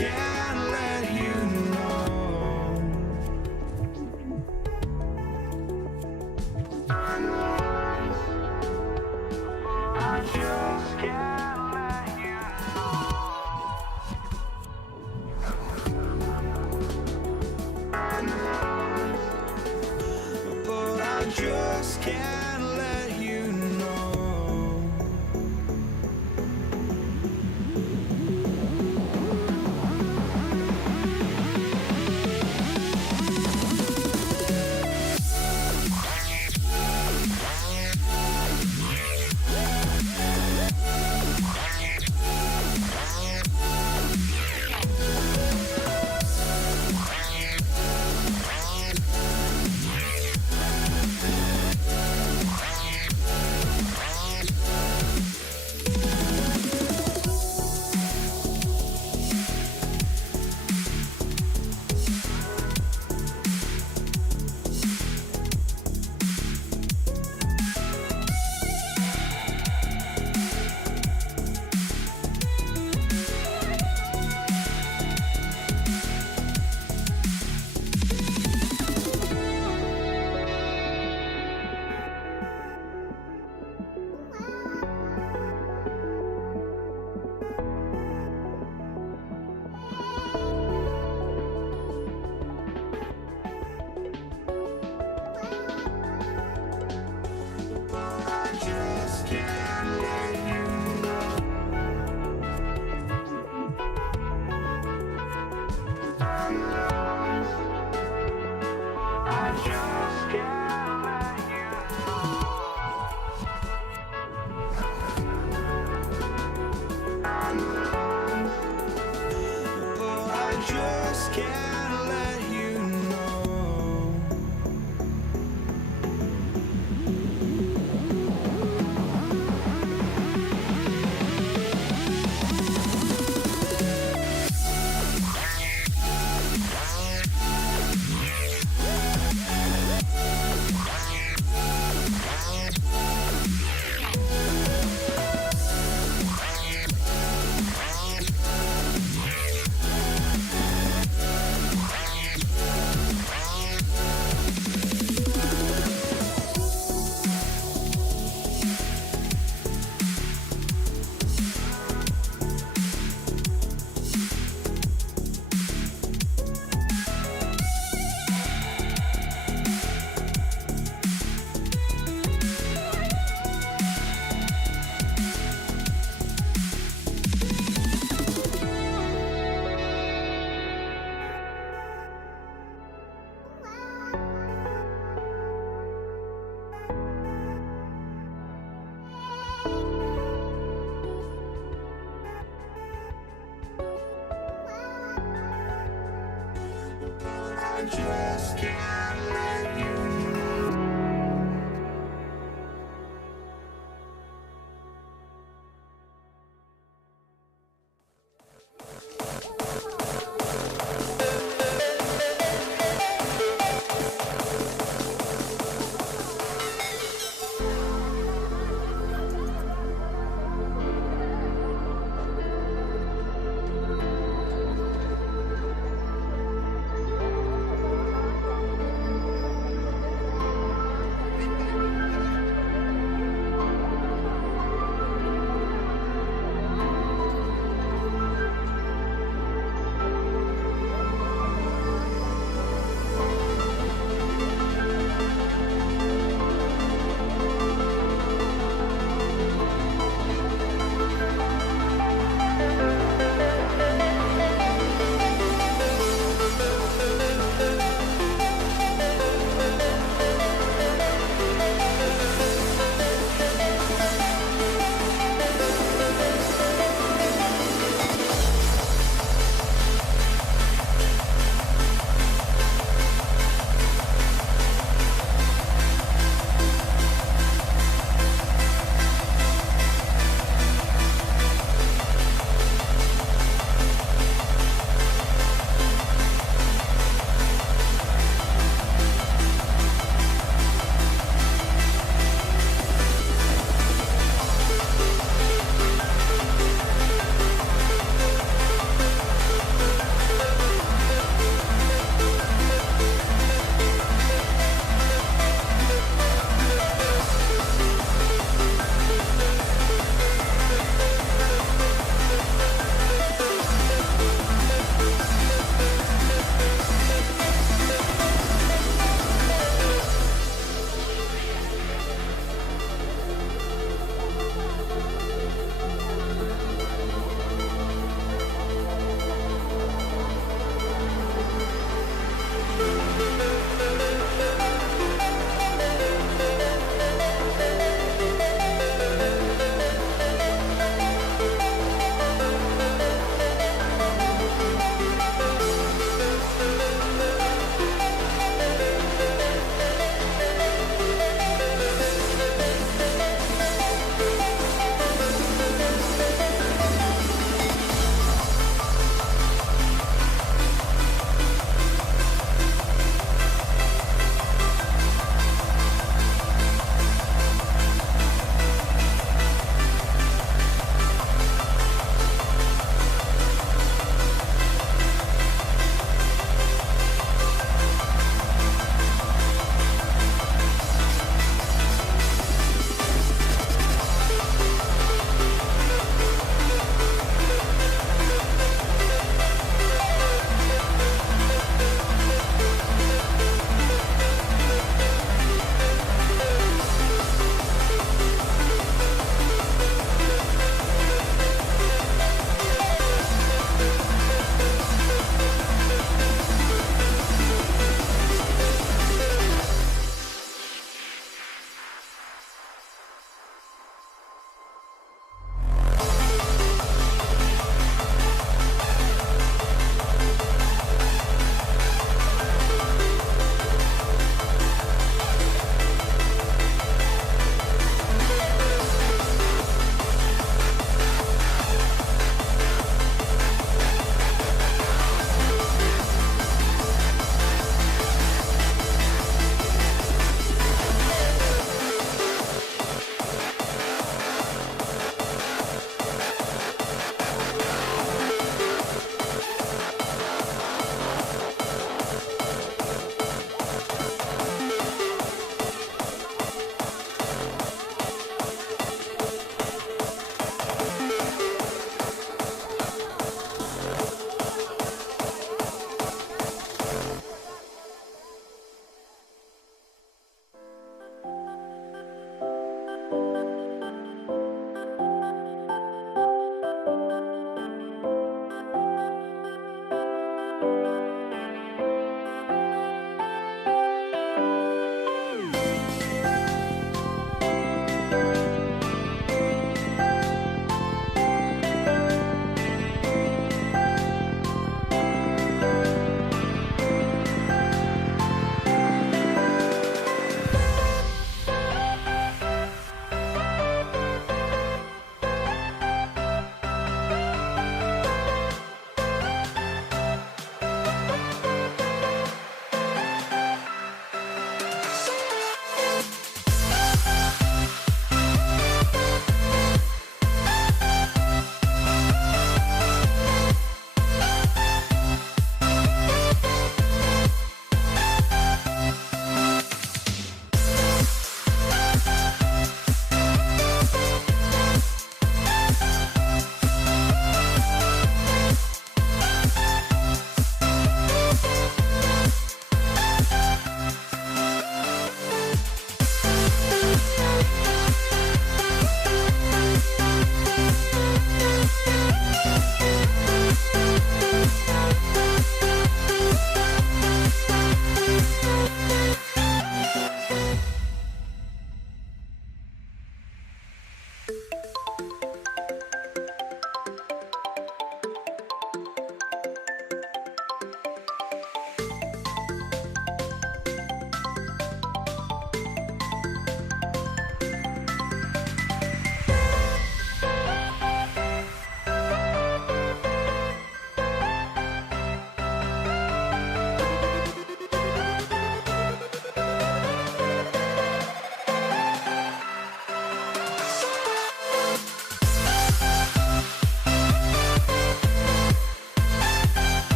can't let you know. I just can't let you know. But I just can't let you know. I just can't let you know.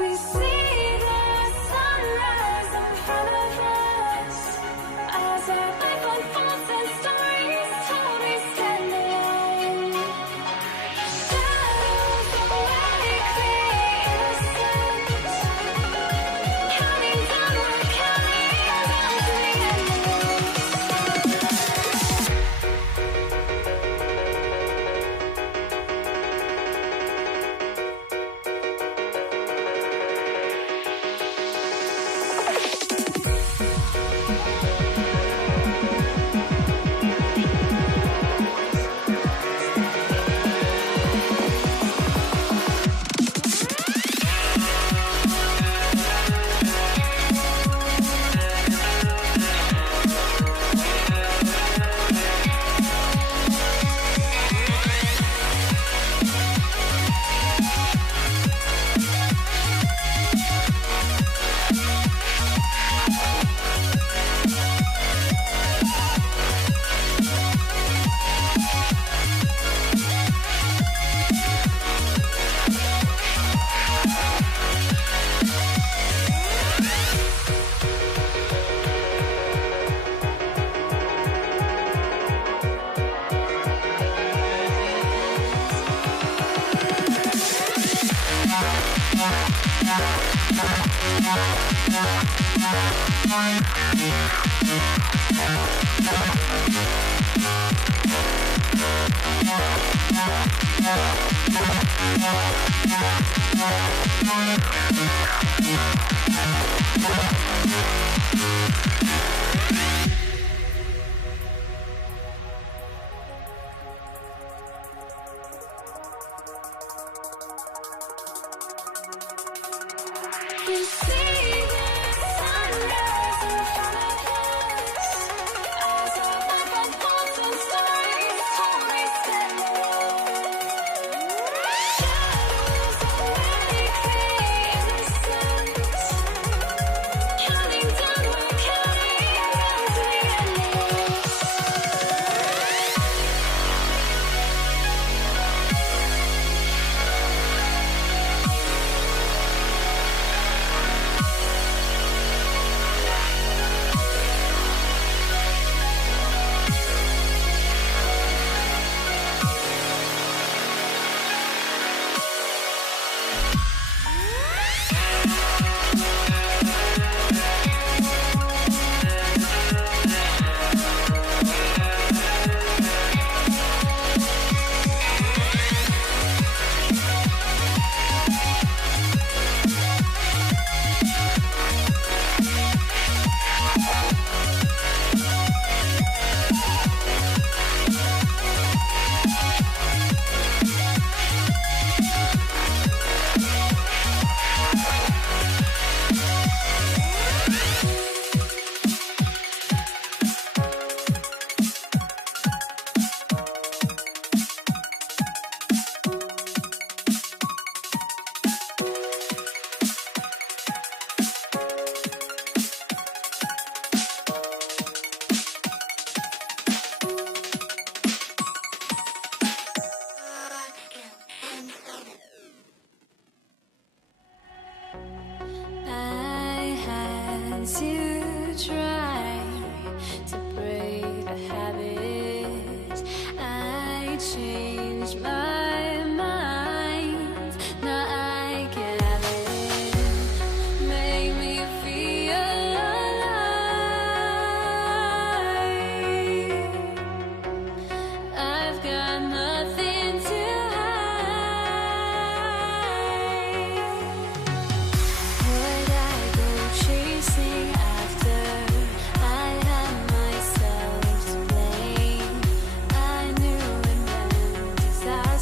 We see the sunrise in front of us as our life unfolds and stories told. We stand alone. Shadows awake the innocence, counting down, we're counting down to the end. We see the sunrise in front of us as our life unfolds and stories told. We stand alone. Shadows awake the innocence, counting down, we're counting down to the endless. I had to try to break a habit. I changed my mind. Now I can have it. Make me feel alive. I've got nothing to would I go chasing after? I had myself to blame. I knew it meant disaster.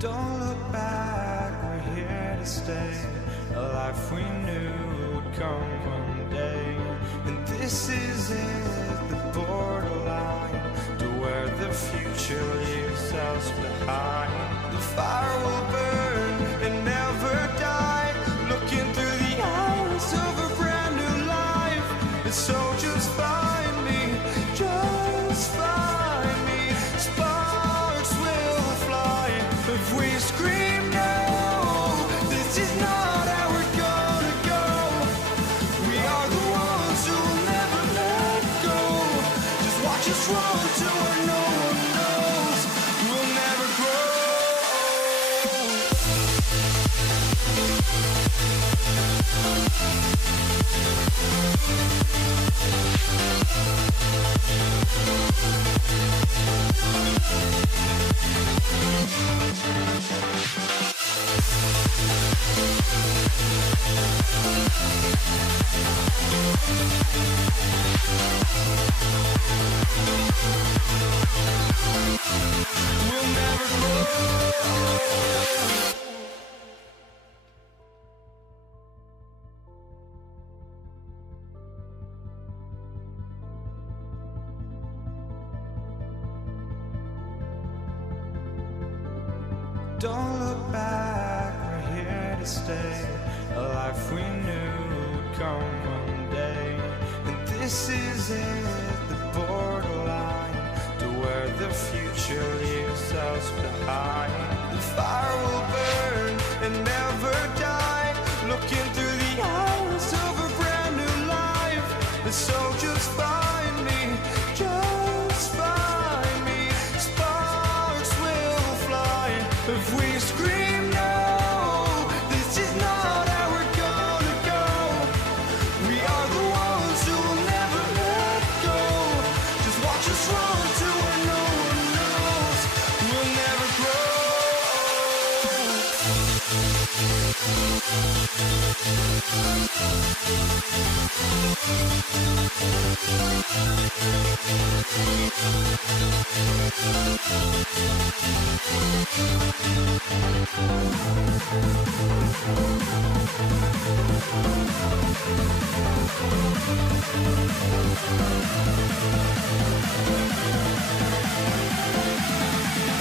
Don't look back, we're here to stay. A life we knew would come one day. And this is it, the borderline to where the future leaves us behind. The fire will burn and never die, looking through the eyes of a brand new life. And so just find me, just find me. Sparks will fly if we scream no. This is not how we're gonna go. We are the ones who will never let go. Just watch us run to where no one knows. We'll never grow. We'll never grow. Don't look back, we're here to stay. A life we knew would come one day. And this is it, the borderline to where the future leaves us behind. The fire will burn and never die, looking through the eyes of a brand new life. And so just find me, just find me. Sparks will fly if we scream no. This is not how we're gonna go. We are the ones who will never let go. Just watch us run to where no one knows. We'll never grow.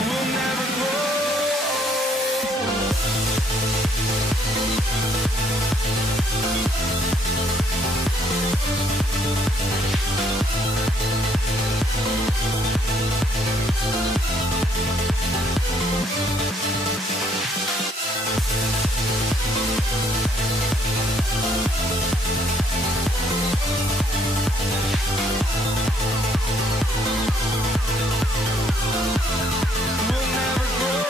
We'll never grow. We'll never grow.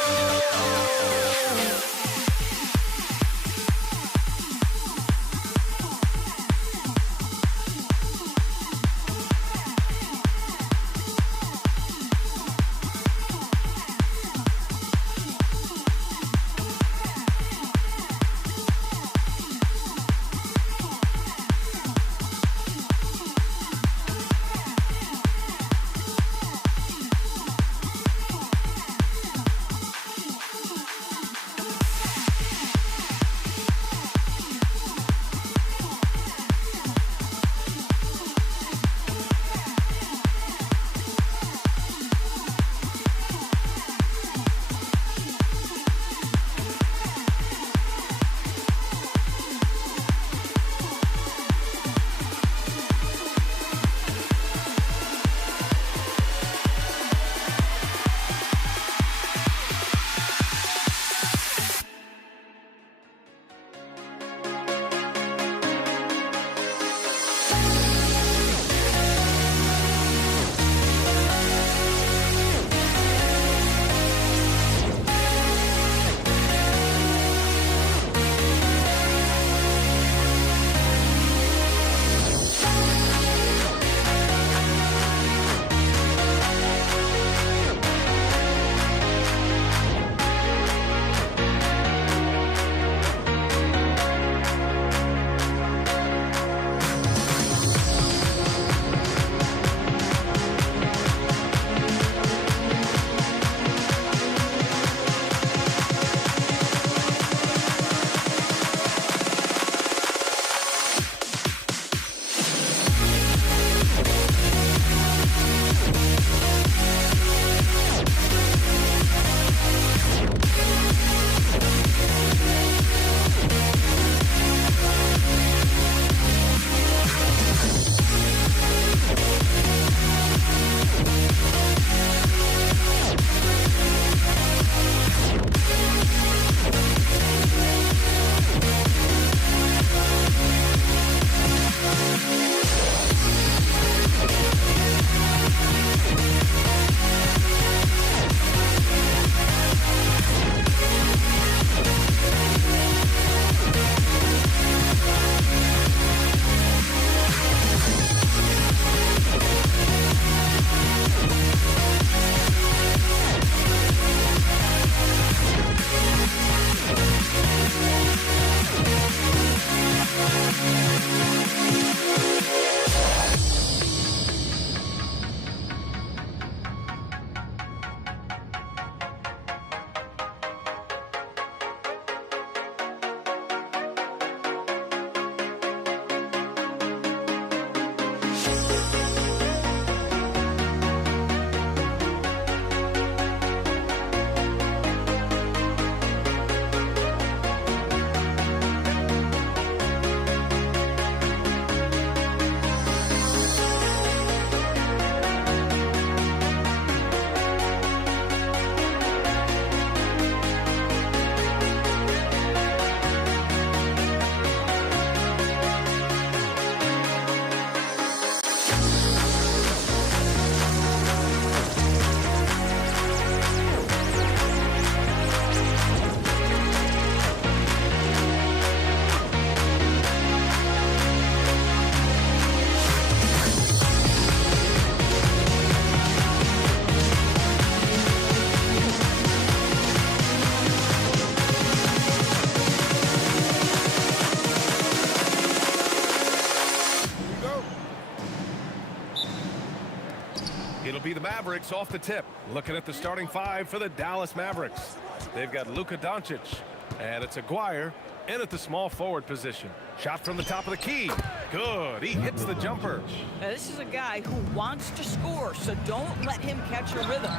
be the Mavericks off the tip. Looking at the starting five for the Dallas Mavericks. They've got Luka Doncic, and it's Aguirre in at the small forward position. Shot from the top of the key. Good. He hits the jumper. Now, this is a guy who wants to score, so don't let him catch a rhythm.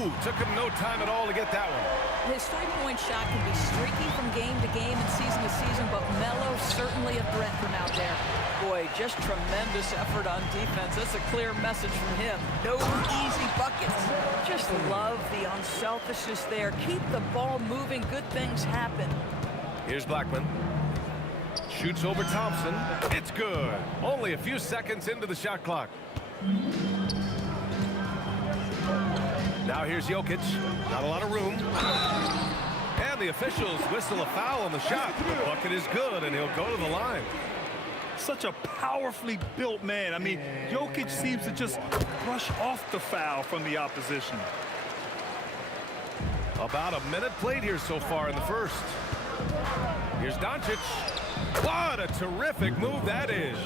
Ooh, took him no time at all to get that one. His three-point shot can be streaky from game to game and season to season, but Melo's certainly a threat from out there. Boy, just tremendous effort on defense. That's a clear message from him. No easy buckets. Just love the unselfishness there. Keep the ball moving. Good things happen. Here's Blackman. Shoots over Thompson. It's good. Only a few seconds into the shot clock. Now here's Jokic. Not a lot of room. And the officials whistle a foul on the shot. The bucket is good, and he'll go to the line. Such a powerfully built man. I mean, Jokic seems to just brush off the foul from the opposition. About a minute played here so far in the first. Here's Doncic. What a terrific move that is.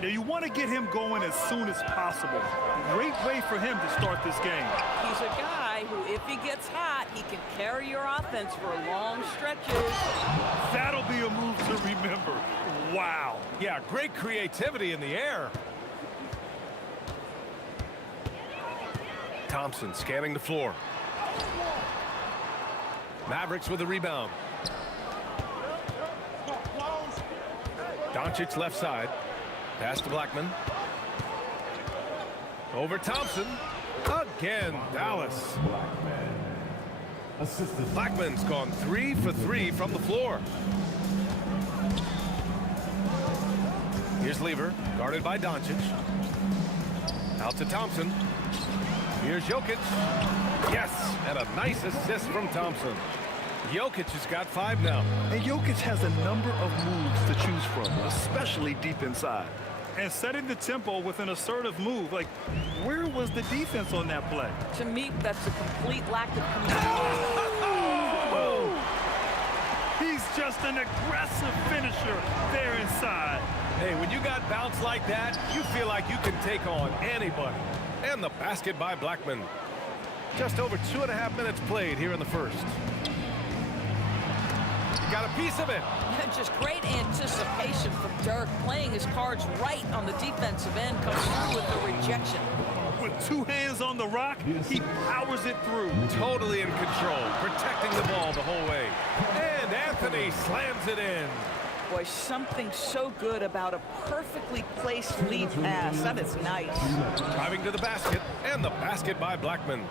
Now, you want to get him going as soon as possible. Great way for him to start this game. He's a guy who, if he gets hot, he can carry your offense for long stretches. That'll be a move to remember. Wow. Yeah, great creativity in the air. Thompson scanning the floor. Mavericks with the rebound. Doncic left side. Pass to Blackman. Over Thompson. Again, Dallas. Blackman's gone 3 for 3 from the floor. Here's Lever, guarded by Doncic. Out to Thompson. Here's Jokic. Yes, and a nice assist from Thompson. Jokic has got 5 now. And Jokic has a number of moves to choose from, especially deep inside. And setting the tempo with an assertive move. Like, where was the defense on that play? To me, that's a complete lack of communication. Oh! He's just an aggressive finisher there inside. Hey, when you got bounce like that, you feel like you can take on anybody. And the basket by Blackman. Just over 2.5 minutes played here in the first. He got a piece of it. Just great anticipation from Dirk, playing his cards right on the defensive end, comes through with the rejection. With 2 hands on the rock, he powers it through. Totally in control, protecting the ball the whole way. And Anthony slams it in. Boy, something so good about a perfectly placed lead pass. That is nice. Driving to the basket, and the basket by Blackman.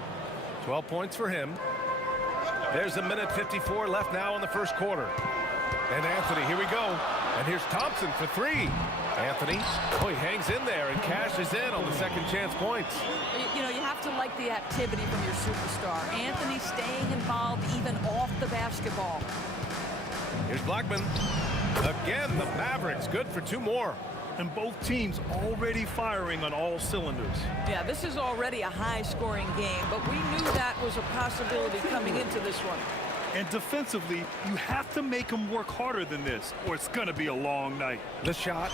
12 points for him. There's 1:54 left now in the first quarter. And Anthony, here we go. And here's Thompson for 3. Anthony, oh, he hangs in there and cashes in on the second chance points. You know, you have to like the activity from your superstar. Anthony staying involved even off the basketball. Here's Blackman. Again, the Mavericks good for 2 more. And both teams already firing on all cylinders. Yeah, this is already a high-scoring game, but we knew that was a possibility coming into this one. And defensively, you have to make them work harder than this, or it's going to be a long night. The shot.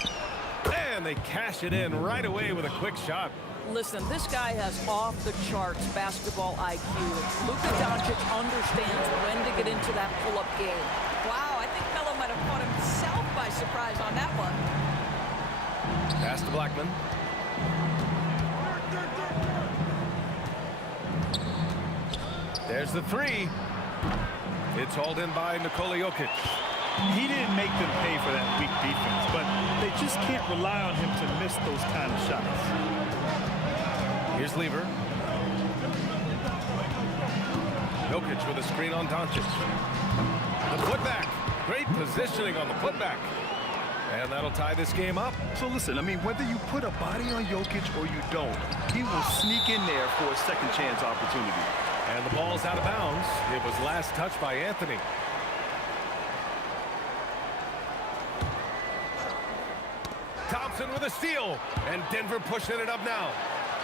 And they cash it in right away with a quick shot. Listen, this guy has off-the-charts basketball IQ. Luka Doncic understands when to get into that pull-up game. Wow, I think Melo might have caught himself by surprise on that one. Pass to Blackman. There's the 3. It's hauled in by Nikola Jokic. He didn't make them pay for that weak defense, but they just can't rely on him to miss those kind of shots. Here's Lever. Jokic with a screen on Doncic. The putback. Great positioning on the putback. And that'll tie this game up. So listen, I mean, whether you put a body on Jokic or you don't, he will sneak in there for a second chance opportunity. And the ball's out of bounds. It was last touched by Anthony. Thompson with a steal. And Denver pushing it up now.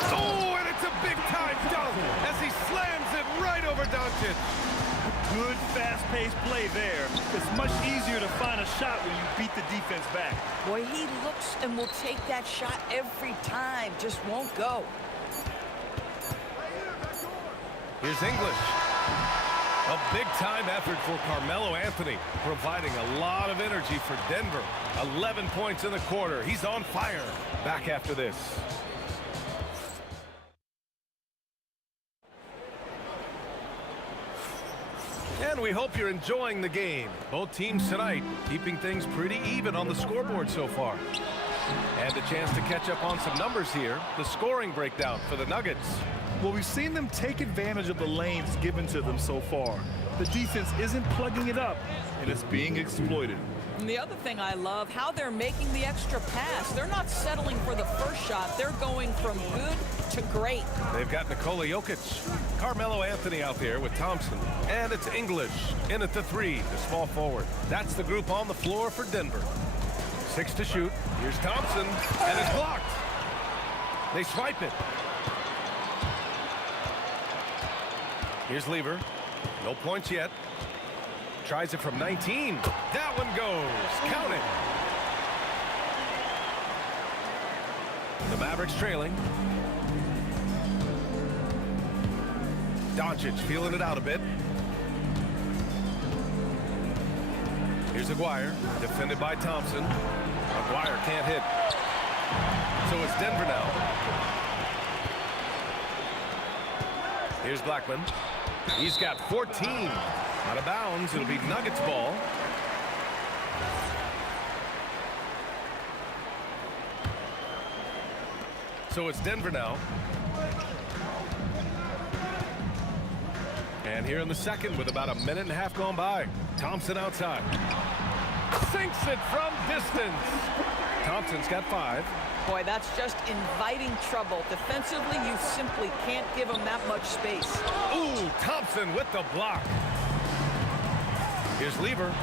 Oh, and it's a big-time dunk as he slams it right over Doncic. Good fast-paced play there. It's much easier to find a shot when you beat the defense back. Boy, he looks and will take that shot every time. Just won't go. Here's English. A big-time effort for Carmelo Anthony, providing a lot of energy for Denver. 11 points in the quarter. He's on fire. Back after this. And we hope you're enjoying the game. Both teams tonight keeping things pretty even on the scoreboard so far. And a chance to catch up on some numbers here. The scoring breakdown for the Nuggets. Well, we've seen them take advantage of the lanes given to them so far. The defense isn't plugging it up, and it's being exploited. And the other thing I love, how they're making the extra pass. They're not settling for the first shot. They're going from good to great. They've got Nikola Jokic, Carmelo Anthony out there with Thompson, and it's English in at the 3, the small forward. That's the group on the floor for Denver. 6 to shoot. Here's Thompson, and it's blocked. They swipe it. Here's Lever. No points yet. Tries it from 19. That one goes. Count it. The Mavericks trailing. Doncic feeling it out a bit. Here's Aguirre, defended by Thompson. Aguirre can't hit. So it's Denver now. Here's Blackman. He's got 14. Out of bounds. It'll be Nuggets ball. So it's Denver now. And here in the second with about a minute and a half gone by. Thompson outside. Sinks it from distance. Thompson's got 5. Boy, that's just inviting trouble. Defensively, you simply can't give him that much space. Ooh, Thompson with the block. Here's Lever.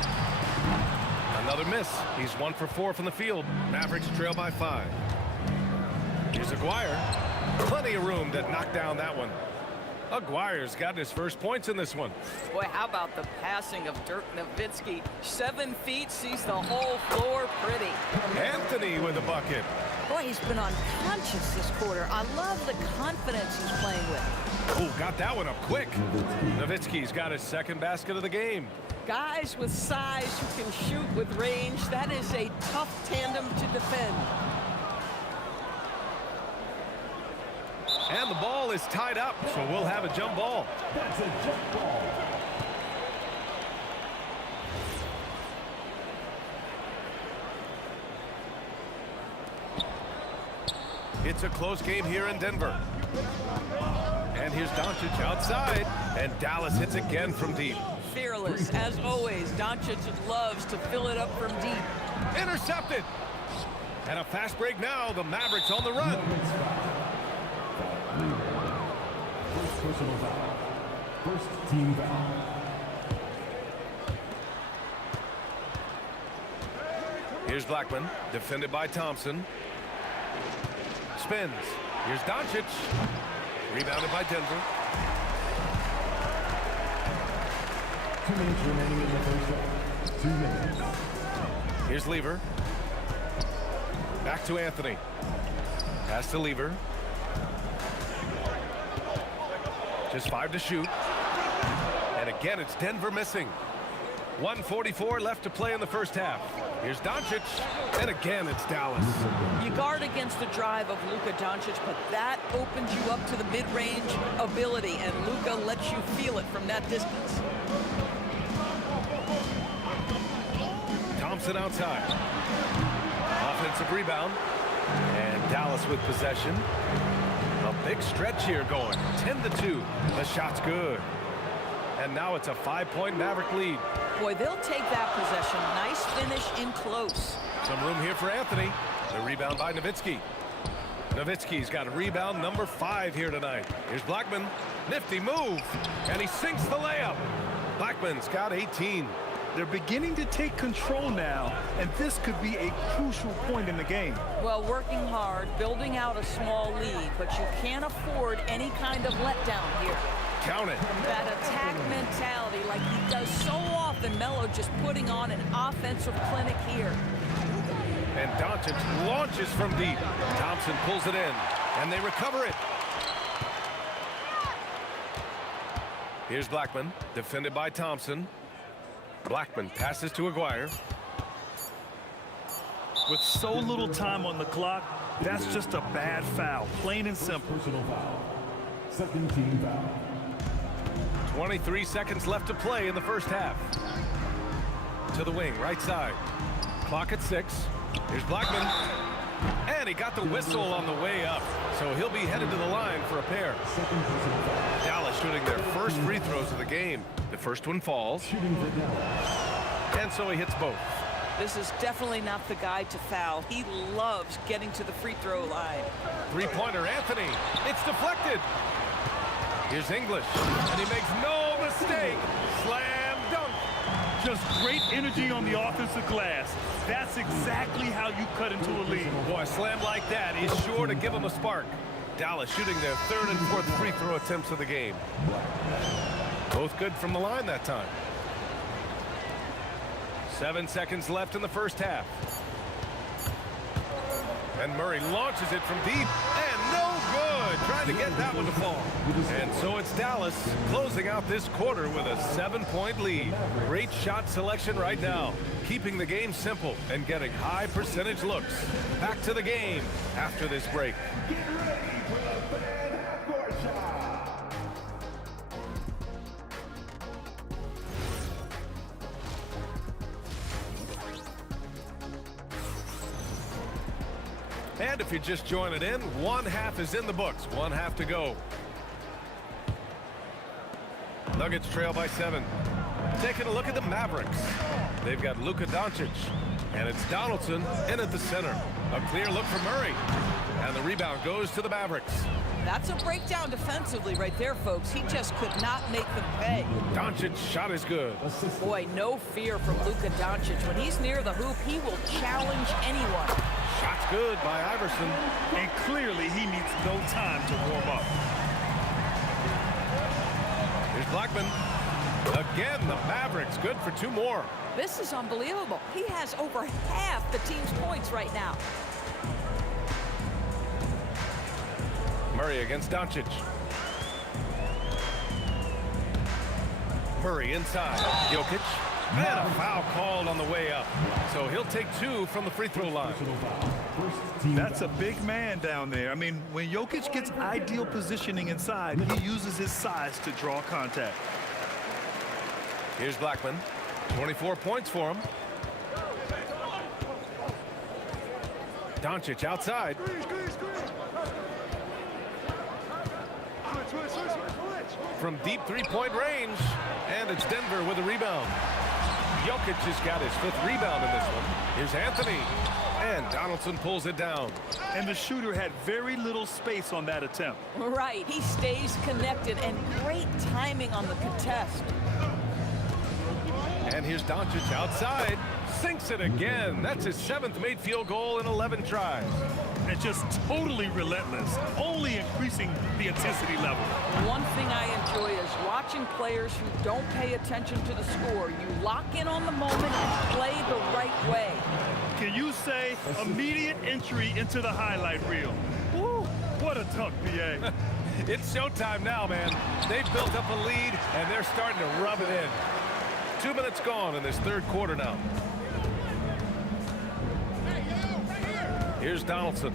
Another miss. He's 1 for 4 from the field. Mavericks trail by 5. Here's Aguirre. Plenty of room to knock down that one. Aguirre's got his first points in this one. Boy, how about the passing of Dirk Nowitzki? 7 feet, sees the whole floor pretty. Anthony with the bucket. Boy, he's been unconscious this quarter. I love the confidence he's playing with. Ooh, got that one up quick. Nowitzki's got his second basket of the game. Guys with size who can shoot with range, that is a tough tandem to defend. And the ball is tied up, so we'll have a jump ball. That's a jump ball. It's a close game here in Denver. And here's Doncic outside, and Dallas hits again from deep. Fearless, as always. Doncic loves to fill it up from deep. Intercepted. And a fast break now. The Mavericks on the run. First personal foul. First team foul. Here's Blackman, defended by Thompson. Spins. Here's Doncic. Rebounded by Denver. 2 minutes remaining in the first half. 2 minutes. Here's Lever. Back to Anthony. Pass to Lever. Just 5 to shoot. And again, it's Denver missing. 1:44 left to play in the first half. Here's Doncic. And again, it's Dallas. You guard against the drive of Luka Doncic, but that opens you up to the mid-range ability, and Luka lets you feel it from that distance. Thompson outside. Offensive rebound. And Dallas with possession. A big stretch here going. 10-2. The shot's good. And now it's a 5-point Maverick lead. Boy, they'll take that possession. Nice finish in close. Some room here for Anthony. The rebound by Nowitzki. Nowitzki's got a rebound number 5 here tonight. Here's Blackman. Nifty move. And he sinks the layup. Blackman's got 18. They're beginning to take control now, and this could be a crucial point in the game. Well, working hard, building out a small lead, but you can't afford any kind of letdown here. Count it. That attack mentality like he does so often. Melo just putting on an offensive clinic here. And Doncic launches from deep. Thompson pulls it in, and they recover it. Here's Blackman, defended by Thompson. Blackman passes to Aguirre. With so little time on the clock, that's just a bad foul, plain and simple. Personal foul. Second team foul. 23 seconds left to play in the first half. To the wing, right side. Clock at 6. Here's Blackman. And he got the whistle on the way up. So he'll be headed to the line for a pair. Second personal foul. Dallas shooting their first free throws of the game. The first one falls. Shooting for Dallas. And so he hits both. This is definitely not the guy to foul. He loves getting to the free throw line. Three-pointer, Anthony. It's deflected. Here's English. And he makes no mistake. Slam dunk. Just great energy on the offensive glass. That's exactly how you cut into a lead. Boy, a slam like that is sure to give him a spark. Dallas shooting their third and fourth free throw attempts of the game. Both good from the line that time. 7 seconds left in the first half. And Murray launches it from deep, and no good. Trying to get that one to fall. And so it's Dallas closing out this quarter with a 7-point lead. Great shot selection right now, keeping the game simple and getting high percentage looks. Back to the game after this break. Get ready for the fan half-court shot. And if you're just joining in, one half is in the books. One half to go. Nuggets trail by 7. Taking a look at the Mavericks. They've got Luka Doncic. And it's Donaldson in at the center. A clear look for Murray. And the rebound goes to the Mavericks. That's a breakdown defensively right there, folks. He just could not make them pay. Doncic's shot is good. Boy, no fear from Luka Doncic. When he's near the hoop, he will challenge anyone. Shot's good by Iverson. And clearly he needs no time to warm up. Here's Blackman. Again, the Mavericks good for 2 more. This is unbelievable. He has over half the team's points right now. Murray against Doncic. Murray inside. Jokic. And a foul called on the way up. So he'll take 2 from the free throw line. Personal foul. First team That's a foul. big man down there. I mean, when Jokic gets ideal positioning inside, he uses his size to draw contact. Here's Blackman. 24 points for him. Doncic outside. From deep three-point range. And it's Denver with a rebound. Jokic has got his 5th rebound in this one. Here's Anthony. And Donaldson pulls it down. And the shooter had very little space on that attempt. Right, he stays connected, and great timing on the contest. And here's Doncic outside. Sinks it again. That's his 7th made field goal in 11 tries. And just totally relentless, only increasing the intensity level. One thing I enjoy is watching players who don't pay attention to the score. You lock in on the moment and play the right way. Can you say immediate entry into the highlight reel? Woo, what a tuck, PA. It's showtime now, man. They've built up a lead, and they're starting to rub it in. 2 minutes gone in this third quarter now. Here's Donaldson.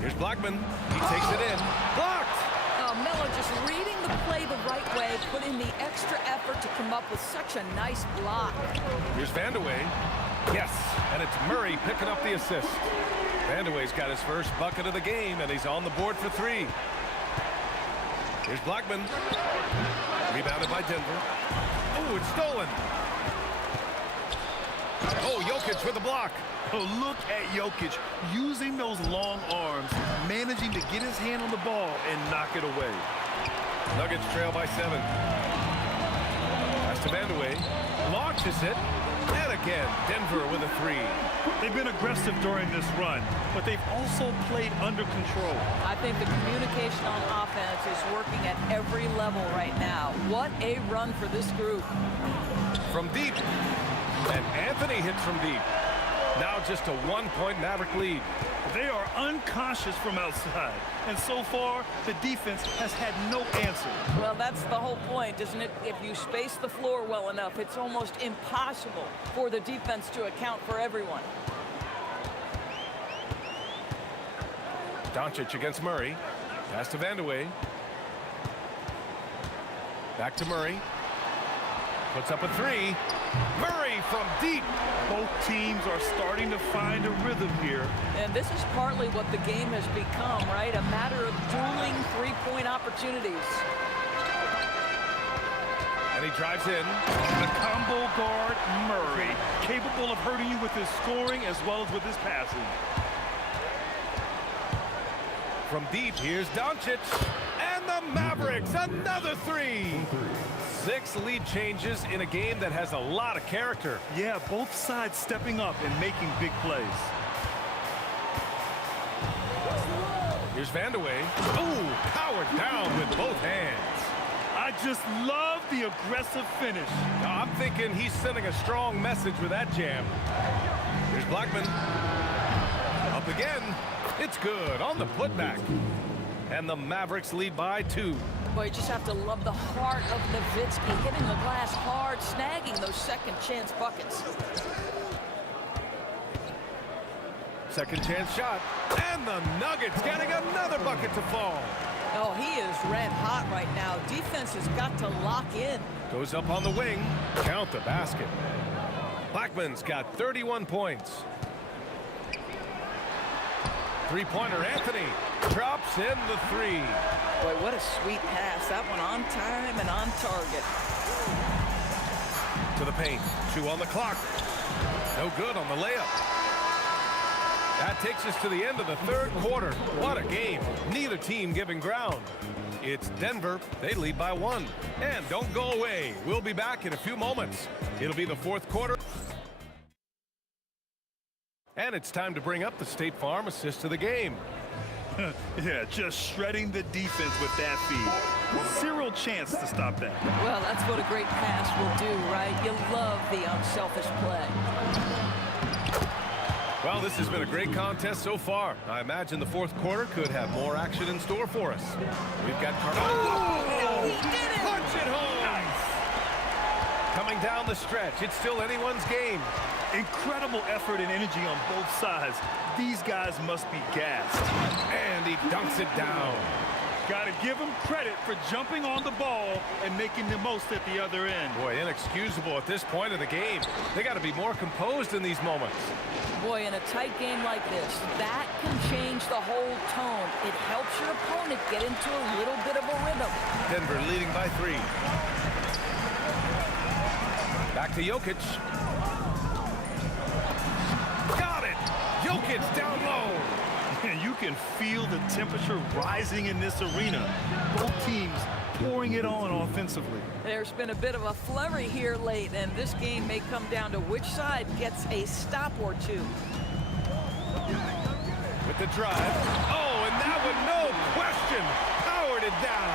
Here's Blackman. He takes it in. Blocked! Oh, Melo just reading the play the right way, put in the extra effort to come up with such a nice block. Here's Vandeweghe. Yes, and it's Murray picking up the assist. Vandeweghe's got his first bucket of the game, and he's on the board for 3. Here's Blackman. Rebounded by Denver. Oh, it's stolen. Oh, Jokic with the block. Oh, look at Jokic using those long arms, managing to get his hand on the ball and knock it away. Nuggets trail by 7. Pass to Vandeweghe. Launches it. And again, Denver with a 3. They've been aggressive during this run, but they've also played under control. I think the communication on offense is working at every level right now. What a run for this group. From deep. And Anthony hits from deep. Now just a 1-point Maverick lead. They are unconscious from outside, and so far, the defense has had no answer. Well, that's the whole point, isn't it? If you space the floor well enough, it's almost impossible for the defense to account for everyone. Doncic against Murray. Pass to Vandeweghe. Back to Murray. Puts up a three. Murray from deep. Both teams are starting to find a rhythm here. And this is partly what the game has become, right? A matter of dueling three-point opportunities. And he drives in. The combo guard, Murray, capable of hurting you with his scoring as well as with his passing. From deep, here's Doncic. And the Mavericks, another three. 6 lead changes in a game that has a lot of character. Yeah, both sides stepping up and making big plays. Here's Vandeweghe. Oh, powered down with both hands. I just love the aggressive finish. Now, I'm thinking he's sending a strong message with that jam. Here's Blackman. Up again. It's good on the putback. And the Mavericks lead by 2. Boy, you just have to love the heart of Nowitzki, hitting the glass hard, snagging those second chance buckets. Second chance shot. And the Nuggets getting another bucket to fall. Oh, he is red hot right now. Defense has got to lock in. Goes up on the wing. Count the basket. Blackman's got 31 points. Three-pointer Anthony drops in the three. Boy, what a sweet pass. That one on time and on target. To the paint. 2 on the clock. No good on the layup. That takes us to the end of the third quarter. What a game. Neither team giving ground. It's Denver. They lead by 1. And don't go away. We'll be back in a few moments. It'll be the fourth quarter. And it's time to bring up the State Farm assist of the game. Yeah, just shredding the defense with that feed. Zero chance to stop that. Well, that's what a great pass will do, right? You love the unselfish play. Well, this has been a great contest so far. I imagine the fourth quarter could have more action in store for us. We've got Oh, he did it! Punch it home! Nice! Coming down the stretch, it's still anyone's game. Incredible effort and energy on both sides. These guys must be gassed. And he dunks it down. Got to give him credit for jumping on the ball and making the most at the other end. Boy, inexcusable at this point of the game. They got to be more composed in these moments. Boy, in a tight game like this, that can change the whole tone. It helps your opponent get into a little bit of a rhythm. Denver leading by 3. Back to Jokic. Got it! Jokic down low. And you can feel the temperature rising in this arena. Both teams pouring it on offensively. There's been a bit of a flurry here late, and this game may come down to which side gets a stop or two. With the drive. Oh, and that one, no question, powered it down.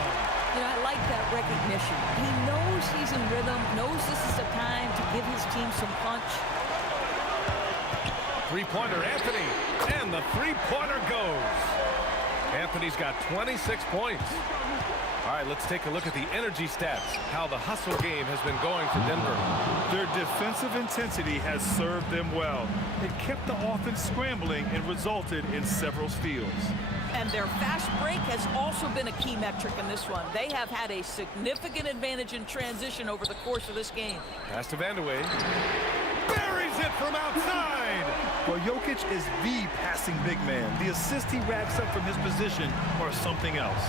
You know, I like that recognition. He knows he's in rhythm, knows this is the time to give his team some punch. Three-pointer Anthony, and the three-pointer goes. Anthony's got 26 points. All right, let's take a look at the energy stats, how the hustle game has been going for Denver. Their defensive intensity has served them well. It kept the offense scrambling and resulted in several steals. And their fast break has also been a key metric in this one. They have had a significant advantage in transition over the course of this game. Pass to Vandeweghe. Buries it from outside. Well, Jokic is the passing big man. The assist he racks up from his position or something else.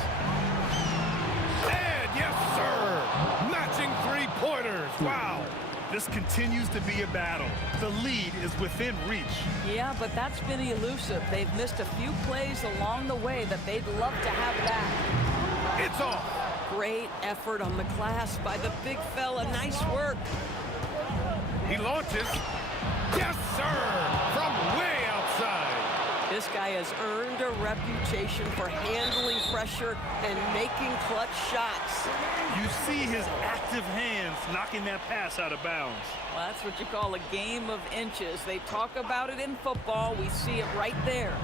And yes, sir. Matching three-pointers. Wow. This continues to be a battle. The lead is within reach. Yeah, but that's been elusive. They've missed a few plays along the way that they'd love to have back. It's off. Great effort on the glass by the big fella. Nice work. He launches. Yes, sir. From way outside. This this guy has earned a reputation for handling pressure and making clutch shots. You see his active hands knocking that pass out of bounds. Well, that's what you call a game of inches. They talk about it in football. We see it right there.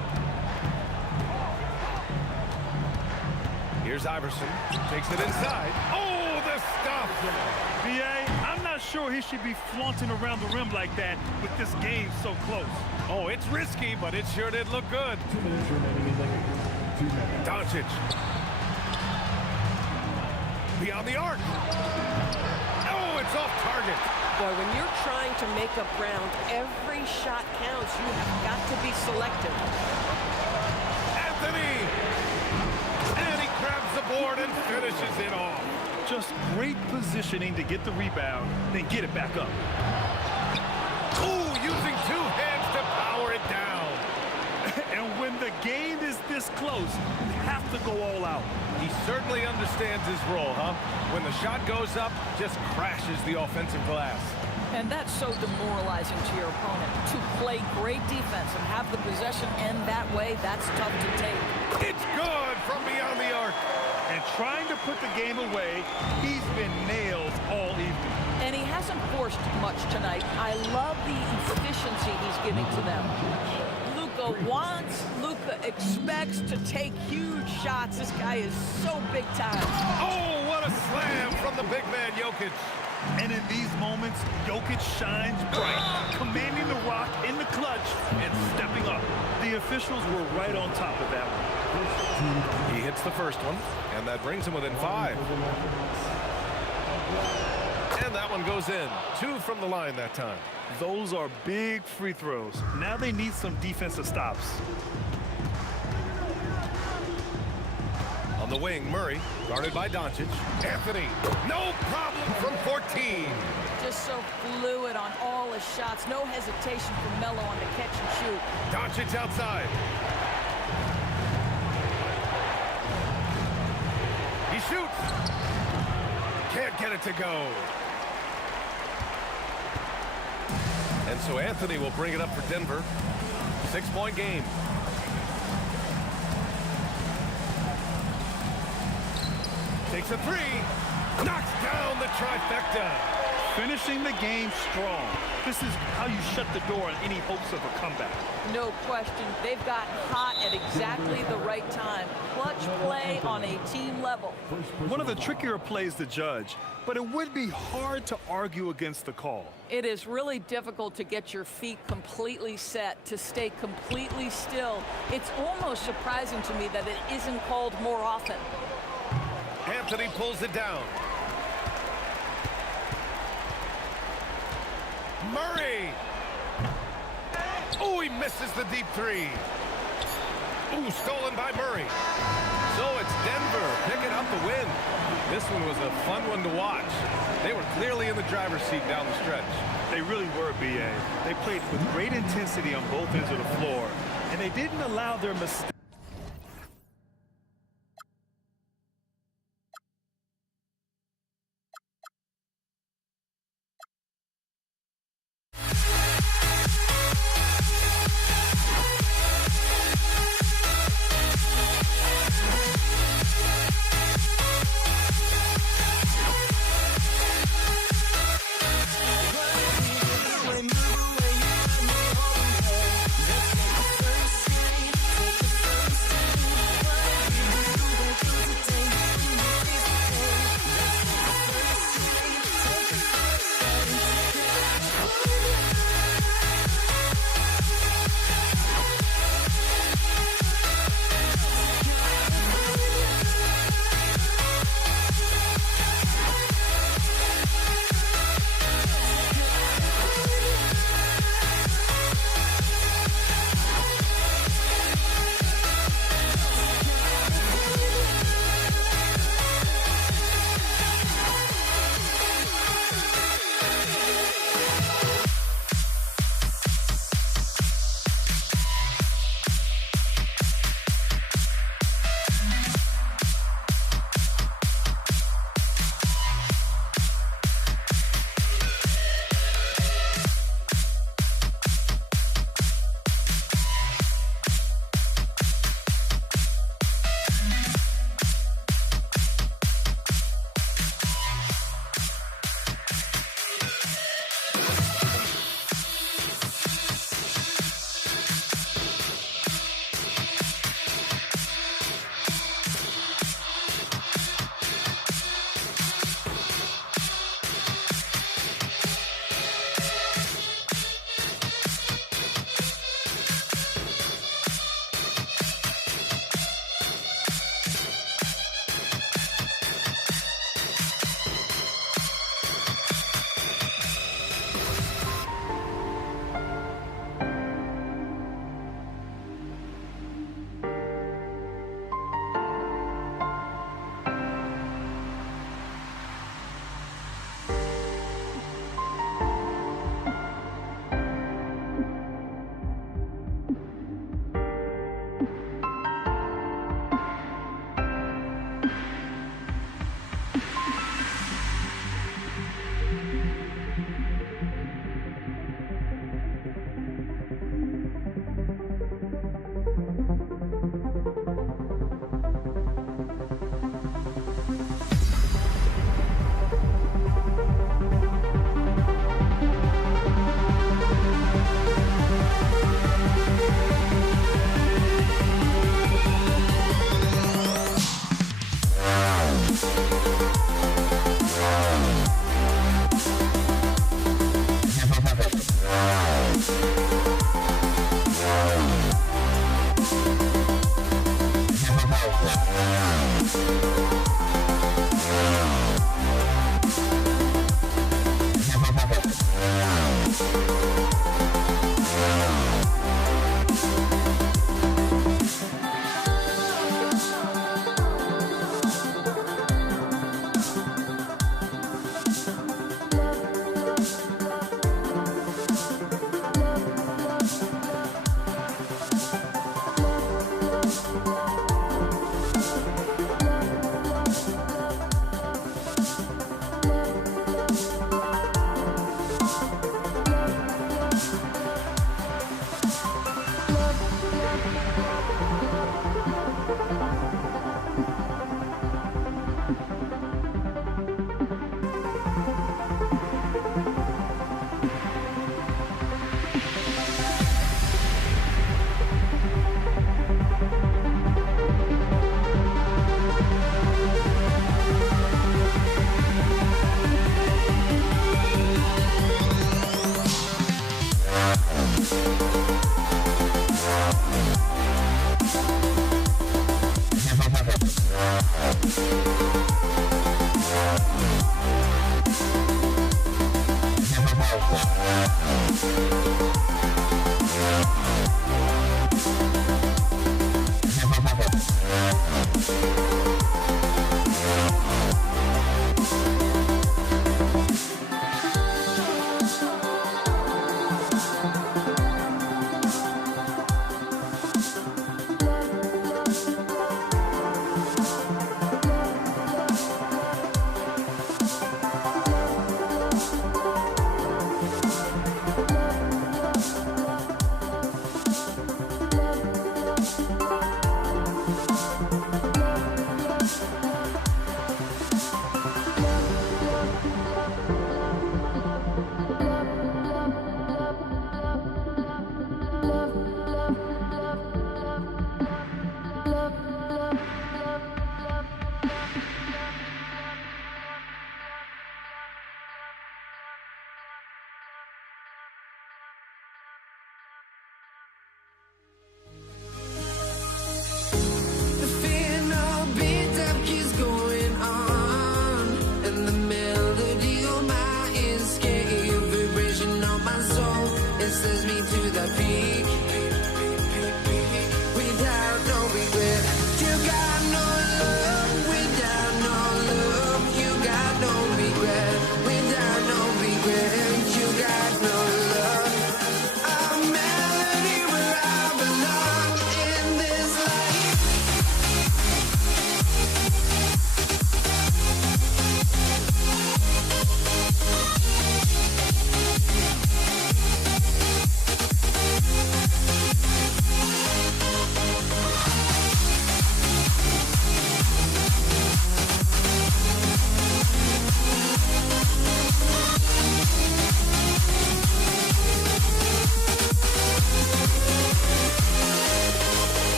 Here's Iverson. Takes it inside. Oh, the stuff! B.A., I'm not sure he should be flaunting around the rim like that with this game so close. Oh, it's risky, but it sure did look good. 2 minutes remaining in the game. 2 minutes. Doncic. Beyond the arc. Oh, it's off target. Boy, when you're trying to make up ground, every shot counts. You have got to be selective. Anthony! And he grabs the board and finishes it off. Just great positioning to get the rebound, then get it back up. Ooh, using 2 hands to power it down. And when the game is this close, you have to go all out. He certainly understands his role, huh? When the shot goes up, just crashes the offensive glass. And that's so demoralizing to your opponent. To play great defense and have the possession end that way, that's tough to take. It's good from beyond the arc. And trying to put the game away, he's been nailed all evening. And he hasn't forced much tonight. I love the efficiency he's giving to them. Luka wants, Luka expects to take huge shots. This guy is so big time. Oh, what a slam from the big man, Jokic. And in these moments, Jokic shines bright, commanding the rock in the clutch and stepping up. The officials were right on top of that one. He hits the first one, and that brings him within 5. And that one goes in. 2 from the line that time. Those are big free throws. Now they need some defensive stops. On the wing, Murray, guarded by Doncic. Anthony, no problem from 14. Just so fluid on all his shots. No hesitation from Melo on the catch and shoot. Doncic outside. He shoots. Can't get it to go. And so Anthony will bring it up for Denver. 6-point game. Takes a 3. Knocks down the trifecta. Finishing the game strong. This is how you shut the door on any hopes of a comeback. No question. They've gotten hot at exactly the right time. Clutch play on a team level. One of the trickier plays to judge, but it would be hard to argue against the call. It is really difficult to get your feet completely set, to stay completely still. It's almost surprising to me that it isn't called more often. Anthony pulls it down. Murray. Oh, he misses the deep 3. Ooh, stolen by Murray. So it's Denver picking up the win. This one was a fun one to watch. They were clearly in the driver's seat down the stretch. They really were, B.A. They played with great intensity on both ends of the floor, and they didn't allow their mistakes.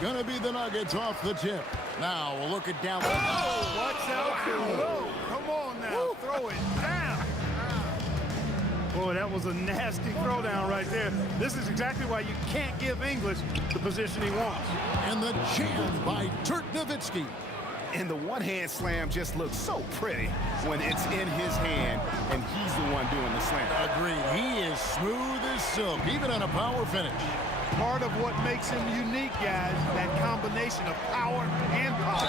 going to be the Nuggets off the tip. Now we'll look at down. Oh, watch out below. Come on now, throw it down. Boy, that was a nasty throwdown right there. This is exactly why you can't give English the position he wants. And the jam by Dirk Nowitzki. And the one-hand slam just looks so pretty when it's in his hand and he's the one doing the slam. Agreed. He is smooth as silk, even on a power finish. Part of what makes him unique, guys, that combination of power and power.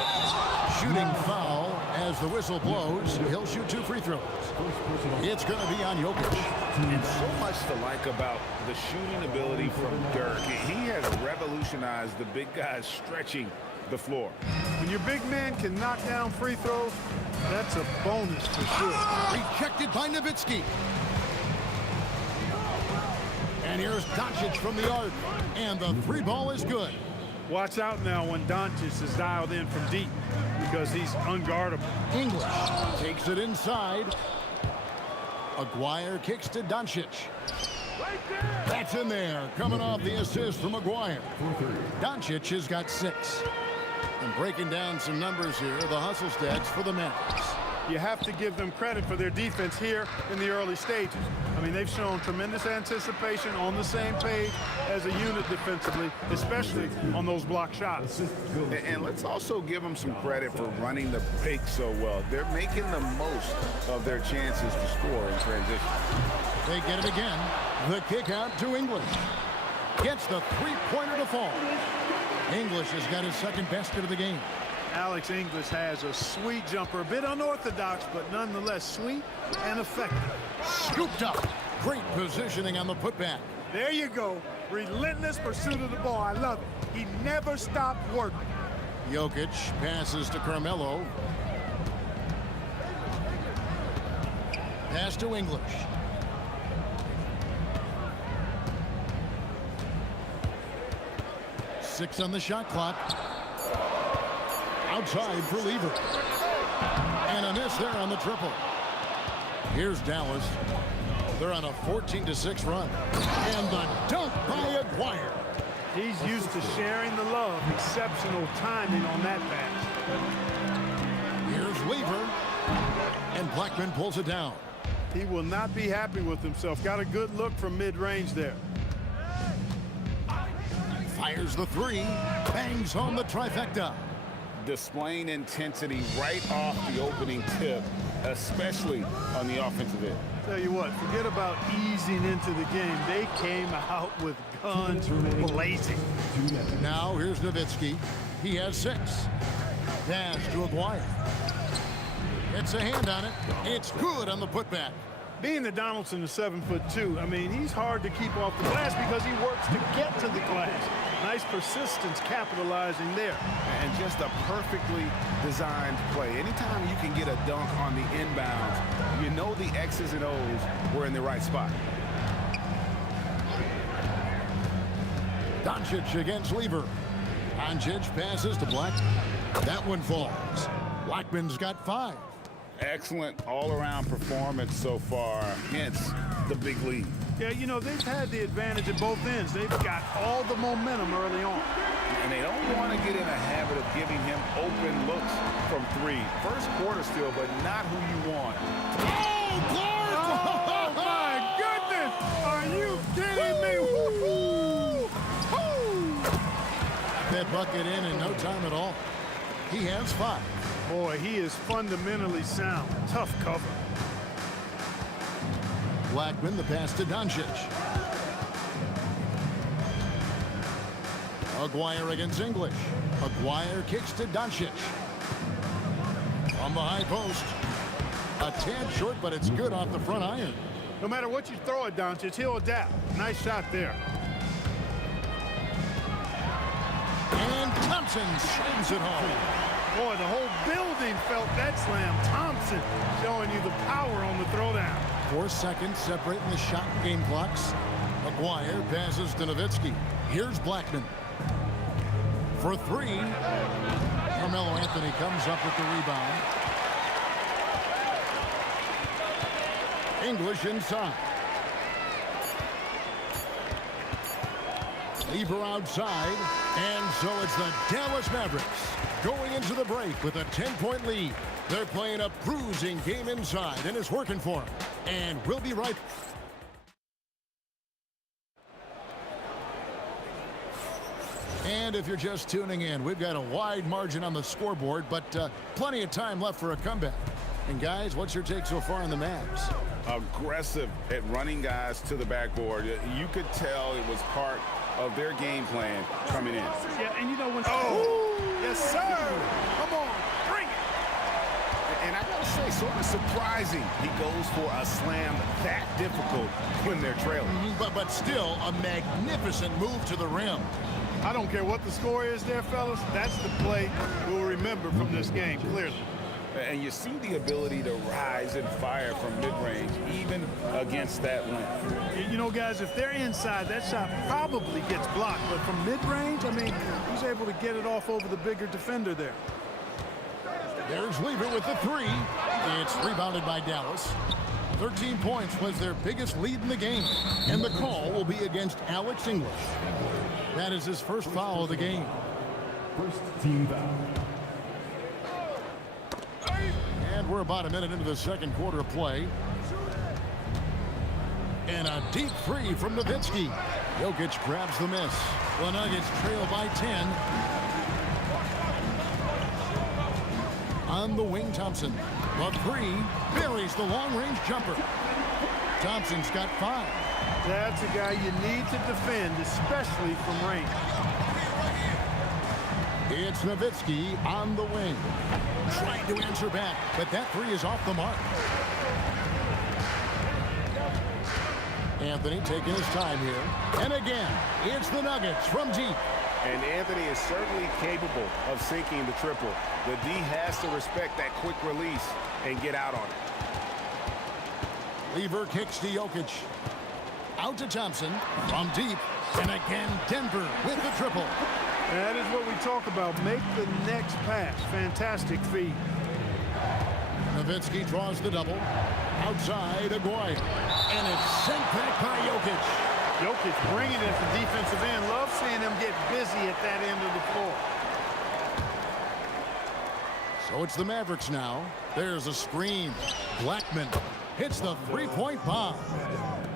Shooting foul as the whistle blows. He'll shoot 2 free throws. It's going to be on Jokic. And so much to like about the shooting ability from Dirk. He has revolutionized the big guys stretching the floor. When your big man can knock down free throws, that's a bonus for sure. Rejected by Nowitzki. And here's Doncic from the arc. And the 3 ball is good. Watch out now when Doncic is dialed in from deep because he's unguardable. English takes it inside. Aguirre kicks to Doncic. That's in there. Coming off the assist from Aguirre. Doncic has got 6. And breaking down some numbers here, the hustle stats for the Mavericks. You have to give them credit for their defense here in the early stages. I mean, they've shown tremendous anticipation, on the same page as a unit defensively, especially on those block shots. And let's also give them some credit for running the pick so well. They're making the most of their chances to score in transition. They get it again. The kick out to English. Gets the 3-pointer to fall. English has got his second basket of the game. Alex English has a sweet jumper, a bit unorthodox, but nonetheless sweet and effective. Scooped up. Great positioning on the putback. There you go. Relentless pursuit of the ball. I love it. He never stopped working. Jokic passes to Carmelo. Pass to English. Six on the shot clock. Outside for Lever. And a miss there on the triple. Here's Dallas. They're on a 14-6 run. And the dunk by Aguirre. He's used to sharing the love. Exceptional timing on that pass. Here's Lever. And Blackman pulls it down. He will not be happy with himself. Got a good look from mid-range there. Fires the 3. Bangs home the trifecta. Displaying intensity right off the opening tip, especially on the offensive end. Tell you what, forget about easing into the game. They came out with guns blazing. Now here's Nowitzki. He has 6. Pass to Aguirre. Gets a hand on it. It's good on the putback. Being that Donaldson is 7'2", I mean, he's hard to keep off the glass because he works to get to the glass. Nice persistence capitalizing there. And just a perfectly designed play. Anytime you can get a dunk on the inbounds, you know the X's and O's were in the right spot. Doncic against Lever. Doncic passes to Black. That one falls. Blackman's got 5. Excellent all-around performance so far against the big lead. Yeah, you know, they've had the advantage at both ends. They've got all the momentum early on. And they don't want to get in a habit of giving him open looks from 3. First quarter still, but not who you want. Oh, Clark! Oh, my goodness! Are you kidding me? Woo-hoo! Woo! That bucket in no time at all. He has 5. Boy, he is fundamentally sound. Tough cover. Blackman, the pass to Doncic. Aguirre against English. Aguirre kicks to Doncic. On the high post. A tad short, but it's good off the front iron. No matter what you throw at Doncic, he'll adapt. Nice shot there. And Thompson slams it home. Boy, the whole building felt that slam. Thompson showing you the power on the throwdown. 4 seconds separating the shot and game clocks. Aguirre passes to Nowitzki. Here's Blackman. For 3. Carmelo Anthony comes up with the rebound. English inside. Lever outside, and so it's the Dallas Mavericks going into the break with a 10-point lead. They're playing a bruising game inside, and it's working for them. And we'll be right. And if you're just tuning in, we've got a wide margin on the scoreboard, but plenty of time left for a comeback. And guys, what's your take so far on the Mavs? Aggressive at running guys to the backboard. You could tell it was part of their game plan coming in. Yeah, and you know when... Oh, yes, sir. Come on, bring it. And I gotta say, sort of surprising he goes for a slam that difficult when they're trailing. But still, a magnificent move to the rim. I don't care what the score is there, fellas. That's the play we'll remember from this game, clearly. And you see the ability to rise and fire from mid-range, even against that length. You know, guys, if they're inside, that shot probably gets blocked. But from mid-range, I mean, he's able to get it off over the bigger defender there. There's Lever with the three. It's rebounded by Dallas. 13 points was their biggest lead in the game. And the call will be against Alex English. That is his first foul of the game. First team foul. And we're about a minute into the second quarter of play. And a deep three from Nowitzki. Jokic grabs the miss. The Nuggets trail by 10. On the wing, Thompson. The three buries the long-range jumper. Thompson's got 5. That's a guy you need to defend, especially from range. It's Nowitzki on the wing. Trying to answer back, but that three is off the mark. Anthony taking his time here. And again, it's the Nuggets from deep. And Anthony is certainly capable of sinking the triple. The D has to respect that quick release and get out on it. Lever kicks to Jokic. Out to Thompson from deep. And again, Denver with the triple. That is what we talk about. Make the next pass. Fantastic feed. Nowitzki draws the double. Outside, Aguirre. And it's sent back by Jokic. Jokic bringing it to defensive end. Love seeing them get busy at that end of the floor. So it's the Mavericks now. There's a screen. Blackman hits the three-point bomb.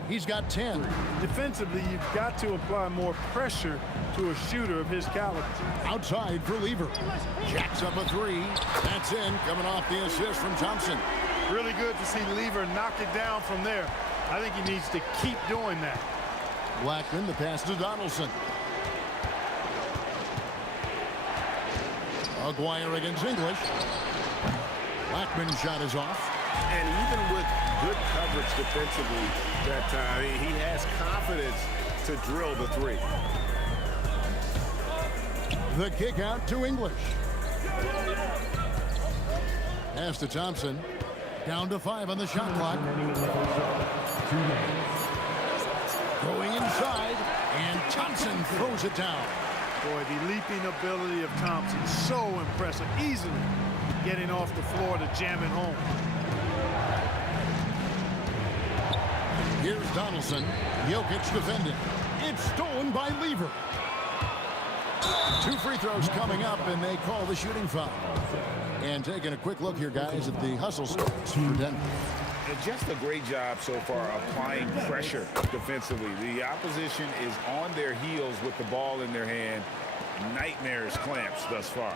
He's got 10. Defensively, you've got to apply more pressure to a shooter of his caliber. Outside for Lever. Jacks up a three. That's in, coming off the assist from Thompson. Really good to see Lever knock it down from there. I think he needs to keep doing that. Blackman, the pass to Donaldson. Aguirre against English. Blackman's shot is off. And even with good coverage defensively that time, he has confidence to drill the three. The kick out to English. Pass to Thompson. Down to 5 on the shot clock. Going inside, and Thompson throws it down. Boy, the leaping ability of Thompson, so impressive. Easily getting off the floor to jam it home. Here's Donaldson. Jokic defending. It's stolen by Lever. 2 free throws coming up, and they call the shooting foul. And taking a quick look here, guys, at the hustle starts for Denver. And just a great job so far applying pressure defensively. The opposition is on their heels with the ball in their hand. Nightmares clamps thus far.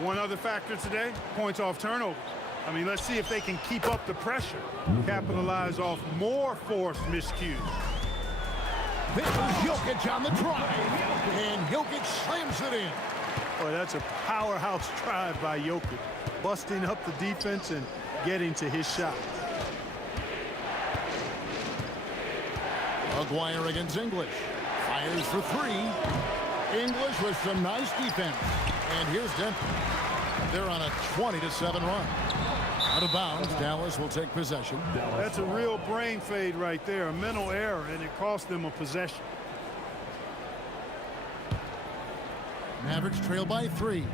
One other factor today, points off turnovers. I mean, let's see if they can keep up the pressure, capitalize off more forced miscues. There's Jokic on the drive, and Jokic slams it in. Boy, that's a powerhouse drive by Jokic, busting up the defense and getting to his shot. Aguirre against English. Fires for 3. English with some nice defense. And here's Denver. They're on a 20-7 run. Out of bounds, Dallas will take possession. That's a real brain fade right there, a mental error, and it cost them a possession. Mavericks trail by 3.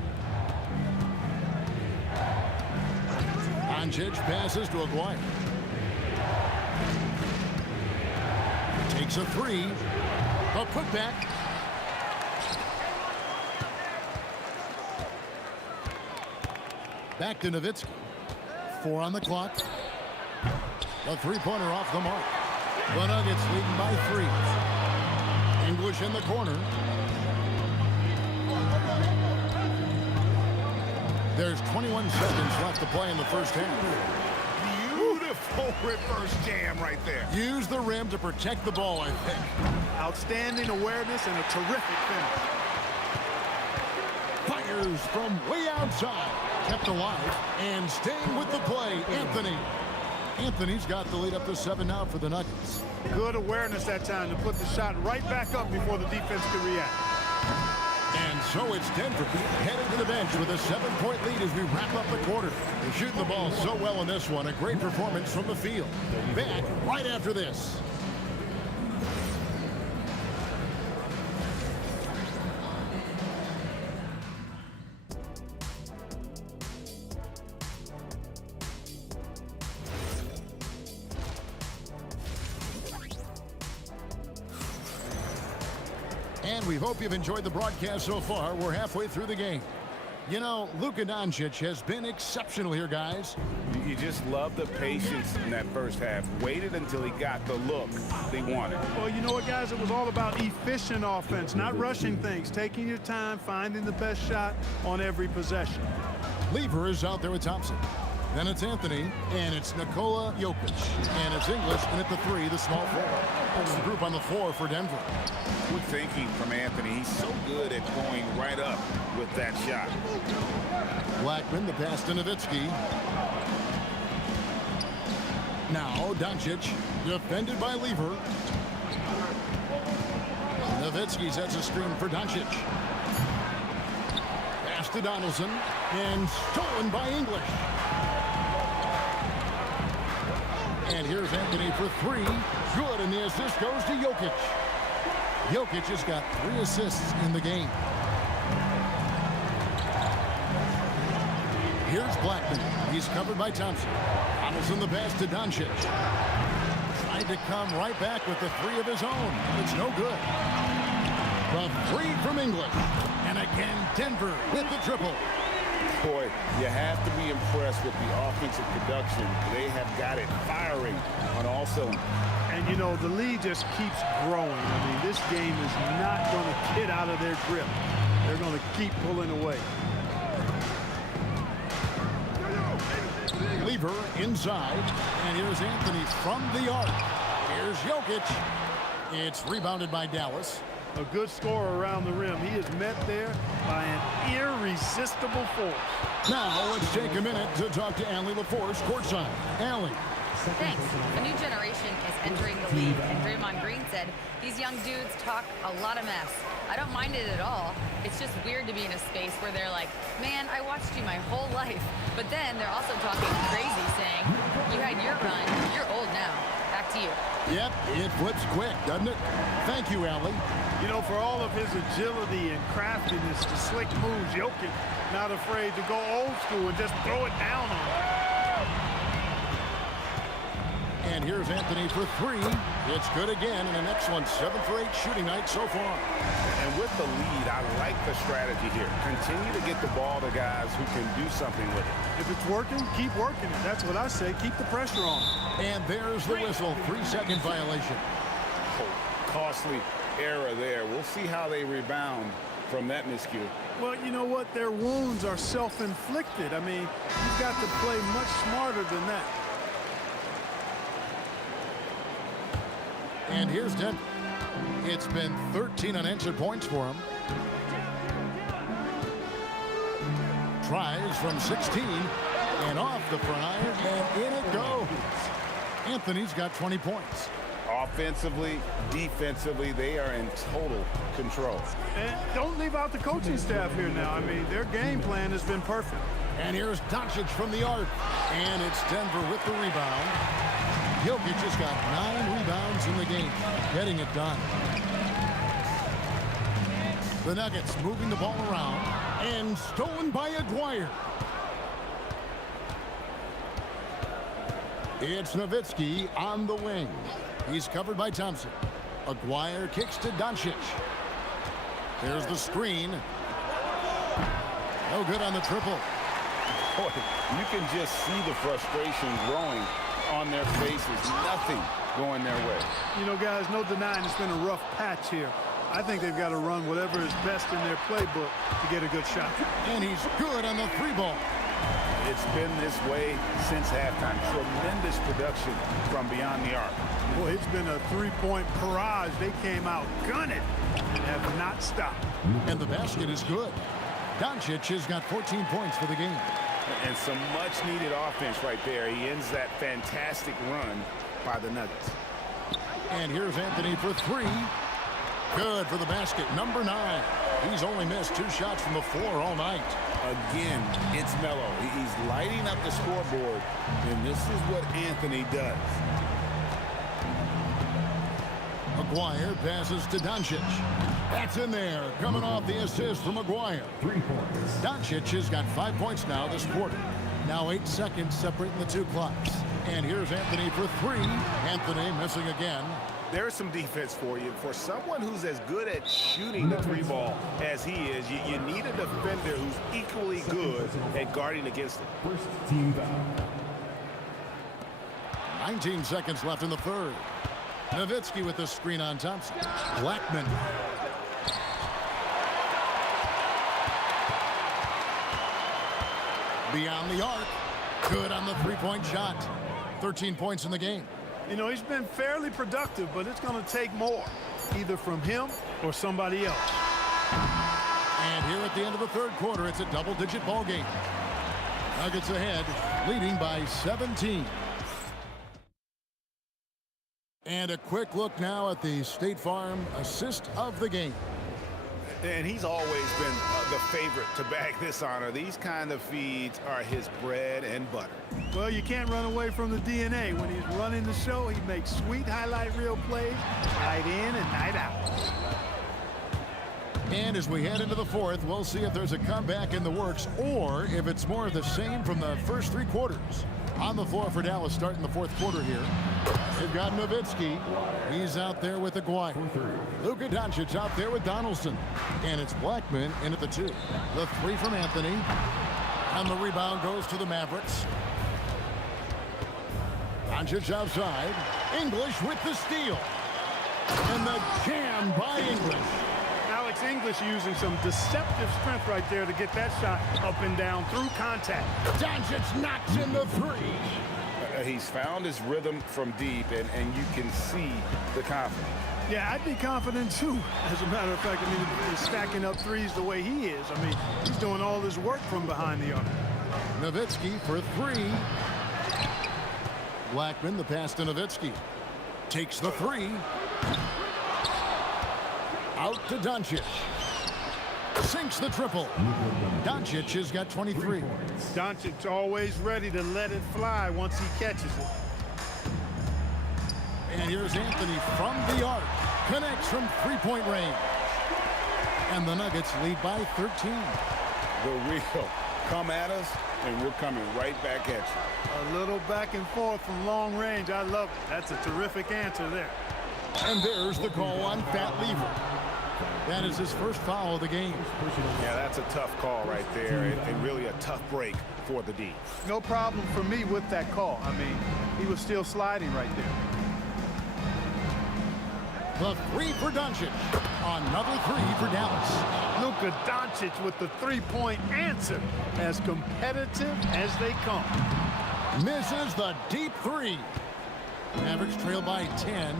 Doncic passes to Aguirre. Takes a 3. A putback. Back to Nowitzki. 4 on the clock. The three-pointer off the mark. The Nuggets leading by 3. English in the corner. There's 21 seconds left to play in the first half. Beautiful reverse jam right there. Use the rim to protect the ball, I think. Outstanding awareness and a terrific finish. Fires from way outside. Kept alive and staying with the play, Anthony. Anthony's got the lead up to 7 now for the Nuggets. Good awareness that time to put the shot right back up before the defense could react. And so it's Denver headed to the bench with a 7-point lead as we wrap up the quarter. They're shooting the ball so well in this one. A great performance from the field. Back right after this. And we hope you've enjoyed the broadcast so far. We're halfway through the game. You know, Luka Doncic has been exceptional here, guys. You just love the patience in that first half. Waited until he got the look they wanted. Well, you know what, guys? It was all about efficient offense, not rushing things, taking your time, finding the best shot on every possession. Lever is out there with Thompson. Then it's Anthony, and it's Nikola Jokic. And it's English, and at the 3, the small forward. That's the group on the floor for Denver. Good thinking from Anthony. He's so good at going right up with that shot. Blackman, the pass to Nowitzki. Now Doncic, defended by Lever. Nowitzki sets a screen for Doncic. Pass to Donaldson, and stolen by English. And here's Anthony for 3. Good, and the assist goes to Jokic. Jokic has got 3 assists in the game. Here's Blackman. He's covered by Thompson. Donaldson the pass to Doncic. Tried to come right back with the 3 of his own. It's no good. The 3 from English. And again, Denver with the triple. Boy, you have to be impressed with the offensive production. They have got it firing on all cylinders. And, you know, the lead just keeps growing. I mean, this game is not going to get out of their grip. They're going to keep pulling away. Lever inside. And here's Anthony from the arc. Here's Jokic. It's rebounded by Dallas. A good scorer around the rim. He is met there by an irresistible force. Now let's take a minute to talk to Allie LaForce courtside. Allie. Thanks. A new generation is entering the league, and Draymond Green said, these young dudes talk a lot of mess. I don't mind it at all. It's just weird to be in a space where they're like, man, I watched you my whole life. But then they're also talking crazy, saying, you had your run, you're old now. Back to you. Yep, it flips quick, doesn't it? Thank you, Allie. You know, for all of his agility and craftiness, the slick moves, Jokic not afraid to go old school and just throw it down on him. And here's Anthony for 3. It's good again, and an excellent 7 for 8 shooting night so far. And with the lead, I like the strategy here. Continue to get the ball to guys who can do something with it. If it's working, keep working it. That's what I say. Keep the pressure on. And there's the whistle. 3-second violation. Oh, costly error there. We'll see how they rebound from that miscue. Well, you know what? Their wounds are self-inflicted. I mean, you've got to play much smarter than that. And here's Denver. It's been 13 unanswered points for him. Tries from 16 and off the front iron, and in it goes. Anthony's got 20 points. Offensively, defensively, they are in total control. And don't leave out the coaching staff here now. I mean, their game plan has been perfect. And here's Doncic from the arc. And it's Denver with the rebound. Jokic has got 9 rebounds in the game, getting it done. The Nuggets moving the ball around, and stolen by Aguirre. It's Nowitzki on the wing. He's covered by Thompson. Aguirre kicks to Doncic. There's the screen. No good on the triple. Boy, you can just see the frustration growing on their faces. Nothing going their way. You know, guys, no denying it's been a rough patch here. I think they've got to run whatever is best in their playbook to get a good shot. And he's good on the 3 ball. It's been this way since halftime. Tremendous production from beyond the arc. Boy, it's been a 3-point barrage. They came out gunning and have not stopped. And the basket is good. Doncic has got 14 points for the game. And some much-needed offense right there. He ends that fantastic run by the Nuggets. And here's Anthony for 3. Good for the basket. Number 9. He's only missed 2 shots from the floor all night. Again, it's Melo. He's lighting up the scoreboard, and this is what Anthony does. Maguire passes to Doncic. That's in there, coming off the assist from Maguire. 3 points. Doncic has got 5 points now this quarter. Now 8 seconds separating the 2 clocks. And here's Anthony for 3. Anthony missing again. There's some defense for you. For someone who's as good at shooting the 3 ball as he is, you need a defender who's equally good at guarding against it. First team foul. 19 seconds left in the third. Nowitzki with the screen on Thompson. Blackman. Beyond the arc. Good on the 3-point shot. 13 points in the game. You know, he's been fairly productive, but it's going to take more, either from him or somebody else. And here at the end of the third quarter, it's a double-digit ball game. Nuggets ahead, leading by 17. And a quick look now at the State Farm assist of the game. And he's always been the favorite to bag this honor. These kind of feeds are his bread and butter. Well, you can't run away from the DNA. When he's running the show, he makes sweet highlight reel plays night in and night out. And as we head into the fourth, we'll see if there's a comeback in the works or if it's more of the same from the first 3 quarters. On the floor for Dallas starting the fourth quarter here. They've got Nowitzki. He's out there with Aguirre. Luka Doncic out there with Donaldson. And it's Blackman in at the 2. The 3 from Anthony. And the rebound goes to the Mavericks. Doncic outside. English with the steal. And the jam by English. Alex English using some deceptive strength right there to get that shot up and down through contact. Doncic knocks in the 3. He's found his rhythm from deep, and you can see the confidence. Yeah, I'd be confident too. As a matter of fact, I mean, he's stacking up threes the way he is. I mean, he's doing all his work from behind the arc. Nowitzki for 3. Blackman, the pass to Nowitzki. Takes the 3. Out to Doncic. Sinks the triple. Doncic has got 23. Doncic's always ready to let it fly once he catches it. And here's Anthony from the arc. Connects from 3-point range. And the Nuggets lead by 13. The real come at us, and we're coming right back at you. A little back and forth from long range. I love it. That's a terrific answer there. And there's the call on Pat Lever. That is his first foul of the game. Yeah, that's a tough call right there, and really a tough break for the D. No problem for me with that call. I mean, he was still sliding right there. The 3 for Doncic. Another 3 for Dallas. Luka Doncic with the 3-point answer. As competitive as they come. Misses the deep 3. Mavericks trail by 10.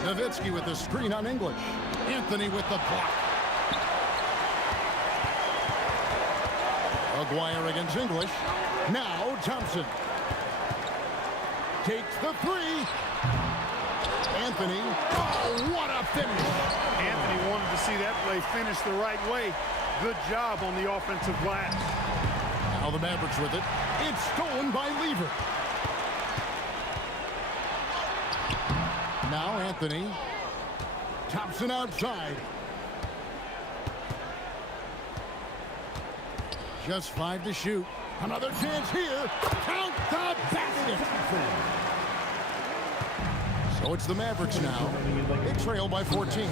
Nowitzki with the screen on English. Anthony with the block. Aguirre against English. Now Thompson. Takes the 3. Anthony. Oh, what a finish. Anthony wanted to see that play finish the right way. Good job on the offensive glass. Now the Mavericks with it. It's stolen by Lever. Now Anthony. Thompson outside. Just 5 to shoot. Another chance here. Count the basket. So it's the Mavericks now. They trail by 14.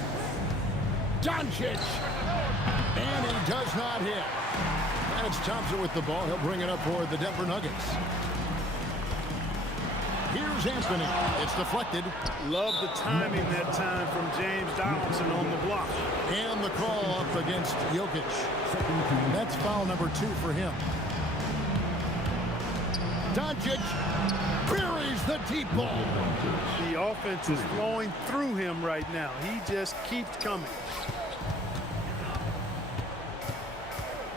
Doncic. And he does not hit. And it's Thompson with the ball. He'll bring it up for the Denver Nuggets. Here's Anthony. It's deflected. Love the timing that time from James Donaldson on the block. And the call up against Jokic. That's foul number 2 for him. Doncic buries the deep ball. The offense is flowing through him right now. He just keeps coming.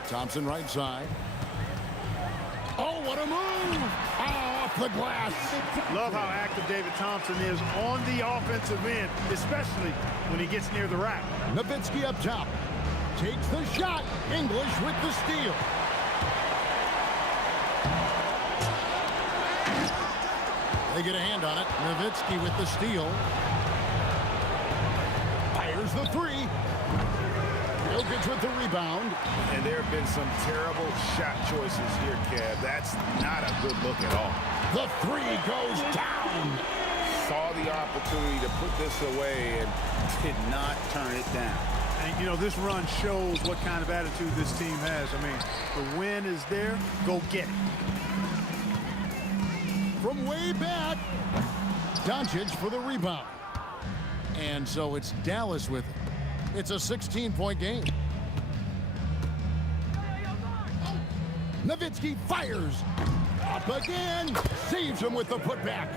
Thompson right side. Oh, what a move! Oh, off the glass. Love how active David Thompson is on the offensive end, especially when he gets near the rack. Nowitzki up top. Takes the shot. English with the steal. They get a hand on it. Nowitzki with the steal. Fires the 3. Jokic with the rebound. And there have been some terrible shot choices here, Kev. That's not a good look at all. The 3 goes down. Saw the opportunity to put this away and did not turn it down. And, you know, this run shows what kind of attitude this team has. I mean, the win is there. Go get it. From way back, Doncic for the rebound. And so it's Dallas with it. It's a 16-point game. Nowitzki fires. Up again. Saves him with the putback.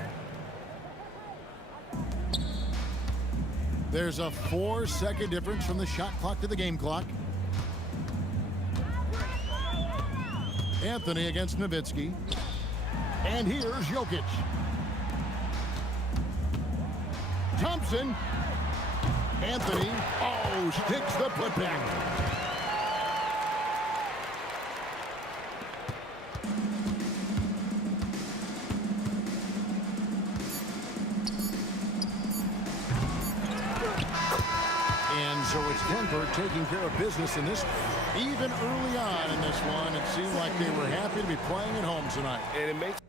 There's a 4-second difference from the shot clock to the game clock. Anthony against Nowitzki. And here's Jokic. Thompson. Anthony, sticks the putback. And so it's Denver taking care of business in this. Even early on in this one, it seemed like they were happy to be playing at home tonight. And it makes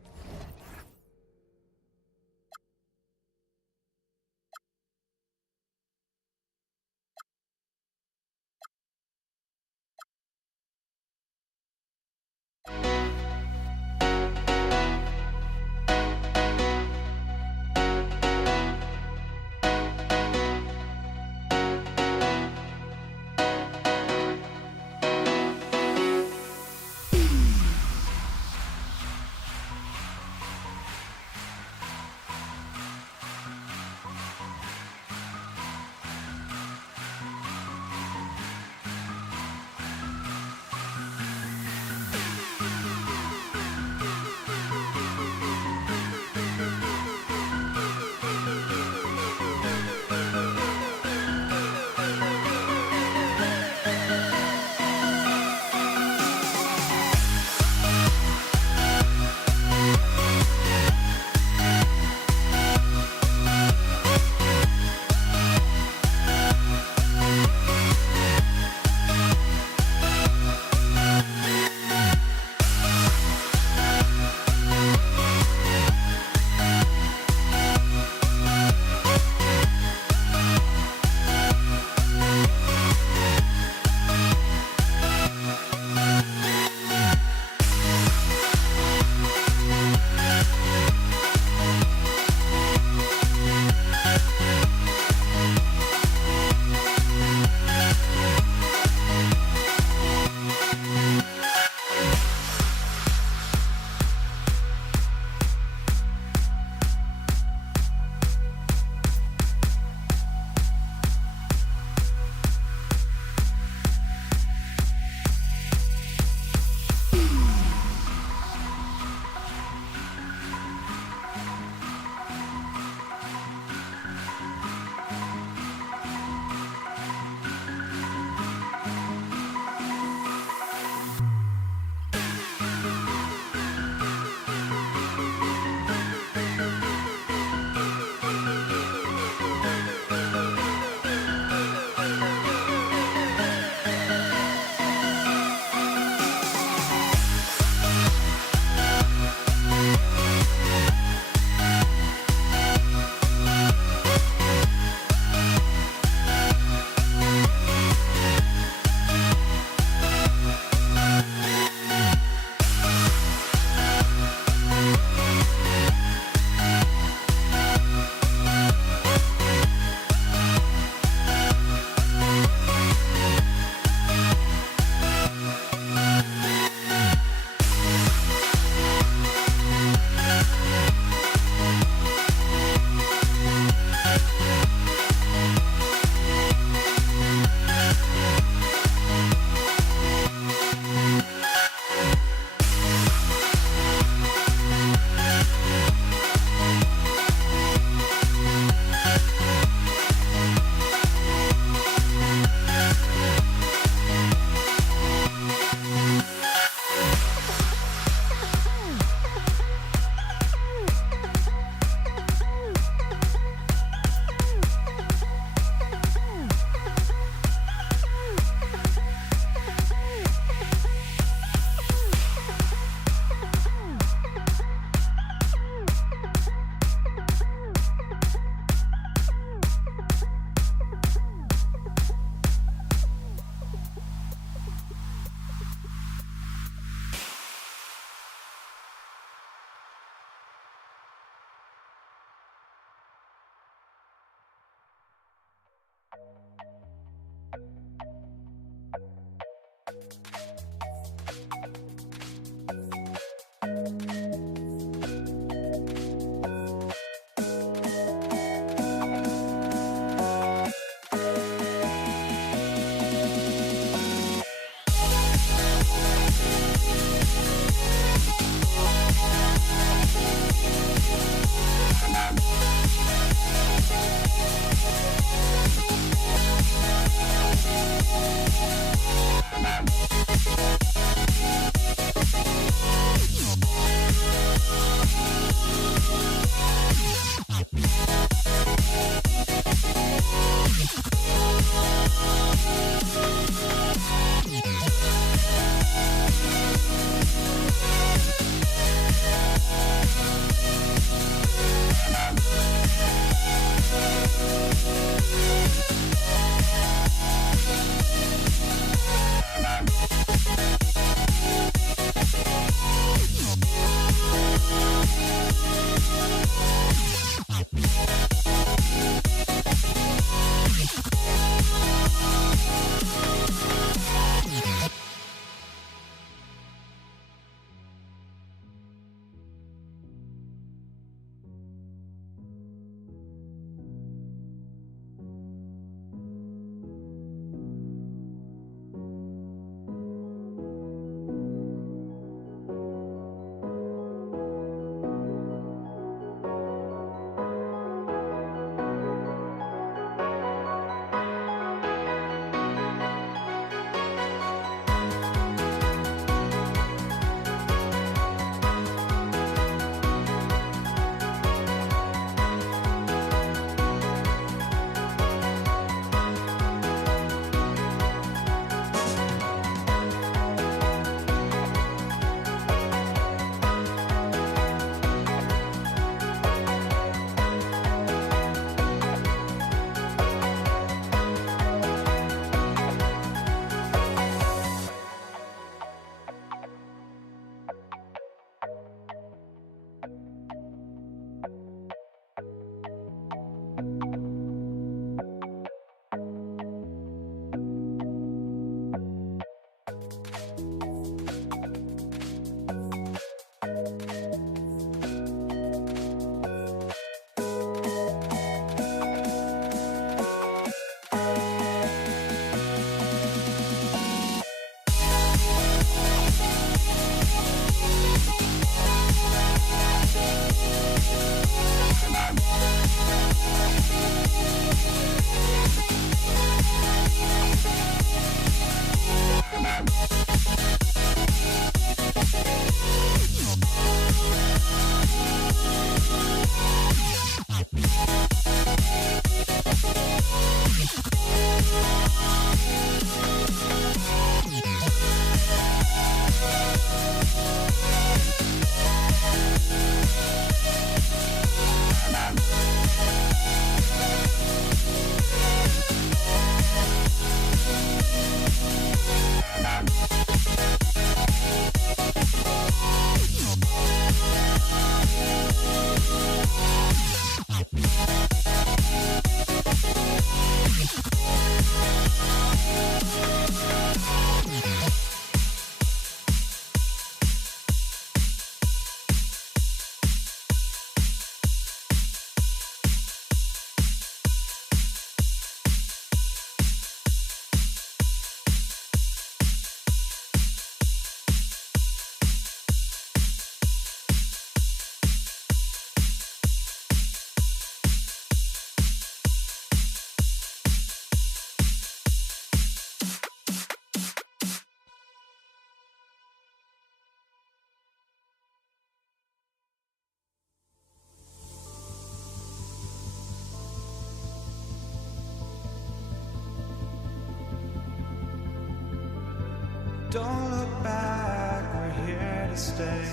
Don't look back, we're here to stay.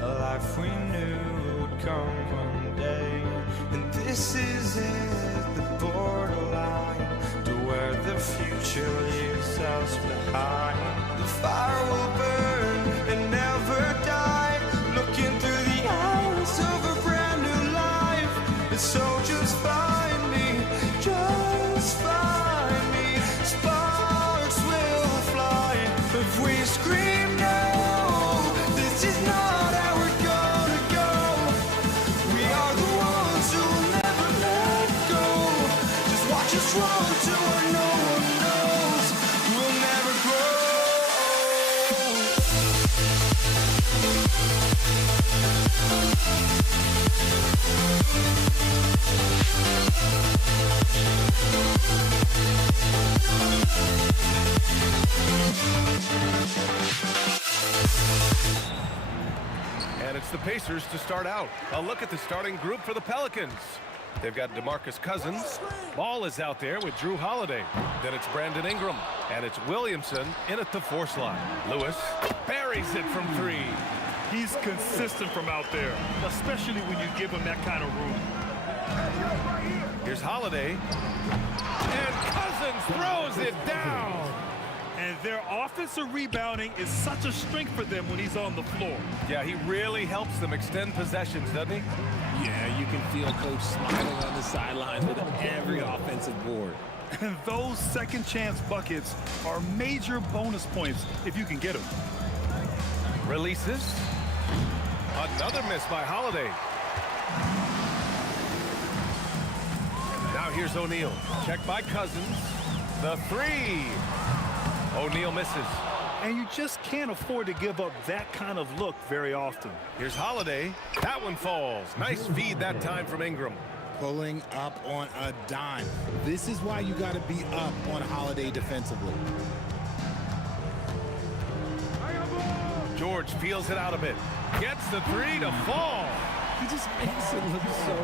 A life we knew would come one day. And this is it, the borderline to where the future leaves us behind. The fire will burn and never die, looking through the eyes of a brand new life. And so just find me, just find me. Sparks will fly if we scream no. This is not how we're gonna go. We are the ones who will never let go. Just watch us run to where no one knows. We'll never grow. And it's the Pacers to start out. A look at the starting group for the Pelicans. They've got DeMarcus Cousins. Ball is out there with Drew Holiday. Then it's Brandon Ingram. And it's Williamson in at the 4 slot. Lewis buries it from 3. He's consistent from out there, especially when you give him that kind of room. Here's Holiday. And Cousins throws it down. And their offensive rebounding is such a strength for them when he's on the floor. Yeah, he really helps them extend possessions, doesn't he? Yeah, you can feel Coach smiling on the sidelines with every offensive board. And those second chance buckets are major bonus points if you can get them. Releases. Another miss by Holiday. Now here's O'Neal. Checked by Cousins. The 3. O'Neal misses. And you just can't afford to give up that kind of look very often. Here's Holiday. That one falls. Nice feed that time from Ingram. Pulling up on a dime. This is why you got to be up on Holiday defensively. George feels it out a bit. Gets the 3 to fall. He just makes it look so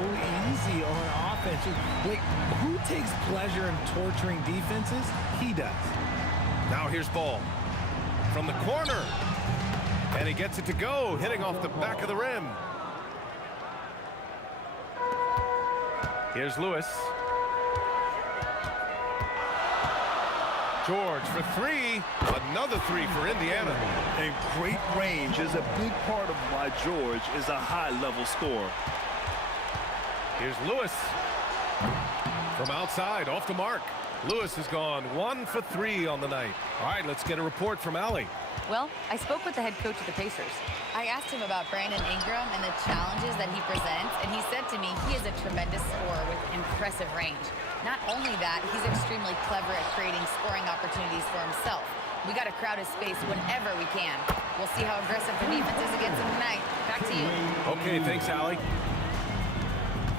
easy on offense. Like, who takes pleasure in torturing defenses? He does. Now here's Ball from the corner. And he gets it to go, hitting off the back of the rim. Here's Lewis. George for 3. Another 3 for Indiana. And great range is a big part of why George is a high-level scorer. Here's Lewis. From outside, off the mark. Lewis has gone 1 for 3 on the night. All right, let's get a report from Allie. Well, I spoke with the head coach of the Pacers. I asked him about Brandon Ingram and the challenges that he presents, and he said to me he is a tremendous scorer with impressive range. Not only that, he's extremely clever at creating scoring opportunities for himself. We got to crowd his space whenever we can. We'll see how aggressive the defense is against him tonight. Back to you. Okay, thanks, Allie.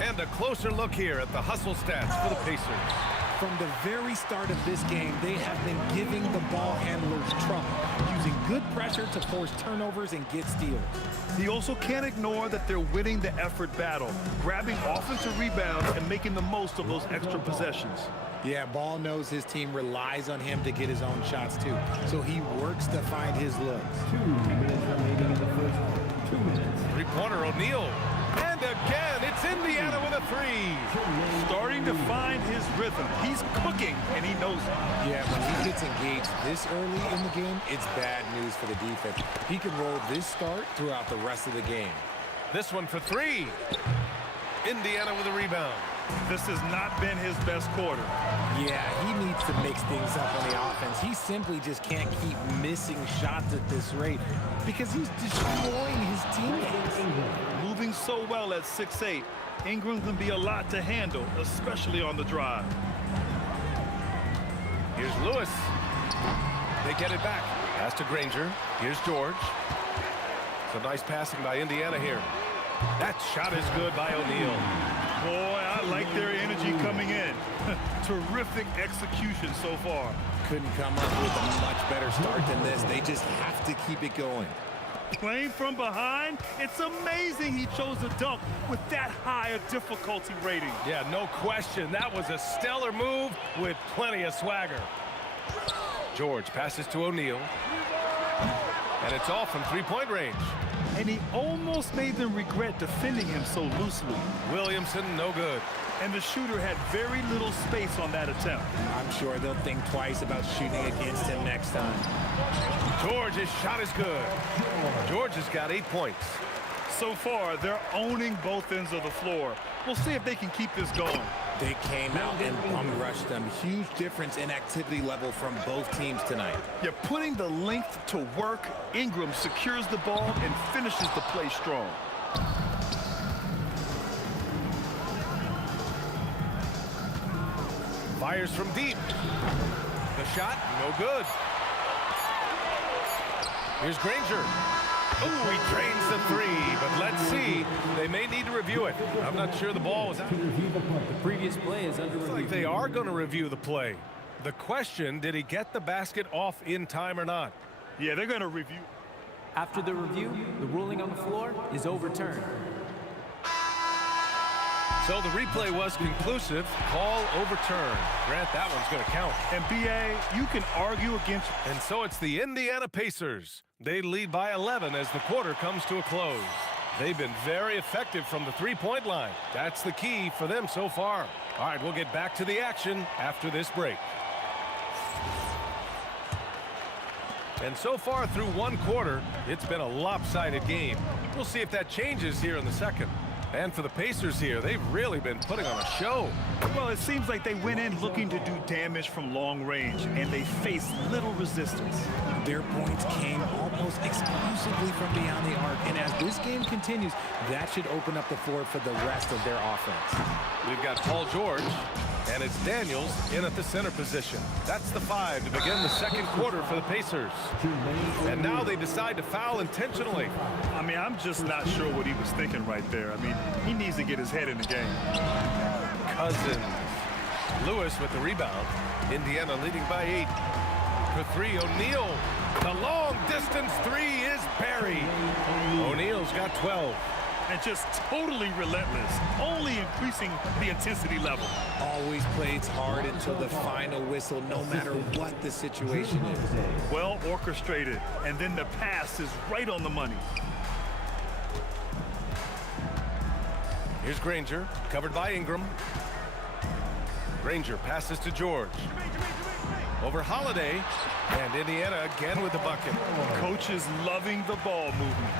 And a closer look here at the hustle stats for the Pacers. From the very start of this game, they have been giving the ball handlers trouble, using good pressure to force turnovers and get steals. He also can't ignore that they're winning the effort battle, grabbing offensive rebounds and making the most of those extra possessions. Yeah, Ball knows his team relies on him to get his own shots too, so he works to find his looks. 2 minutes remaining in the first. 2 minutes. Three-pointer O'Neal. And again, it's Indiana with a 3. Starting to find his rhythm. He's cooking, and he knows it. Yeah, when he gets engaged this early in the game, it's bad news for the defense. He can roll this start throughout the rest of the game. This one for 3. Indiana with a rebound. This has not been his best quarter. Yeah, he needs to mix things up on the offense. He simply just can't keep missing shots at this rate because he's destroying his teammates. Moving so well at 6'8", Ingram can be a lot to handle, especially on the drive. Here's Lewis. They get it back. Pass to Granger. Here's George. Some nice passing by Indiana here. That shot is good by O'Neal. Boy, I like their energy coming in. Terrific execution so far. Couldn't come up with a much better start than this. They just have to keep it going. Playing from behind, it's amazing he chose a dunk with that high a difficulty rating. Yeah, no question. That was a stellar move with plenty of swagger. George passes to O'Neal. And it's off from three-point range. And he almost made them regret defending him so loosely. Williamson, no good. And the shooter had very little space on that attempt. I'm sure they'll think twice about shooting against him next time. George's shot is good. George has got 8 points. So far, they're owning both ends of the floor. We'll see if they can keep this going. They came out and bum-rushed them. Huge difference in activity level from both teams tonight. Yeah, putting the length to work, Ingram secures the ball and finishes the play strong. Fires from deep. The shot, no good. Here's Granger. Oh, he drains the three, but let's see. They may need to review it. I'm not sure the ball was out. The previous play is under review. Looks like they are going to review the play. The question, did he get the basket off in time or not? Yeah, they're going to review. After the review, the ruling on the floor is overturned. So the replay was conclusive. Call overturned. Grant, that one's going to count. And B.A., you can argue against... And so it's the Indiana Pacers. They lead by 11 as the quarter comes to a close. They've been very effective from the three-point line. That's the key for them so far. All right, we'll get back to the action after this break. And so far through one quarter, it's been a lopsided game. We'll see if that changes here in the second. And for the Pacers here, they've really been putting on a show. Well, it seems like they went in looking to do damage from long range, and they faced little resistance. Their points came almost exclusively from beyond the arc, and as this game continues, that should open up the floor for the rest of their offense. We've got Paul George, and it's Daniels in at the center position. That's the 5 to begin the second quarter for the Pacers. And now they decide to foul intentionally. I mean, I'm just not sure what he was thinking right there. I mean, he needs to get his head in the game. Cousins. Lewis with the rebound. Indiana leading by 8. For 3, O'Neal. The long distance 3 is buried. O'Neal's got 12. And just totally relentless, only increasing the intensity level. Always plays hard until the final whistle, no matter what the situation is. Well orchestrated, and then the pass is right on the money. Here's Granger, covered by Ingram. Granger passes to George. Over Holiday, and Indiana again with the bucket. Coach is loving the ball movement.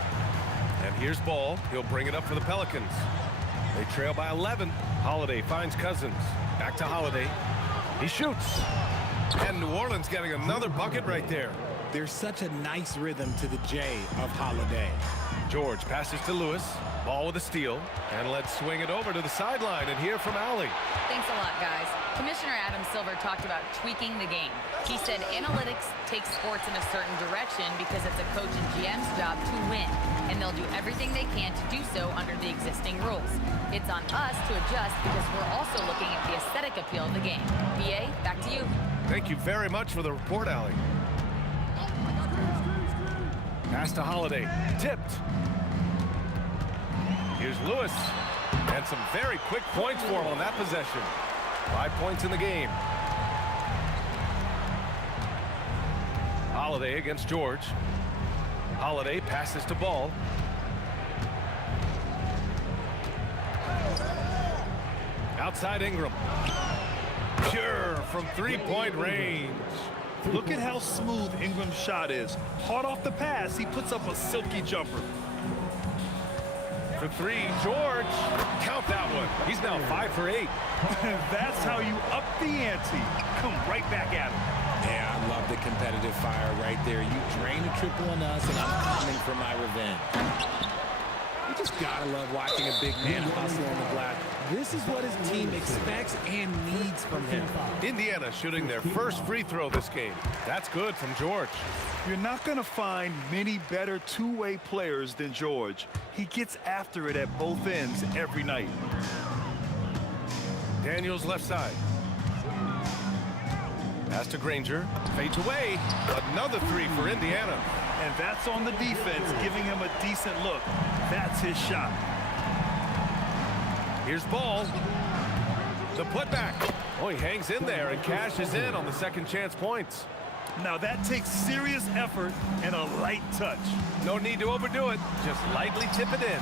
And here's Ball. He'll bring it up for the Pelicans. They trail by 11. Holiday finds Cousins. Back to Holiday. He shoots. And New Orleans getting another bucket right there. There's such a nice rhythm to the J of Holiday. George passes to Lewis. Ball with a steal. And let's swing it over to the sideline and hear from Allie. Thanks a lot, guys. Commissioner Adam Silver talked about tweaking the game. He said analytics take sports in a certain direction because it's a coach and GM's job to win, and they'll do everything they can to do so under the existing rules. It's on us to adjust because we're also looking at the aesthetic appeal of the game. BA, back to you. Thank you very much for the report, Allie. Pass to Holiday. Tipped. Here's Lewis. And some very quick points for him on that possession. 5 points in the game. Holiday against George. Holiday passes to Ball. Outside Ingram. Pure from three-point range. Look at how smooth Ingram's shot is. Hard off the pass, he puts up a silky jumper. For 3, George. Count that one. He's now 5 for 8. That's how you up the ante. Come right back at him. Yeah, I love the competitive fire right there. You drain a triple on us, and I'm coming for my revenge. You just gotta love watching a big man hustle on the glass. This is what his team expects and needs from him. Indiana shooting their first free throw this game. That's good from George. You're not going to find many better two-way players than George. He gets after it at both ends every night. Daniels left side. Pass to Granger. Fades away. Another 3 for Indiana. And that's on the defense, giving him a decent look. That's his shot. Here's Ball. The putback. Oh, he hangs in there and cashes in on the second chance points. Now that takes serious effort and a light touch. No need to overdo it. Just lightly tip it in.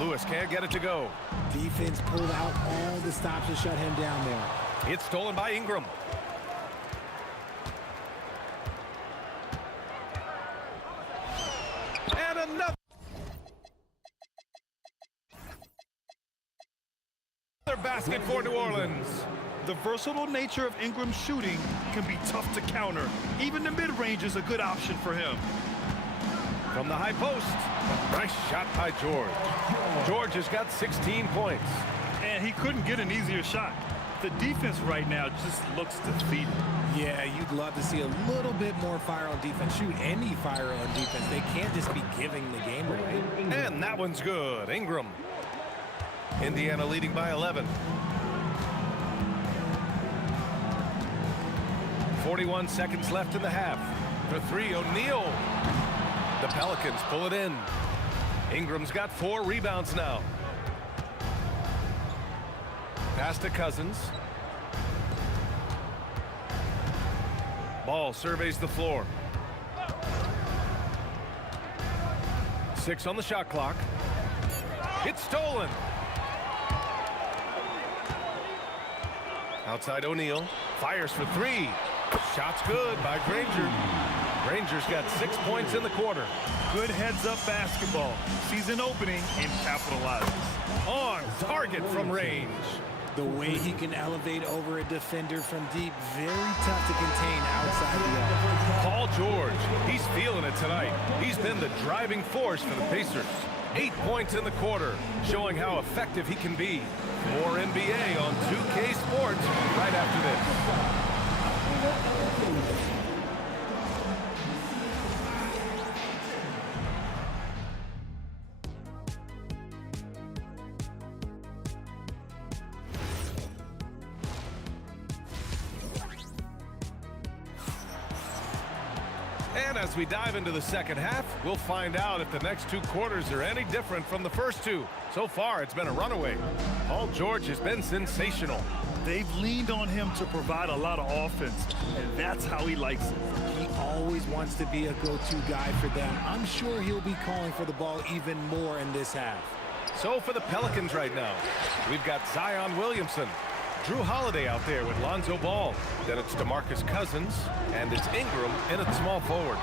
Lewis can't get it to go. Defense pulled out all the stops to shut him down there. It's stolen by Ingram. And another basket for New Orleans. The versatile nature of Ingram's shooting can be tough to counter. Even the mid-range is a good option for him. From the high post. Nice shot by George. George has got 16 points. And he couldn't get an easier shot. The defense right now just looks defeated. Yeah, you'd love to see a little bit more fire on defense. Shoot, any fire on defense. They can't just be giving the game away. And that one's good. Ingram. Indiana leading by 11. 41 seconds left in the half. For three, O'Neal. The Pelicans pull it in. Ingram's got 4 rebounds now. Pass to Cousins. Ball surveys the floor. 6 on the shot clock. It's stolen. Outside O'Neal. Fires for 3. Shot's good by Granger. Granger's got 6 points in the quarter. Good heads-up basketball. Sees an opening and capitalizes. On target from range. The way he can elevate over a defender from deep, very tough to contain outside the arc. Paul George, he's feeling it tonight. He's been the driving force for the Pacers. 8 points in the quarter, showing how effective he can be. More NBA on 2K Sports right after this. And as we dive into the second half, we'll find out if the next 2 quarters are any different from the first 2. So far, it's been a runaway. Paul George has been sensational. They've leaned on him to provide a lot of offense, and that's how he likes it. He always wants to be a go-to guy for them. I'm sure he'll be calling for the ball even more in this half. So for the Pelicans right now, we've got Zion Williamson, Drew Holiday out there with Lonzo Ball. Then it's DeMarcus Cousins, and it's Ingram in at small forward.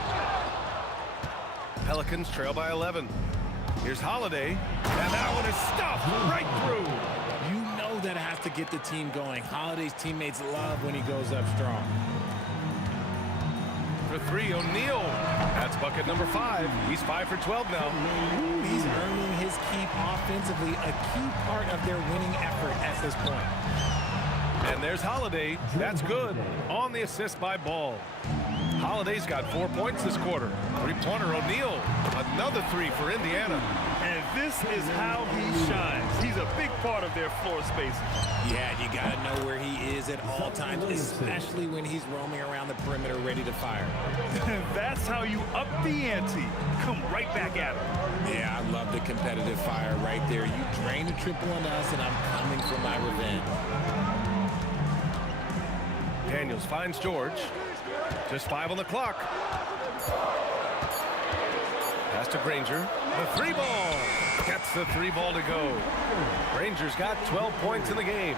Pelicans trail by 11. Here's Holiday, and that one is stuffed right through. You know that has to get the team going. Holiday's teammates love when he goes up strong. For 3, O'Neal. That's bucket number 5. He's 5 for 12 now. He's earning his keep offensively, a key part of their winning effort at this point. And there's Holiday. That's good. On the assist by Ball. Holiday's got 4 points this quarter. 3-pointer O'Neal. Another 3 for Indiana. And this is how he shines. He's a big part of their floor spacing. Yeah, you got to know where he is at all times, especially when he's roaming around the perimeter ready to fire. And that's how you up the ante. Come right back at him. Yeah, I love the competitive fire right there. You drain a triple on us, and I'm coming for my revenge. Daniels finds George. Just 5 on the clock. Pass to Granger. The 3-ball. Gets the 3-ball to go. Granger's got 12 points in the game.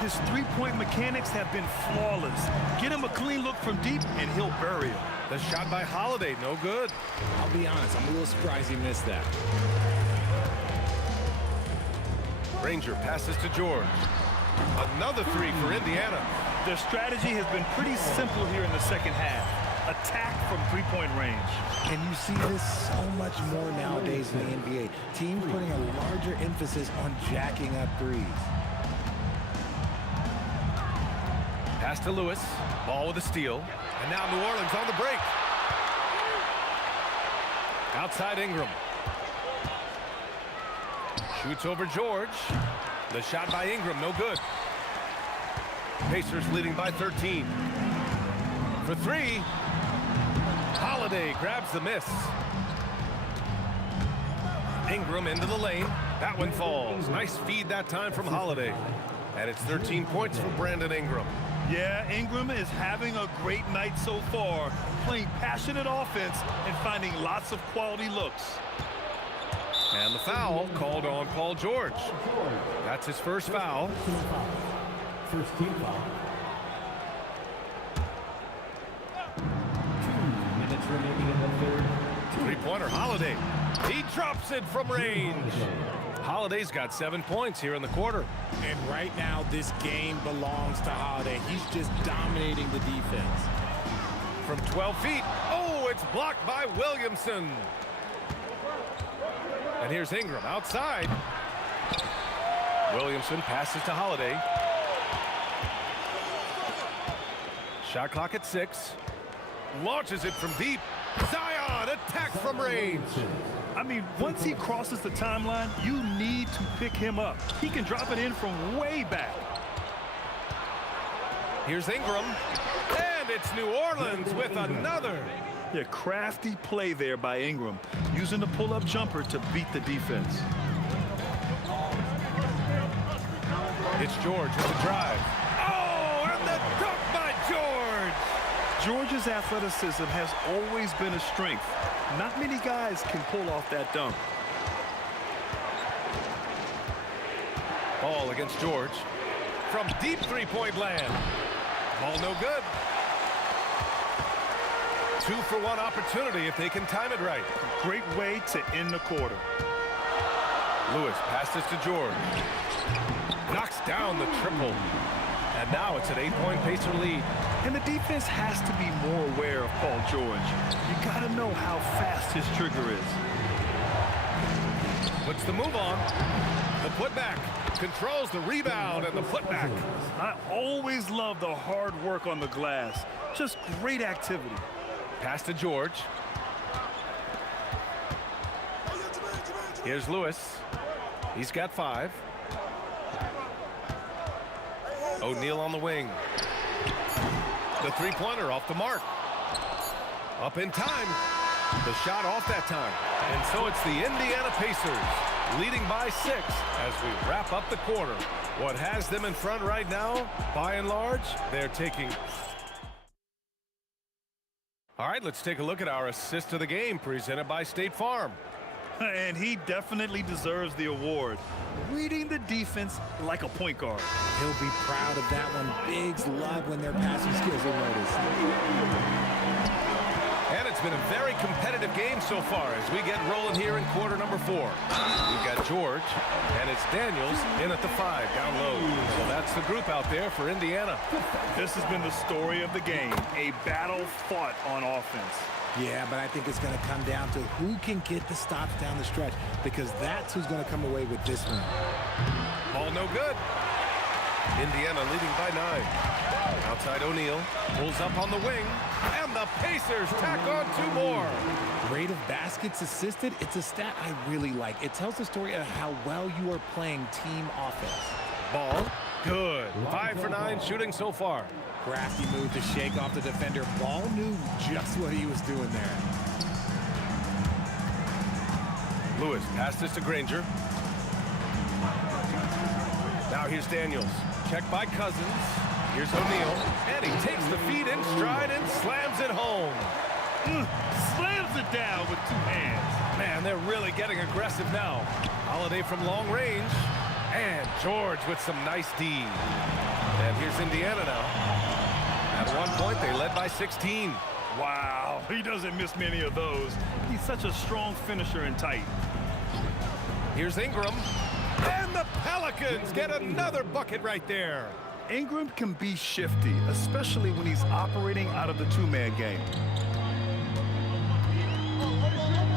His three-point mechanics have been flawless. Get him a clean look from deep, and he'll bury him. The shot by Holiday, no good. I'll be honest, I'm a little surprised he missed that. Granger passes to George. Another 3 for Indiana. Their strategy has been pretty simple here in the second half. Attack from three-point range. And you see this so much more nowadays in the NBA. Teams putting a larger emphasis on jacking up threes. Pass to Lewis. Ball with a steal. And now New Orleans on the break. Outside Ingram. Shoots over George. The shot by Ingram, no good. Pacers leading by 13. For 3. Holiday grabs the miss. Ingram into the lane. That one falls. Nice feed that time from Holiday. And it's 13 points for Brandon Ingram. Yeah, Ingram is having a great night so far, playing passionate offense and finding lots of quality looks. And the foul called on Paul George. That's his first foul. First team foul. 2 minutes remaining in the third. Three-pointer, Holiday. He drops it from range. Holiday's got 7 points here in the quarter. And right now, this game belongs to Holiday. He's just dominating the defense. From 12 feet. Oh, it's blocked by Williamson. And here's Ingram outside. Williamson passes to Holiday. Shot clock at 6. Launches it from deep. Zion attacks from range. I mean, once he crosses the timeline, you need to pick him up. He can drop it in from way back. Here's Ingram. And it's New Orleans with another. Yeah, crafty play there by Ingram, using the pull-up jumper to beat the defense. It's George with the drive. Oh, and the dunk by George. George's athleticism has always been a strength. Not many guys can pull off that dunk. Ball against George. From deep three-point land. Ball no good. 2-for-1 opportunity if they can time it right. Great way to end the quarter. Lewis passes to George. Knocks down the triple. And now it's an 8-point Pacer lead. And the defense has to be more aware of Paul George. You got to know how fast his trigger is. Puts the move on. The putback. Controls the rebound and the putback. I always love the hard work on the glass. Just great activity. Pass to George. Here's Lewis. He's got 5. O'Neal on the wing. The three-pointer off the mark. Up in time. The shot off that time. And so it's the Indiana Pacers leading by 6 as we wrap up the quarter. What has them in front right now, by and large, they're taking. All right, let's take a look at our assist of the game presented by State Farm. And he definitely deserves the award. Reading the defense like a point guard. He'll be proud of that one. Bigs love when their passing skills are noticed. And it's been a very competitive game so far as we get rolling here in quarter number 4. We've got George, and it's Daniels in at the 5 down low. So that's the group out there for Indiana. This has been the story of the game, a battle fought on offense. Yeah, but I think it's going to come down to who can get the stops down the stretch, because that's who's going to come away with this one. Ball no good. Indiana leading by 9. Outside O'Neal pulls up on the wing, and the Pacers tack on 2 more. Rate of baskets assisted, it's a stat I really like. It tells the story of how well you are playing team offense. Ball good. 5 for 9 shooting so far. Crafty move to shake off the defender. Ball knew just what he was doing there. Lewis passed this to Granger. Now here's Daniels. Checked by Cousins. Here's O'Neal. And he takes the feed in stride and slams it home. Slams it down with 2 hands. Man, they're really getting aggressive now. Holiday from long range. And George with some nice D. And here's Indiana now. At one point, they led by 16. Wow, he doesn't miss many of those. He's such a strong finisher and tight. Here's Ingram. And the Pelicans get another bucket right there. Ingram can be shifty, especially when he's operating out of the 2-man game.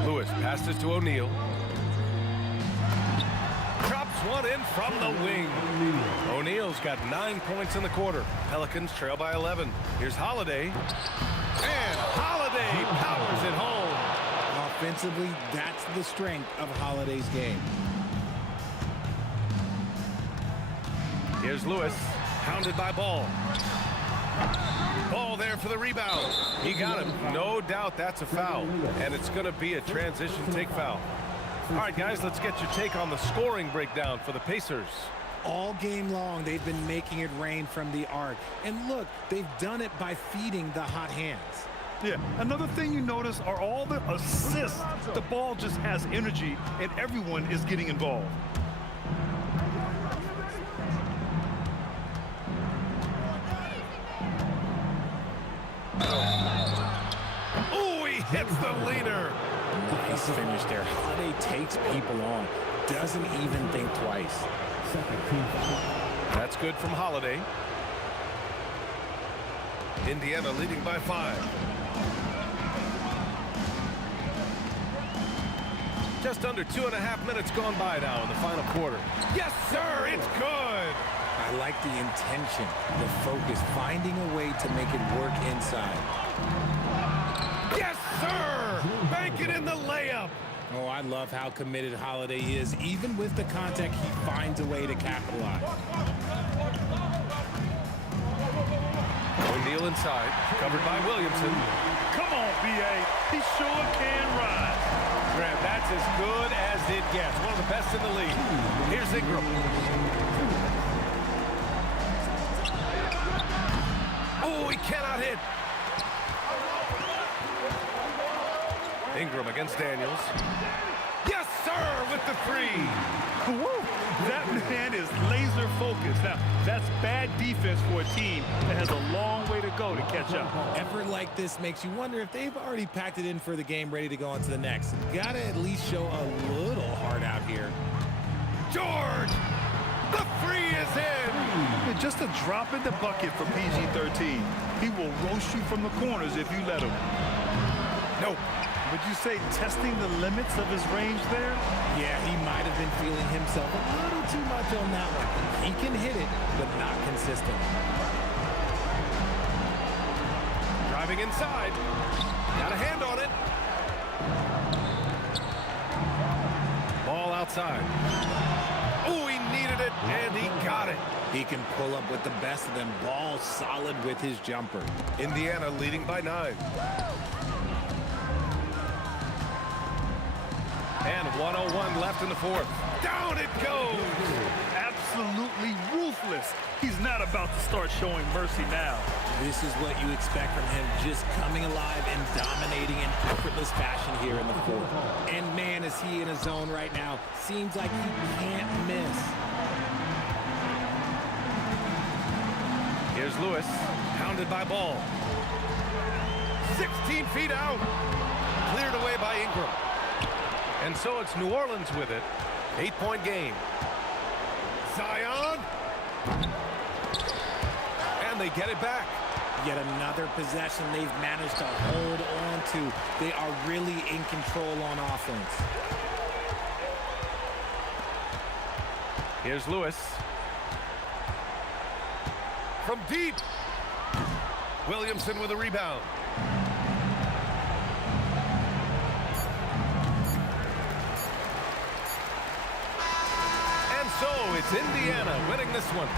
Lewis passes to O'Neal. Drops one in from the wing. O'Neal's got 9 points in the quarter. Pelicans trail by 11. Here's Holiday. And Holiday powers it home. Offensively, that's the strength of Holiday's game. Here's Lewis, hounded by Ball. Ball there for the rebound. He got him. No doubt that's a foul. And it's going to be a transition take foul. All right, guys, let's get your take on the scoring breakdown for the Pacers. All game long, they've been making it rain from the arc. And look, they've done it by feeding the hot hands. Yeah, another thing you notice are all the assists. The ball just has energy, and everyone is getting involved. Oh, he hits the leader. Nice finish there. Holiday takes people on. Doesn't even think twice. That's good from Holiday. Indiana leading by 5. Just under 2.5 minutes gone by now in the final quarter. Yes, sir, it's good. I like the intention, the focus, finding a way to make it work inside. Yes, sir. Bank it in the layup. Oh, I love how committed Holiday is. Even with the contact, he finds a way to capitalize. O'Neal inside, covered by Williamson. Come on, B.A. He sure can ride. Graham, that's as good as it gets. One of the best in the league. Here's Ingram. Oh, he cannot hit. Ingram against Daniels. Yes, sir, with the three. Woo! That man is laser focused. Now, that's bad defense for a team that has a long way to go to catch up. Effort like this makes you wonder if they've already packed it in for the game, ready to go on to the next. Gotta at least show a little heart out here. George! The three is in! Just a drop in the bucket for PG-13. He will roast you from the corners if you let him. Nope. Would you say testing the limits of his range there? Yeah, he might have been feeling himself a little too much on that one. He can hit it, but not consistent. Driving inside. Got a hand on it. Ball outside. Oh, he needed it, and he got it. He can pull up with the best of them. Ball solid with his jumper. Indiana leading by 9. And 1:01 left in the fourth. Down it goes! Absolutely ruthless. He's not about to start showing mercy now. This is what you expect from him, just coming alive and dominating in effortless fashion here in the fourth. And man, is he in a zone right now. Seems like he can't miss. Here's Lewis, pounded by Ball. 16 feet out. Cleared away by Ingram. And so it's New Orleans with it. 8-point game. Zion. And they get it back. Yet another possession they've managed to hold on to. They are really in control on offense. Here's Lewis. From deep. Williamson with a rebound. So it's Indiana winning this one.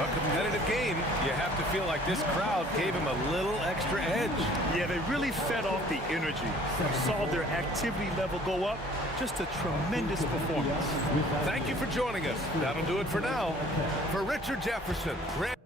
A competitive game. You have to feel like this crowd gave him a little extra edge. Yeah, they really fed off the energy. You saw their activity level go up. Just a tremendous performance. Thank you for joining us. That'll do it for now. For Richard Jefferson, Grant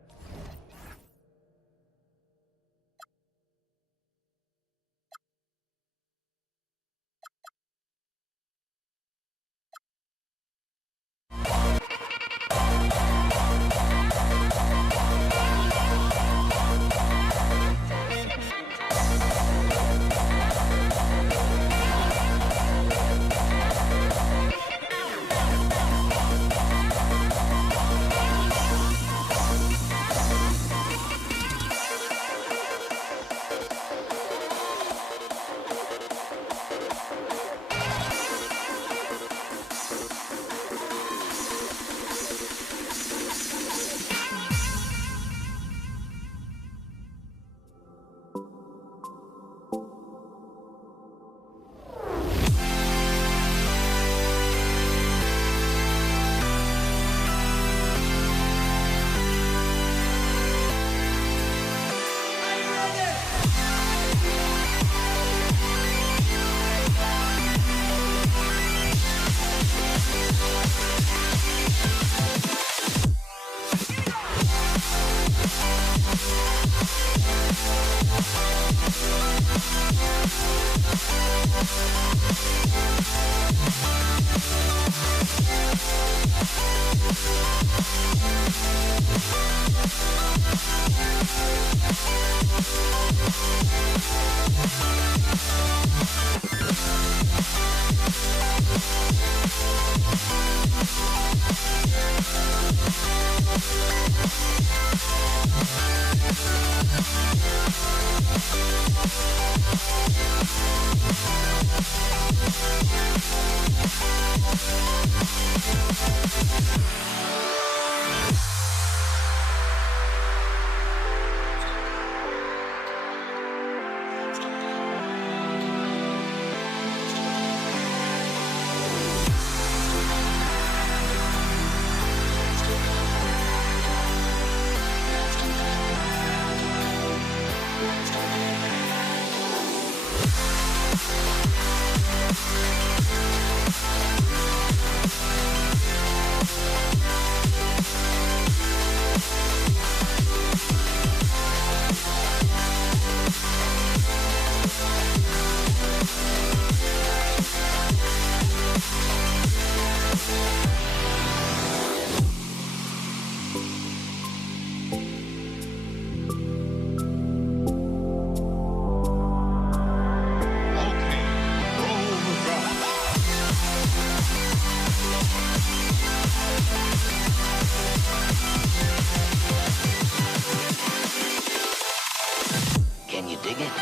Can you dig it?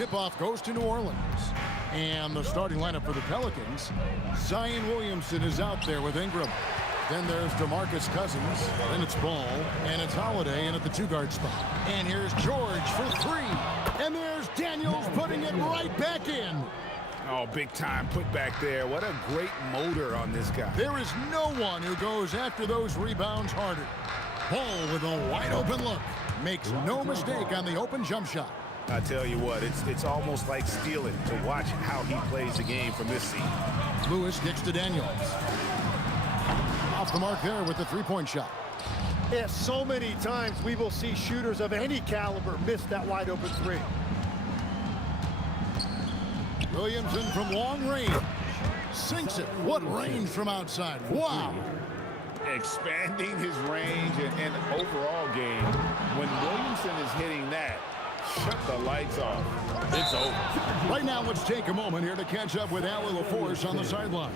tip-off goes to New Orleans. And the starting lineup for the Pelicans, Zion Williamson is out there with Ingram. Then there's DeMarcus Cousins. Then it's Ball. And it's Holiday in at the two-guard spot. And here's George for three. And there's Daniels putting it right back in. Oh, big time put back there. What a great motor on this guy. There is no one who goes after those rebounds harder. Ball with a wide open look. Makes no mistake on the open jump shot. I tell you what, it's almost like stealing to watch how he plays the game from this seat. Lewis kicks to Daniels. Off the mark there with the three-point shot. Yeah, so many times we will see shooters of any caliber miss that wide open three. Williamson from long range. Sinks it. What range from outside. Wow. Expanding his range and overall game. When Williamson is hitting that, shut the lights off. It's over. Right now, let's take a moment here to catch up with Allie LaForce on the sideline.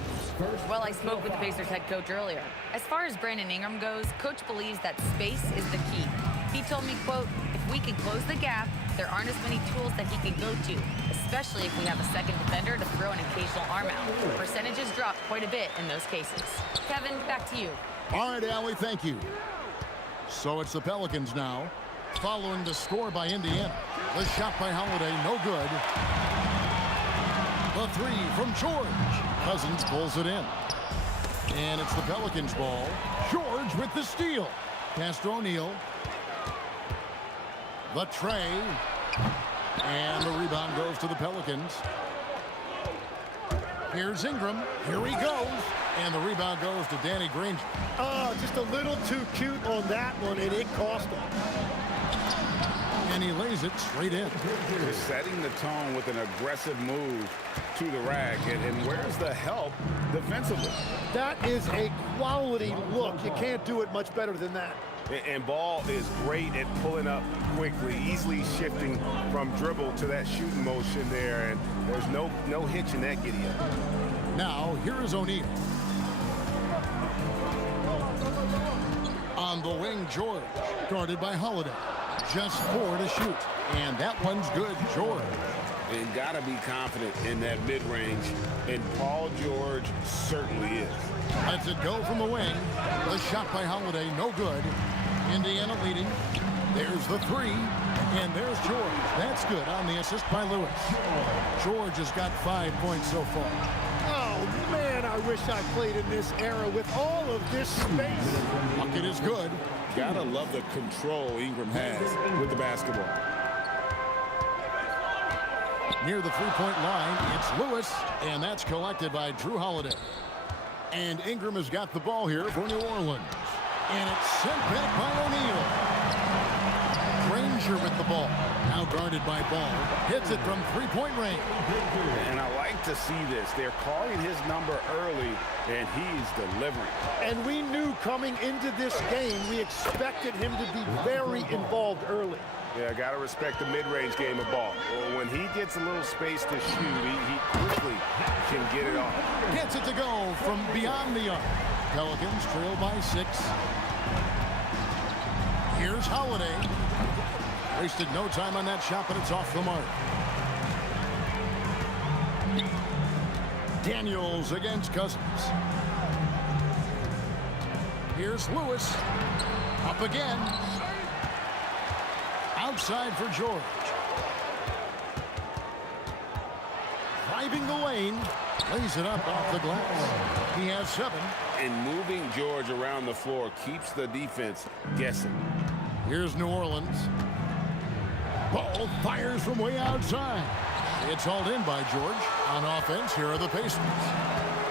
Well, I spoke with the Pacers head coach earlier. As far as Brandon Ingram goes, coach believes that space is the key. He told me, quote, if we can close the gap, there aren't as many tools that he can go to, especially if we have a second defender to throw an occasional arm out. Percentages drop quite a bit in those cases. Kevin, back to you. All right, Allie, thank you. So it's the Pelicans now, following the score by Indiana. The shot by Holiday, no good. The three from George. Cousins pulls it in. And it's the Pelicans ball. George with the steal. Pass to O'Neal. The tray. And the rebound goes to the Pelicans. Here's Ingram. Here he goes. And the rebound goes to Danny Granger. Oh, just a little too cute on that one, and it cost him. And he lays it straight in. Setting the tone with an aggressive move to the rack. And where's the help defensively? That is a quality look. You can't do it much better than that. And Ball is great at pulling up quickly, easily shifting from dribble to that shooting motion there. And there's no hitch in that giddy up. Now, here is O'Neal. On the wing, George, guarded by Holiday. Just 4 to shoot. And that one's good, George. And got to be confident in that mid-range. And Paul George certainly is. Lets it go from the wing. The shot by Holiday, no good. Indiana leading. There's the three. And there's George. That's good on the assist by Lewis. George has got 5 points so far. Oh, man, I wish I played in this era with all of this space. Bucket is good. Gotta love the control Ingram has with the basketball. Near the three-point line, it's Lewis, and that's collected by Drew Holiday. And Ingram has got the ball here for New Orleans. And it's sent back by O'Neal. Granger with the ball. Now guarded by Ball. Hits it from three-point range. And I like to see this. They're calling his number early, and he's delivering. And we knew coming into this game, we expected him to be very involved early. Yeah, got to respect the mid-range game of Ball. When he gets a little space to shoot, he quickly can get it off. Gets it to go from beyond the arc. Pelicans trail by 6. Here's Holiday. Wasted no time on that shot, but it's off the mark. Daniels against Cousins. Here's Lewis. Up again. Outside for George. Driving the lane. Lays it up off the glass. He has 7. And moving George around the floor keeps the defense guessing. Here's New Orleans. Ball fires from way outside. It's hauled in by George. On offense, here are the Pacers.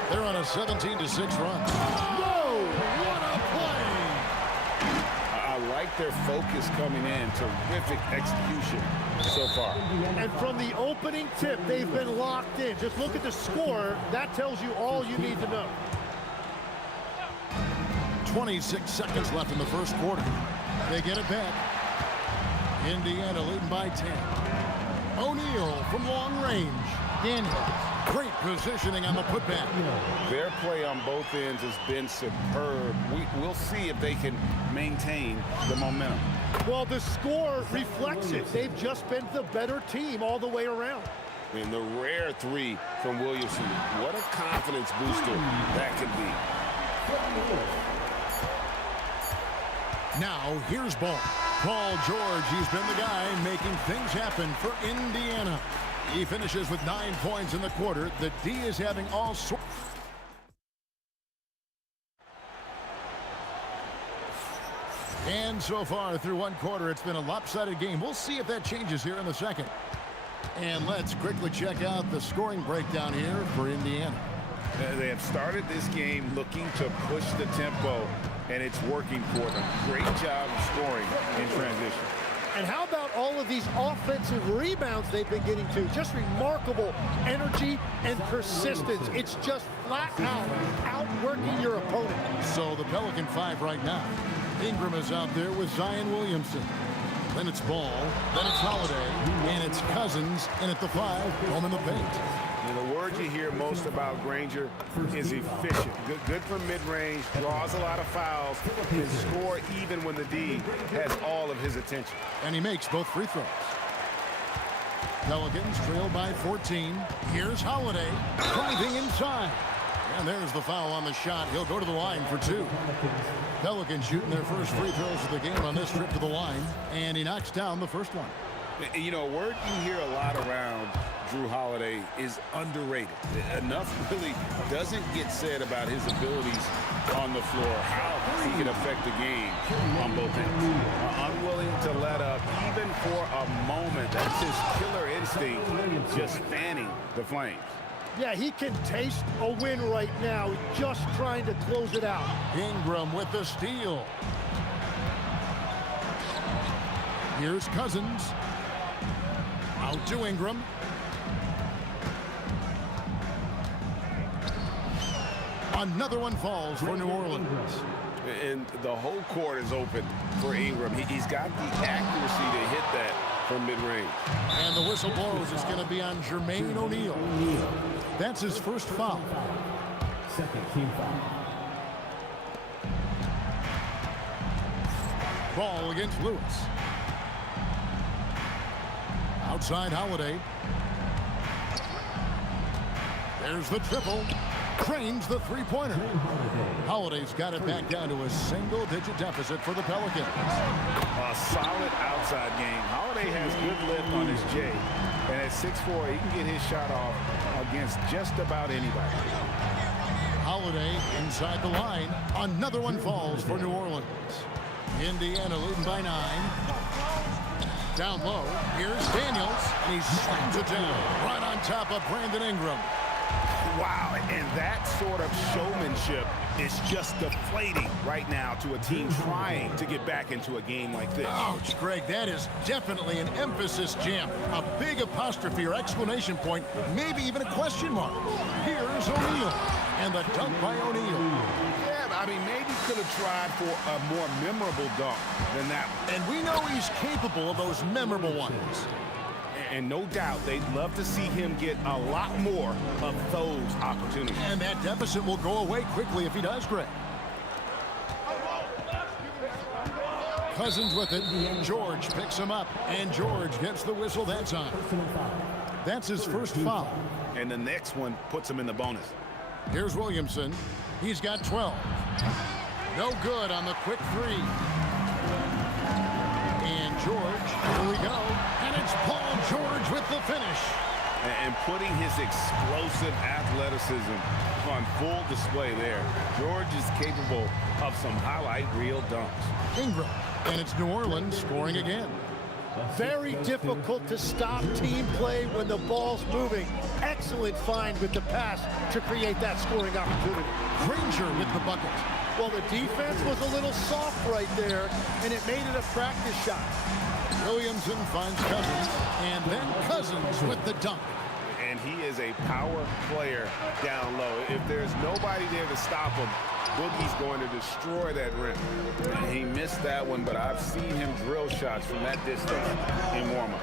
They're on a 17-6 run. Whoa! What a play! I like their focus coming in. Terrific execution so far. And from the opening tip, they've been locked in. Just look at the score. That tells you all you need to know. 26 seconds left in the first quarter. They get it back. Indiana leading by 10. O'Neal from long range. Daniels. Great positioning on the putback. Their play on both ends has been superb. We'll see if they can maintain the momentum. Well, the score reflects it. They've just been the better team all the way around. And the rare three from Williamson. What a confidence booster that could be. Now, here's Ball. Paul George, he's been the guy making things happen for Indiana. He finishes with 9 points in the quarter. The D is having all sorts. And so far through one quarter, it's been a lopsided game. We'll see if that changes here in the second. And let's quickly check out the scoring breakdown here for Indiana. They have started this game looking to push the tempo, and it's working for them. Great job of scoring in transition. And how about all of these offensive rebounds they've been getting to? Just remarkable energy and persistence. It's just flat out outworking your opponent. So the Pelican 5 right now. Ingram is out there with Zion Williamson. Then it's Ball, then it's Holiday, and it's Cousins in at the 5, home in the paint. And the word you hear most about Granger is efficient. Good from mid-range, draws a lot of fouls, can score even when the D has all of his attention. And he makes both free throws. Pelicans trail by 14. Here's Holiday driving inside. And there's the foul on the shot. He'll go to the line for 2. Pelicans shooting their first free throws of the game on this trip to the line. And he knocks down the first one. You know, a word you hear a lot around Drew Holiday is underrated. Enough really doesn't get said about his abilities on the floor, how he can affect the game on both ends. Unwilling to let up even for a moment. That's his killer instinct, just fanning the flames. Yeah, he can taste a win right now, just trying to close it out. Ingram with the steal. Here's Cousins. Out to Ingram. Another one falls for New Orleans. And the whole court is open for Ingram. He's got the accuracy to hit that from mid-range. And the whistle blows. It's going to be on Jermaine O'Neal. That's his first foul. Second team foul. Ball against Lewis. Outside Holiday. There's the triple. Cranes the three-pointer. Holiday's got it back down to a single-digit deficit for the Pelicans. A solid outside game. Holiday has good lift on his J. And at 6'4", he can get his shot off against just about anybody. Holiday inside the line. Another one falls for New Orleans. Indiana leading by 9. Down low. Here's Daniels. And he slams it down right on top of Brandon Ingram. Wow, and that sort of showmanship is just deflating right now to a team trying to get back into a game like this. Ouch, Greg, that is definitely an emphasis jam. A big apostrophe or exclamation point, maybe even a question mark. Here's O'Neal, and the dunk by O'Neal. Yeah, I mean, maybe could have tried for a more memorable dunk than that one. And we know he's capable of those memorable ones. And no doubt they'd love to see him get a lot more of those opportunities. And that deficit will go away quickly if he does, Greg. Cousins with it. George picks him up. And George gets the whistle that time. That's his first foul. And the next one puts him in the bonus. Here's Williamson. He's got 12. No good on the quick 3. And George, here we go. And it's Paul George with the finish. And putting his explosive athleticism on full display there. George is capable of some highlight reel dunks. Ingram. And it's New Orleans scoring again. Very difficult to stop team play when the ball's moving. Excellent find with the pass to create that scoring opportunity. Granger with the bucket. Well, the defense was a little soft right there, and it made it a practice shot. Williamson finds Cousins, and then Cousins with the dunk. And he is a power player down low. If there's nobody there to stop him, Boogie's going to destroy that rim. He missed that one, but I've seen him drill shots from that distance in warm-up.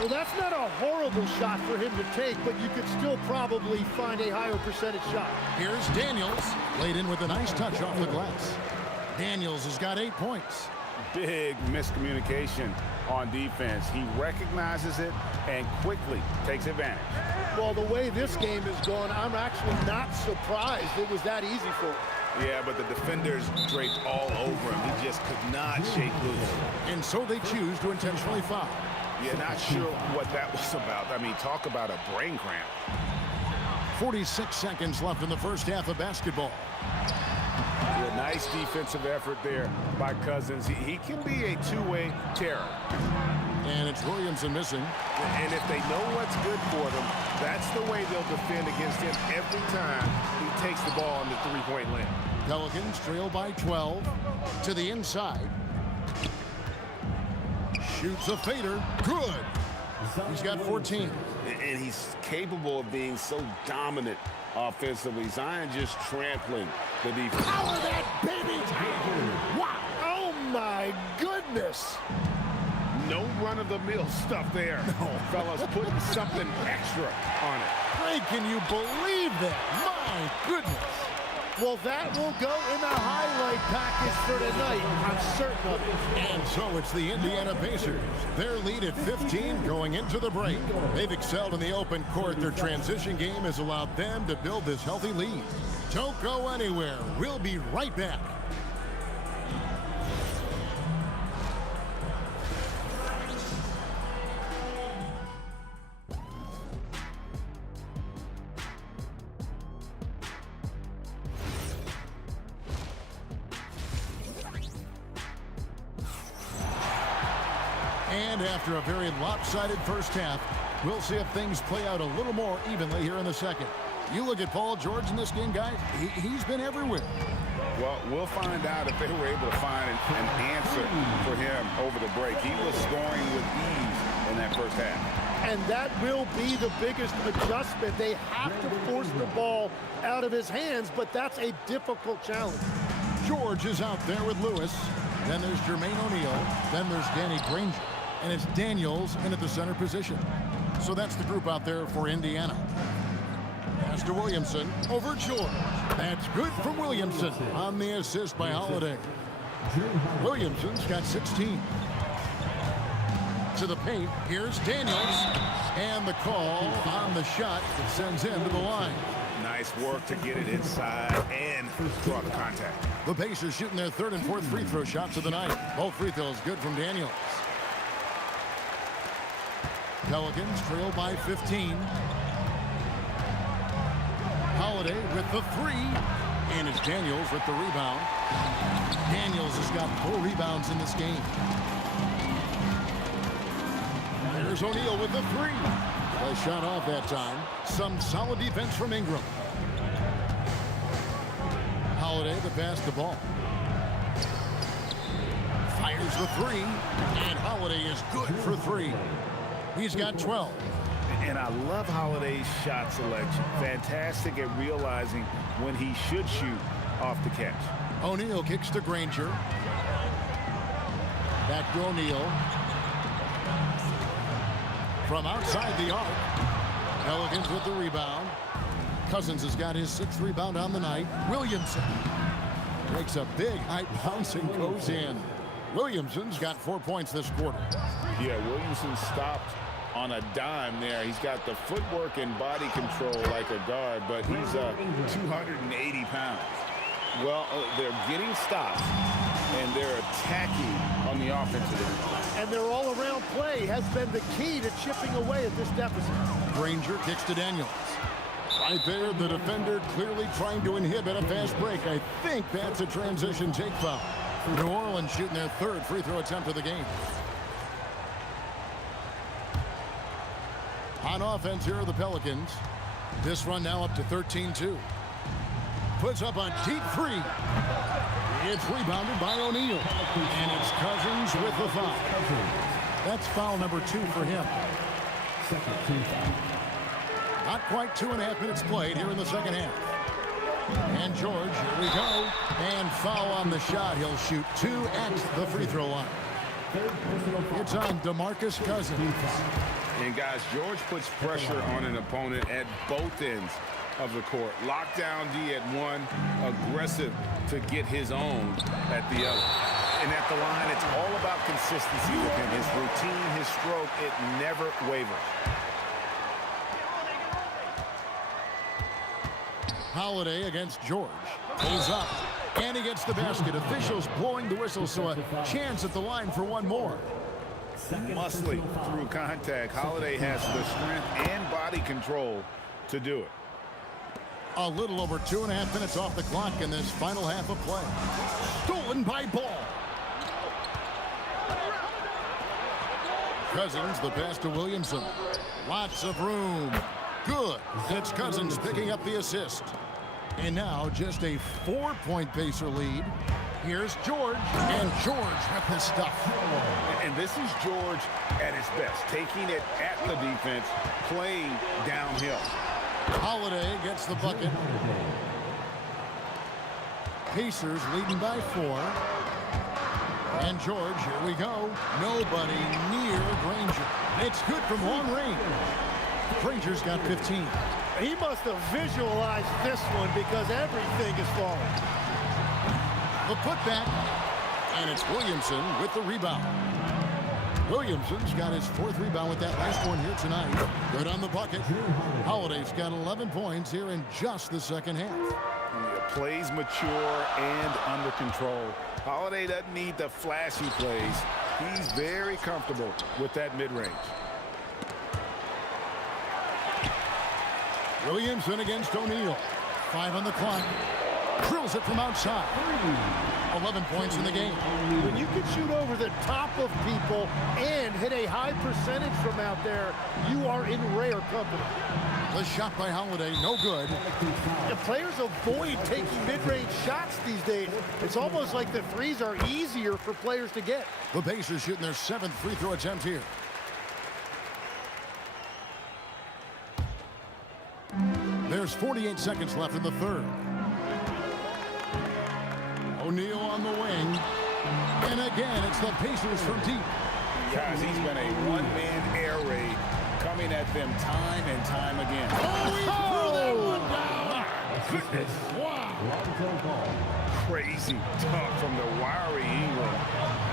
Well, that's not a horrible shot for him to take, but you could still probably find a higher percentage shot. Here's Daniels, laid in with a nice touch off the glass. Daniels has got 8 points. Big miscommunication on defense. He recognizes it and quickly takes advantage. Well, the way this game is going, I'm actually not surprised it was that easy for him. Yeah, but the defenders draped all over him. He just could not shake loose. And so they choose to intentionally foul. Yeah, not sure what that was about. I mean, talk about a brain cramp. 46 seconds left in the first half of basketball. Yeah, nice defensive effort there by Cousins. He can be a two-way terror. And it's Williamson missing. And if they know what's good for them, that's the way they'll defend against him every time he takes the ball in the three-point lane. Pelicans trail by 12 to the inside. Shoots a fader. Good. He's got 14. And he's capable of being so dominant offensively. Zion just trampling the defense. Power that baby down. Wow. Oh, my goodness. No run-of-the-mill stuff there. No. Fellas putting something extra on it. Greg, can you believe that? My goodness. Well, that will go in the highlight package for tonight. I'm certain of it. And so it's the Indiana Pacers. Their lead at 15 going into the break. They've excelled in the open court. Their transition game has allowed them to build this healthy lead. Don't go anywhere. We'll be right back. And after a very lopsided first half, we'll see if things play out a little more evenly here in the second. You look at Paul George in this game, guys, he's been everywhere. Well, we'll find out if they were able to find an answer for him over the break. He was scoring with ease in that first half. And that will be the biggest adjustment. They have to force the ball out of his hands, but that's a difficult challenge. George is out there with Lewis. Then there's Jermaine O'Neal. Then there's Danny Granger. And it's Daniels in at the center position. So that's the group out there for Indiana. Pass to Williamson over George. That's good from Williamson on the assist by Holiday. Williamson's got 16. To the paint, here's Daniels. And the call on the shot that sends him to the line. Nice work to get it inside and draw the contact. The Pacers shooting their third and fourth free throw shots of the night. Both free throws good from Daniels. Pelicans trail by 15. Holiday with the three. And it's Daniels with the rebound. Daniels has got 4 rebounds in this game. There's O'Neal with the three. A shot off that time. Some solid defense from Ingram. Holiday to pass the ball. Fires the three. And Holiday is good for 3. He's got 12. And I love Holiday's shot selection. Fantastic at realizing when he should shoot off the catch. O'Neal kicks to Granger. Back to O'Neal. From outside the arc. Pelicans with the rebound. Cousins has got his 6th rebound on the night. Williamson makes a big high bounce and goes in. Williamson's got 4 points this quarter. Yeah, Williamson stopped on a dime there. He's got the footwork and body control like a guard, but he's 280 pounds. Well, they're getting stops, and they're attacking on the offensive end. And their all-around play has been the key to chipping away at this deficit. Granger kicks to Daniels. Right there, the defender clearly trying to inhibit a fast break. I think that's a transition take foul. New Orleans shooting their 3rd free throw attempt of the game. On offense, here are the Pelicans. This run now up to 13-2. Puts up a deep 3. It's rebounded by O'Neal. And it's Cousins with the foul. That's foul number 2 for him. Second team foul. Not quite 2.5 minutes played here in the second half. And George, here we go. And foul on the shot. He'll shoot 2 at the free throw line. It's on DeMarcus Cousins. And guys, George puts pressure on an opponent at both ends of the court. Lockdown D at one, aggressive to get his own at the other. And at the line, it's all about consistency with him. His routine, his stroke, it never wavers. Holiday against George. Pulls up, and he gets the basket. Officials blowing the whistle, so a chance at the line for one more. Muscling through contact. Holiday has the strength and body control to do it. A little over 2.5 minutes off the clock in this final half of play. Stolen by Ball. Cousins, the pass to Williamson. Lots of room. Good. It's Cousins picking up the assist. And now just a 4-point Pacer lead. Here's George, and George with his stuff. And this is George at his best, taking it at the defense, playing downhill. Holiday gets the bucket. Pacers leading by 4. And George, here we go. Nobody near Granger. It's good from long range. Granger's got 15. He must have visualized this one because everything is falling. The putback, and it's Williamson with the rebound. Williamson's got his 4th rebound with that last one here tonight. Good on the bucket. Holiday's got 11 points here in just the second half. Plays mature and under control. Holiday doesn't need the flashy plays. He's very comfortable with that mid-range. Williamson against O'Neal. 5 on the clock. Drills it from outside. 11 points in the game. When you can shoot over the top of people and hit a high percentage from out there, you are in rare company. The shot by Holiday, no good. The players avoid taking mid-range shots these days. It's almost like the threes are easier for players to get. The Pacers shooting their 7th free throw attempt here. There's 48 seconds left in the third. O'Neal on the wing. And again, it's the Pacers from deep. Guys, he's been a one-man air raid coming at them time and time again. Oh, he threw that one down. Goodness. Wow. Crazy dunk from the wiry Ingram.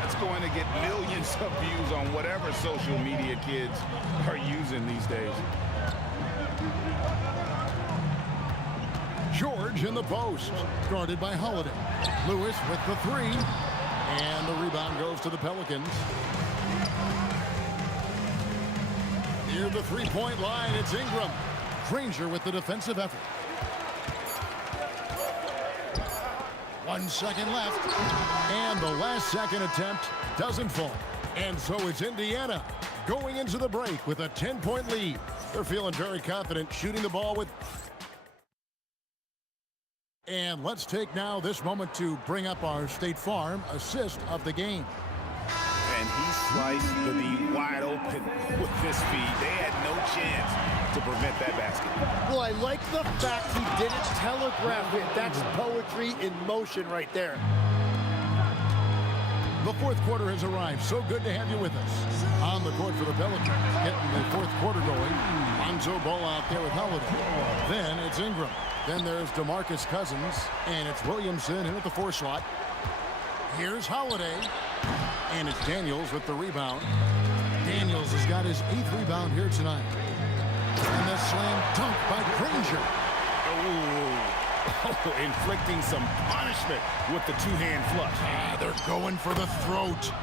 That's going to get millions of views on whatever social media kids are using these days. George in the post, guarded by Holiday. Lewis with the 3, and the rebound goes to the Pelicans. Near the 3-point line, it's Ingram. Granger with the defensive effort. 1 second left, and the last second attempt doesn't fall. And so it's Indiana going into the break with a 10-point lead. They're feeling very confident shooting the ball with... And let's take now this moment to bring up our State Farm assist of the game. And he sliced the D wide open with his feet. They had no chance to prevent that basket. Well, I like the fact he didn't telegraph it. That's poetry in motion right there. The fourth quarter has arrived. So good to have you with us. On the court for the Pelicans, getting the fourth quarter going. Lonzo Ball out there with Holiday. Then it's Ingram. Then there's DeMarcus Cousins, and it's Williamson in at the 4 slot. Here's Holiday, and it's Daniels with the rebound. Daniels has got his 8th rebound here tonight. And the slam dunk by Granger. Oh, inflicting some punishment with the 2-hand flush. They're going for the throat.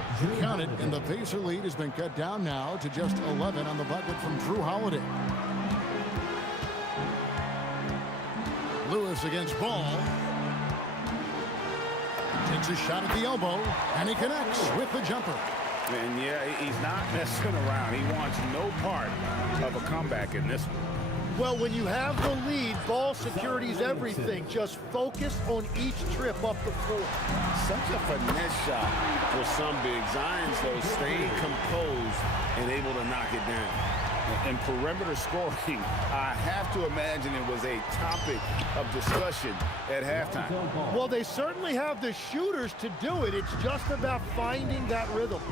Count it, and the Pacer lead has been cut down now to just 11 on the bucket from Drew Holiday. Lewis against Ball. Takes a shot at the elbow, and he connects with the jumper. And yeah, he's not messing around. He wants no part of a comeback in this one. Well, when you have the lead, ball security is everything. Just focus on each trip up the floor. Such a finesse shot for some big. Zions, though, staying composed and able to knock it down. And perimeter scoring, I have to imagine it was a topic of discussion at halftime. Well, they certainly have the shooters to do it. It's just about finding that rhythm.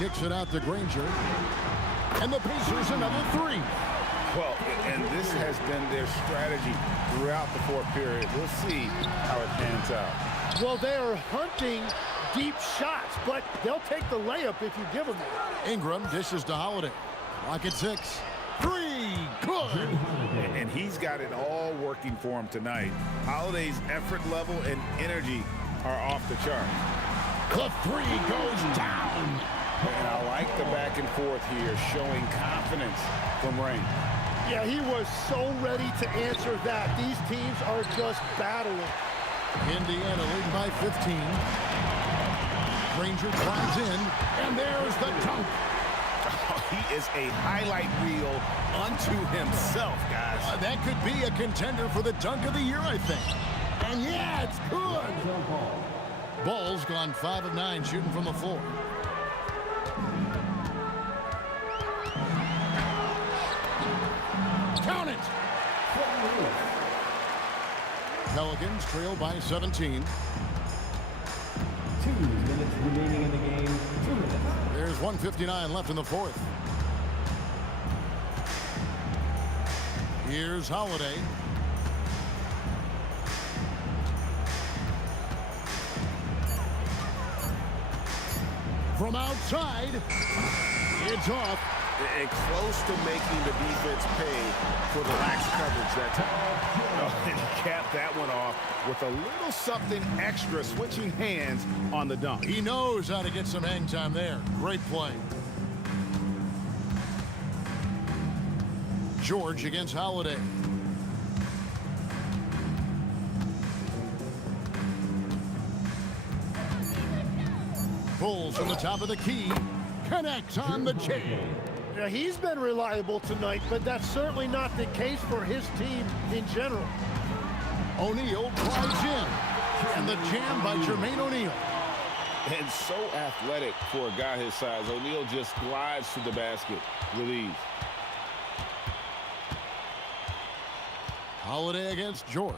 Kicks it out to Granger. And the Pacers another 3. Well, and this has been their strategy throughout the fourth period. We'll see how it pans out. Well, they are hunting deep shots, but they'll take the layup if you give them it. Ingram dishes to Holiday. Clock at 6. 3, good. And he's got it all working for him tonight. Holiday's effort level and energy are off the chart. The 3 goes down. And I like the back and forth here, showing confidence from Rain. Yeah, he was so ready to answer that. These teams are just battling. Indiana leading by 15. Granger drives in, and there's the dunk. Oh, he is a highlight reel unto himself, guys. That could be a contender for the dunk of the year, I think. And yeah, it's good. Ball's gone 5 of 9 shooting from the floor. Count it. Pelicans trail by 17. 2 minutes remaining in the game. 2 minutes. There's 1:59 left in the fourth. Here's Holiday. From outside, it's off. And close to making the defense pay for the lax coverage that time. Oh, and he capped that one off with a little something extra, switching hands on the dunk. He knows how to get some hang time there. Great play. George against Holiday. Pulls from the top of the key. Connects on the chain. Yeah, he's been reliable tonight, but that's certainly not the case for his team in general. O'Neal drives in. And the jam by Jermaine O'Neal. And so athletic for a guy his size. O'Neal just glides to the basket with ease. Holiday against George.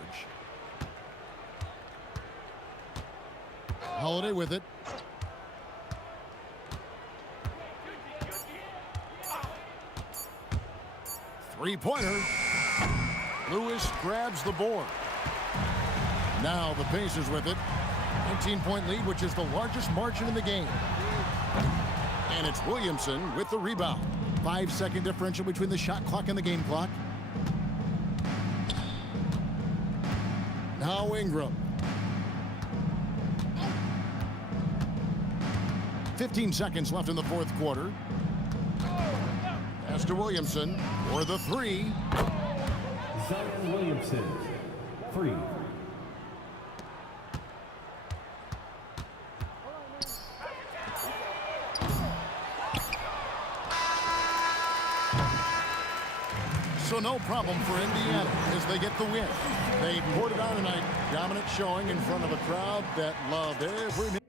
Holiday with it. Three-pointer. Lewis grabs the board. Now the Pacers with it. 19-point lead, which is the largest margin in the game. And it's Williamson with the rebound. 5-second differential between the shot clock and the game clock. Now Ingram. 15 seconds left in the fourth quarter. Pass to Williamson for the 3. Zion Williamson, free. So no problem for Indiana as they get the win. They poured it on tonight. Dominant showing in front of a crowd that loved every minute.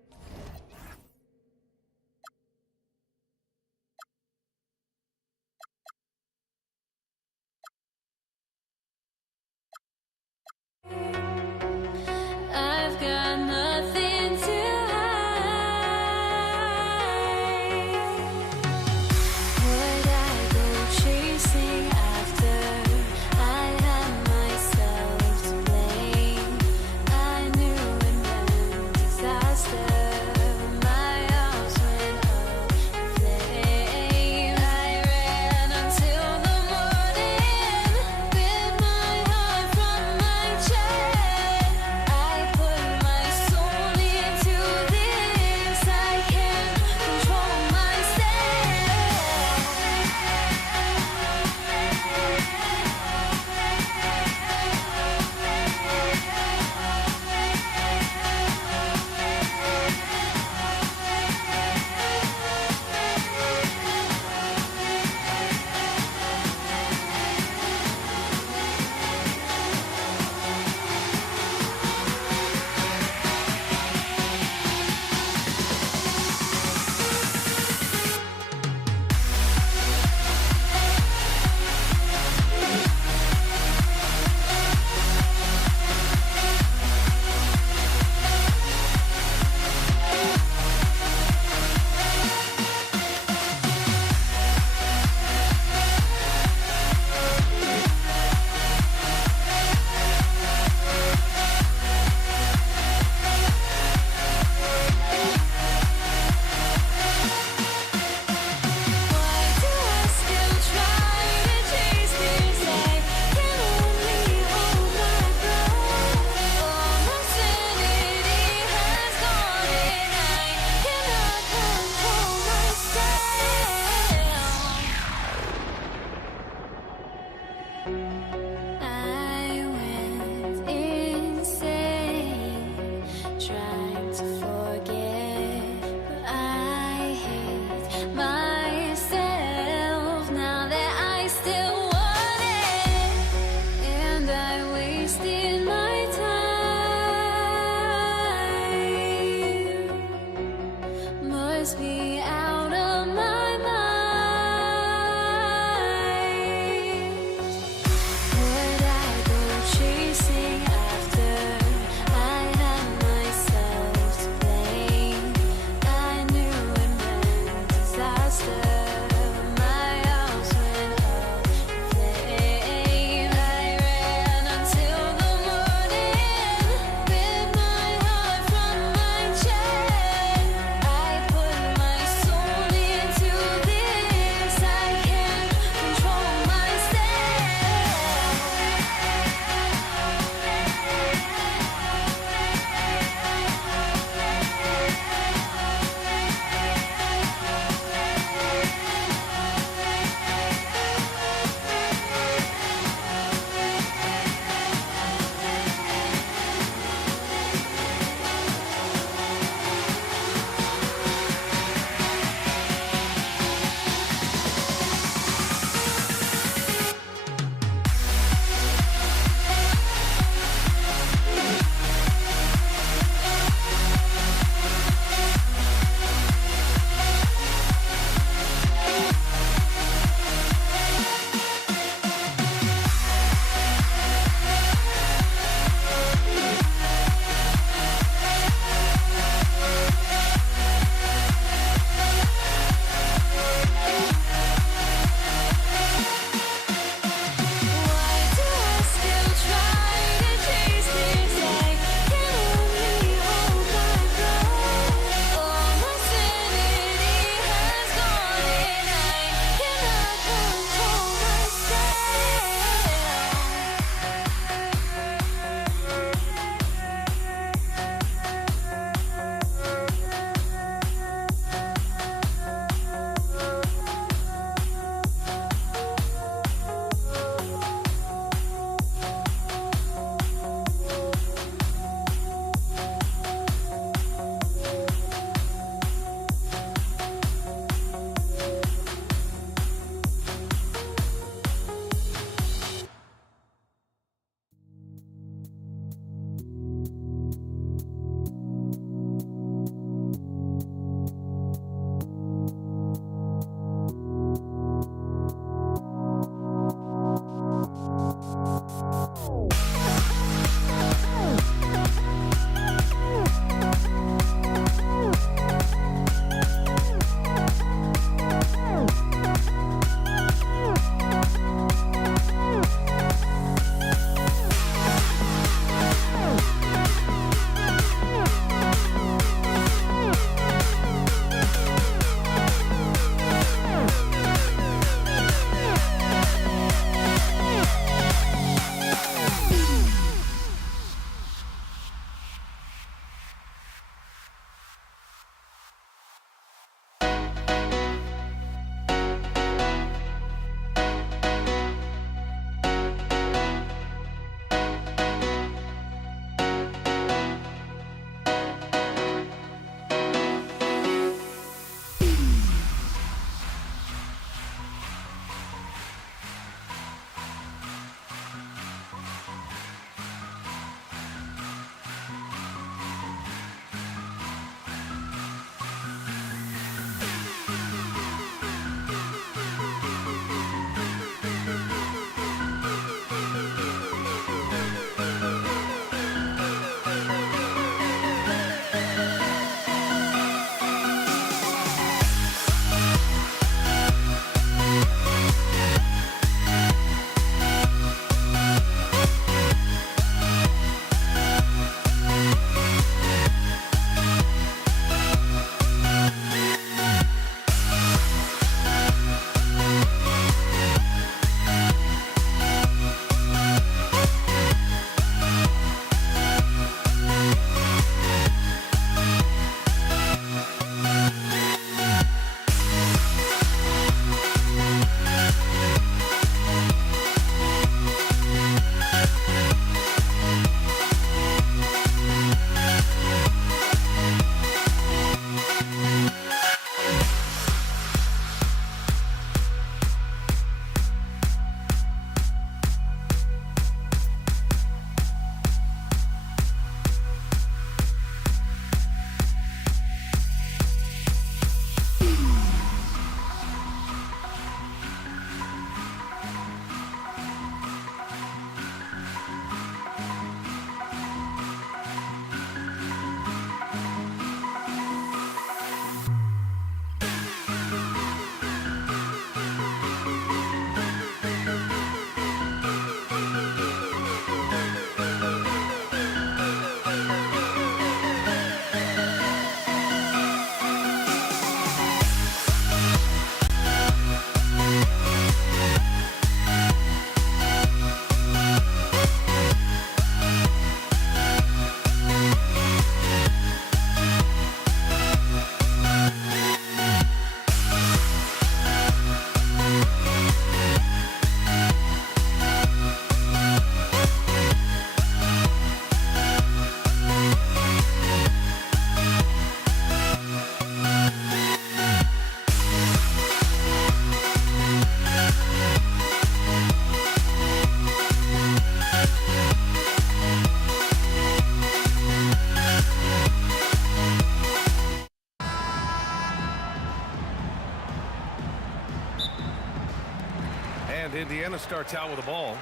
I've got nothing to hide. Would I go chasing after? I had myself to blame. I knew it meant disaster. drives me out of my mind. Would I go chasing after? I had myself to blame. I knew it meant disaster. My house went up in flames. I ran until the morning with my heart from my chest. I put my soul And Indiana starts out with the ball.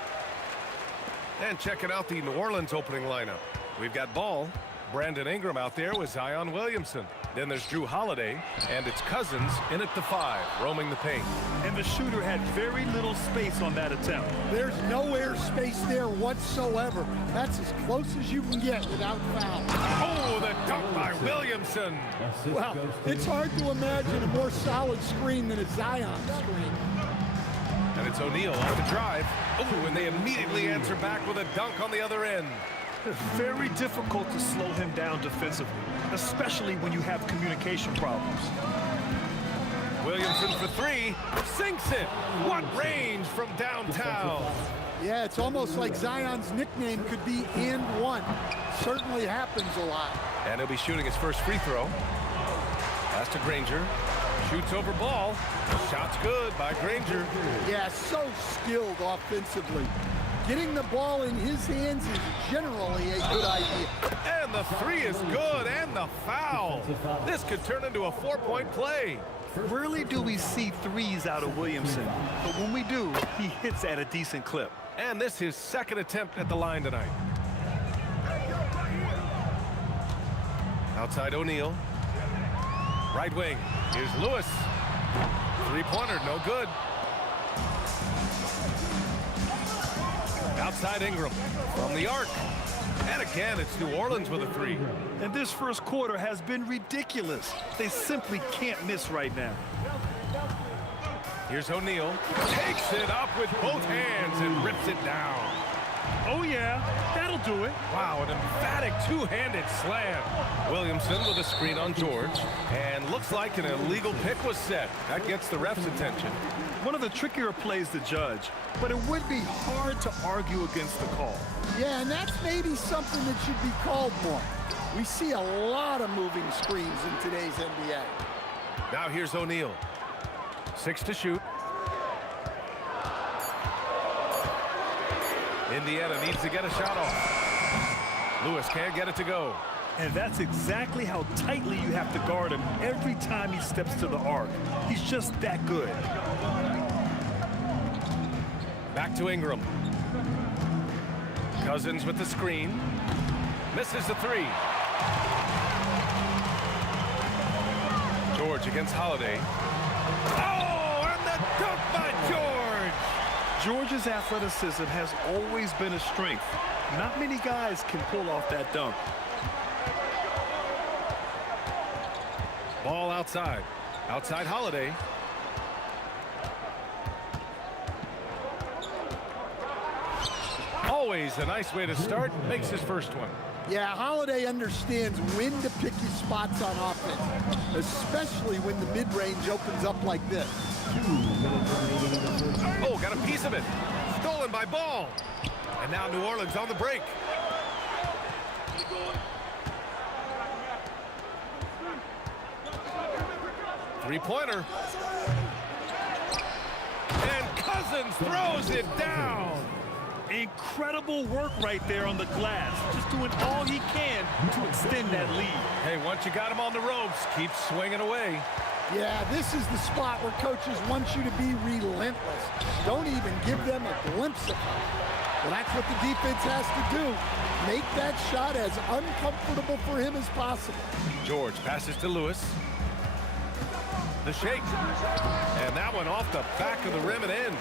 And checking out the New Orleans opening lineup. We've got Ball, Brandon Ingram out there with Zion Williamson. Then there's Drew Holiday, and it's Cousins in at the 5, roaming the paint. And the shooter had very little space on that attempt. There's no air space there whatsoever. That's as close as you can get without foul. Oh, the dunk by Williamson. Well, it's hard to imagine a more solid screen than a Zion screen. And it's O'Neal off the drive. Oh, and they immediately answer back with a dunk on the other end. Very difficult to slow him down defensively, especially when you have communication problems. Williamson for 3, sinks it. What range from downtown. Yeah, it's almost like Zion's nickname could be "and one." Certainly happens a lot. And he'll be shooting his first free throw. Pass to Granger. Shoots over Ball. Shot's good by Granger. Yeah, so skilled offensively. Getting the ball in his hands is generally a good idea. And the 3 is good, and the foul. This could turn into a 4-point play. Rarely do we see threes out of Williamson, but when we do, he hits at a decent clip. And this is his second attempt at the line tonight. Outside O'Neal. Right wing. Here's Lewis. Three-pointer, no good. Outside Ingram from the arc. And again, it's New Orleans with a 3. And this first quarter has been ridiculous. They simply can't miss right now. Here's O'Neal. Takes it up with both hands and rips it down. Oh, yeah, that'll do it. Wow, an emphatic two-handed slam. Williamson with a screen on George. And looks like an illegal pick was set. That gets the ref's attention. One of the trickier plays to judge, but it would be hard to argue against the call. Yeah, and that's maybe something that should be called more. We see a lot of moving screens in today's NBA. Now here's O'Neal. 6 to shoot. Indiana needs to get a shot off. Lewis can't get it to go. And that's exactly how tightly you have to guard him every time he steps to the arc. He's just that good. Back to Ingram. Cousins with the screen. Misses the 3. George against Holiday. Oh, and the dunk by George! George's athleticism has always been a strength. Not many guys can pull off that dunk. Ball outside. Outside Holiday. Always a nice way to start. Makes his first one. Yeah, Holiday understands when to pick his spots on offense, especially when the mid-range opens up like this. Oh, got a piece of it. Stolen by Ball. And now New Orleans on the break. Three-pointer. And Cousins throws it down. Incredible work right there on the glass. Just doing all he can to extend that lead. Hey, once you got him on the ropes, keep swinging away. Yeah, this is the spot where coaches want you to be relentless. Don't even give them a glimpse of it. Well, that's what the defense has to do. Make that shot as uncomfortable for him as possible. George passes to Lewis. The shake. And that one off the back of the rim and in.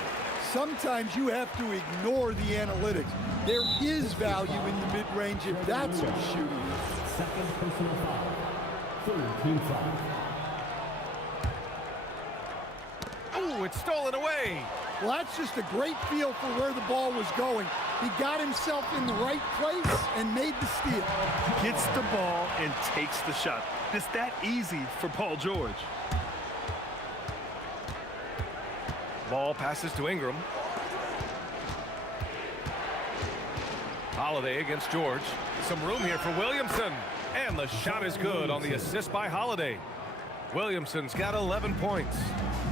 Sometimes you have to ignore the analytics. There is value in the mid-range if that's what shooting is. Second personal foul. Third team foul. Oh, it's stolen away. Well, that's just a great feel for where the ball was going. He got himself in the right place and made the steal. Gets the ball and takes the shot. It's that easy for Paul George. Ball passes to Ingram. Holiday against George. Some room here for Williamson. And the shot is good on the assist by Holiday. Williamson's got 11 points.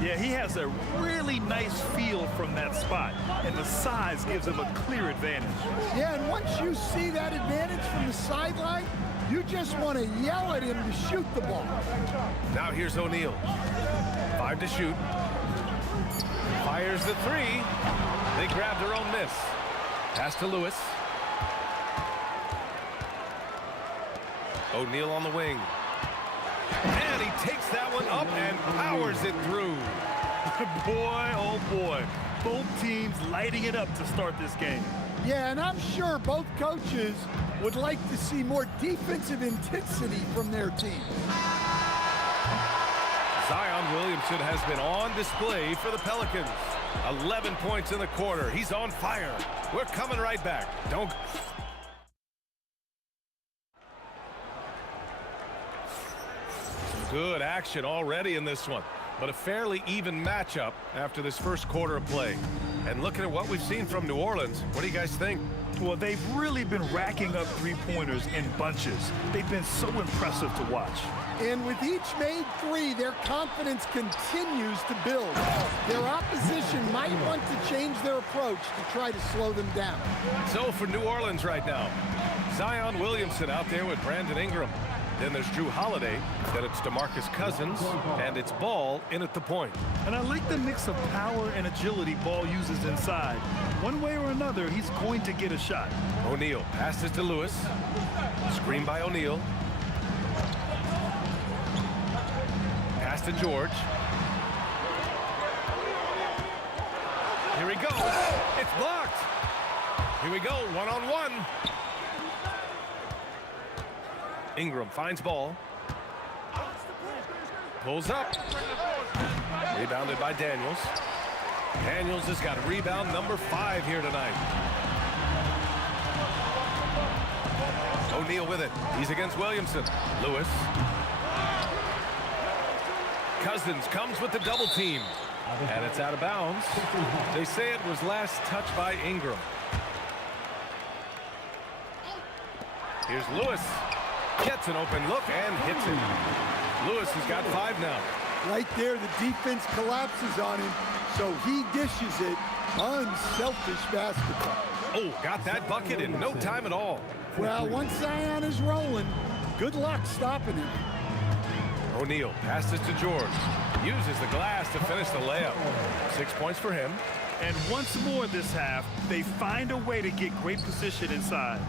Yeah, he has a really nice feel from that spot, and the size gives him a clear advantage. Yeah, and once you see that advantage from the sideline, you just want to yell at him to shoot the ball. Now here's O'Neal. 5 to shoot. Fires the three. They grab their own miss. Pass to Lewis. O'Neal on the wing. And he takes that one up and powers it through. Boy, oh boy. Both teams lighting it up to start this game. Yeah, and I'm sure both coaches would like to see more defensive intensity from their team. Zion Williamson has been on display for the Pelicans. 11 points in the quarter. He's on fire. We're coming right back. Don't... Good action already in this one, but a fairly even matchup after this first quarter of play. And looking at what we've seen from New Orleans, what do you guys think? Well, they've really been racking up three-pointers in bunches. They've been so impressive to watch. And with each made three, their confidence continues to build. Their opposition might want to change their approach to try to slow them down. So for New Orleans right now, Zion Williamson out there with Brandon Ingram. Then there's Drew Holiday. Then it's DeMarcus Cousins. And it's Ball in at the point. And I like the mix of power and agility Ball uses inside. One way or another, he's going to get a shot. O'Neal passes to Lewis. Screen by O'Neal. Pass to George. Here he goes. It's blocked. Here we go, one-on-one. Ingram finds Ball. Pulls up. Rebounded by Daniels. Daniels has got rebound number 5 here tonight. O'Neal with it. He's against Williamson. Lewis. Cousins comes with the double team. And it's out of bounds. They say it was last touched by Ingram. Here's Lewis. Gets an open look and hits it. Lewis has got 5 now. Right there, the defense collapses on him, so he dishes it. Unselfish basketball. Oh, got that bucket in no time at all. Well, once Zion is rolling, good luck stopping him. O'Neal passes to George. Uses the glass to finish the layup. 6 points for him. And once more this half, they find a way to get great position inside.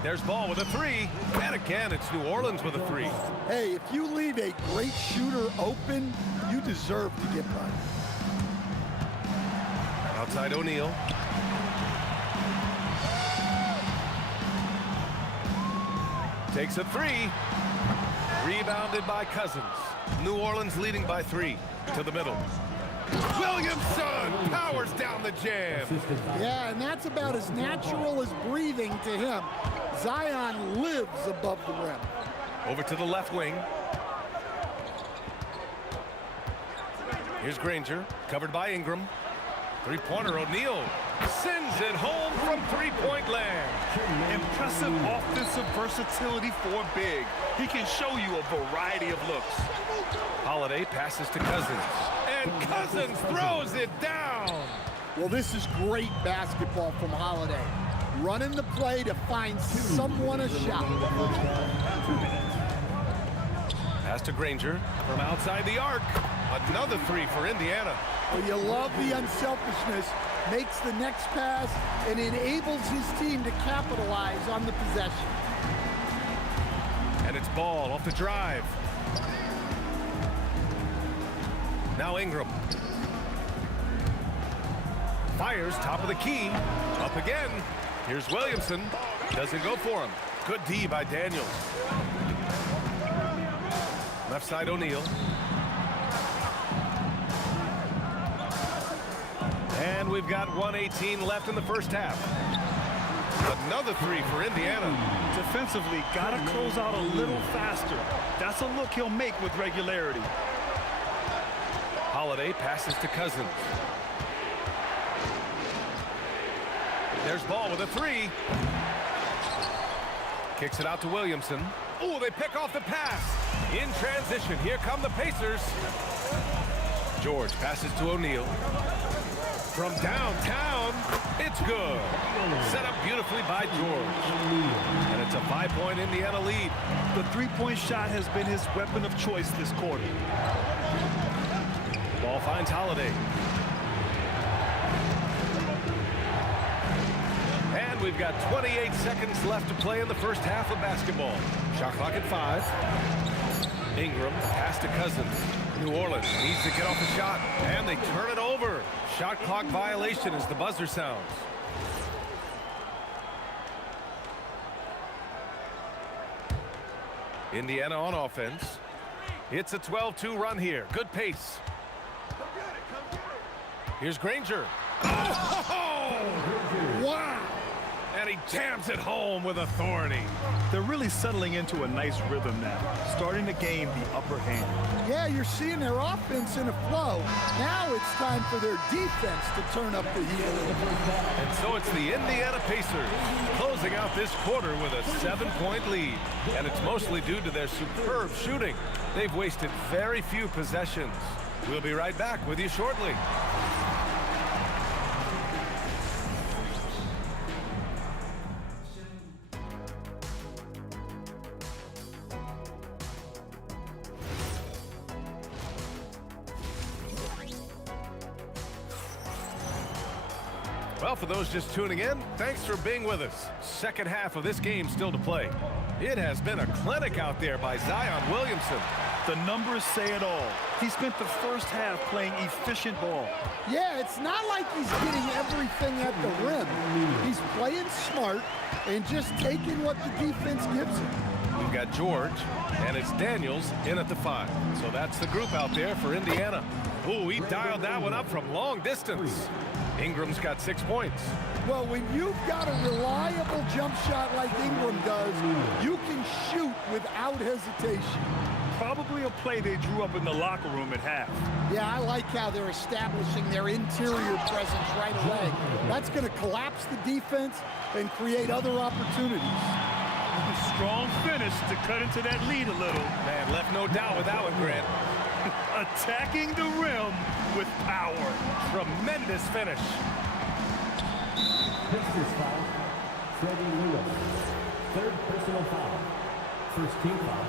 There's Ball with a 3. And again, it's New Orleans with a 3. Hey, if you leave a great shooter open, you deserve to get by. Outside O'Neal. Takes a 3. Rebounded by Cousins. New Orleans leading by 3. To the middle. Williamson powers down the jam. Yeah, and that's about as natural as breathing to him. Zion lives above the rim. Over to the left wing. Here's Granger, covered by Ingram. Three-pointer, O'Neal sends it home from three-point land. Impressive offensive versatility for big. He can show you a variety of looks. Holiday passes to Cousins. And Cousins throws it down. Well, this is great basketball from Holiday. Running the play to find someone a shot. Pass to Granger from outside the arc. Another 3 for Indiana. Well, you love the unselfishness. Makes the next pass and enables his team to capitalize on the possession. And it's Ball off the drive. Now Ingram. Fires top of the key. Up again. Here's Williamson. Doesn't go for him. Good D by Daniels. Left side O'Neal. And we've got 1:18 left in the first half. Another 3 for Indiana. Defensively, got to close out a little faster. That's a look he'll make with regularity. Holiday passes to Cousins. There's Ball with a 3. Kicks it out to Williamson. Oh, they pick off the pass. In transition, here come the Pacers. George passes to O'Neal. From downtown, it's good. Set up beautifully by George. And it's a 5-point Indiana lead. The three-point shot has been his weapon of choice this quarter. Ball finds Holiday. And we've got 28 seconds left to play in the first half of basketball. Shot clock at 5. Ingram pass to Cousins. New Orleans needs to get off a shot, and they turn it over. Shot clock violation as the buzzer sounds. Indiana on offense. It's a 12-2 run here. Good pace. Here's Granger. Oh! Wow! And he jams it home with authority. They're really settling into a nice rhythm now, starting to gain the upper hand. Yeah, you're seeing their offense in a flow. Now it's time for their defense to turn up the heat a little bit. And so it's the Indiana Pacers closing out this quarter with a 7-point lead. And it's mostly due to their superb shooting. They've wasted very few possessions. We'll be right back with you shortly. Well, for those just tuning in, thanks for being with us. Second half of this game still to play. It has been a clinic out there by Zion Williamson. The numbers say it all. He spent the first half playing efficient ball. Yeah, it's not like he's getting everything at the rim. He's playing smart and just taking what the defense gives him. We've got George, and it's Daniels in at the 5. So that's the group out there for Indiana. Ooh, he dialed that one up from long distance. Ingram's got 6 points. Well, when you've got a reliable jump shot like Ingram does, you can shoot without hesitation. Probably a play they drew up in the locker room at half. Yeah, I like how they're establishing their interior presence right away. That's going to collapse the defense and create other opportunities. A strong finish to cut into that lead a little. Man, left no doubt with that one, Grant. Attacking the rim with power. Tremendous finish. Pistons foul. Freddie Lewis. Third personal foul. First team foul.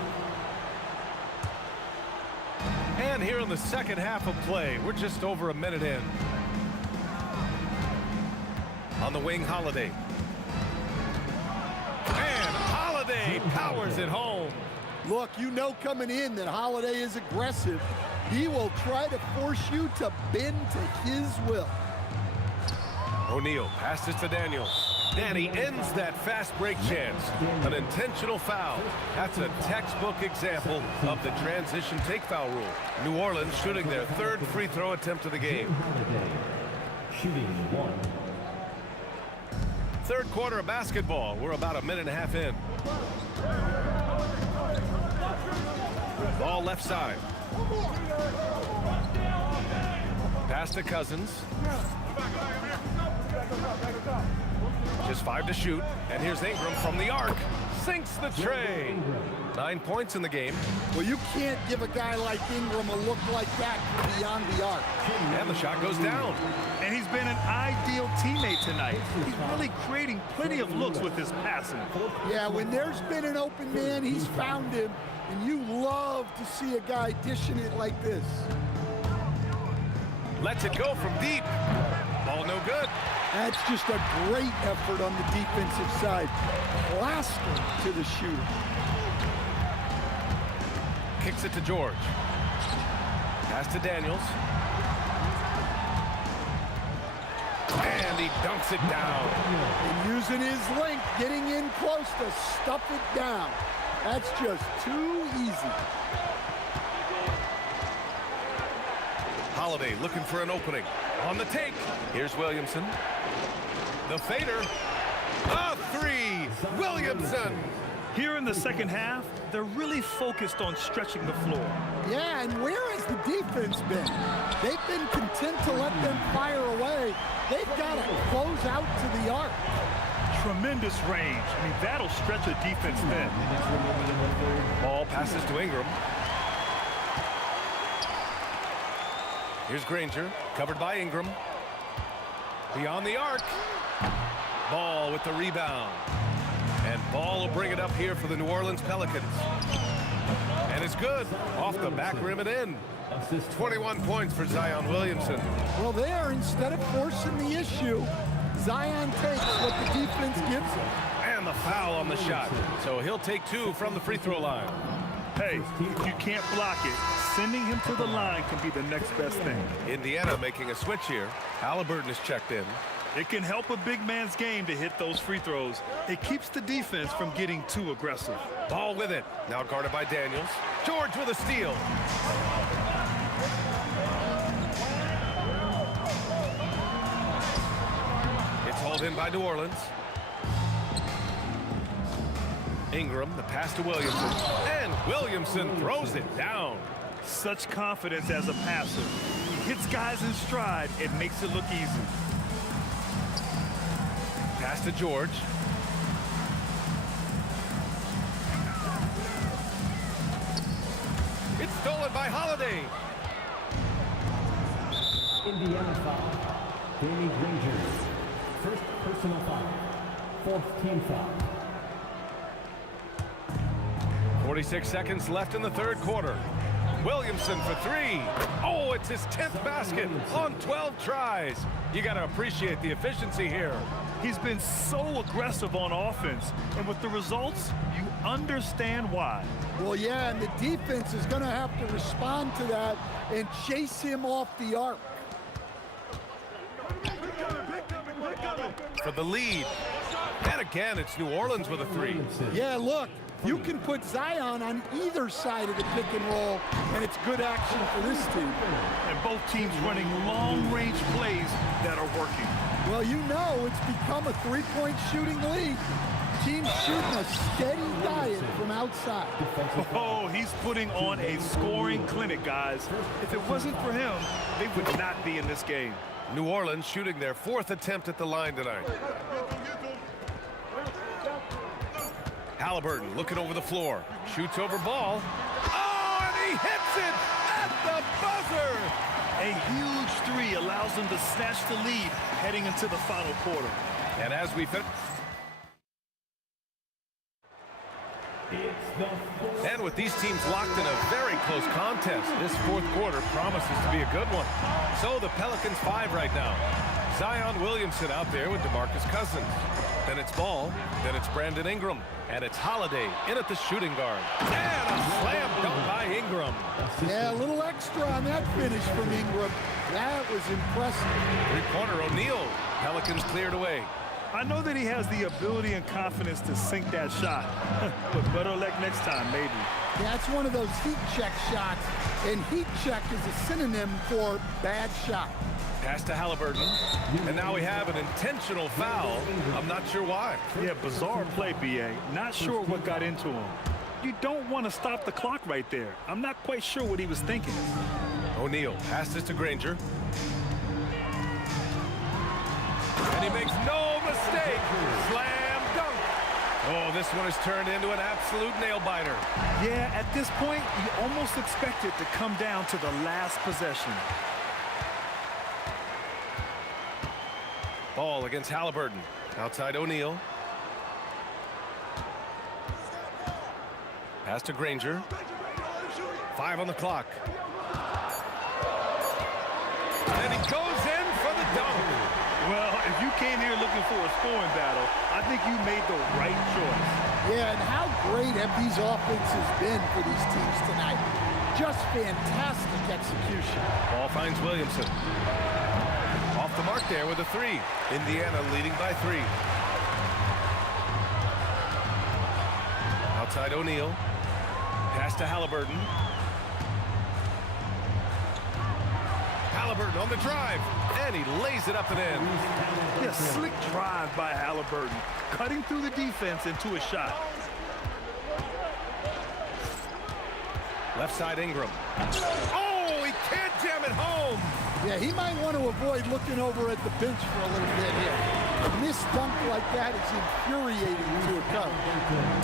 And here in the second half of play, we're just over a minute in. On the wing, Holiday. And Holiday powers it home. Look, you know coming in that Holiday is aggressive. He will try to force you to bend to his will. O'Neal passes to Daniels. And he ends that fast break chance. An intentional foul. That's a textbook example of the transition take foul rule. New Orleans shooting their third free throw attempt of the game. Shooting 1. Third quarter of basketball. We're about a minute and a half in. Ball left side. Pass to Cousins. Just 5 to shoot. And here's Ingram from the arc. Sinks the tray. 9 points in the game. Well, you can't give a guy like Ingram a look like that from beyond the arc. And the shot goes down. And he's been an ideal teammate tonight. He's really creating plenty of looks with his passing. Yeah, when there's been an open man, he's found him. And you love to see a guy dishing it like this. Lets it go from deep. Ball no good. That's just a great effort on the defensive side. Plaster to the shooter. Kicks it to George. Pass to Daniels. And he dunks it down. And using his length, getting in close to stuff it down. That's just too easy. Holiday looking for an opening. On the take. Here's Williamson. The fader. A 3. Williamson. Here in the second half, they're really focused on stretching the floor. Yeah, and where has the defense been? They've been content to let them fire away. They've got to close out to the arc. Tremendous range. I mean, that'll stretch a defense thin. Ball passes to Ingram. Here's Granger, covered by Ingram. Beyond the arc. Ball with the rebound. And Ball will bring it up here for the New Orleans Pelicans. And it's good. Off the back rim and in. Assist 21 points for Zion Williamson. Well, there, instead of forcing the issue, Zion takes what the defense gives him. And the foul on the shot. So he'll take 2 from the free throw line. Hey, if you can't block it, sending him to the line can be the next best thing. Indiana making a switch here. Halliburton is checked in. It can help a big man's game to hit those free throws. It keeps the defense from getting too aggressive. Ball with it. Now guarded by Daniels. George with a steal. It's hauled in by New Orleans. Ingram, the pass to Williamson. And Williamson throws it down. Such confidence as a passer. He hits guys in stride. It makes it look easy. Pass to George. It's stolen by Holiday. Indiana foul. Danny Granger. First personal foul. Fourth team foul. 46 seconds left in the third quarter. Williamson for 3. Oh, it's his 10th basket on 12 tries. You got to appreciate the efficiency here. He's been so aggressive on offense, and with the results, you understand why. Well, yeah, and the defense is going to have to respond to that and chase him off the arc. For the lead. And again, it's New Orleans with a 3. Yeah, look, you can put Zion on either side of the pick and roll, and it's good action for this team. And both teams running long-range plays that are working. Well, you know it's become a three-point shooting league. Teams shooting a steady diet from outside. Oh, he's putting on a scoring clinic, guys. If it wasn't for him, they would not be in this game. New Orleans shooting their 4th attempt at the line tonight. Halliburton looking over the floor. Shoots over ball. Oh, and he hits it at the buzzer! A huge 3 allows them to snatch the lead heading into the final quarter. And as we finish... And with these teams locked in a very close contest, this fourth quarter promises to be a good one. So the Pelicans 5 right now. Zion Williamson out there with DeMarcus Cousins. Then it's Ball. Then it's Brandon Ingram. And it's Holiday in at the shooting guard. And a slam dunk by Ingram. Yeah, a little extra on that finish from Ingram. That was impressive. Three-pointer O'Neal. Pelicans cleared away. I know that he has the ability and confidence to sink that shot, but better luck next time, maybe. Yeah, it's one of those heat check shots, and heat check is a synonym for bad shot. Pass to Halliburton, and now we have an intentional foul. I'm not sure why. Yeah, bizarre play, B.A. Not sure what got into him. You don't want to stop the clock right there. I'm not quite sure what he was thinking. O'Neal passes to Granger. And he makes no mistake. Slam dunk. Oh, this one has turned into an absolute nail-biter. Yeah, at this point, you almost expect it to come down to the last possession. Ball against Halliburton. Outside O'Neal. Pass to Granger. 5 on the clock. And he goes in for the dunk. Well, if you came here looking for a scoring battle, I think you made the right choice. Yeah, and how great have these offenses been for these teams tonight? Just fantastic execution. Ball finds Williamson. Off the mark there with a 3. Indiana leading by 3. Outside O'Neal. Pass to Halliburton. Halliburton on the drive, and he lays it up and in. Yeah, slick drive by Halliburton, cutting through the defense into a shot. Left side Ingram. Oh, he can't jam it home. Yeah, he might want to avoid looking over at the bench for a little bit here. A missed dunk like that is infuriating to a coach.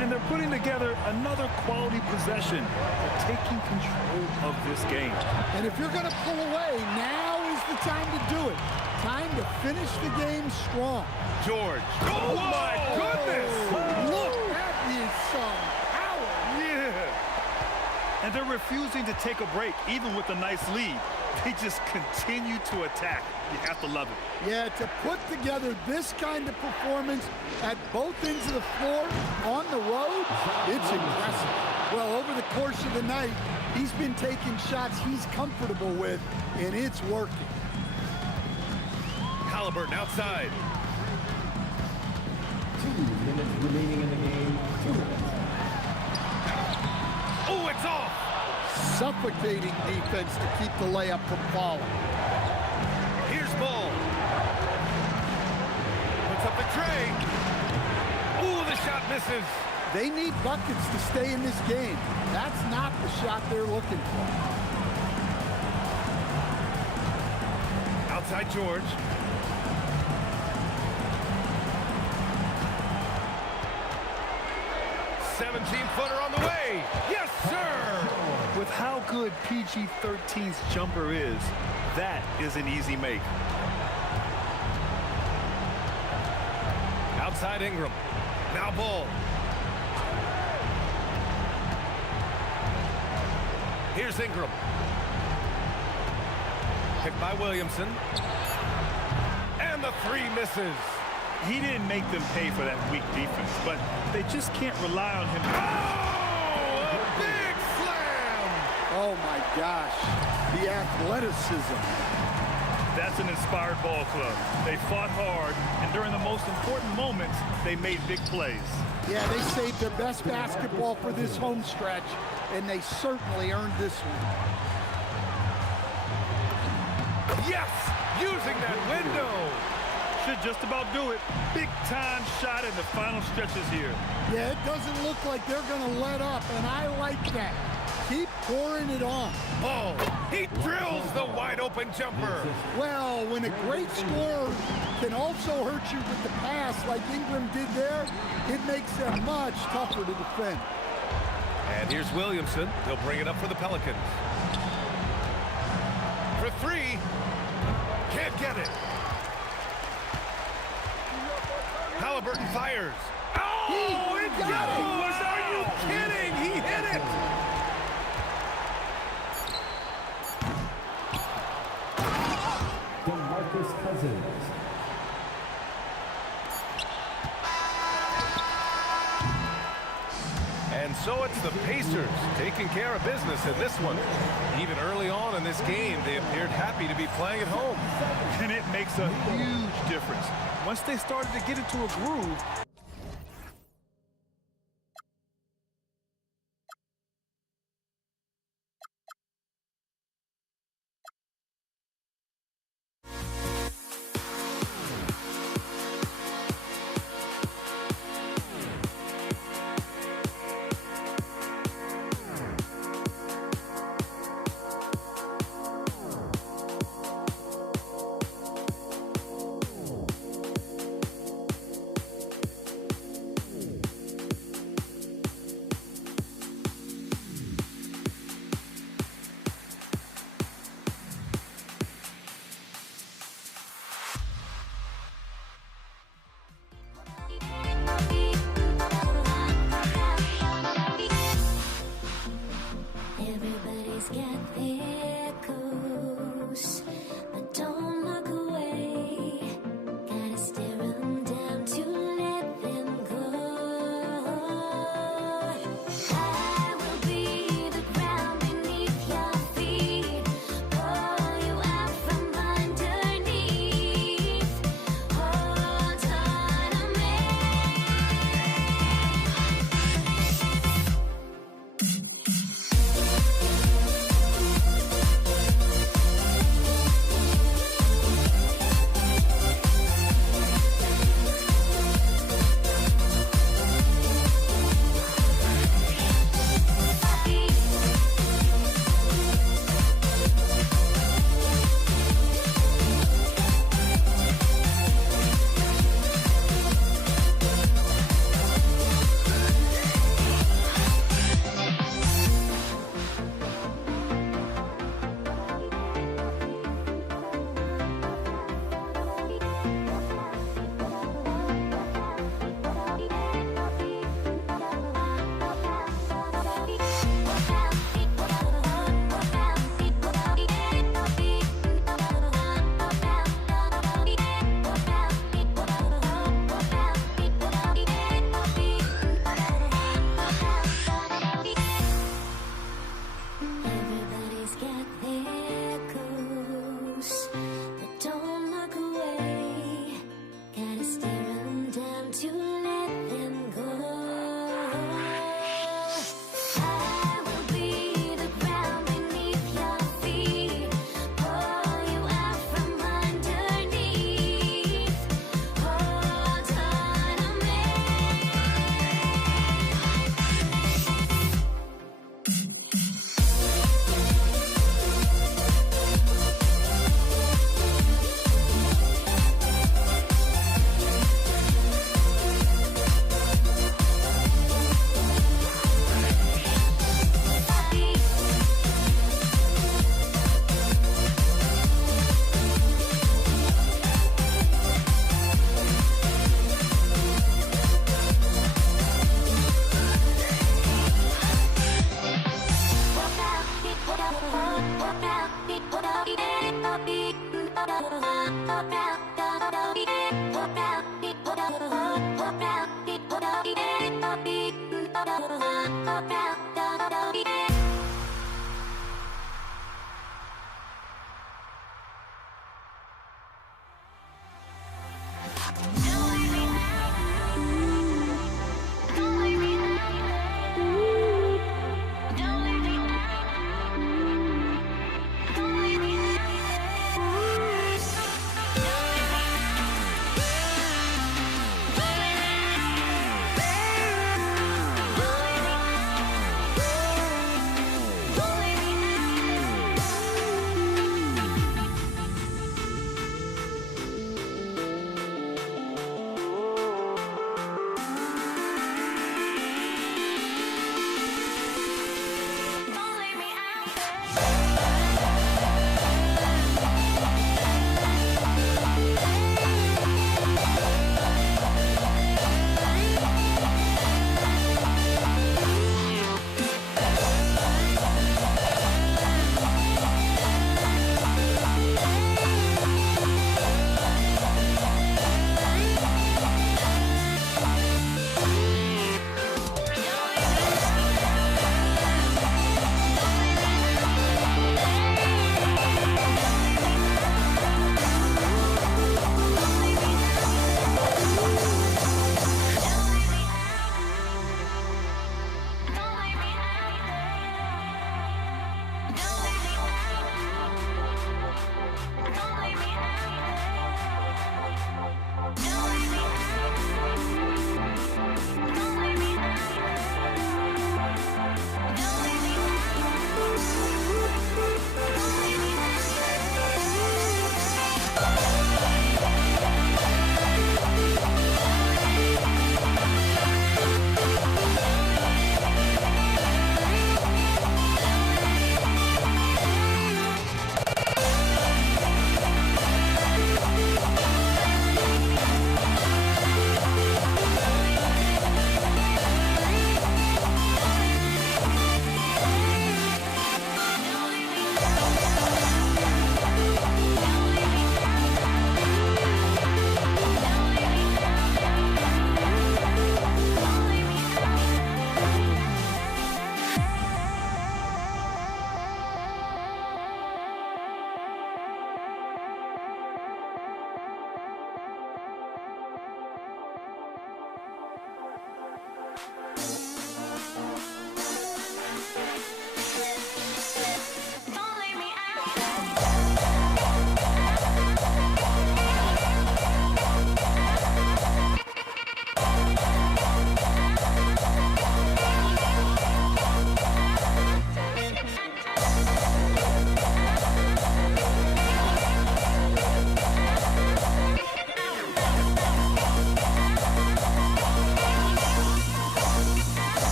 And they're putting together another quality possession. They're taking control of this game. And if you're going to pull away, now is the time to do it. Time to finish the game strong. George. Oh, my goodness. Look, that is some power. Yeah. And they're refusing to take a break, even with a nice lead. They just continue to attack. You have to love it. Yeah, to put together this kind of performance at both ends of the floor on the road, it's impressive. Well, over the course of the night, he's been taking shots he's comfortable with, and it's working. Halliburton outside. 2 minutes remaining in the game. 2 minutes. Oh, it's off. Suffocating defense to keep the layup from falling. Here's Ball. Puts up the tray. Ooh, the shot misses. They need buckets to stay in this game. That's not the shot they're looking for. Outside George. Footer on the way. Yes, sir. With how good PG-13's jumper is, that is an easy make. Outside Ingram. Now Ball. Here's Ingram. Picked by Williamson. And the three misses. He didn't make them pay for that weak defense, but they just can't rely on him. Oh, a big slam! Oh, my gosh. The athleticism. That's an inspired ball club. They fought hard, and during the most important moments, they made big plays. Yeah, they saved their best basketball for this home stretch, and they certainly earned this one. Yes! Using that window! Should just about do it. Big time shot in the final stretches here. Yeah, it doesn't look like they're going to let up, and I like that. Keep pouring it on. Oh, he drills the wide open jumper. Well, when a great scorer can also hurt you with the pass like Ingram did there, it makes them much tougher to defend. And here's Williamson. He'll bring it up for the Pelicans. For three. Can't get it. Halliburton fires. Oh, it goes! Are you kidding? He hit it! DeMarcus Cousins. And so it's the Pacers taking care of business in this one. Even early on in this game, they appeared happy to be playing at home. And it makes a huge difference. Once they started to get into a groove, Everybody's got their coast, but don't look away. Gotta stare 'em down to let them go. I will be the ground beneath your feet, pull you out from underneath. Hold on to me. There goes, but don't look away. Gotta stare 'em down to let them go. I will be the ground beneath your feet, pull you out from underneath. Hold on to me.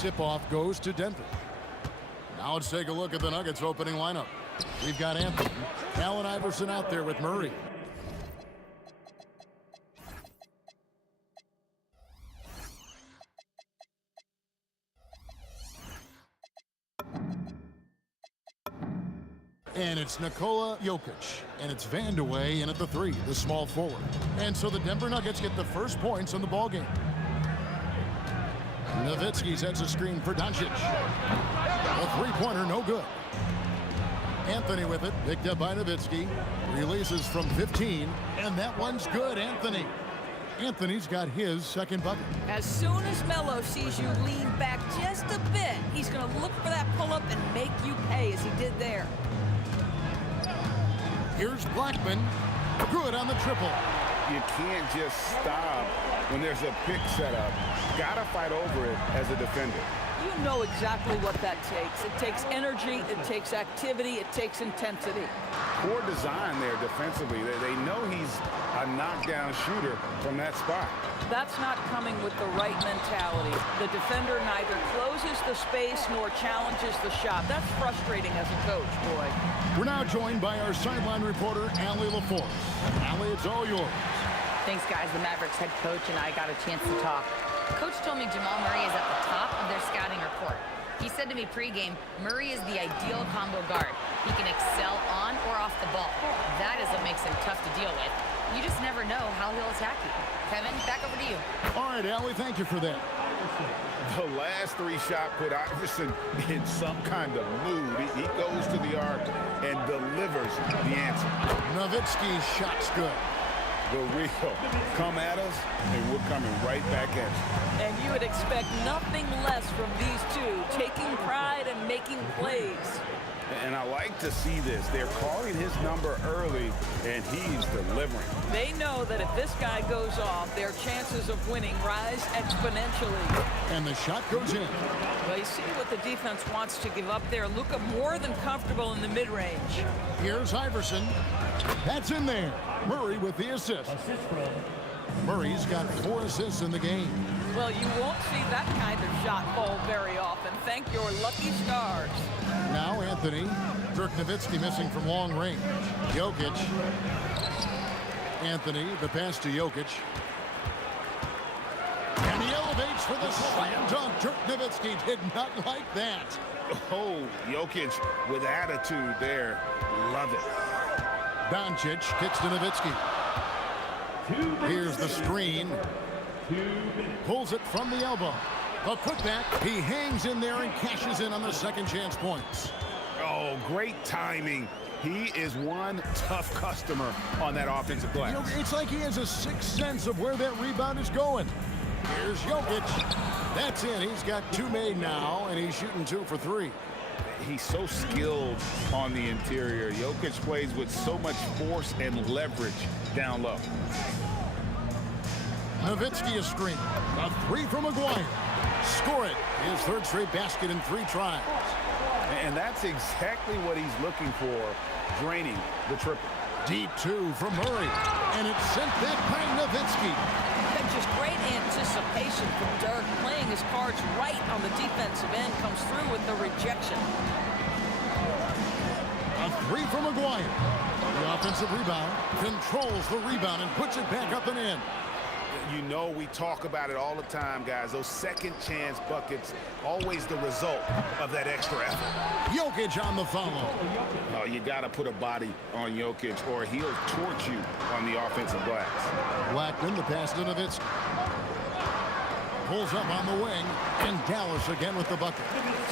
tip-off goes to Denver. Now let's take a look at the Nuggets opening lineup. We've got Anthony, Allen Iverson out there with Murray. And it's Nikola Jokic. And it's Vandeweghe in at the 3, the small forward. And so the Denver Nuggets get the first points in the ballgame. Nowitzki sets a screen for Doncic. A three-pointer, no good. Anthony with it, picked up by Nowitzki. Releases from 15, and that one's good, Anthony. Anthony's got his second bucket. As soon as Melo sees you lean back just a bit, he's going to look for that pull-up and make you pay as he did there. Here's Blackman. Good on the triple. You can't just stop when there's a pick set up. Gotta fight over it as a defender. You know exactly what that takes. It takes energy, it takes activity, it takes intensity. Poor design there defensively. They know he's a knockdown shooter from that spot. That's not coming with the right mentality. The defender neither closes the space nor challenges the shot. That's frustrating as a coach, boy. We're now joined by our sideline reporter, Allie LaForce. Allie, it's all yours. Thanks, guys. The Mavericks head coach and I got a chance to talk. Coach told me Jamal Murray is at the top of their scouting report. He said to me pregame, Murray is the ideal combo guard. He can excel on or off the ball. That is what makes him tough to deal with. You just never know how he'll attack you. Kevin, back over to you. All right, Allie, thank you for that. The last 3 shots put Iverson in some kind of mood. He goes to the arc and delivers the answer. Nowitzki's shot's good. The real come at us, and we're coming right back at you. And you would expect nothing less from these two, taking pride and making plays. And I like to see this. They're calling his number early, and he's delivering. They know that if this guy goes off, their chances of winning rise exponentially. And the shot goes in. Well, you see what the defense wants to give up there. Luka more than comfortable in the mid-range. Here's Iverson. That's in there. Murray with the assist. Murray's got 4 assists in the game. Well, you won't see that kind of shot fall very often. Thank your lucky stars. Now Anthony. Dirk Nowitzki missing from long range. Jokic. Anthony, the pass to Jokic. And he elevates for the slam dunk. Dirk Nowitzki did not like that. Oh, Jokic with attitude there. Love it. Doncic kicks to Nowitzki. Here's the screen. Pulls it from the elbow. A putback. He hangs in there and cashes in on the second chance points. Oh, great timing. He is one tough customer on that offensive glass. You know, it's like he has a sixth sense of where that rebound is going. Here's Jokic. That's it. He's got 2 made now, and he's shooting 2 for 3. He's so skilled on the interior. Jokic plays with so much force and leverage down low. Nowitzki a screen. A 3 from Maguire. Score it. His 3rd straight basket in 3 tries. And that's exactly what he's looking for, draining the triple. Deep 2 from Murray. And it's sent back by Nowitzki. And just great anticipation from Dirk, playing his cards right on the defensive end, comes through with the rejection. A 3 from Maguire. The offensive rebound, controls the rebound and puts it back up and in. You know we talk about it all the time, guys. Those second chance buckets, always the result of that extra effort. Jokic on the follow. Oh, you got to put a body on Jokic or he'll torch you on the offensive glass. Blackman, the pass to Nowitzki. Pulls up on the wing, and Dallas again with the bucket.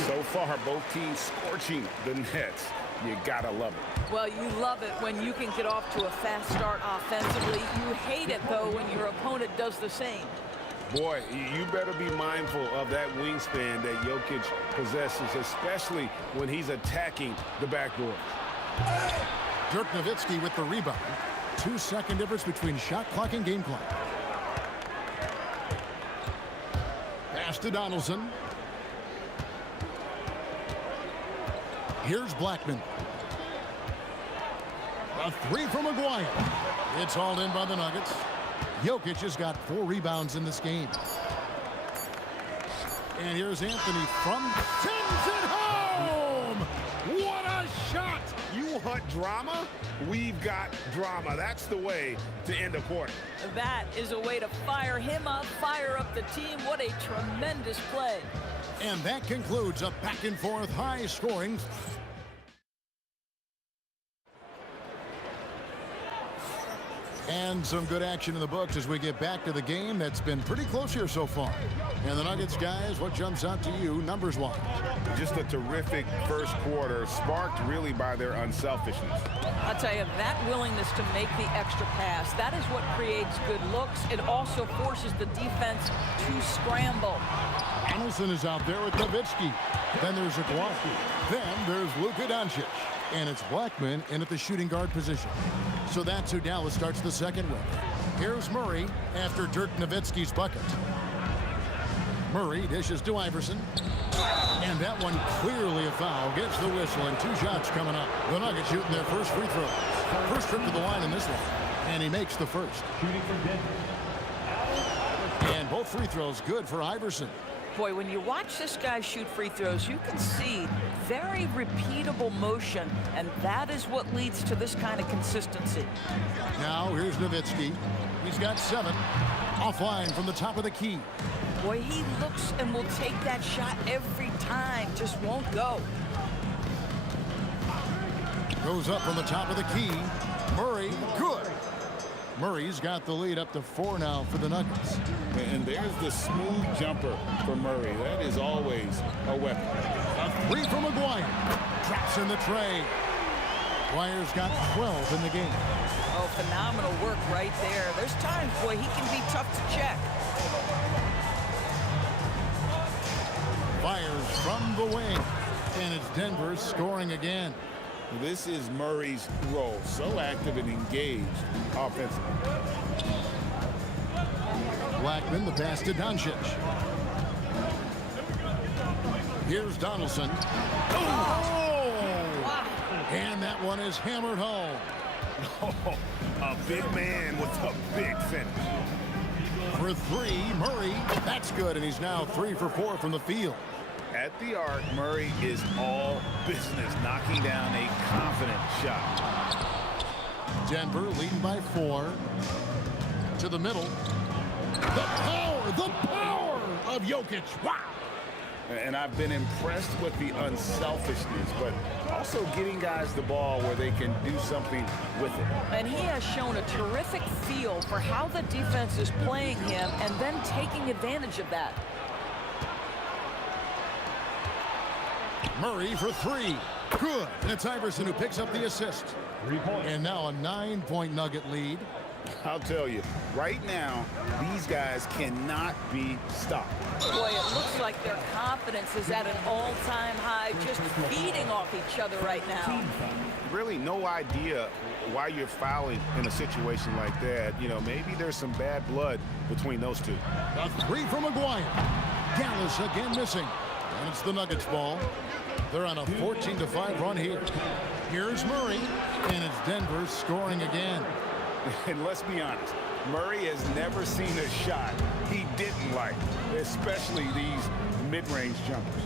So far, both teams scorching the nets. You gotta love it. Well, you love it when you can get off to a fast start offensively. You hate it, though, when your opponent does the same. Boy, you better be mindful of that wingspan that Jokic possesses, especially when he's attacking the backboard. Dirk Nowitzki with the rebound. 2-second difference between shot clock and game clock. Pass to Donaldson. Here's Blackman. A 3 from Maguire. It's hauled in by the Nuggets. Jokic has got 4 rebounds in this game. And here's Anthony from sends it home. What a shot! You want drama? We've got drama. That's the way to end a quarter. That is a way to fire him up, fire up the team. What a tremendous play. And that concludes a back-and-forth high-scoring. And some good action in the books as we get back to the game that's been pretty close here so far. And the Nuggets, guys, what jumps out to you numbers-wise? Just a terrific first quarter, sparked really by their unselfishness. I'll tell you, that willingness to make the extra pass, that is what creates good looks. It also forces the defense to scramble. Donaldson is out there with Nowitzki. Then there's Aguirre. Then there's Luka Doncic. And it's Blackman in at the shooting guard position. So that's who Dallas starts the second with. Here's Murray after Dirk Nowitzki's bucket. Murray dishes to Iverson. And that one clearly a foul. Gets the whistle and 2 shots coming up. The Nuggets shooting their first free throw. First trip to the line in this one. And he makes the first. And both free throws good for Iverson. Boy, when you watch this guy shoot free throws, you can see very repeatable motion, and that is what leads to this kind of consistency. Now here's Nowitzki. He's got 7. Offline from the top of the key. Boy, he looks and will take that shot every time, just won't go. Goes up from the top of the key. Murray, good. Murray's got the lead up to 4 now for the Nuggets. And there's the smooth jumper for Murray. That is always a weapon. A 3 from Aguirre. Drops in the tray. Aguirre's got 12 in the game. Oh, phenomenal work right there. There's times, boy, he can be tough to check. Fires from the wing. And it's Denver scoring again. This is Murray's role. So active and engaged offensively. Blackman, the pass to Doncic. Here's Donaldson. Oh! Wow. And that one is hammered home. Oh, a big man with a big finish. For 3, Murray. That's good, and he's now 3 for 4 from the field. At the arc, Murray is all business, knocking down a confident shot. Denver leading by 4. To the middle. The power of Jokic. Wow. And I've been impressed with the unselfishness, but also getting guys the ball where they can do something with it. And he has shown a terrific feel for how the defense is playing him and then taking advantage of that. Murray for 3. Good. And it's Iverson who picks up the assist. 3 points. And now a 9-point Nugget lead. I'll tell you, right now, these guys cannot be stopped. Boy, it looks like their confidence is at an all-time high, just feeding off each other right now. Really no idea why you're fouling in a situation like that. You know, maybe there's some bad blood between those two. A 3 from Aguirre. Dallas again missing. And it's the Nuggets ball. They're on a 14-5 run here. Here's Murray, and it's Denver scoring again. And let's be honest, Murray has never seen a shot he didn't like, especially these mid-range jumpers.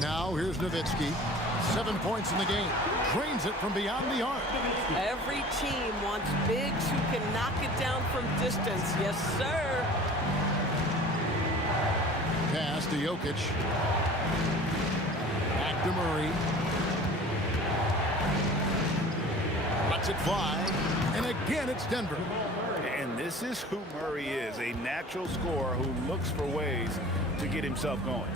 Now here's Nowitzki. 7 points in the game. Drains it from beyond the arc. Every team wants bigs who can knock it down from distance. Yes, sir. Pass to Jokic. Back to Murray. Lets it fly. And again, it's Denver. And this is who Murray is, a natural scorer who looks for ways to get himself going.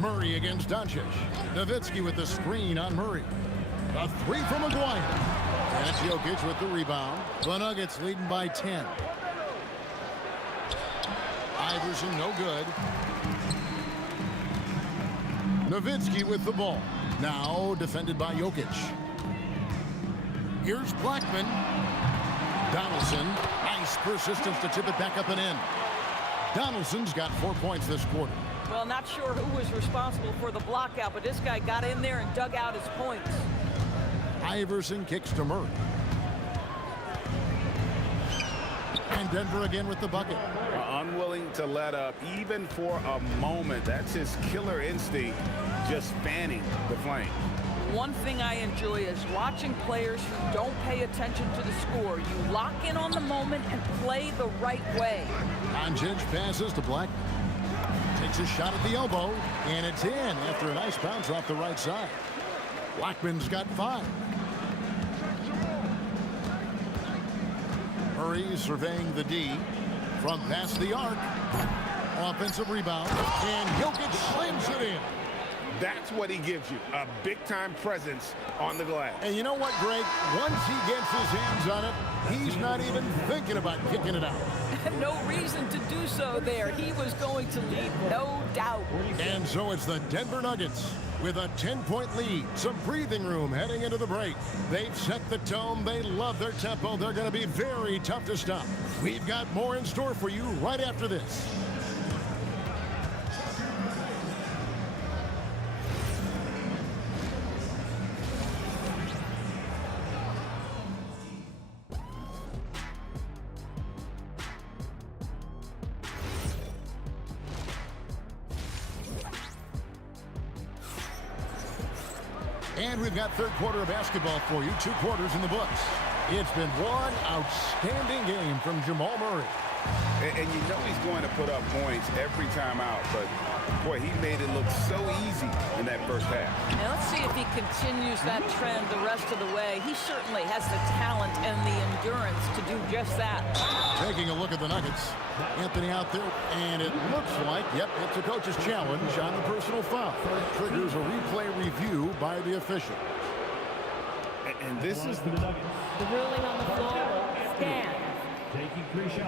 Murray against Doncic. Nowitzki with the screen on Murray. A 3 from Aguirre. And it's Jokic with the rebound. The Nuggets leading by 10. Iverson no good. Nowitzki with the ball. Now defended by Jokic. Here's Blackman. Donaldson. Nice persistence to tip it back up and in. Donaldson's got 4 points this quarter. Well, not sure who was responsible for the block out, but this guy got in there and dug out his points. Iverson kicks to Murray. And Denver again with the bucket. Unwilling to let up even for a moment. That's his killer instinct, just fanning the flame. One thing I enjoy is watching players who don't pay attention to the score. You lock in on the moment and play the right way. Doncic passes to Black. Takes a shot at the elbow, and it's in after a nice bounce off the right side. Blackman's got 5. Murray surveying the D from past the arc. Offensive rebound, and Jokic slams it in. That's what he gives you, a big-time presence on the glass. And you know what, Greg? Once he gets his hands on it, he's not even thinking about kicking it out. No reason to do so there. He was going to lead, no doubt. And so it's the Denver Nuggets with a 10-point lead. Some breathing room heading into the break. They've set the tone. They love their tempo. They're going to be very tough to stop. We've got more in store for you right after this. And we've got third quarter of basketball for you. 2 quarters in the books. It's been one outstanding game from Jamal Murray. And you know he's going to put up points every time out, but boy, he made it look so easy in that first half. Now let's see if he continues that trend the rest of the way. He certainly has the talent and the endurance to do just that. Taking a look at the Nuggets. Anthony out there, and it looks like, yep, it's a coach's challenge on the personal foul. Triggers a replay review by the official. And this is the ruling on the floor stands.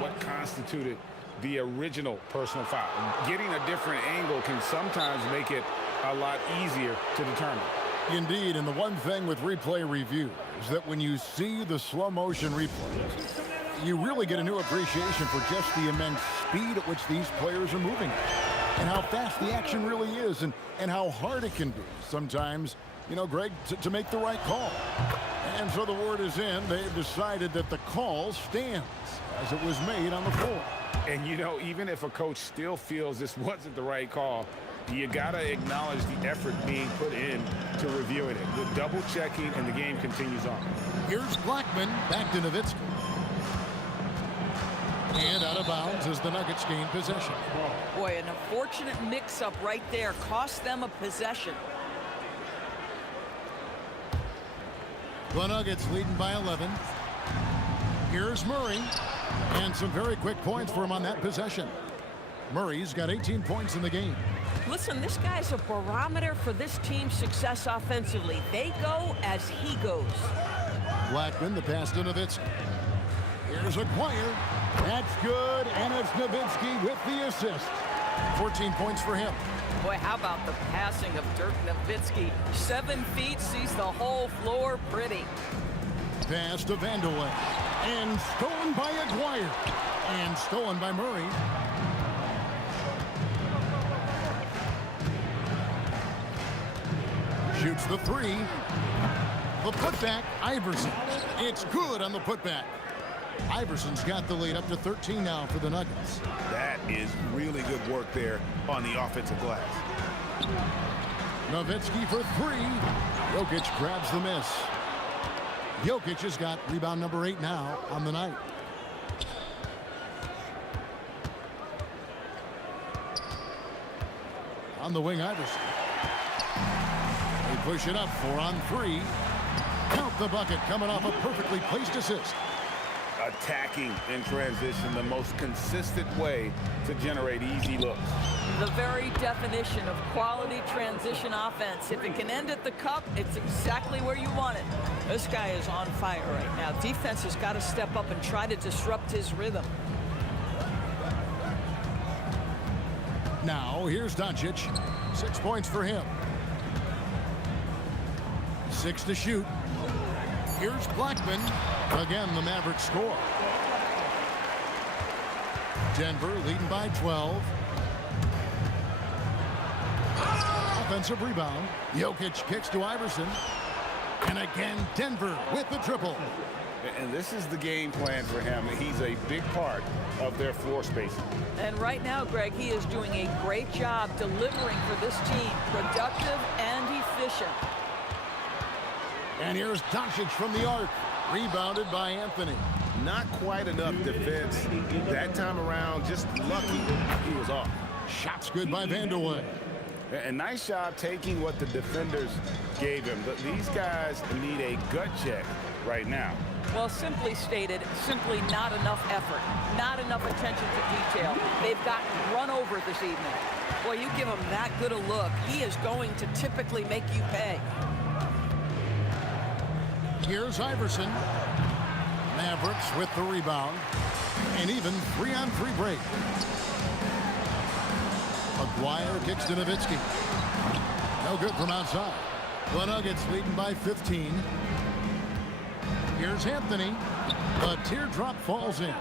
what constituted the original personal foul. Getting a different angle can sometimes make it a lot easier to determine. Indeed, and the one thing with replay review is that when you see the slow motion replays, you really get a new appreciation for just the immense speed at which these players are moving and how fast the action really is and how hard it can be sometimes, you know, Greg, to make the right call. And so the word is in. They've decided that the call stands as it was made on the floor. And, you know, even if a coach still feels this wasn't the right call, you got to acknowledge the effort being put in to reviewing it. The double checking, and the game continues on. Here's Blackman back to Nowitzki. And out of bounds as the Nuggets gain possession. Boy, an unfortunate mix-up right there cost them a possession. The Nuggets leading by 11. Here's Murray. And some very quick points for him on that possession. Murray's got 18 points in the game. Listen, this guy's a barometer for this team's success offensively. They go as he goes. Blackman, the pass to Nowitzki. Here's Aguirre. That's good, and it's Nowitzki with the assist. 14 points for him. Boy, how about the passing of Dirk Nowitzki? 7 feet, sees the whole floor pretty. Pass to Vandeweghe. And stolen by Aguirre. And stolen by Murray. Shoots the 3. The putback, Iverson. It's good on the putback. Iverson's got the lead up to 13 now for the Nuggets. That is really good work there on the offensive glass. Nowitzki for 3. Jokic grabs the miss. Jokic has got rebound number 8 now on the night. On the wing, Iverson. They push it up, 4 on 3. Count the bucket, coming off a perfectly placed assist. Attacking in transition, the most consistent way to generate easy looks. The very definition of quality transition offense. If it can end at the cup, it's exactly where you want it. This guy is on fire right now. Defense has got to step up and try to disrupt his rhythm. Now, here's Doncic. 6 points for him. 6 to shoot. Here's Blackman. Again, the Mavericks score. Denver leading by 12. Offensive rebound. Jokic kicks to Iverson. And again, Denver with the triple. And this is the game plan for him. He's a big part of their floor spacing. And right now, Greg, he is doing a great job delivering for this team. Productive and efficient. And here's Doncic from the arc. Rebounded by Anthony. Not quite enough defense that time around. Just lucky he was off. Shots good by Vanderway. A nice job taking what the defenders gave him. But these guys need a gut check right now. Well, simply stated, simply not enough effort, not enough attention to detail. They've gotten run over this evening. Well, you give him that good a look, he is going to typically make you pay. Here's Iverson. Mavericks with the rebound. And even 3-on-3 break. Maguire kicks to Nowitzki. No good from outside. The Nuggets leading by 15. Here's Anthony. The teardrop falls in.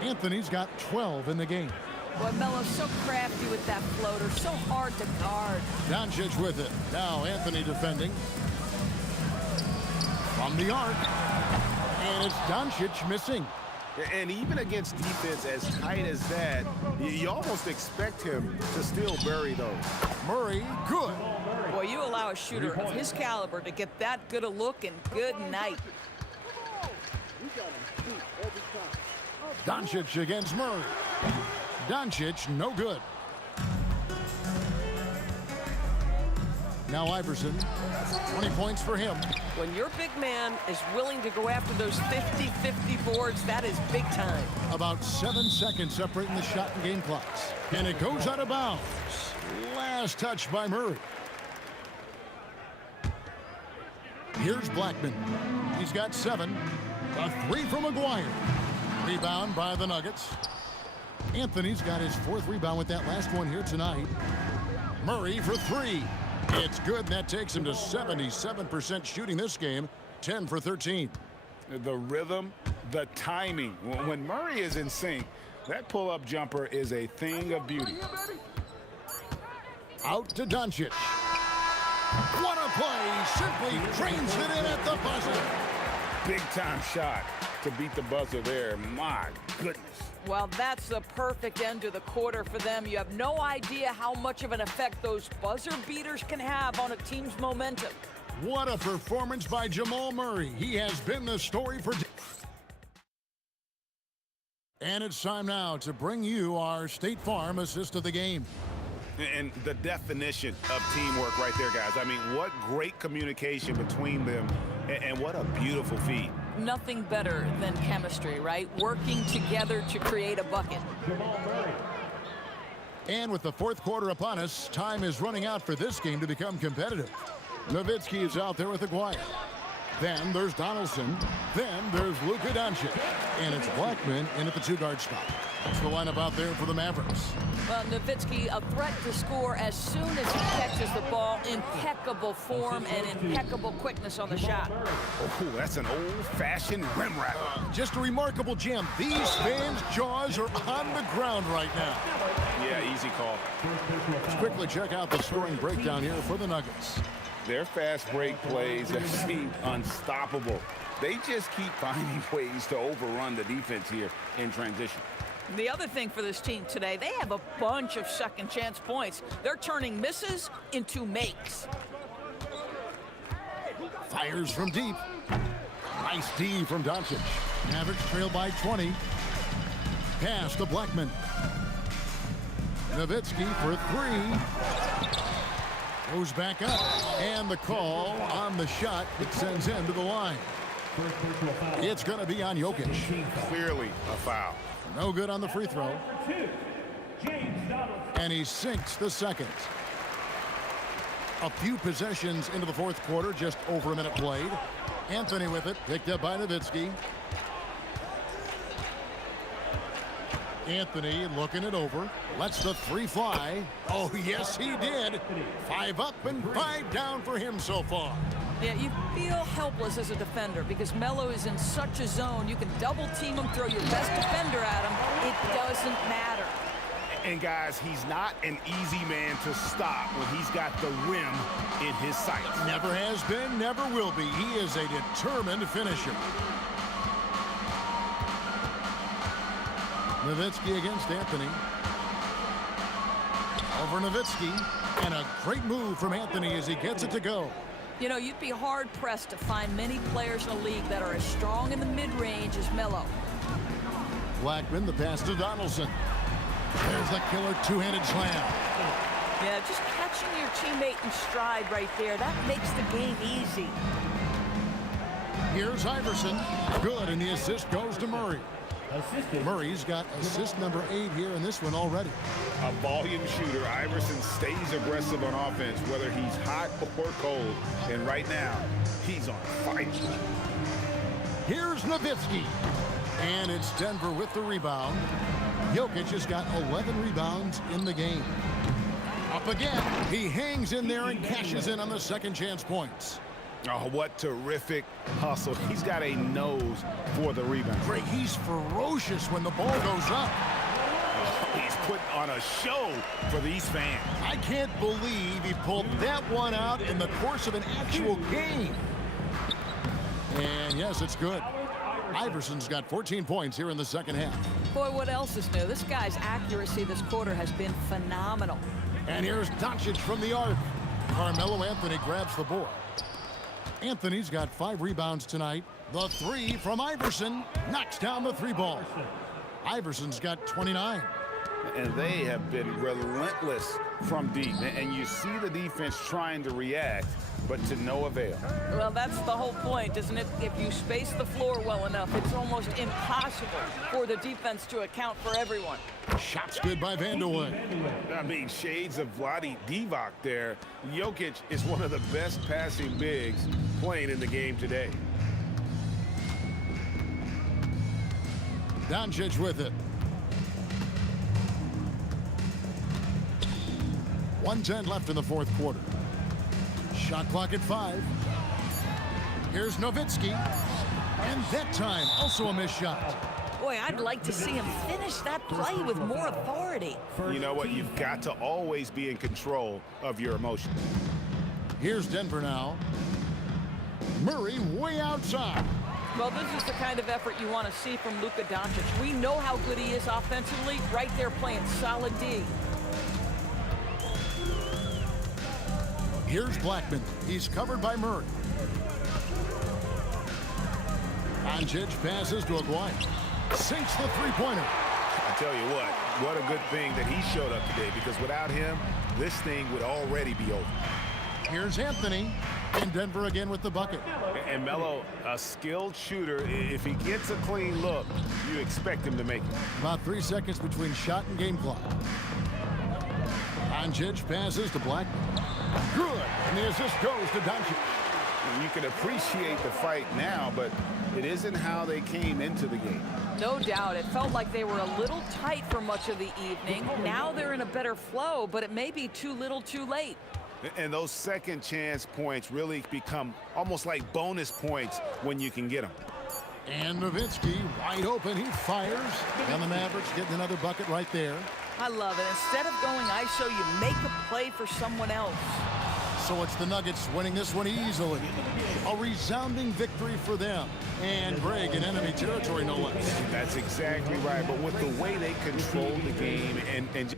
Anthony's got 12 in the game. Boy, Melo's so crafty with that floater, so hard to guard. Doncic with it. Now Anthony defending. From the arc. And it's Doncic missing. And even against defense as tight as that, you almost expect him to still bury those. Murray, good. Boy, you allow a shooter of his caliber to get that good a look, and good night. Doncic against Murray. Doncic, no good. Now Iverson, 20 points for him. When your big man is willing to go after those 50-50 boards, that is big time. About 7 seconds separating the shot and game clocks. And it goes out of bounds. Last touch by Murray. Here's Blackman. He's got 7. A 3 from Maguire. Rebound by the Nuggets. Anthony's got his 4th rebound with that last one here tonight. Murray for 3. It's good, and that takes him to 77% shooting this game, 10 for 13. The rhythm, the timing. When Murray is in sync, that pull-up jumper is a thing of beauty. Out to Doncic. What a play! Simply drains it in at the buzzer. Big-time shot to beat the buzzer there. My goodness. Well, that's the perfect end to the quarter for them. You have no idea how much of an effect those buzzer beaters can have on a team's momentum. What a performance by Jamal Murray. He has been the story for... And it's time now to bring you our State Farm assist of the game. And the definition of teamwork right there, guys. I mean, what great communication between them, and what a beautiful feed. Nothing better than chemistry, right? Working together to create a bucket. And with the 4th quarter upon us, time is running out for this game to become competitive. Nowitzki is out there with Aguirre. Then there's Donaldson. Then there's Luka Doncic. And it's Blackman in at the 2-guard spot. That's the lineup out there for the Mavericks. Well, Nowitzki, a threat to score as soon as he catches the ball. Impeccable form and impeccable quickness on the shot. Oh, that's an old-fashioned rim wrap. Just a remarkable jam. These fans' jaws are on the ground right now. Yeah, easy call. Let's quickly check out the scoring breakdown here for the Nuggets. Their fast break plays have seemed unstoppable. They just keep finding ways to overrun the defense here in transition. The other thing for this team today, they have a bunch of second chance points. They're turning misses into makes. Fires from deep. Nice D from Doncic. Mavericks trail by 20. Pass to Blackman. Nowitzki for 3. Goes back up. And the call on the shot. It sends him to the line. It's going to be on Jokic. Clearly a foul. No good on the free throw. And he sinks the second. A few possessions into the 4th quarter, just over a minute played. Anthony with it, picked up by Nowitzki. Anthony looking it over. Lets the 3 fly. Oh, yes, he did. 5 up and 5 down for him so far. Yeah, you feel helpless as a defender because Melo is in such a zone. You can double team him, throw your best defender at him. It doesn't matter. And guys, he's not an easy man to stop when he's got the rim in his sights. Never has been, never will be. He is a determined finisher. Nowitzki against Anthony. Over Nowitzki, and a great move from Anthony as he gets it to go. You know, you'd be hard-pressed to find many players in the league that are as strong in the mid-range as Melo. Blackman, the pass to Donaldson. There's the killer two-handed slam. Yeah, just catching your teammate in stride right there, that makes the game easy. Here's Iverson. Good, and the assist goes to Murray. Murray's got assist number 8 here in this one already. A volume shooter, Iverson stays aggressive on offense, whether he's hot or cold. And right now, he's on fire. Here's Nowitzki. And it's Denver with the rebound. Jokic has got 11 rebounds in the game. Up again. He hangs in there and cashes in on the second chance points. Oh, what terrific hustle. He's got a nose for the rebound. Greg, he's ferocious when the ball goes up. He's putting on a show for these fans. I can't believe he pulled that one out in the course of an actual game. And yes, it's good. Iverson's got 14 points here in the second half. Boy, what else is new? This guy's accuracy this quarter has been phenomenal. And here's Doncic from the arc. Carmelo Anthony grabs the board. Anthony's got 5 rebounds tonight. The 3 from Iverson knocks down the 3 ball. Iverson's got 29. And they have been relentless from deep. And you see the defense trying to react, but to no avail. Well, that's the whole point, isn't it? If you space the floor well enough, it's almost impossible for the defense to account for everyone. Shots good by Vanderwood. I mean, shades of Vlade Divac there. Jokic is one of the best passing bigs playing in the game today. Doncic with it. 1:10 left in the fourth quarter. Shot clock at 5. Here's Nowitzki. And that time, also a missed shot. Boy, I'd like to see him finish that play with more authority. You know what? You've got to always be in control of your emotions. Here's Denver now. Murray way outside. Well, this is the kind of effort you want to see from Luka Doncic. We know how good he is offensively, right there playing solid D. Here's Blackman. He's covered by Murray. Doncic passes to Aguirre. Sinks the three-pointer. I tell you what a good thing that he showed up today, because without him, this thing would already be over. Here's Anthony. And Denver again with the bucket. And Melo, a skilled shooter. If he gets a clean look, you expect him to make it. About 3 seconds between shot and game clock. Doncic passes to Blackman. Good. And the assist goes to Doncic. You can appreciate the fight now, but it isn't how they came into the game. No doubt. It felt like they were a little tight for much of the evening. Now they're in a better flow, but it may be too little too late. And those second chance points really become almost like bonus points when you can get them. And Nowitzki wide open. He fires. And the Mavericks getting another bucket right there. I love it. Instead of going ISO, you make a play for someone else. So it's the Nuggets winning this one easily. A resounding victory for them. And Greg in enemy territory, no less. That's exactly right. But with the way they control the game and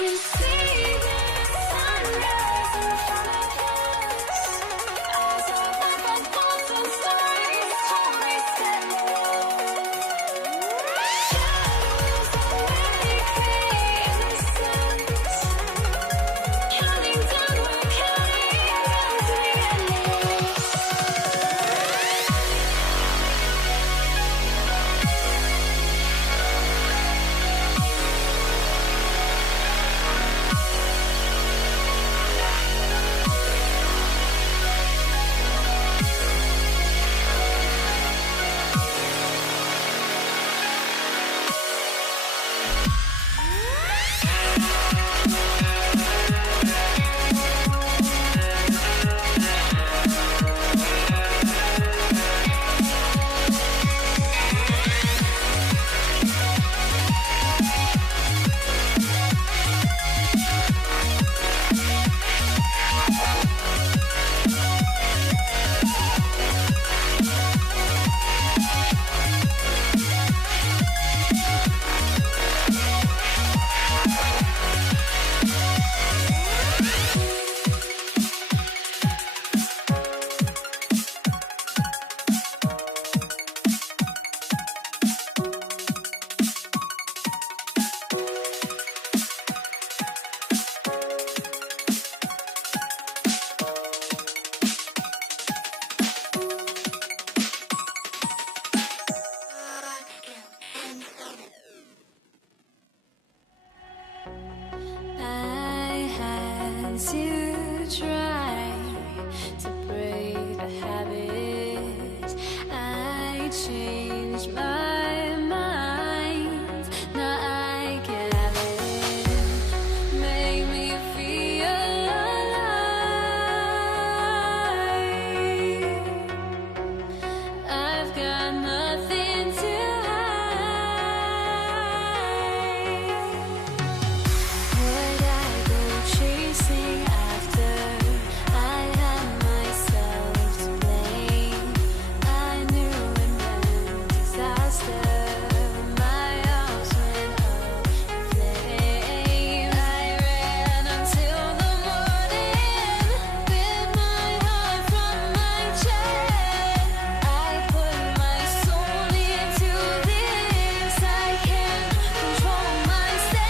You see the sunrise in front of us. Eyes are like a thousand stars, always standing. Shadows already fade in the suns. Counting down, we're counting down to the ending. I had to try to break the habit. I changed my mind. Now I can have it. Make me feel alive. I've got nothing to would I go chasing after? I had myself to blame. I knew it meant disaster. My arms went up in flames. I ran until the morning. Bit my heart from my chest. I put my soul into this. I can't control myself.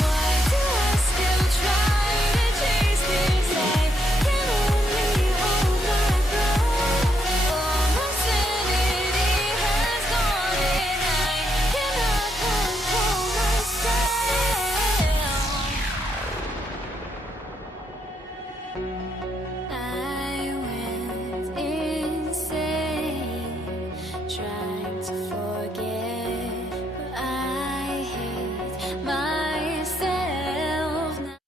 Why do I still try to chase this? I can only hold my breath. All my sanity has gone, and I cannot control myself. I went insane, trying to forget, but I hate myself now.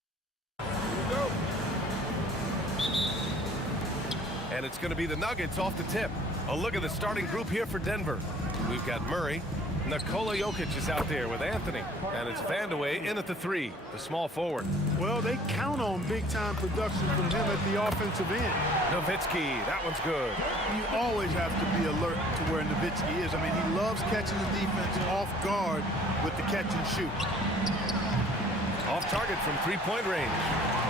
And it's going to be the Nuggets off the tip. A look at the starting group here for Denver. We've got Murray, Nikola Jokic is out there with Anthony. And it's Vandeweghe in at the 3, the small forward. Well, they count on big-time production from him at the offensive end. Nowitzki, that one's good. You always have to be alert to where Nowitzki is. I mean, he loves catching the defense off guard with the catch and shoot. Off target from 3-point range.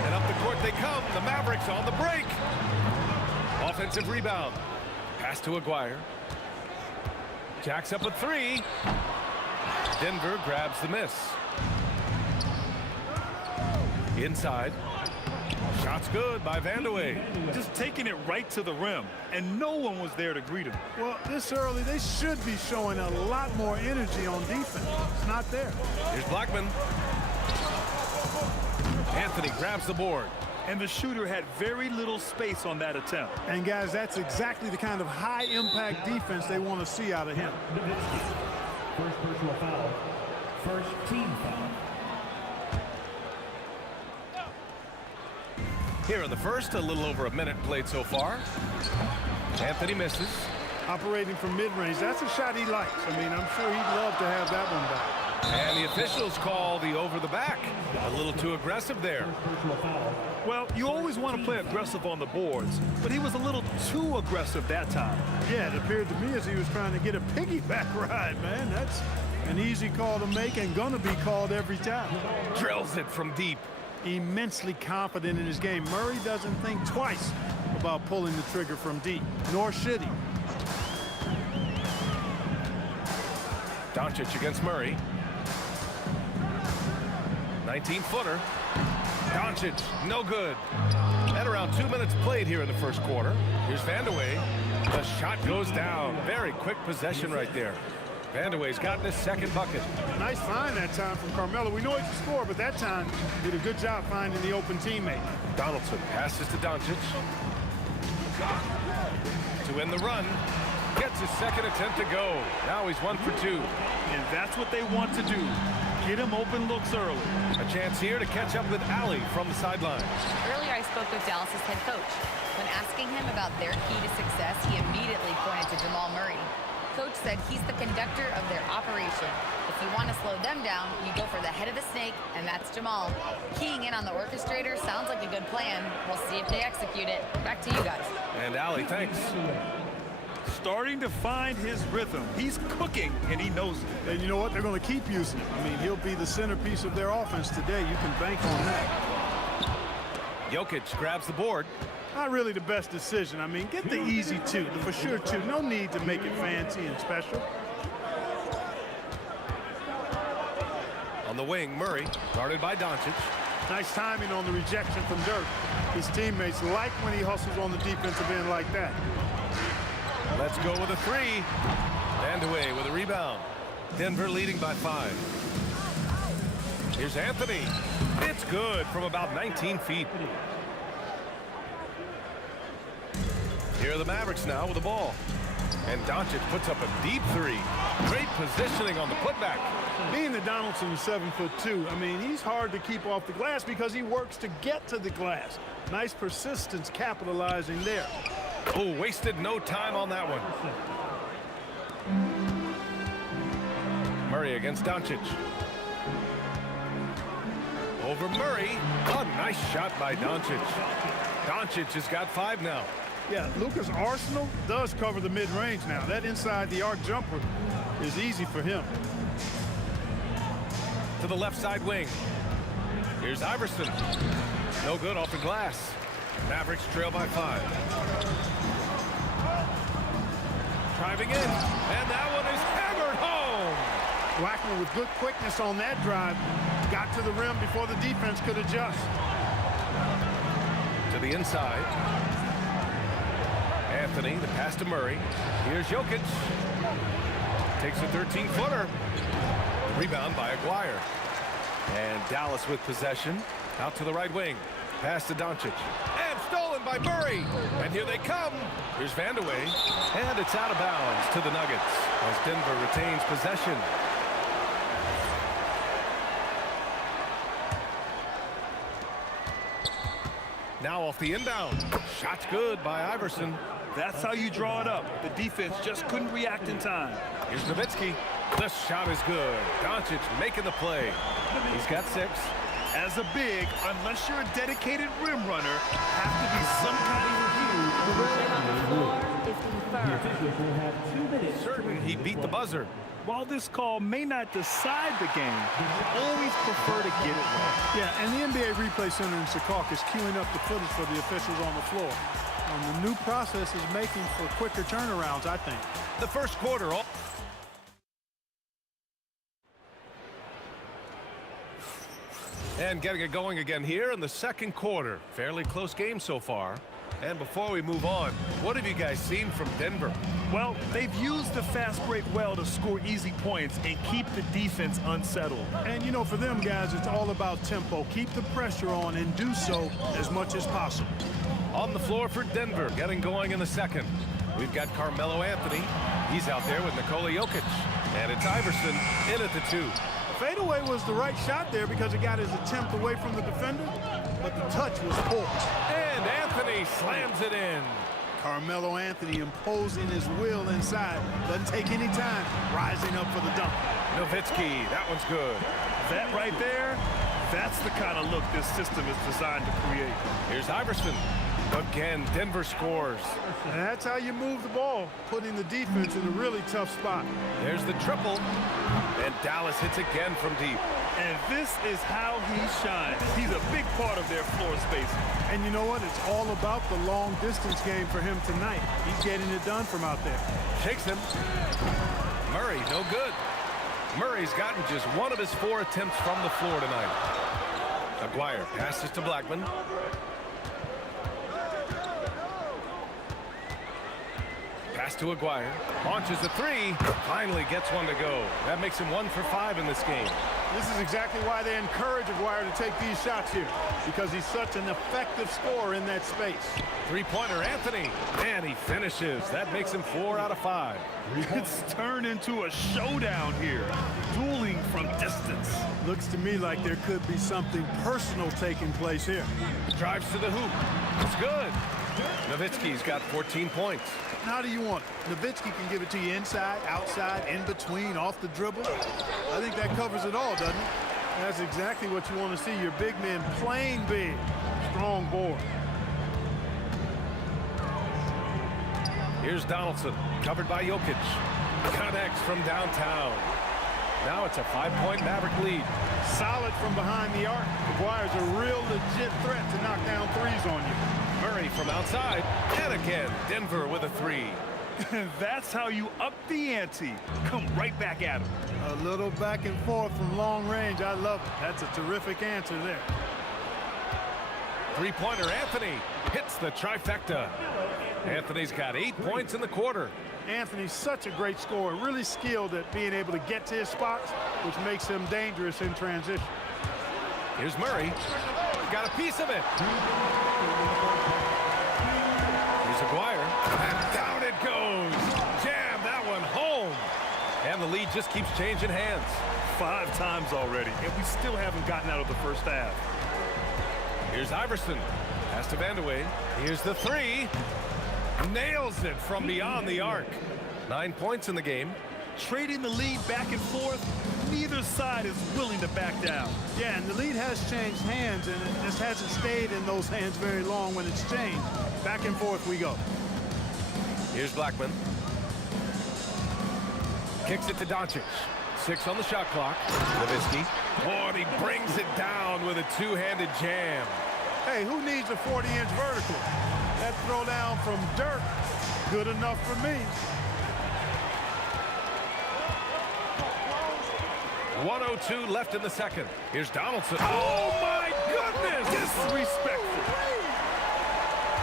And up the court they come. The Mavericks on the break. Offensive rebound. Pass to Aguirre. Jacks up a 3. Denver grabs the miss. Inside. Shot's good by Vandeweghe. Just taking it right to the rim, and no one was there to greet him. Well, this early, they should be showing a lot more energy on defense. It's not there. Here's Blackman. Anthony grabs the board. And the shooter had very little space on that attempt. And guys, that's exactly the kind of high-impact defense they want to see out of him. First personal foul. First team foul. Here in the first, a little over a minute played so far. Anthony misses. Operating from mid-range, that's a shot he likes. I mean, I'm sure he'd love to have that one back. And the officials call the over the back. A little too aggressive there. Well, you always want to play aggressive on the boards, but he was a little too aggressive that time. Yeah, it appeared to me as he was trying to get a piggyback ride, man. That's an easy call to make and gonna be called every time. Drills it from deep. Immensely confident in his game. Murray doesn't think twice about pulling the trigger from deep, nor should he. Doncic against Murray. 19-footer. Doncic, no good. And around 2 minutes played here in the first quarter. Here's Vandeweghe. The shot goes down. Very quick possession right there. Vandeweghe's gotten his second bucket. Nice find that time from Carmelo. We know he can score, but that time he did a good job finding the open teammate. Donaldson passes to Doncic. To end the run. Gets his second attempt to go. Now he's 1 for 2. And that's what they want to do. Get him open looks early. A chance here to catch up with Ali from the sideline. Earlier, I spoke with Dallas's head coach. When asking him about their key to success, he immediately pointed to Jamal Murray. Coach said he's the conductor of their operation. If you want to slow them down, you go for the head of the snake, and that's Jamal. Keying in on the orchestrator sounds like a good plan. We'll see if they execute it. Back to you guys. And Ali, thanks. Starting to find his rhythm. He's cooking, and he knows it. And you know what? They're going to keep using him. I mean, he'll be the centerpiece of their offense today. You can bank on that. Jokic grabs the board. Not really the best decision. I mean, get the easy 2, the for sure 2. No need to make it fancy and special. On the wing, Murray, guarded by Doncic. Nice timing on the rejection from Dirk. His teammates like when he hustles on the defensive end like that. Let's go with a 3. Vandeweghe with a rebound. Denver leading by 5. Here's Anthony. It's good from about 19 feet. Here are the Mavericks now with the ball. And Doncic puts up a deep 3. Great positioning on the putback. Being that Donaldson is 7'2", I mean, he's hard to keep off the glass because he works to get to the glass. Nice persistence capitalizing there. Oh, wasted no time on that one. Murray against Doncic. Over Murray. A nice shot by Doncic. Doncic has got 5 now. Yeah, Lucas Arsenal does cover the mid-range now. That inside the arc jumper is easy for him. To the left side wing. Here's Iverson. No good off the glass. Mavericks trail by 5. Driving in, and that one is hammered home. Blackman with good quickness on that drive. Got to the rim before the defense could adjust. To the inside. Anthony, the pass to Murray. Here's Jokic. Takes a 13-footer. Rebound by Aguirre. And Dallas with possession. Out to the right wing. Pass to Doncic. And stolen by Murray. And here they come. Here's Vandeweghe. And it's out of bounds to the Nuggets as Denver retains possession. Now off the inbound. Shot's good by Iverson. That's how you draw it up. The defense just couldn't react in time. Here's Nowitzki. The shot is good. Doncic making the play. He's got 6. As a big, unless you're a dedicated rim runner, have to be some kind of The ruling on the floor is confirmed. Officials will have 2 minutes. Certain he beat the buzzer. While this call may not decide the game, you always prefer to get it right. Yeah, and the NBA Replay Center in Secaucus is queuing up the footage for the officials on the floor. The new process is making for quicker turnarounds, I think. The first quarter. And getting it going again here in the second quarter. Fairly close game so far. And before we move on, what have you guys seen from Denver? Well, they've used the fast break well to score easy points and keep the defense unsettled. And, you know, for them guys, it's all about tempo. Keep the pressure on and do so as much as possible. On the floor for Denver, getting going in the second. We've got Carmelo Anthony. He's out there with Nikola Jokic. And it's Iverson in at the 2. Fadeaway was the right shot there because it got his attempt away from the defender, but the touch was poor. And Anthony slams it in. Carmelo Anthony imposing his will inside. Doesn't take any time, rising up for the dunk. Nowitzki, that one's good. That right there, that's the kind of look this system is designed to create. Here's Iverson. Again, Denver scores. And that's how you move the ball, putting the defense in a really tough spot. There's the triple. And Dallas hits again from deep. And this is how he shines. He's a big part of their floor space. And you know what? It's all about the long distance game for him tonight. He's getting it done from out there. Shakes him. Murray, no good. Murray's gotten just 1 of his 4 attempts from the floor tonight. Aguirre passes to Blackman. Pass to Aguirre. Launches a 3. Finally gets one to go. That makes him 1 for 5 in this game. This is exactly why they encourage Aguirre to take these shots here, because he's such an effective scorer in that space. Three-pointer Anthony. And he finishes. That makes him 4 out of 5. It's turned into a showdown here. Dueling from distance. Looks to me like there could be something personal taking place here. Drives to the hoop. It's good. Nowitzki's got 14 points. How do you want it? Nowitzki can give it to you inside, outside, in between, off the dribble. I think that covers it all, doesn't it? That's exactly what you want to see. Your big men playing big. Strong board. Here's Donaldson, covered by Jokic. Connects from downtown. Now it's a 5-point Maverick lead. Solid from behind the arc. Aguirre's a real legit threat to knock down threes on you. Murray from outside. And again, Denver with a 3. That's how you up the ante. Come right back at him. A little back and forth from long range. I love it. That's a terrific answer there. Three-pointer Anthony hits the trifecta. Anthony's got 8 points in the quarter. Anthony's such a great scorer, really skilled at being able to get to his spots, which makes him dangerous in transition. Here's Murray. Got a piece of it. Here's Aguirre. And down it goes. Jam that one home. And the lead just keeps changing hands. 5 times already, and we still haven't gotten out of the first half. Here's Iverson. Pass to Vandeweghe. Here's the 3. Nails it from beyond the arc. 9 points in the game. Trading the lead back and forth, neither side is willing to back down. Yeah, and the lead has changed hands, and it just hasn't stayed in those hands very long when it's changed. Back and forth we go. Here's Blackman. Kicks it to Doncic. 6 on the shot clock. Nowitzki. Oh, and he brings it down with a 2-handed jam. Hey, who needs a 40-inch vertical? That throw down from Dirk, good enough for me. 1:02 left in the second. Here's Donaldson. Oh, my goodness! Disrespectful.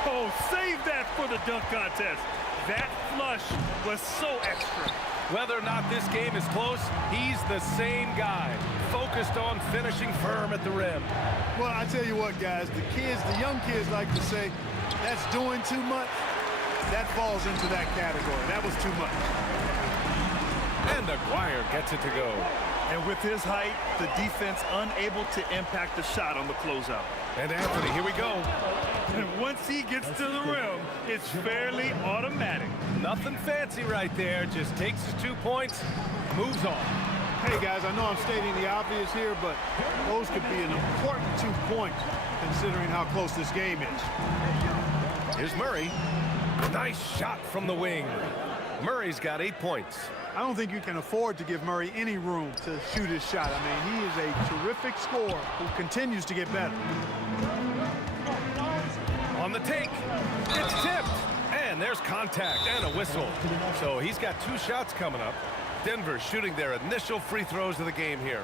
Oh, save that for the dunk contest. That flush was so extra. Whether or not this game is close, he's the same guy, focused on finishing firm at the rim. Well, I tell you what, guys, the young kids like to say, that's doing too much. That falls into that category. That was too much. And Aguirre gets it to go. And with his height, the defense unable to impact the shot on the closeout. And Anthony, here we go. And once he gets to the rim, it's fairly automatic. Nothing fancy right there. Just takes his 2 points moves on. Hey, guys, I know I'm stating the obvious here, but those could be an important 2 points considering how close this game is. Here's Murray. Nice shot from the wing. Murray's got 8 points. I don't think you can afford to give Murray any room to shoot his shot. I mean, he is a terrific scorer who continues to get better. On the take, it's tipped. And there's contact and a whistle. So he's got 2 shots coming up. Denver shooting their initial free throws of the game here.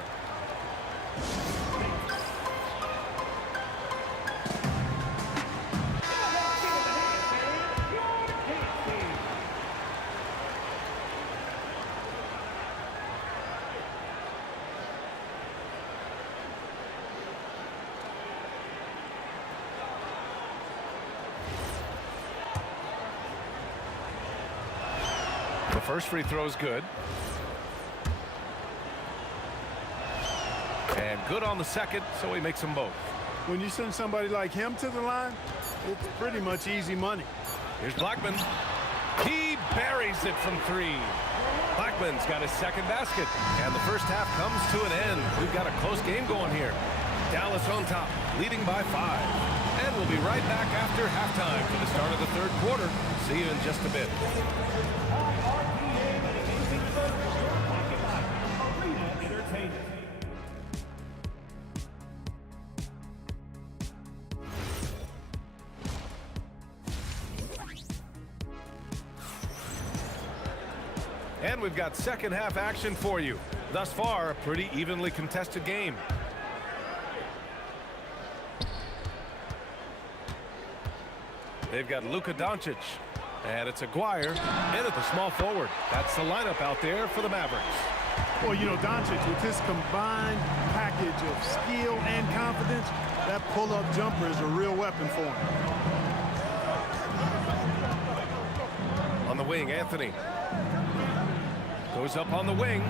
The first free throw is good. And good on the second, so he makes them both. When you send somebody like him to the line, it's pretty much easy money. Here's Blackman. He buries it from 3. Blackman's got his second basket. And the first half comes to an end. We've got a close game going here. Dallas on top, leading by 5. And we'll be right back after halftime for the start of the third quarter. See you in just a bit. And we've got second half action for you. Thus far, a pretty evenly contested game. They've got Luka Doncic. And it's Aguirre in at the small forward. That's the lineup out there for the Mavericks. Well, you know, Doncic, with his combined package of skill and confidence, that pull-up jumper is a real weapon for him. On the wing, Anthony. Goes up on the wing.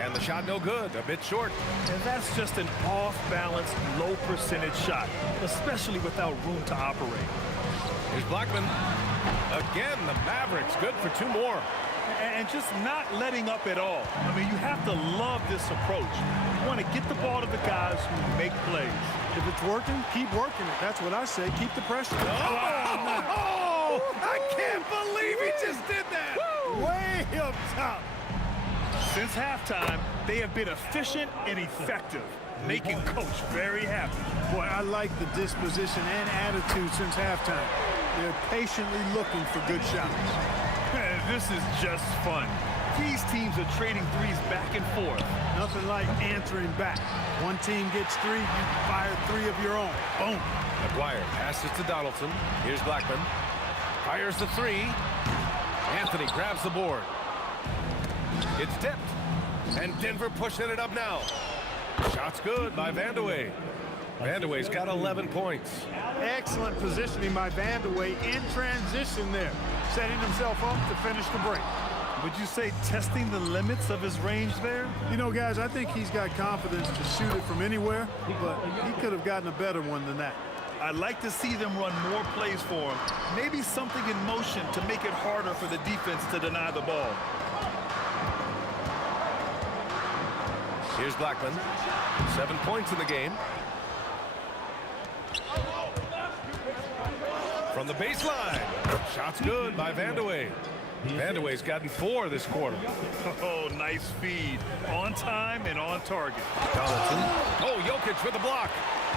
And the shot no good, a bit short. And that's just an off-balance, low-percentage shot, especially without room to operate. Here's Blackman. Again, the Mavericks good for 2 more. And just not letting up at all. I mean, you have to love this approach. You want to get the ball to the guys who make plays. If it's working, keep working it. That's what I say. Keep the pressure. Oh, I can't believe he just did that. Way up top. Since halftime, they have been efficient and effective, making Coach very happy. Boy, I like the disposition and attitude since halftime. They're patiently looking for good shots. Man, this is just fun. These teams are trading threes back and forth. Nothing like answering back. One team gets 3, you fire 3 of your own. Boom. Aguirre passes to Donaldson. Here's Blackman. Fires the 3. Anthony grabs the board. It's tipped. And Denver pushing it up now. Shot's good by Vandeweghe. Vandeweghe's got 11 points. Excellent positioning by Vandeweghe in transition there. Setting himself up to finish the break. Would you say testing the limits of his range there? You know, guys, I think he's got confidence to shoot it from anywhere, but he could have gotten a better one than that. I'd like to see them run more plays for him. Maybe something in motion to make it harder for the defense to deny the ball. Here's Blackman. 7 points in the game. From the baseline. Shot's good by Vandeweghe. Vandeweghe's gotten 4 this quarter. Oh, nice feed. On time and on target. Donaldson. Oh, Jokic with the block.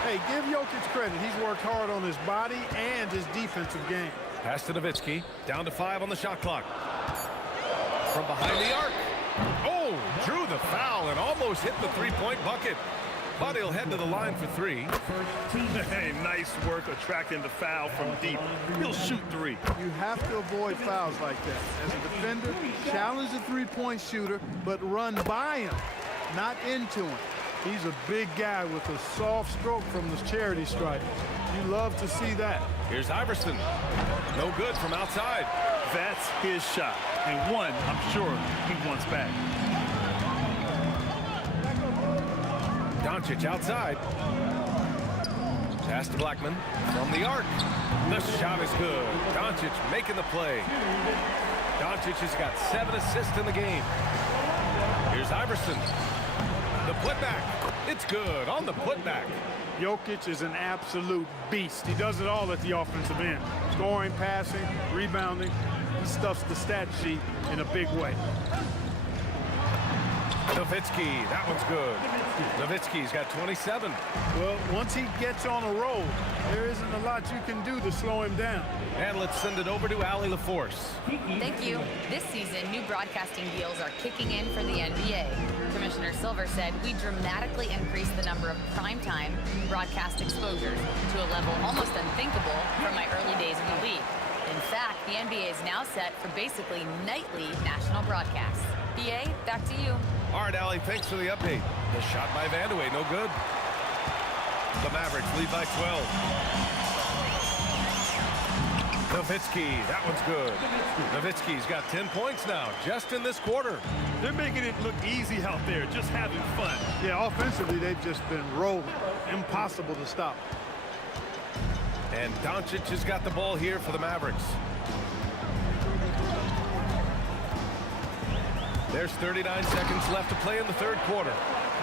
Hey, give Jokic credit. He's worked hard on his body and his defensive game. Pass to Nowitzki. Down to 5 on the shot clock. From behind the arc. Oh, drew the foul and almost hit the 3-point bucket. But he'll head to the line for 3. Hey, nice work attracting the foul from deep. He'll shoot 3. You have to avoid fouls like that. As a defender, challenge the 3-point shooter, but run by him, not into him. He's a big guy with a soft stroke from the charity stripe. You love to see that. Here's Iverson. No good from outside. That's his shot. And one, I'm sure, he wants back. Doncic outside. Pass to Blackman from the arc. The shot is good. Doncic making the play. Doncic has got 7 assists in the game. Here's Iverson. The putback. It's good on the putback. Jokic is an absolute beast. He does it all at the offensive end. Scoring, passing, rebounding. He stuffs the stat sheet in a big way. Nowitzki, that one's good. Nowitzki's got 27. Well, once he gets on a roll, there isn't a lot you can do to slow him down. And let's send it over to Allie LaForce. Thank you. This season, new broadcasting deals are kicking in for the NBA. Commissioner Silver said we dramatically increased the number of primetime broadcast exposures to a level almost unthinkable from my early days in the league. In fact, the NBA is now set for basically nightly national broadcasts. BA, back to you. All right, Allie, thanks for the update. The shot by Vandeweghe, no good. The Mavericks lead by 12. Nowitzki, that one's good. Nowitzki's got 10 points now, just in this quarter. They're making it look easy out there, just having fun. Yeah, offensively, they've just been rolling. Impossible to stop. And Doncic has got the ball here for the Mavericks. There's 39 seconds left to play in the third quarter.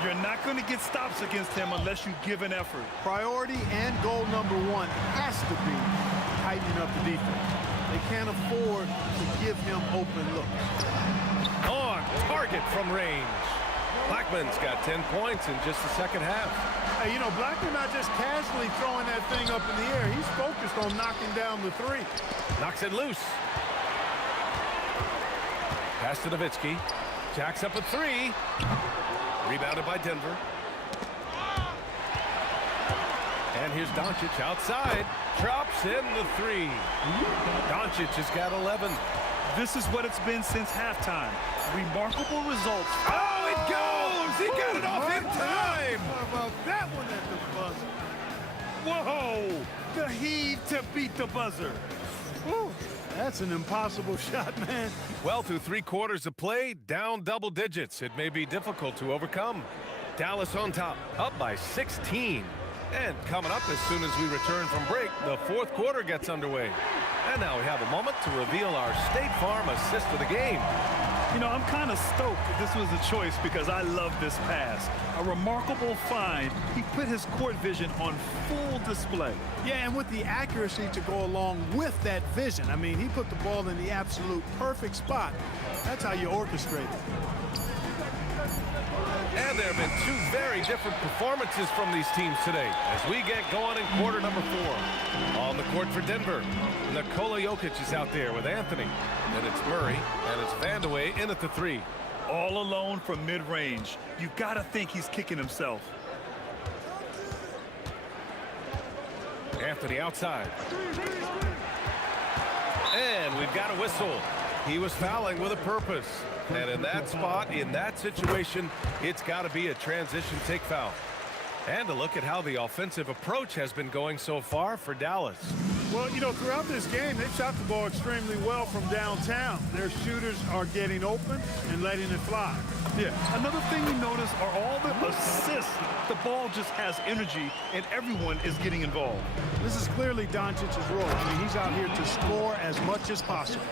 You're not going to get stops against him unless you give an effort. Priority and goal number one has to be tightening up the defense. They can't afford to give him open looks. On target from range. Blackman's got 10 points in just the second half. Hey, you know, Blackman not just casually throwing that thing up in the air. He's focused on knocking down the three. Knocks it loose. Pass to Nowitzki. Jacks up a three. Rebounded by Denver. And here's Doncic outside. Drops in the three. Doncic has got 11. This is what it's been since halftime. Remarkable results. Oh, it goes! He got it off in time! How about that one at the buzzer? Whoa! The heave to beat the buzzer. Whew. That's an impossible shot, man. Well, through 3 quarters of play, down double digits. It may be difficult to overcome. Dallas on top, up by 16. And coming up as soon as we return from break, the fourth quarter gets underway. And now we have a moment to reveal our State Farm assist of the game. You know, I'm kind of stoked that this was a choice because I love this pass. A remarkable find. He put his court vision on full display. Yeah, and with the accuracy to go along with that vision. I mean, he put the ball in the absolute perfect spot. That's how you orchestrate it. And there have been 2 very different performances from these teams today as we get going in quarter number 4. On the court for Denver, Nikola Jokic is out there with Anthony. Then it's Murray, and it's Vandeweghe in at the 3. All alone from mid-range. You got to think he's kicking himself. Anthony outside. And we've got a whistle. He was fouling with a purpose. And in that spot, in that situation, it's got to be a transition take foul. And a look at how the offensive approach has been going so far for Dallas. Well, you know, throughout this game, they've shot the ball extremely well from downtown. Their shooters are getting open and letting it fly. Yeah, another thing you notice are all the assists. The ball just has energy, and everyone is getting involved. This is clearly Doncic's role. I mean, he's out here to score as much as possible.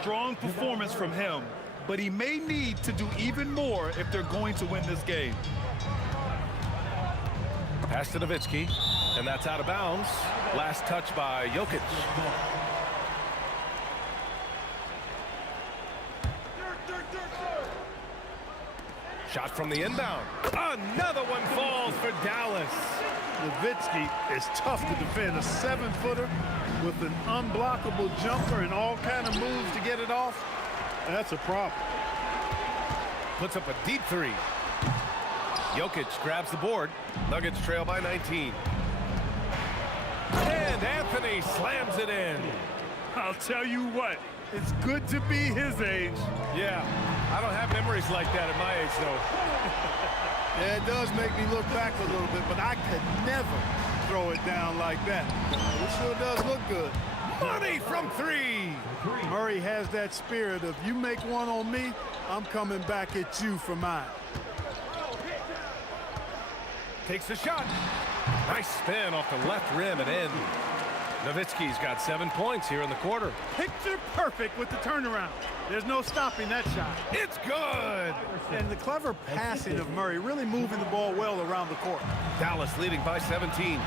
Strong performance from him, but he may need to do even more if they're going to win this game. Pass to Nowitzki, and that's out of bounds. Last touch by Jokic. Shot from the inbound. Another one falls for Dallas. Nowitzki is tough to defend. A 7-footer with an unblockable jumper and all kind of moves to get it off. That's a problem. Puts up a deep 3. Jokic grabs the board. Nuggets trail by 19. And Anthony slams it in. I'll tell you what, it's good to be his age. Yeah, I don't have memories like that at my age, though. Yeah, it does make me look back a little bit, but I could never throw it down like that. It sure does look good. Money from 3. Murray has that spirit of, you make one on me, I'm coming back at you for mine. Takes the shot. Nice spin off the left rim and in. Nowitzki's got 7 points here in the quarter. Picture perfect with the turnaround. There's no stopping that shot. It's good. And the clever passing of Murray, really moving the ball well around the court. Dallas leading by 17.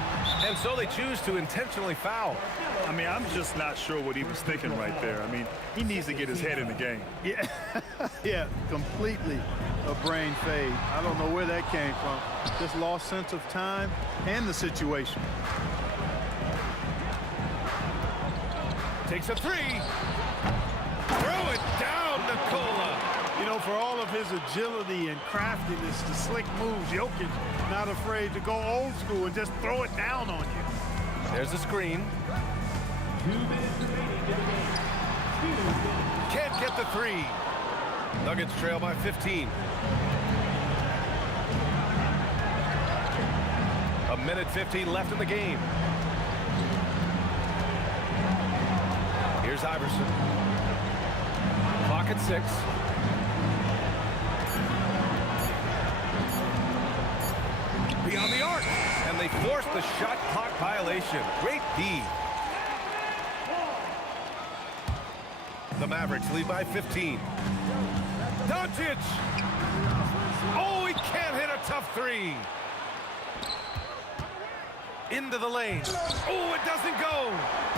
And so they choose to intentionally foul. I mean, I'm just not sure what he was thinking right there. I mean, he needs to get his head in the game. Yeah, yeah, completely a brain fade. I don't know where that came from. Just lost sense of time and the situation. Takes a three. Throw it down, Nikola. You know, for all of his agility and craftiness, the slick moves, Jokic not afraid to go old school and just throw it down on you. There's a screen. 2 minutes remaining in the game. Can't get the three. Nuggets trail by 15. A minute 15 left in the game. Here's Iverson. Clock at 6. Beyond the arc. And they force the shot clock violation. Great D. The Mavericks lead by 15. Doncic. Oh, he can't hit a tough three. Into the lane. Oh, it doesn't go.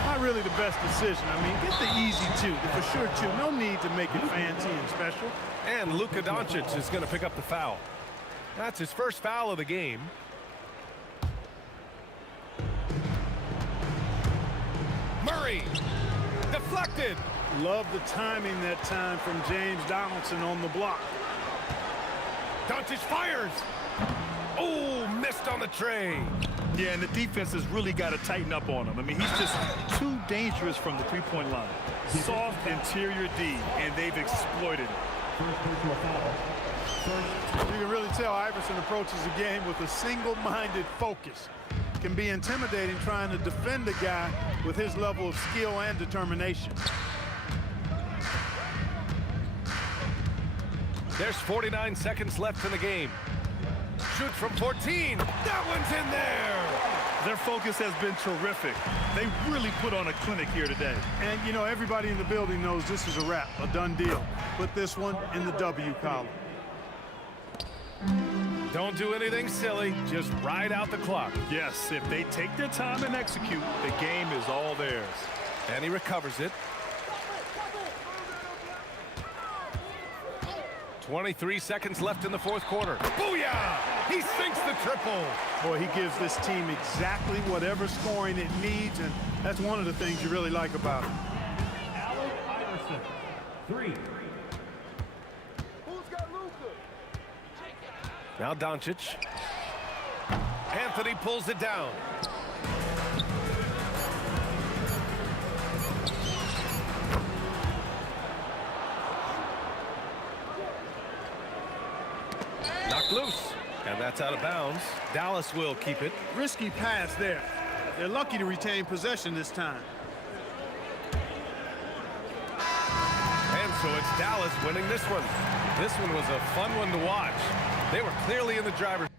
Not really the best decision. I mean, get the easy two, the for sure two. No need to make it fancy and special. And Luka Doncic is going to pick up the foul. That's his first foul of the game. Murray. Deflected. Love the timing that time from James Donaldson on the block. Doncic fires. Oh, missed on the tray. Yeah, and the defense has really got to tighten up on him. I mean, he's just too dangerous from the three-point line. Soft interior D, and they've exploited it. You can really tell Iverson approaches the game with a single-minded focus. Can be intimidating trying to defend a guy with his level of skill and determination. There's 49 seconds left in the game. Shoots from 14. That one's in there. Their focus has been terrific. They really put on a clinic here today. And, you know, everybody in the building knows this is a wrap, a done deal. Put this one in the W column. Don't do anything silly. Just ride out the clock. Yes, if they take their time and execute, the game is all theirs. And he recovers it. 23 seconds left in the fourth quarter. Booyah! He sinks the triple. Boy, he gives this team exactly whatever scoring it needs, and that's one of the things you really like about him. Allen Iverson, 3. Now Doncic. Anthony pulls it down. Knocked loose. And that's out of bounds. Dallas will keep it. Risky pass there. They're lucky to retain possession this time. And so it's Dallas winning this one. This one was a fun one to watch. They were clearly in the driver's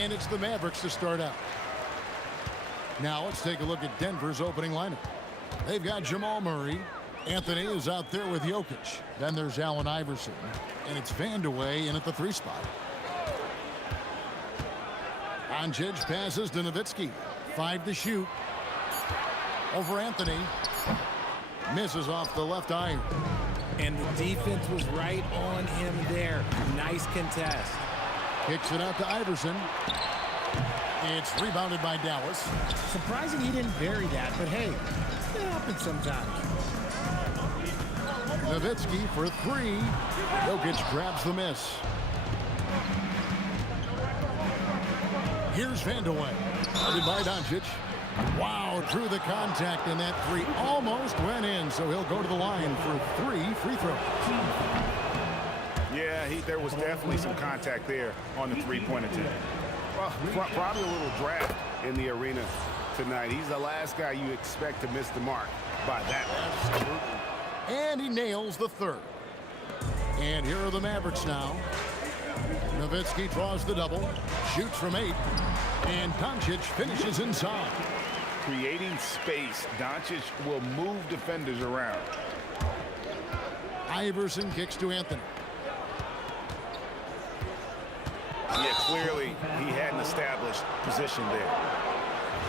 And it's the Mavericks to start out. Now let's take a look at Denver's opening lineup. They've got Jamal Murray. Anthony is out there with Jokic. Then there's Allen Iverson. And it's Vandeweghe in at the 3 spot. Doncic passes to Nowitzki. 5 to shoot. Over Anthony. Misses off the left iron. And the defense was right on him there. Nice contest. Kicks it out to Iverson. It's rebounded by Dallas. Surprising he didn't bury that, but hey, it happens sometimes. Nowitzki for 3. Jokic grabs the miss. Here's Vandeweghe. Guarded by Doncic. Wow, drew the contact, and that 3 almost went in, so he'll go to the line for 3 free throws. Yeah, there was definitely some contact there on the three-point attempt. Well, probably a little draft in the arena tonight. He's the last guy you expect to miss the mark by that much. And he nails the 3rd. And here are the Mavericks now. Nowitzki draws the double, shoots from 8, and Doncic finishes inside. Creating space, Doncic will move defenders around. Iverson kicks to Anthony. Yeah, clearly he hadn't established position there.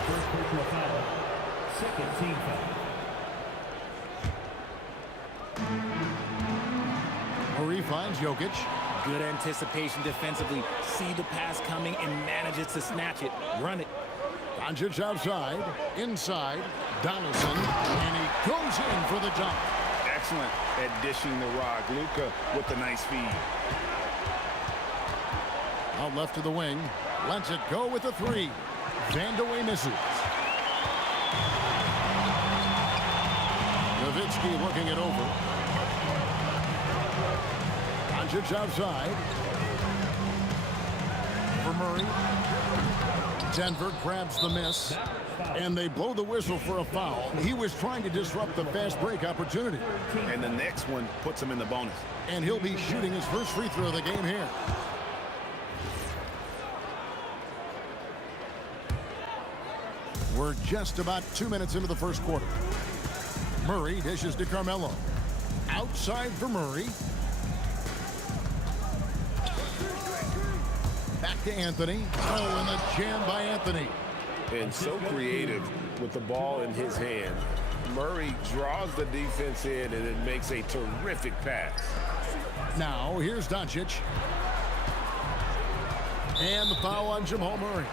First personal foul. Second team foul. Murray finds Jokic. Good anticipation defensively. See the pass coming and manages to snatch it. Run it. Doncic outside. Inside. Donaldson. And he goes in for the dunk. Excellent at dishing the rock. Luka with a nice feed. Out left to the wing. Lets it go with the 3. Vandeweghe misses. Nowitzki looking it over. Doncic outside. For Murray. Denver grabs the miss. And they blow the whistle for a foul. He was trying to disrupt the fast break opportunity. And the next one puts him in the bonus. And he'll be shooting his first free throw of the game here. We're just about 2 minutes into the first quarter. Murray dishes to Carmelo. Outside for Murray. Back to Anthony. Oh, and the jam by Anthony. And so creative with the ball in his hand. Murray draws the defense in and it makes a terrific pass. Now, here's Doncic. And the foul on Jamal Murray.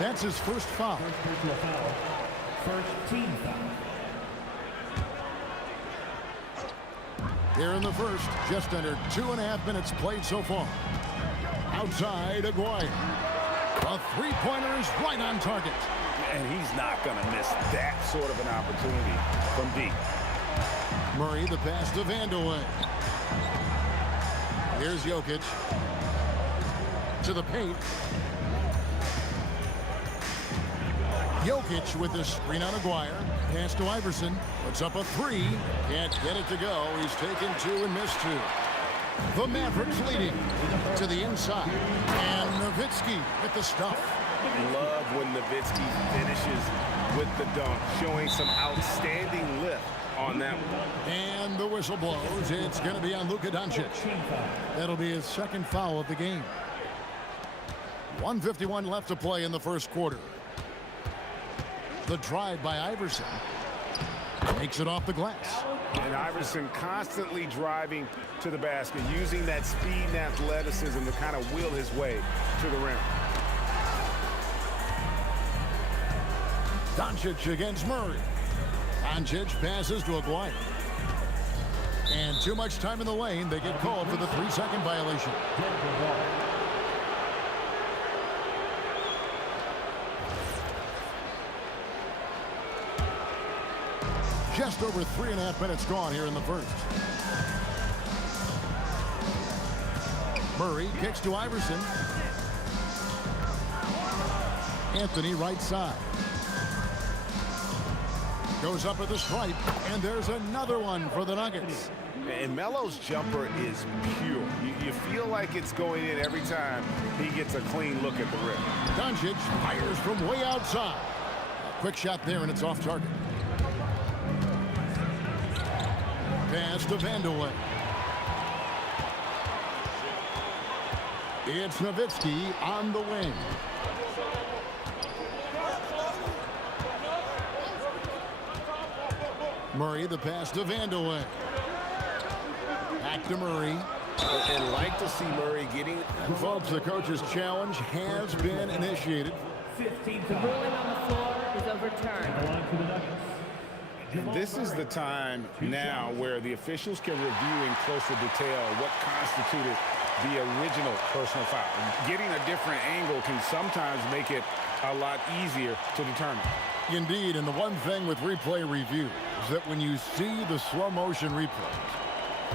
That's his first foul. First personal foul. First team foul. Here in the first, just under 2.5 minutes played so far. Outside, Aguirre. A 3-pointer is right on target. And he's not going to miss that sort of an opportunity from deep. Murray, the pass to Vandeweghe. Here's Jokic. To the paint. Jokic with the screen on Aguirre. Pass to Iverson. Puts up a 3. Can't get it to go. He's taken 2 and missed 2. The Mavericks leading to the inside. And Nowitzki with the stuff. Love when Nowitzki finishes with the dunk, showing some outstanding lift on that one. And the whistle blows. It's going to be on Luka Doncic. That'll be his second foul of the game. 1:51 left to play in the first quarter. The drive by Iverson. Makes it off the glass. And Iverson constantly driving to the basket, using that speed and athleticism to kind of wheel his way to the rim. Doncic against Murray. Doncic passes to Aguirre. And too much time in the lane. They get called for the 3-second violation. Just over 3.5 minutes gone here in the first. Murray kicks to Iverson. Anthony right side. Goes up at the stripe, and there's another one for the Nuggets. And Melo's jumper is pure. You feel feel like it's going in every time he gets a clean look at the rim. Doncic fires from way outside. A quick shot there, and it's off target. Pass to Vandeweghe. It's Nowitzki on the wing. Murray, the pass to Vandeweghe. Back to Murray. And like to see Murray getting... And folks, the coach's challenge has been initiated. 15 The ruling on the floor is overturned. And this is the time now where the officials can review in closer detail what constituted the original personal foul. Getting a different angle can sometimes make it a lot easier to determine. Indeed, and the one thing with replay review is that when you see the slow motion replays,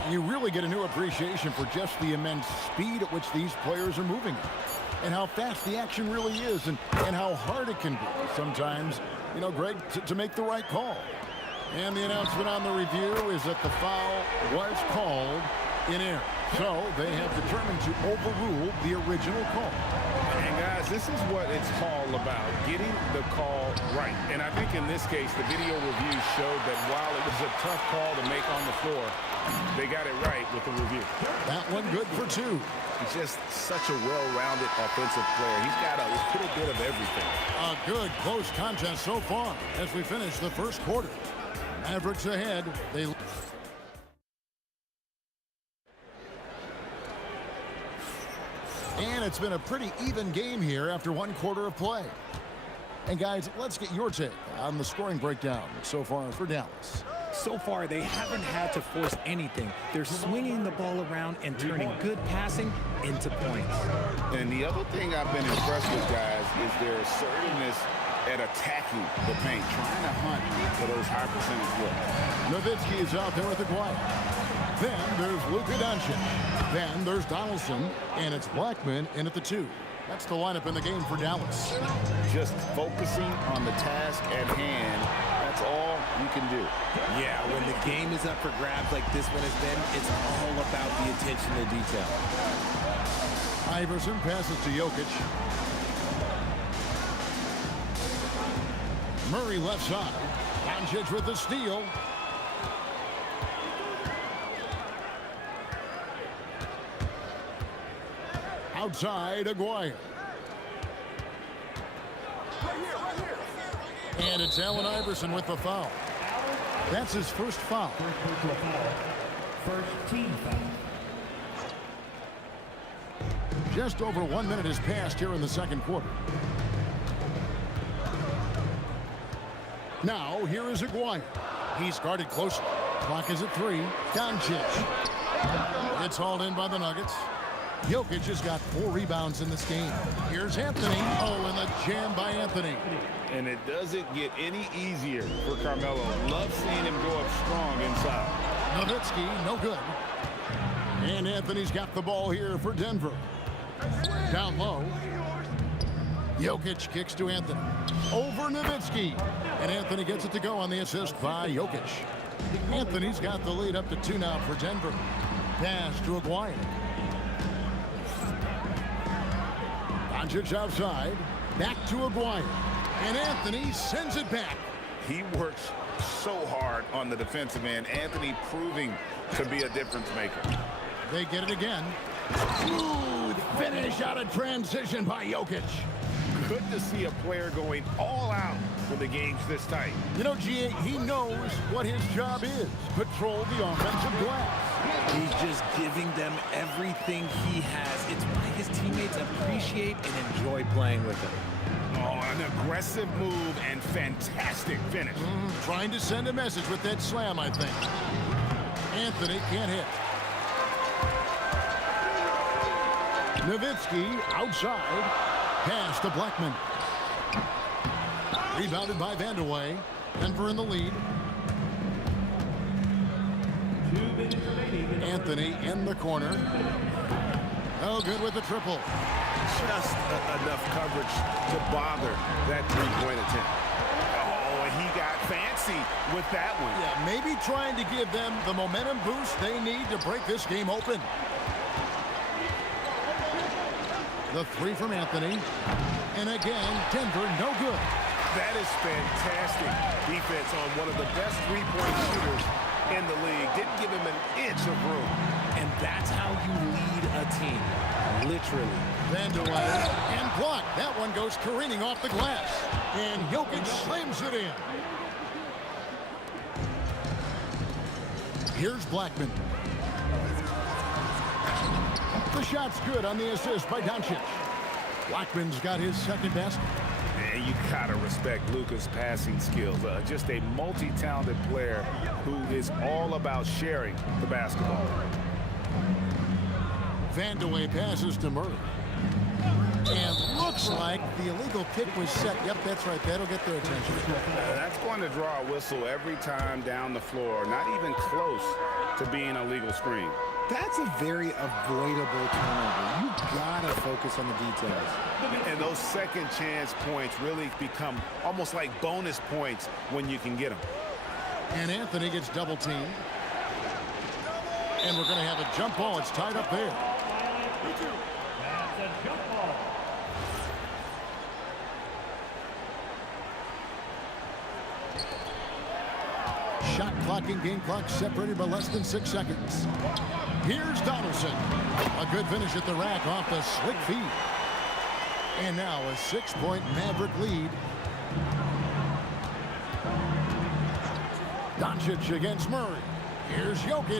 you really get a new appreciation for just the immense speed at which these players are moving at, and how fast the action really is, and how hard it can be sometimes, you know, Greg, to make the right call. And the announcement on the review is that the foul was called in error. So they have determined to overrule the original call. And guys, this is what it's all about, getting the call right. And I think in this case, the video review showed that while it was a tough call to make on the floor, they got it right with the review. That one good for two. He's just such a well-rounded offensive player. He's got a little bit of everything. A good close contest so far as we finish the first quarter. Mavericks ahead. And it's been a pretty even game here after one quarter of play. And guys, let's get your take on the scoring breakdown so far for Dallas. So far, they haven't had to force anything. They're swinging the ball around and turning good passing into points. And the other thing I've been impressed with, guys, is their assertiveness at attacking the paint, trying to hunt for those high percentage looks. Nowitzki is out there with Aguirre. Then there's Luka Doncic. Then there's Donaldson, and it's Blackman in at the 2. That's the lineup in the game for Dallas. Just focusing on the task at hand, that's all you can do. Yeah, when the game is up for grabs like this one has been, it's all about the attention to detail. Iverson passes to Jokic. Murray left side. Doncic with the steal. Outside, Aguirre. And it's Allen Iverson with the foul. That's his first foul. First team foul. Just over 1 minute has passed here in the second quarter. Now, here is Aguirre. He's guarded closely. Clock is at 3. Doncic. It's hauled in by the Nuggets. Jokic has got 4 rebounds in this game. Here's Anthony. Oh, and the jam by Anthony. And it doesn't get any easier for Carmelo. Love seeing him go up strong inside. Nowitzki, no good. And Anthony's got the ball here for Denver. Down low. Jokic kicks to Anthony. Over Nowitzki. And Anthony gets it to go on the assist by Jokic. Anthony's got the lead up to 2 now for Denver. Pass to Aguirre. Doncic outside. Back to Aguirre. And Anthony sends it back. He works so hard on the defensive end. Anthony proving to be a difference maker. They get it again. Smooth finish out of transition by Jokic. Good to see a player going all out when the game's this tight. You know, G.A., he knows what his job is. Control the offensive glass. He's just giving them everything he has. It's why his teammates appreciate and enjoy playing with him. Oh, an aggressive move and fantastic finish. Trying to send a message with that slam, I think. Anthony can't hit. Nowitzki outside. Pass to Blackman. Rebounded by Vandeweghe. Denver in the lead. Anthony in the corner. Oh, good with the triple. Just enough coverage to bother that three-point attempt. Oh, and he got fancy with that one. Yeah, maybe trying to give them the momentum boost they need to break this game open. The three from Anthony. And again, Denver, no good. That is fantastic defense on one of the best three-point shooters in the league. Didn't give him an inch of room. And that's how you lead a team, literally. Vanderweiler and blocked. That one goes careening off the glass. And Jokic slams it in. Here's Blackman. The shot's good on the assist by Doncic. Blackman's got his second basket. And you gotta respect Luka's passing skills. Just a multi-talented player who is all about sharing the basketball. Vandeweghe passes to Murray. And looks like the illegal kick was set. Yep, that's right. That'll get their attention. That's going to draw a whistle every time down the floor. Not even close to being a legal screen. That's a very avoidable turnover. You gotta focus on the details. And those second chance points really become almost like bonus points when you can get them. And Anthony gets double teamed. And we're going to have a jump ball. It's tied up there. That's a jump ball. Shot clock and game clock separated by less than 6 seconds. Here's Donaldson. A good finish at the rack off the slick feed. And now a 6-point Maverick lead. Doncic against Murray. Here's Jokic.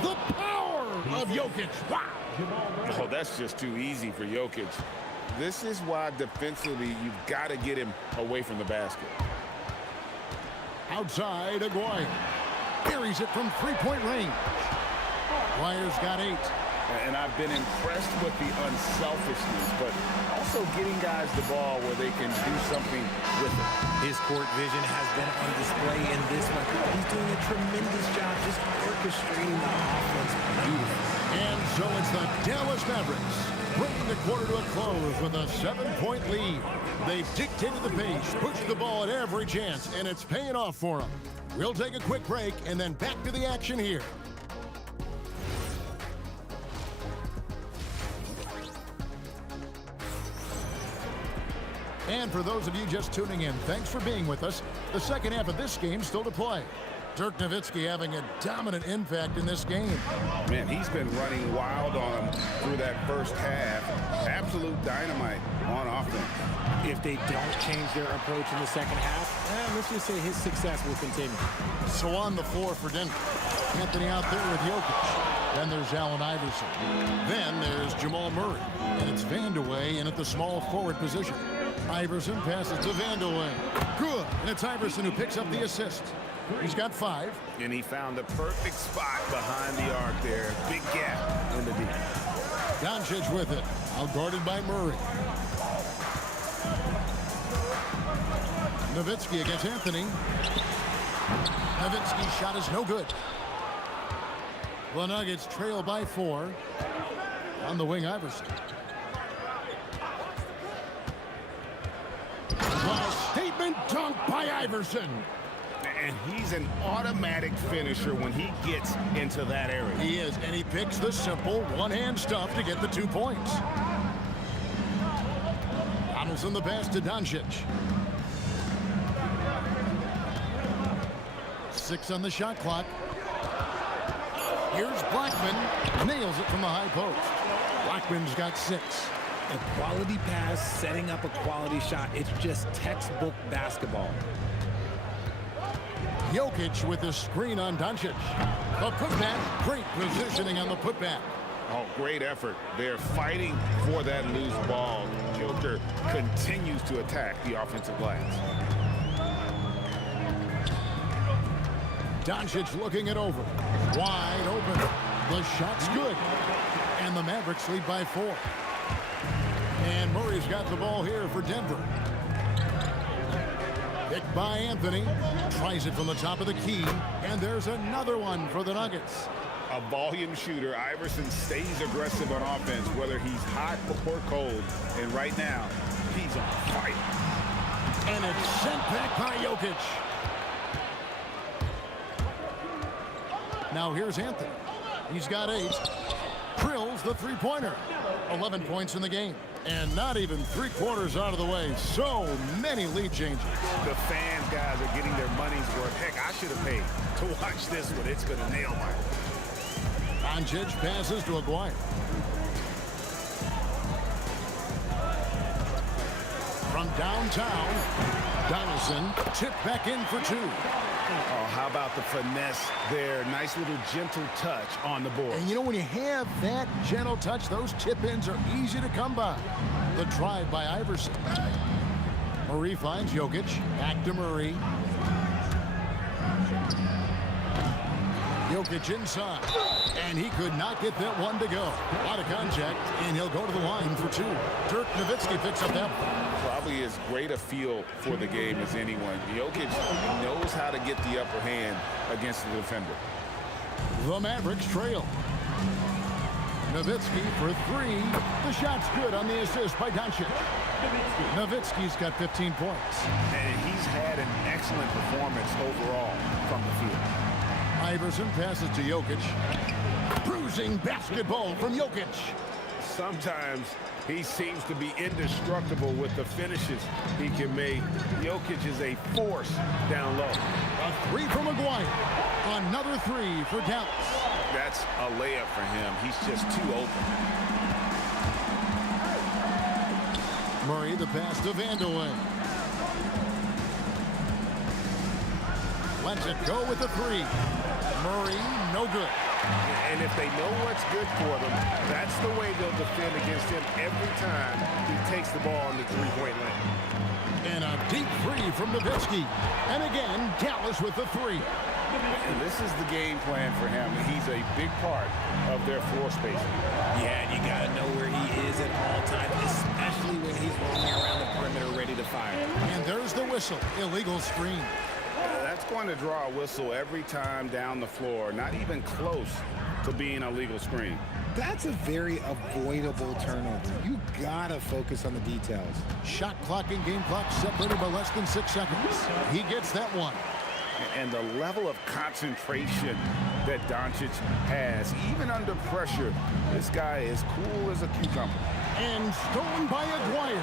The power of Jokic. Wow. Oh, that's just too easy for Jokic. This is why defensively you've got to get him away from the basket. Outside, Aguirre. Buries it from three-point range. Aguirre's got 8. And I've been impressed with the unselfishness, but also getting guys the ball where they can do something with it. His court vision has been on display in this one. He's doing a tremendous job just orchestrating the offense beautifully. And so it's the Dallas Mavericks bringing the quarter to a close with a 7-point lead. They've dictated the pace, pushed the ball at every chance, and it's paying off for them. We'll take a quick break and then back to the action here. And for those of you just tuning in, thanks for being with us. The second half of this game still to play. Dirk Nowitzki having a dominant impact in this game. Man, he's been running wild on him through that first half. Absolute dynamite on offense. If they don't change their approach in the second half, let's just say his success will continue. So on the floor for Denver. Anthony out there with Jokic. Then there's Allen Iverson. Then there's Jamal Murray. And it's Vandeweghe in at the small forward position. Iverson passes to Vandeweghe. Good. And it's Iverson who picks up the assist. He's got 5. And he found the perfect spot behind the arc there. Big gap in the deep. Doncic with it. Out guarded by Murray. Nowitzki against Anthony. Nowitzki's shot is no good. The Nuggets trail by 4. On the wing, Iverson. A statement dunk by Iverson. And he's an automatic finisher when he gets into that area. He is, and he picks the simple one-hand stuff to get the 2 points. Donaldson the pass to Doncic. 6 on the shot clock. Here's Blackman. Nails it from the high post. Blackman's got 6. A quality pass, setting up a quality shot. It's just textbook basketball. Jokic with the screen on Doncic. The putback. Great positioning on the putback. Oh, great effort. They're fighting for that loose ball. Joker continues to attack the offensive glass. Doncic looking it over. Wide open. The shot's good. And the Mavericks lead by 4. And Murray's got the ball here for Denver. Picked by Anthony. Tries it from the top of the key. And there's another one for the Nuggets. A volume shooter. Iverson stays aggressive on offense, whether he's hot or cold. And right now, he's on fire. And it's sent back by Jokic. Now here's Anthony. He's got 8. Drills nails the three-pointer. 11 points in the game. And not even 3/4 out of the way. So many lead changes. The fans, guys, are getting their money's worth. Heck, I should have paid to watch this one. It's going to nail my. Doncic passes to Aguirre. From downtown, Donaldson tipped back in for two. Oh, how about the finesse there? Nice little gentle touch on the board. And you know, when you have that gentle touch, those tip-ins are easy to come by. The drive by Iverson. Murray finds Jokic. Back to Murray. Jokic inside. And he could not get that one to go. Out of contact, and he'll go to the line for two. Dirk Nowitzki picks up that one. Probably as great a feel for the game as anyone. Jokic knows how to get the upper hand against the defender. The Mavericks trail. Nowitzki for three. The shot's good on the assist by Doncic. Nowitzki's got 15 points. And he's had an excellent performance overall from the field. Iverson passes to Jokic. Bruising basketball from Jokic. Sometimes he seems to be indestructible with the finishes he can make. Jokic is a force down low. A three from Aguirre. Another three for Dallas. That's a layup for him. He's just too open. Murray, the pass to Vandeweghe. Lets it go with the three. Murray, no good. And if they know what's good for them, that's the way they'll defend against him every time he takes the ball on the three-point line. And a deep three from Nowitzki. And again, Dallas with the three. And this is the game plan for him. He's a big part of their floor spacing. Yeah, and you got to know where he is at all times, especially when he's roaming around the perimeter ready to fire. And there's the whistle. Illegal screen. That's going to draw a whistle every time down the floor. Not even close to being a legal screen. That's a very avoidable turnover. You got to focus on the details. Shot clock and game clock separated by less than 6 seconds. He gets that one. And the level of concentration that Doncic has, even under pressure, this guy is cool as a cucumber. And stolen by Aguirre.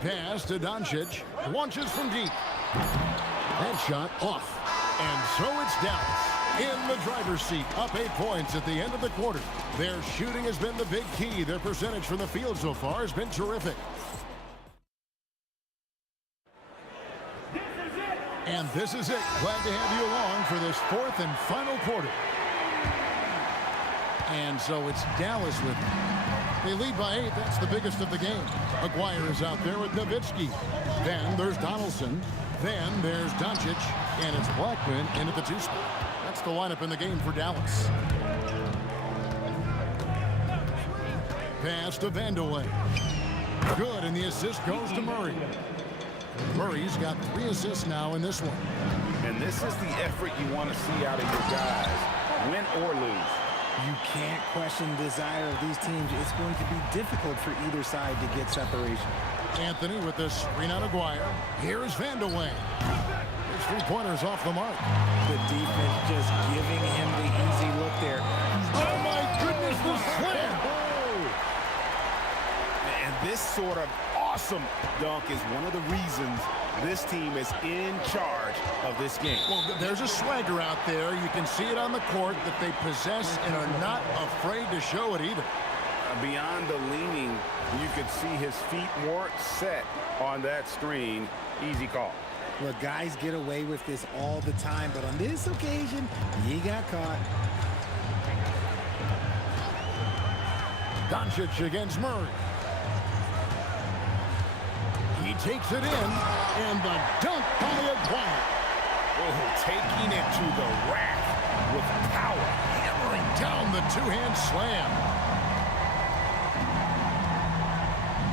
Pass to Doncic. Launches from deep. That shot off. And so it's Dallas in the driver's seat, up 8 points at the end of the quarter. Their shooting has been the big key. Their percentage from the field so far has been terrific. And this is it. Glad to have you along for this fourth and final quarter. And so it's Dallas with it. They lead by 8. That's the biggest of the game. Aguirre is out there with Nowitzki. Then there's Donaldson. Then there's Doncic. And it's Blackman in at the 2 spot. That's the lineup in the game for Dallas. Pass to Vandeweghe. Good, and the assist goes to Murray. Murray's got 3 assists now in this one. And this is the effort you want to see out of your guys, win or lose. You can't question the desire of these teams. It's going to be difficult for either side to get separation. Anthony with the screen on Aguirre. Here's Vandeweghe. His 3-pointers off the mark. The defense just giving him the easy look there. Oh my goodness, the slam! And this sort of awesome dunk is one of the reasons this team is in charge of this game. Well, there's a swagger out there. You can see it on the court that they possess and are not afraid to show it either. Beyond the leaning, you could see his feet weren't set on that screen. Easy call. Look, guys get away with this all the time, but on this occasion, he got caught. Doncic against Murray. He takes it in, and the dunk by Aguirre. Oh, taking it to the rack with power. Hammering down the 2-hand slam.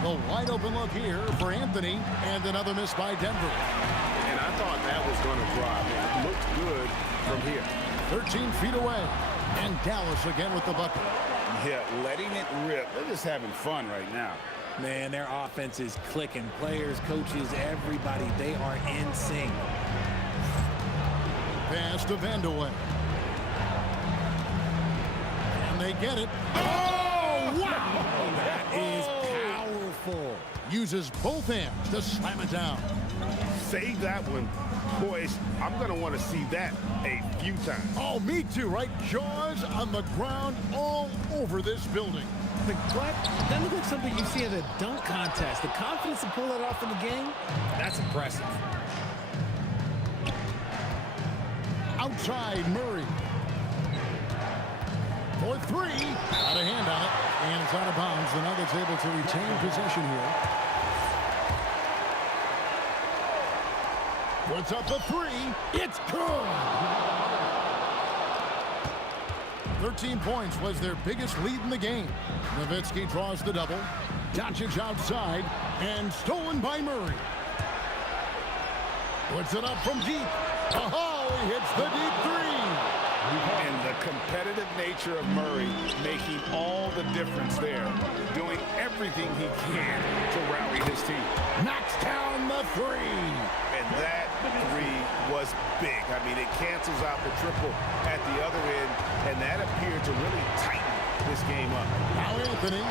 The wide open look here for Anthony, and another miss by Denver. And I thought that was going to drop. It looked good from here. 13 feet away, and Dallas again with the bucket. Yeah, letting it rip. They're just having fun right now. Man, their offense is clicking. Players, coaches, everybody, they are in sync. pass to Vandeweghe. And they get it. Oh, wow! That is powerful. Uses both hands to slam it down. Save that one. Boys, I'm going to want to see that a few times. Oh, me too, right? Jaws on the ground all over this building. But Black, that looks like something you see in a dunk contest. The confidence to pull that off in the game, that's impressive. Outside Murray. For three. Out of hand on it. And it's out of bounds. The Nuggets able to retain possession here. Puts up the three. It's good. 13 points was their biggest lead in the game. Nowitzki draws the double. Doncic outside. And stolen by Murray. Puts it up from deep. Oh, he hits the deep three. And the competitive nature of Murray making all the difference there. Doing everything he can to rally his team. Knocks down the three. And that three was big. I mean, it cancels out the triple at the other end, and that appeared to really tighten this game up. Now Anthony.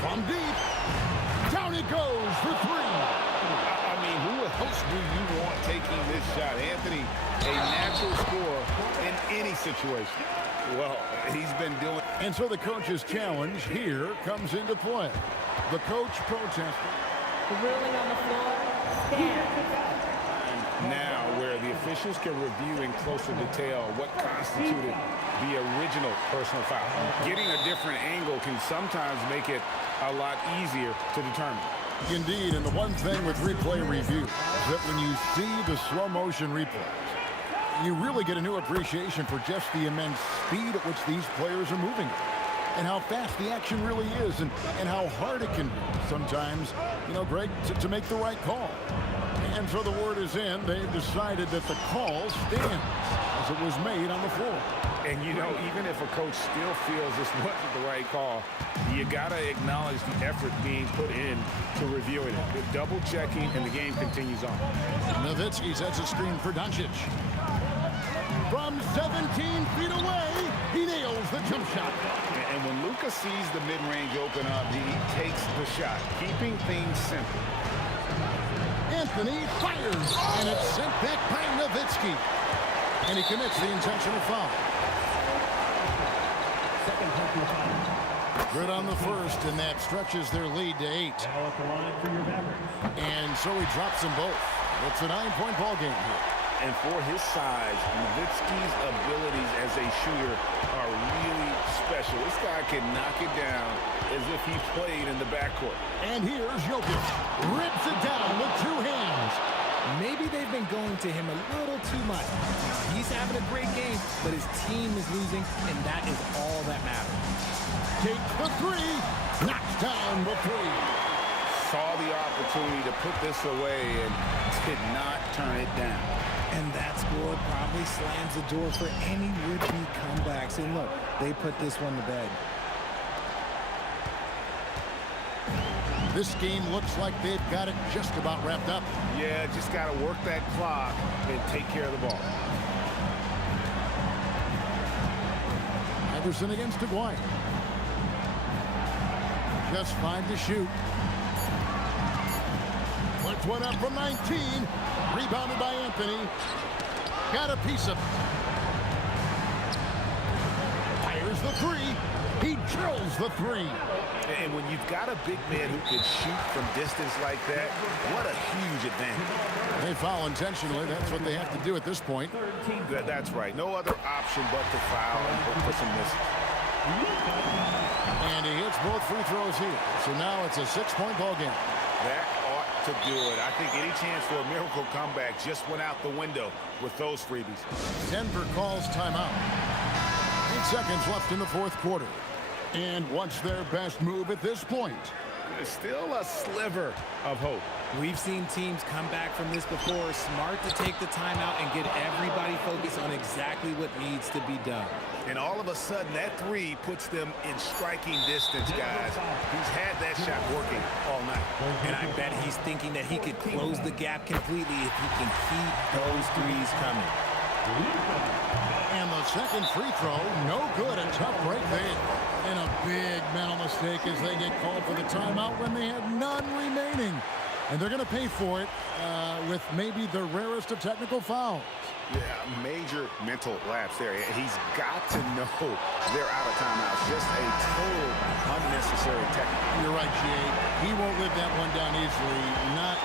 From deep. Down it goes for three. I mean, who else do you want taking this shot? Anthony, a natural scorer in any situation. Well, he's been doing. And so the coach's challenge here comes into play. The coach protesting. The ruling on the floor stands. Now, where the officials can review in closer detail what constituted the original personal foul. Getting a different angle can sometimes make it a lot easier to determine. Indeed, and the one thing with replay review is that when you see the slow motion replays, you really get a new appreciation for just the immense speed at which these players are moving and how fast the action really is and how hard it can be sometimes, you know, Greg, to make the right call. And so the word is in. They've decided that the call stands as it was made on the floor. And, you know, even if a coach still feels this wasn't the right call, you got to acknowledge the effort being put in to reviewing it. They're double-checking, and the game continues on. Nowitzki sets a screen for Doncic. From 17 feet away, he nails the jump shot. And when Luka sees the mid-range open up, he takes the shot, keeping things simple. Anthony fires, and it's sent back by Nowitzki. And he commits the intentional foul. Good on the first, and that stretches their lead to 8. And so he drops them both. It's a 9-point ball game here. And for his size, Nowitzki's abilities as a shooter are really special. This guy can knock it down as if he played in the backcourt. And here's Jokic. Rips it down with 2 hands. Maybe they've been going to him a little too much. He's having a great game, but his team is losing, and that is all that matters. Take the 3. Knocks down the 3. Saw the opportunity to put this away and did not turn it down. And that score probably slams the door for any would-be comebacks. And look, they put this one to bed. This game looks like they've got it just about wrapped up. Yeah, just got to work that clock and take care of the ball. Iverson against Aguirre. Just 5 to shoot. Puts one up from 19. Rebounded by Anthony. Got a piece of it. Fires the 3. He drills the 3. And when you've got a big man who can shoot from distance like that, what a huge advantage. They foul intentionally. That's what they have to do at this point. That's right. No other option but to foul and hope for some misses. And he hits both free throws here. So now it's a 6-point ball game. That ought to do it. I think any chance for a miracle comeback just went out the window with those freebies. Denver calls timeout. 8 seconds left in the 4th quarter. And what's their best move at this point? Still a sliver of hope. We've seen teams come back from this before. Smart to take the timeout and get everybody focused on exactly what needs to be done. And all of a sudden, that three puts them in striking distance, guys. He's had that shot working all night. And I bet he's thinking that he could close the gap completely if he can keep those threes coming. And the second free throw, no good. A tough break there. And a big mental mistake as they get called for the timeout when they have none remaining. And they're going to pay for it with maybe the rarest of technical fouls. Yeah, major mental lapse there. He's got to know they're out of timeouts. Just a total unnecessary technical. You're right, Jay. He won't live that one down easily. Not.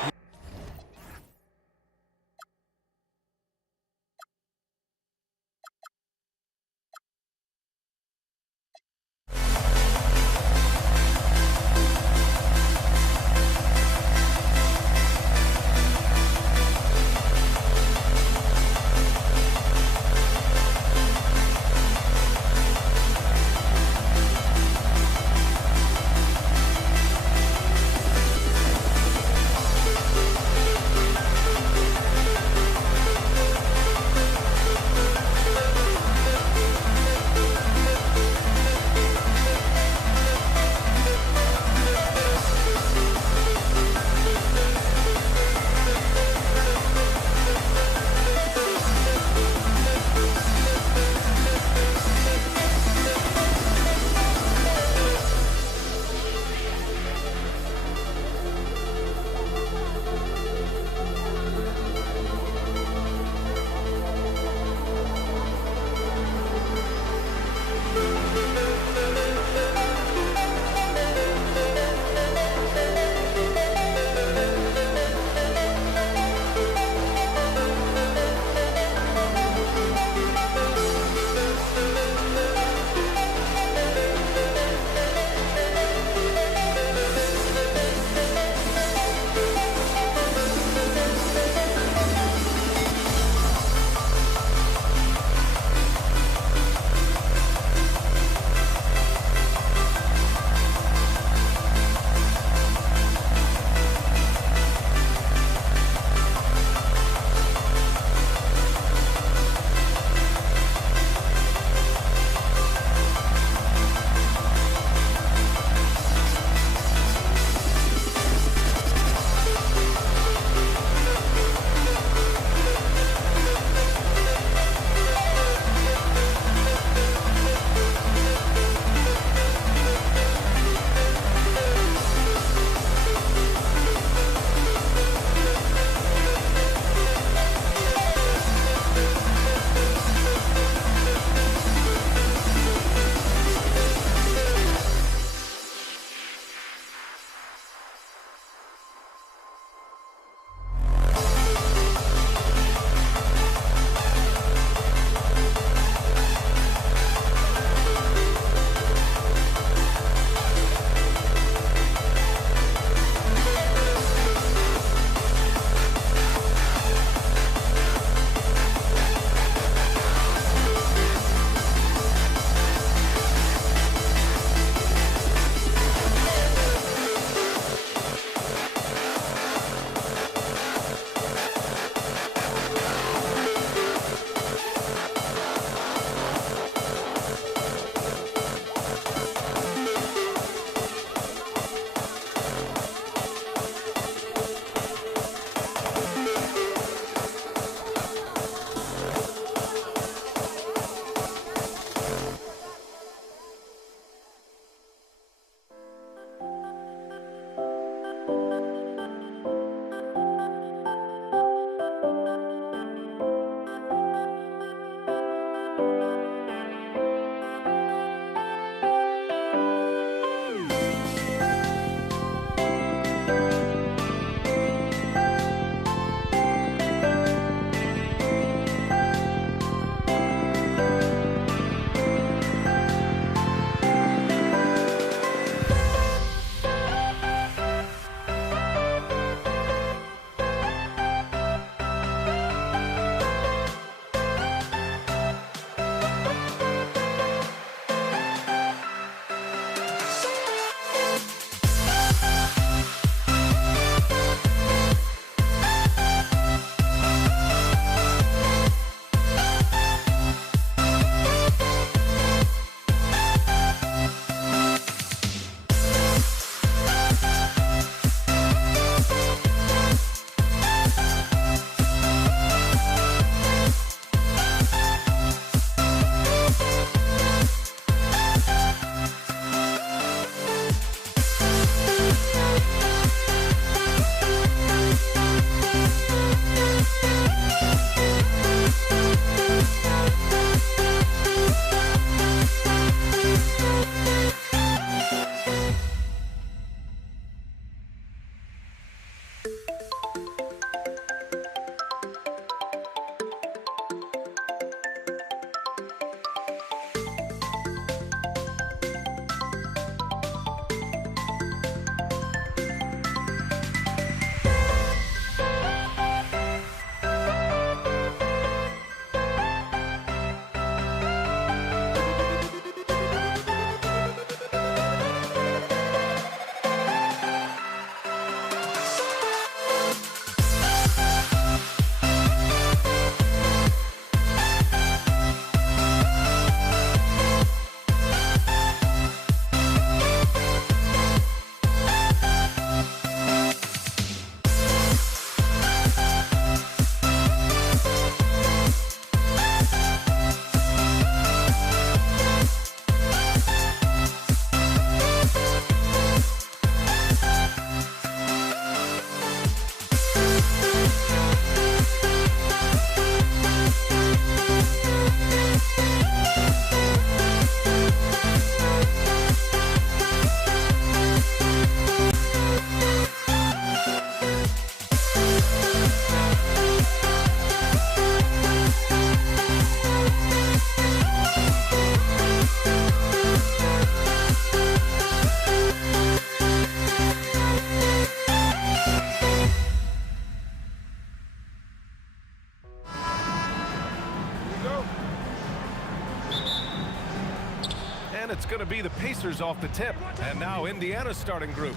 again, it's going to be the Pacers off the tip. And now Indiana's starting group.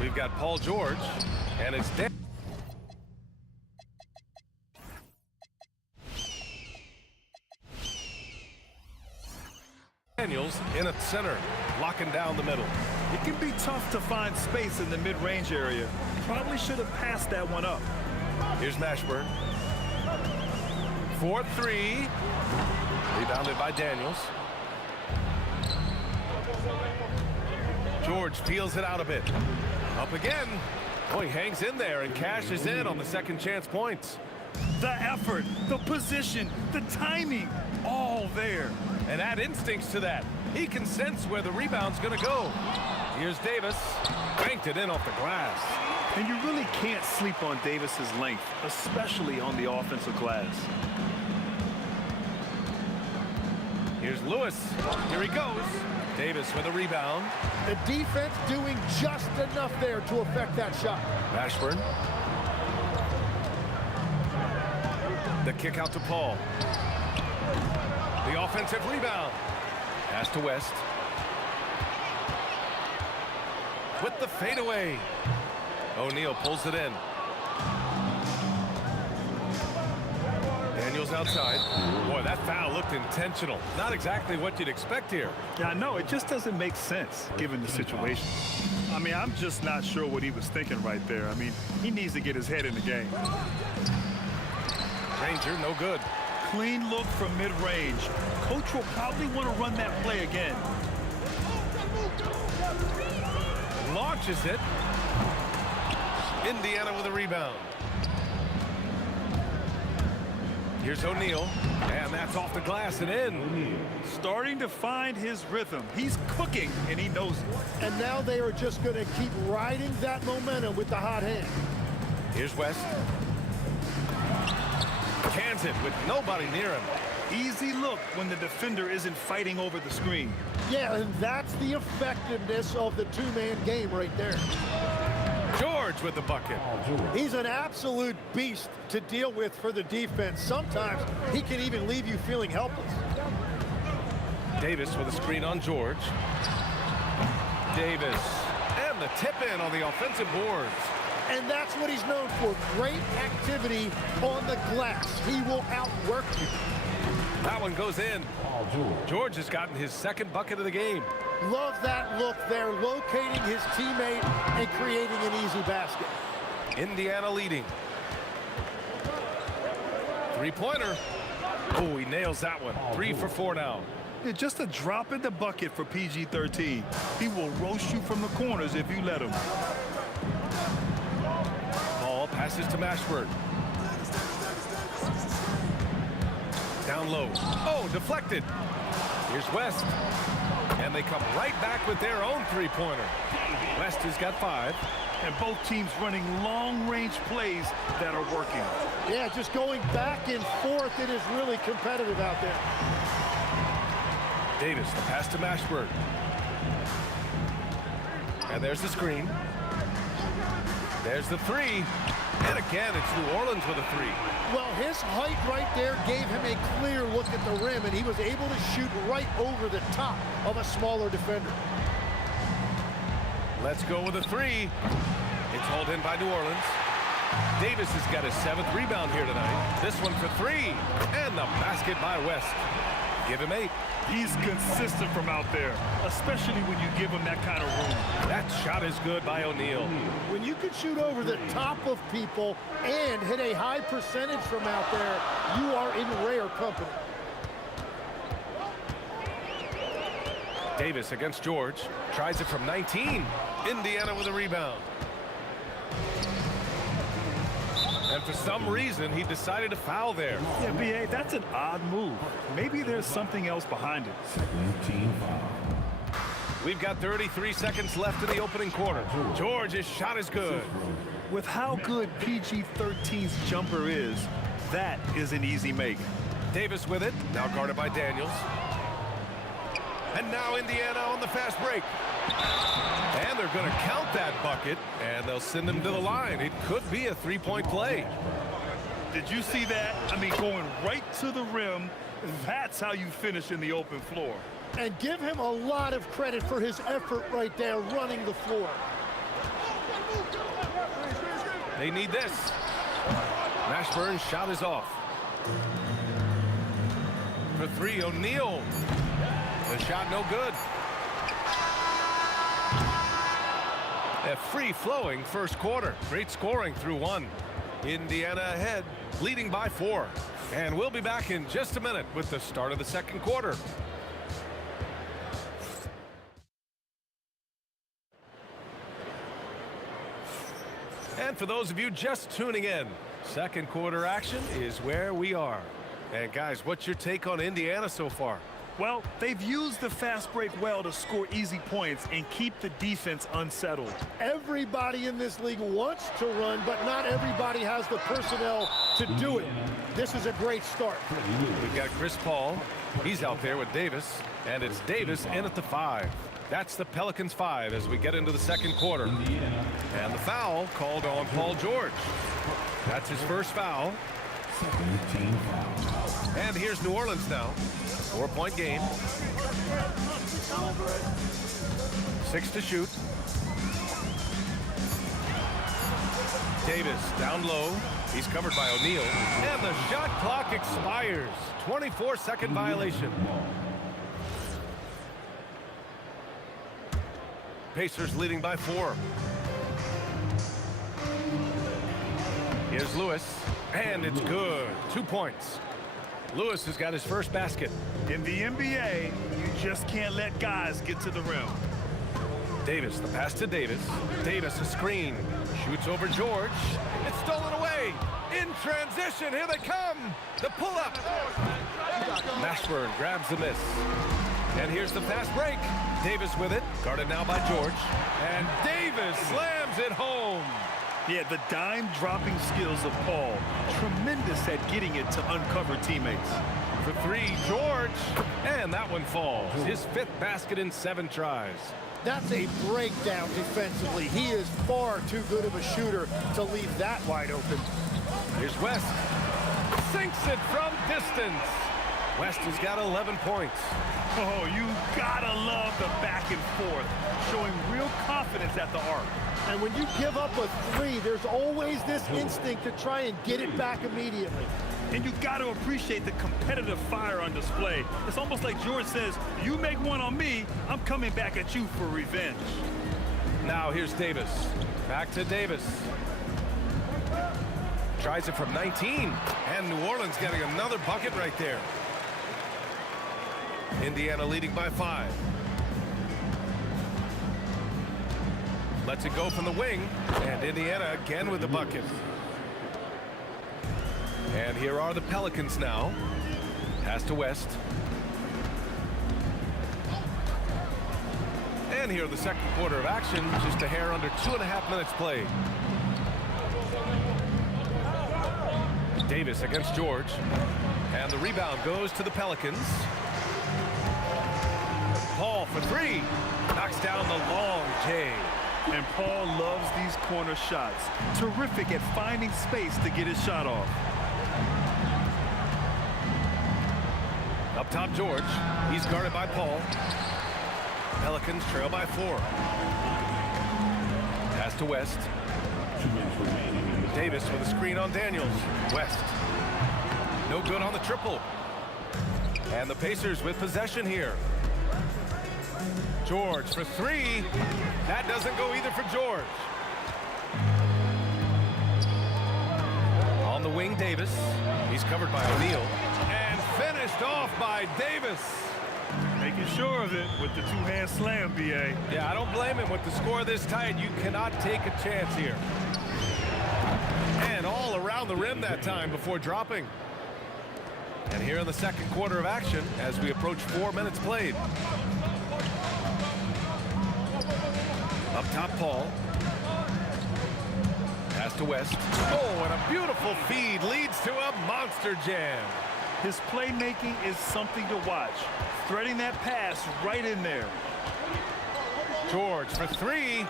We've got Paul George, and it's Daniels in at center, locking down the middle. It can be tough to find space in the mid-range area. Probably should have passed that one up. Here's Mashburn. 4-3. Rebounded by Daniels. George peels it out a bit. Up again. Oh, he hangs in there and cashes in on the second chance points. The effort, the position, the timing, all there. And add instincts to that. He can sense where the rebound's going to go. Here's Davis. Banked it in off the glass. And you really can't sleep on Davis's length, especially on the offensive glass. Here's Lewis. Here he goes. Davis with a rebound. The defense doing just enough there to affect that shot. Mashburn. The kick out to Paul. The offensive rebound. Pass to West. With the fadeaway. O'Neal pulls it in. Daniels outside. Boy, that foul looked intentional. Not exactly what you'd expect here. Yeah, I know. It just doesn't make sense given the situation. I mean, I'm just not sure what he was thinking right there. I mean, he needs to get his head in the game. Ranger, no good. Clean look from mid-range. Coach will probably want to run that play again. Launches it. Indiana with a rebound. Here's O'Neal, and that's off the glass and in. Starting to find his rhythm. He's cooking, and he knows it. And now they are just going to keep riding that momentum with the hot hand. Here's West. Cans it with nobody near him. Easy look when the defender isn't fighting over the screen. Yeah, and that's the effectiveness of the two-man game right there. George with the bucket. He's an absolute beast to deal with for the defense. Sometimes he can even leave you feeling helpless. Davis with a screen on George. Davis. And the tip in on the offensive boards. And that's what he's known for. Great activity on the glass. He will outwork you. That one goes in. George has gotten his second bucket of the game. Love that look there, locating his teammate and creating an easy basket. Indiana leading. Three-pointer. Oh, he nails that one. 3 for 4 now. Yeah, just a drop in the bucket for PG-13. He will roast you from the corners if you let him. Ball passes to Mashburn. Down low. Oh, deflected. Here's West. And they come right back with their own three-pointer. West has got 5. And both teams running long-range plays that are working. Yeah, just going back and forth. It is really competitive out there. Davis, the pass to Mashburn. And there's the screen. There's the 3. And again, it's New Orleans with a 3. Well, his height right there gave him a clear look at the rim, and he was able to shoot right over the top of a smaller defender. Let's go with a 3. It's hauled in by New Orleans. Davis has got his 7th rebound here tonight. This one for 3. And the basket by West. Give him 8. He's consistent from out there, especially when you give him that kind of room. That shot is good by O'Neal. When you can shoot over the top of people and hit a high percentage from out there, you are in rare company. Davis against George. Tries it from 19. Indiana with a rebound. And for some reason, he decided to foul there. Yeah, B.A., that's an odd move. Maybe there's something else behind it. We've got 33 seconds left in the opening quarter. George's shot is good. With how good PG-13's jumper is, that is an easy make. Davis with it, now guarded by Daniels. And now Indiana on the fast break. And they're going to count that bucket, and they'll send him to the line. It could be a three-point play. Did you see that? I mean, going right to the rim. That's how you finish in the open floor. And give him a lot of credit for his effort right there running the floor. They need this. Mashburn's shot is off. For three, O'Neal. The shot no good. A free-flowing first quarter. Great scoring through one. Indiana ahead, leading by 4. And we'll be back in just a minute with the start of the second quarter. And for those of you just tuning in, second quarter action is where we are. And guys, what's your take on Indiana so far? Well, they've used the fast break well to score easy points and keep the defense unsettled. Everybody in this league wants to run, but not everybody has the personnel to do it. This is a great start. We've got Chris Paul. He's out there with Davis, and it's Davis in at the 5. That's the Pelicans 5 as we get into the second quarter. And the foul called on Paul George. That's his first foul. And here's New Orleans now. 4-point game. 6 to shoot. Davis down low. He's covered by O'Neal. And the shot clock expires. 24-second violation. Pacers leading by 4. Here's Lewis. And it's good. 2 points. Lewis has got his first basket. In the NBA, you just can't let guys get to the rim. Davis, the pass to Davis. Davis, a screen. Shoots over George. It's stolen away. In transition, here they come. The pull-up. Mashburn grabs the miss. And here's the fast break. Davis with it. Guarded now by George. And Davis slams it home. Yeah, the dime-dropping skills of Paul. Tremendous at getting it to uncover teammates. For 3, George. And that one falls. His 5th basket in 7 tries. That's a breakdown defensively. He is far too good of a shooter to leave that wide open. Here's West. Sinks it from distance. West has got 11 points. Oh, you gotta love the back and forth, showing real confidence at the arc. And when you give up a 3, there's always this instinct to try and get it back immediately. And you got to appreciate the competitive fire on display. It's almost like George says, you make one on me, I'm coming back at you for revenge. Now here's Davis. Back to Davis. Tries it from 19. And New Orleans getting another bucket right there. Indiana leading by 5. Lets it go from the wing. And Indiana again with the bucket. And here are the Pelicans now. Pass to West. And here the second quarter of action. Just a hair under 2.5 minutes played. Davis against George. And the rebound goes to the Pelicans. Paul for 3. Knocks down the long J. And Paul loves these corner shots. Terrific at finding space to get his shot off. Up top, George. He's guarded by Paul. Pelicans trail by 4. Pass to West. Davis with a screen on Daniels. West. No good on the triple. And the Pacers with possession here. George for 3. That doesn't go either for George. On the wing, Davis. He's covered by O'Neal. And finished off by Davis. Making sure of it with the two-hand slam, B.A. Yeah, I don't blame him. With the score this tight, you cannot take a chance here. And all around the rim that time before dropping. And here in the second quarter of action as we approach 4 minutes played. Up top, Paul. Pass to West. Oh, and a beautiful feed leads to a monster jam. His playmaking is something to watch. Threading that pass right in there. George for 3.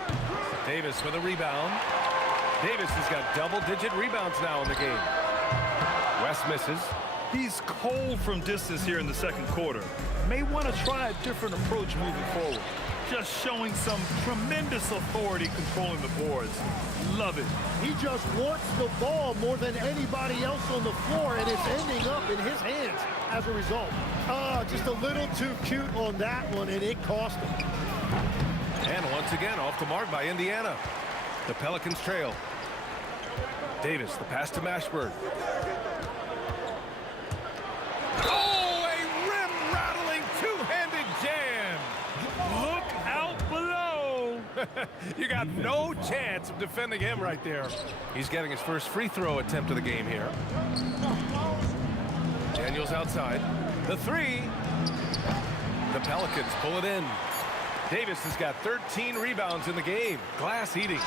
Davis with a rebound. Davis has got double-digit rebounds now in the game. West misses. He's cold from distance here in the second quarter. May want to try a different approach moving forward. Just showing some tremendous authority controlling the boards. Love it. He just wants the ball more than anybody else on the floor, and it's ending up in his hands as a result. Just a little too cute on that one, and it cost him. And once again, off the mark by Indiana. The Pelicans trail. Davis, the pass to Mashburn. Oh, a rim-rattling two-handed jam. Look out below. You got no chance of defending him right there. He's getting his first free throw attempt of the game here. Daniels outside. The three. The Pelicans pull it in. Davis has got 13 rebounds in the game. Glass eating.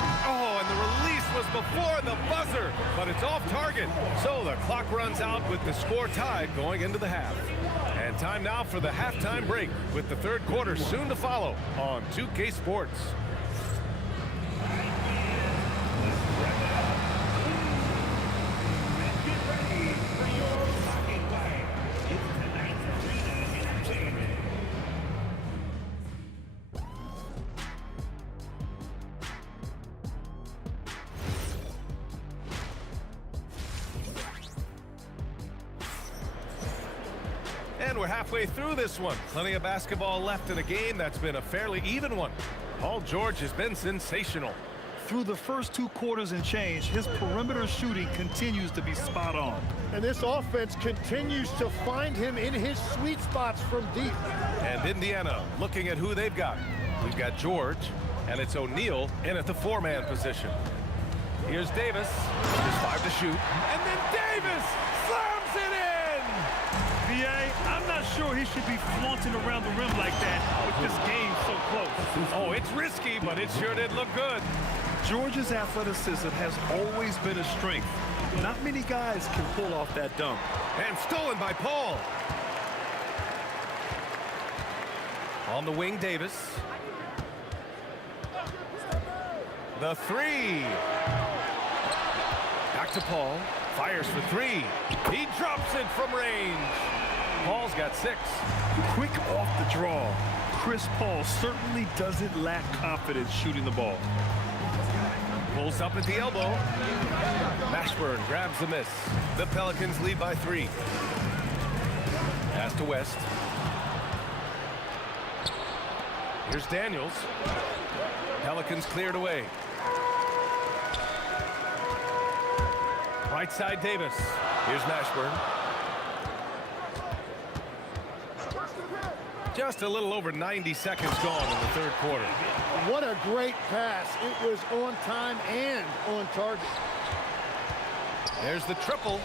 Oh, and the release was before the buzzer, but it's off target. So the clock runs out with the score tied going into the half. And time now for the halftime break with the third quarter soon to follow on 2K Sports. And we're halfway through this one. Plenty of basketball left in a game that's been a fairly even one. Paul George has been sensational. Through the first 2 quarters and change, his perimeter shooting continues to be spot on. And this offense continues to find him in his sweet spots from deep. And Indiana looking at who they've got. We've got George, and it's O'Neal in at the 4-man position. Here's Davis. There's 5 to shoot. And then Davis slams it in! I'm not sure he should be flaunting around the rim like that with this game so close. Oh, it's risky, but it sure did look good. George's athleticism has always been a strength. Not many guys can pull off that dunk. And stolen by Paul. On the wing, Davis. The three. Back to Paul. Fires for 3. He drops it from range. Paul's got 6. Quick off the draw. Chris Paul certainly doesn't lack confidence shooting the ball. Pulls up at the elbow. Mashburn grabs the miss. The Pelicans lead by 3. Pass to West. Here's Daniels. Pelicans cleared away. Right side, Davis. Here's Mashburn. Just a little over 90 seconds gone in the third quarter. What a great pass. It was on time and on target. There's the triple.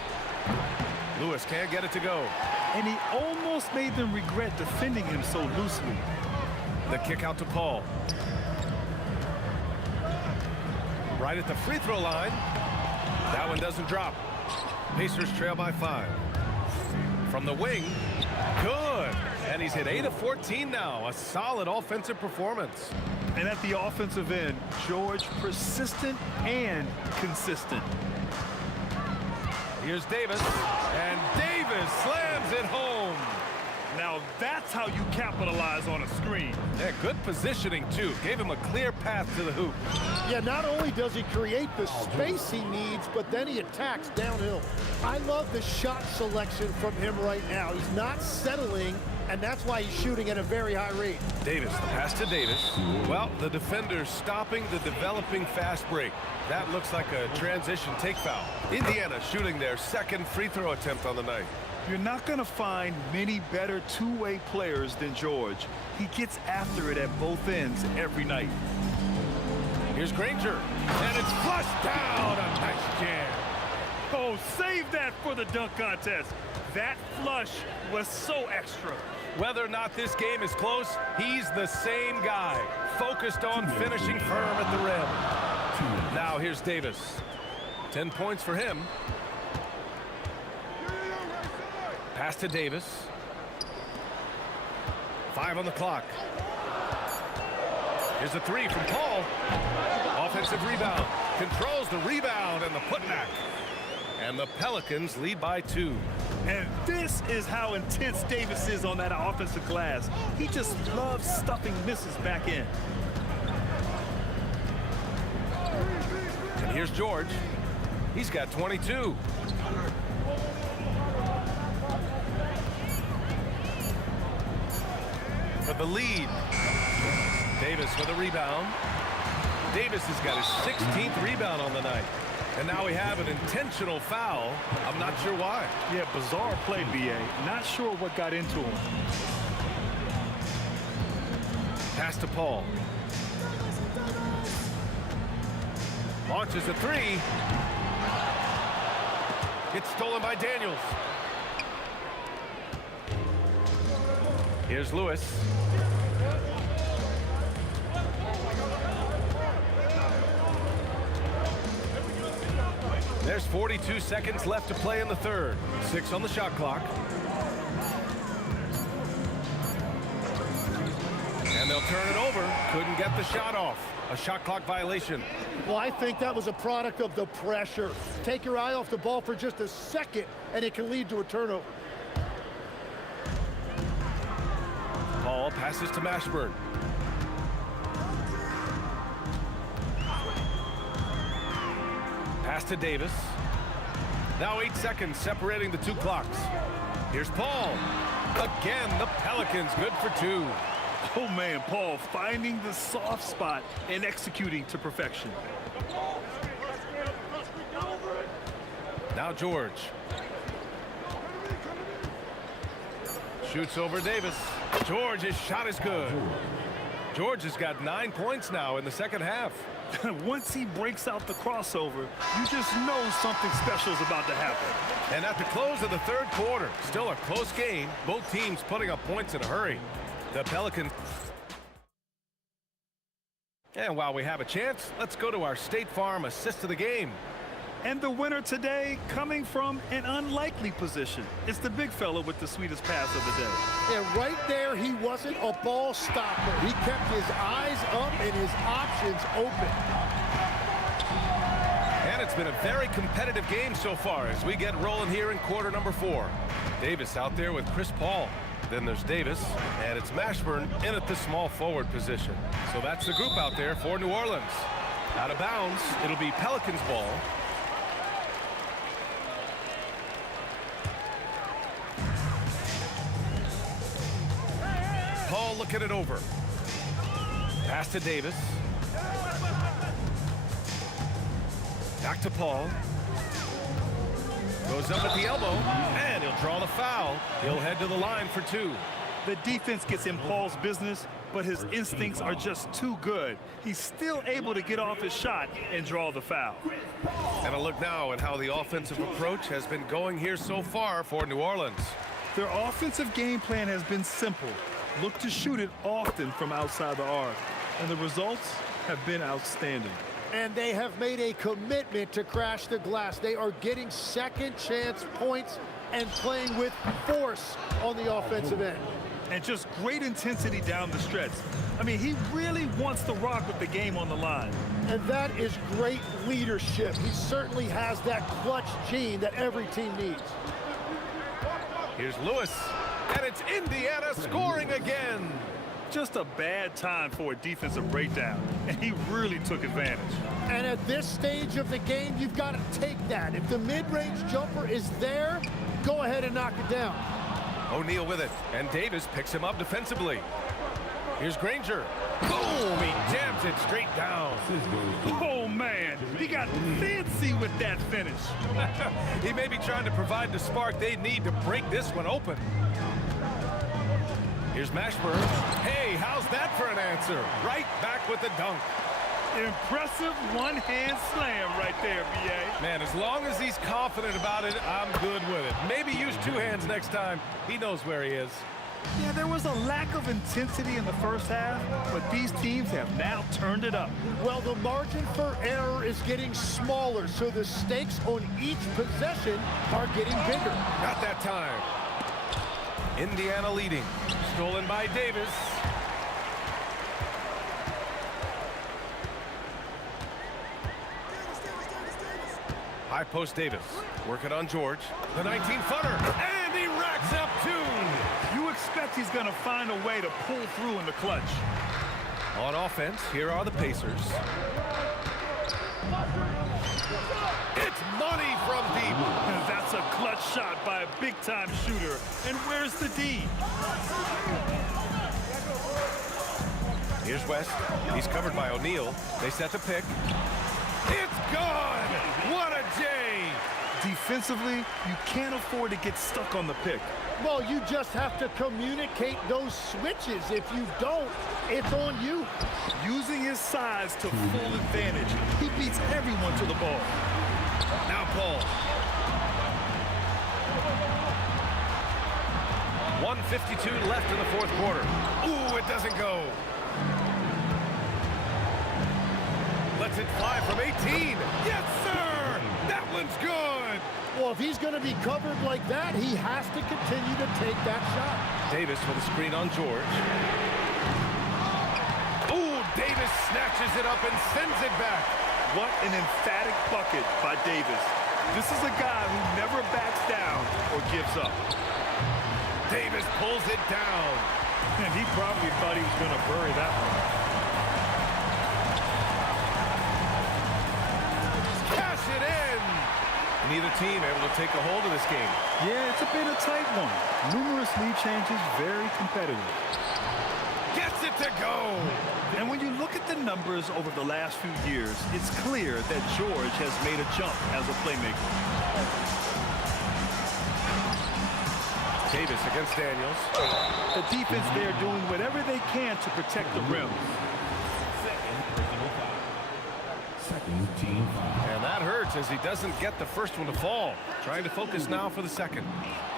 Lewis can't get it to go. And he almost made them regret defending him so loosely. The kick out to Paul. Right at the free throw line. That one doesn't drop. Pacers trail by 5. From the wing. Good. And he's hit 8 of 14 now. A solid offensive performance. And at the offensive end, George persistent and consistent. Here's Davis. And Davis slams it home. Now that's how you capitalize on a screen. Yeah, good positioning, too. Gave him a clear path to the hoop. Yeah, not only does he create the space he needs, but then he attacks downhill. I love the shot selection from him right now. He's not settling, and that's why he's shooting at a very high rate. Davis, the pass to Davis. Well, the defender's stopping the developing fast break. That looks like a transition take foul. Indiana shooting their second free throw attempt on the night. You're not going to find many better two-way players than George. He gets after it at both ends every night. Here's Granger, and it's flushed down. A nice jam. Oh, save that for the dunk contest. That flush was so extra. Whether or not this game is close, he's the same guy, focused on finishing firm at the rim. Now here's Davis. 10 points for him. Pass to Davis. 5 on the clock. Here's a 3 from Paul. Offensive rebound. Controls the rebound and the putback. And the Pelicans lead by 2. And this is how intense Davis is on that offensive glass. He just loves stuffing misses back in. And here's George. He's got 22. For the lead. Davis with a rebound. Davis has got his 16th rebound on the night. And now we have an intentional foul. I'm not sure why. Yeah, bizarre play, B.A. Not sure what got into him. Pass to Paul. Launches a three. It's stolen by Daniels. Here's Lewis. There's 42 seconds left to play in the third. 6 on the shot clock. And they'll turn it over. Couldn't get the shot off. A shot clock violation. Well, I think that was a product of the pressure. Take your eye off the ball for just a second, and it can lead to a turnover. Paul passes to Mashburn. Pass to Davis. Now 8 seconds separating the two clocks. Here's Paul. Again, the Pelicans good for 2. Oh, man, Paul finding the soft spot and executing to perfection. Now George. Shoots over Davis. George's shot is good. George has got 9 points now in the second half. Once he breaks out the crossover, you just know something special is about to happen. And at the close of the third quarter, still a close game. Both teams putting up points in a hurry. The Pelicans. And while we have a chance, let's go to our State Farm assist of the game. And the winner today coming from an unlikely position. It's the big fella with the sweetest pass of the day. And right there, he wasn't a ball stopper. He kept his eyes up and his options open. And it's been a very competitive game so far as we get rolling here in quarter number 4. Davis out there with Chris Paul. Then there's Davis, and it's Mashburn in at the small forward position. So that's the group out there for New Orleans. Out of bounds, it'll be Pelicans ball. Paul looking it over. Pass to Davis. Back to Paul. Goes up at the elbow, and he'll draw the foul. He'll head to the line for 2. The defense gets in Paul's business, but his instincts are just too good. He's still able to get off his shot and draw the foul. And a look now at how the offensive approach has been going here so far for New Orleans. Their offensive game plan has been simple. Look to shoot it often from outside the arc, and the results have been outstanding. And they have made a commitment to crash the glass. They are getting second chance points and playing with force on the offensive end. And just great intensity down the stretch. I mean, he really wants to rock with the game on the line. And that is great leadership. He certainly has that clutch gene that every team needs. Here's Lewis, and it's Indiana scoring again. Just a bad time for a defensive breakdown, and he really took advantage. And at this stage of the game, you've got to take that. If the mid-range jumper is there, go ahead and knock it down. O'Neal with it, and Davis picks him up defensively. Here's Granger. Boom! He jams it straight down. Oh, man. He got fancy with that finish. He may be trying to provide the spark they need to break this one open. Here's Mashburn. Hey, how's that for an answer? Right back with the dunk. Impressive one-hand slam right there, B.A. Man, as long as he's confident about it, I'm good with it. Maybe use 2 hands next time. He knows where he is. Yeah, there was a lack of intensity in the first half, but these teams have now turned it up. Well, the margin for error is getting smaller, so the stakes on each possession are getting bigger. Not that time. Indiana leading. Stolen by Davis. High post Davis. Working on George. The 19-footer. expect he's going to find a way to pull through in the clutch. On offense, here are the Pacers. It's money from deep. That's a clutch shot by a big-time shooter. And where's the D? Here's West. He's covered by O'Neal. They set the pick. It's gone! What a J! Defensively, you can't afford to get stuck on the pick. Well, you just have to communicate those switches. If you don't, it's on you. Using his size to full advantage, he beats everyone to the ball. Now Paul. 1:52 left in the fourth quarter. Ooh, it doesn't go. Lets it fly from 18. Yes, sir! That one's good! Well, if he's going to be covered like that, he has to continue to take that shot. Davis with a screen on George. Ooh, Davis snatches it up and sends it back. What an emphatic bucket by Davis. This is a guy who never backs down or gives up. Davis pulls it down. And he probably thought he was going to bury that one. Cash it in. Neither team able to take a hold of this game. Yeah, it's been a tight one. Numerous lead changes, very competitive. Gets it to go. And when you look at the numbers over the last few years, it's clear that George has made a jump as a playmaker. Davis against Daniels. The defense there doing whatever they can to protect the rim. Second team foul. And that hurts as he doesn't get the first one to fall. Trying to focus now for the second.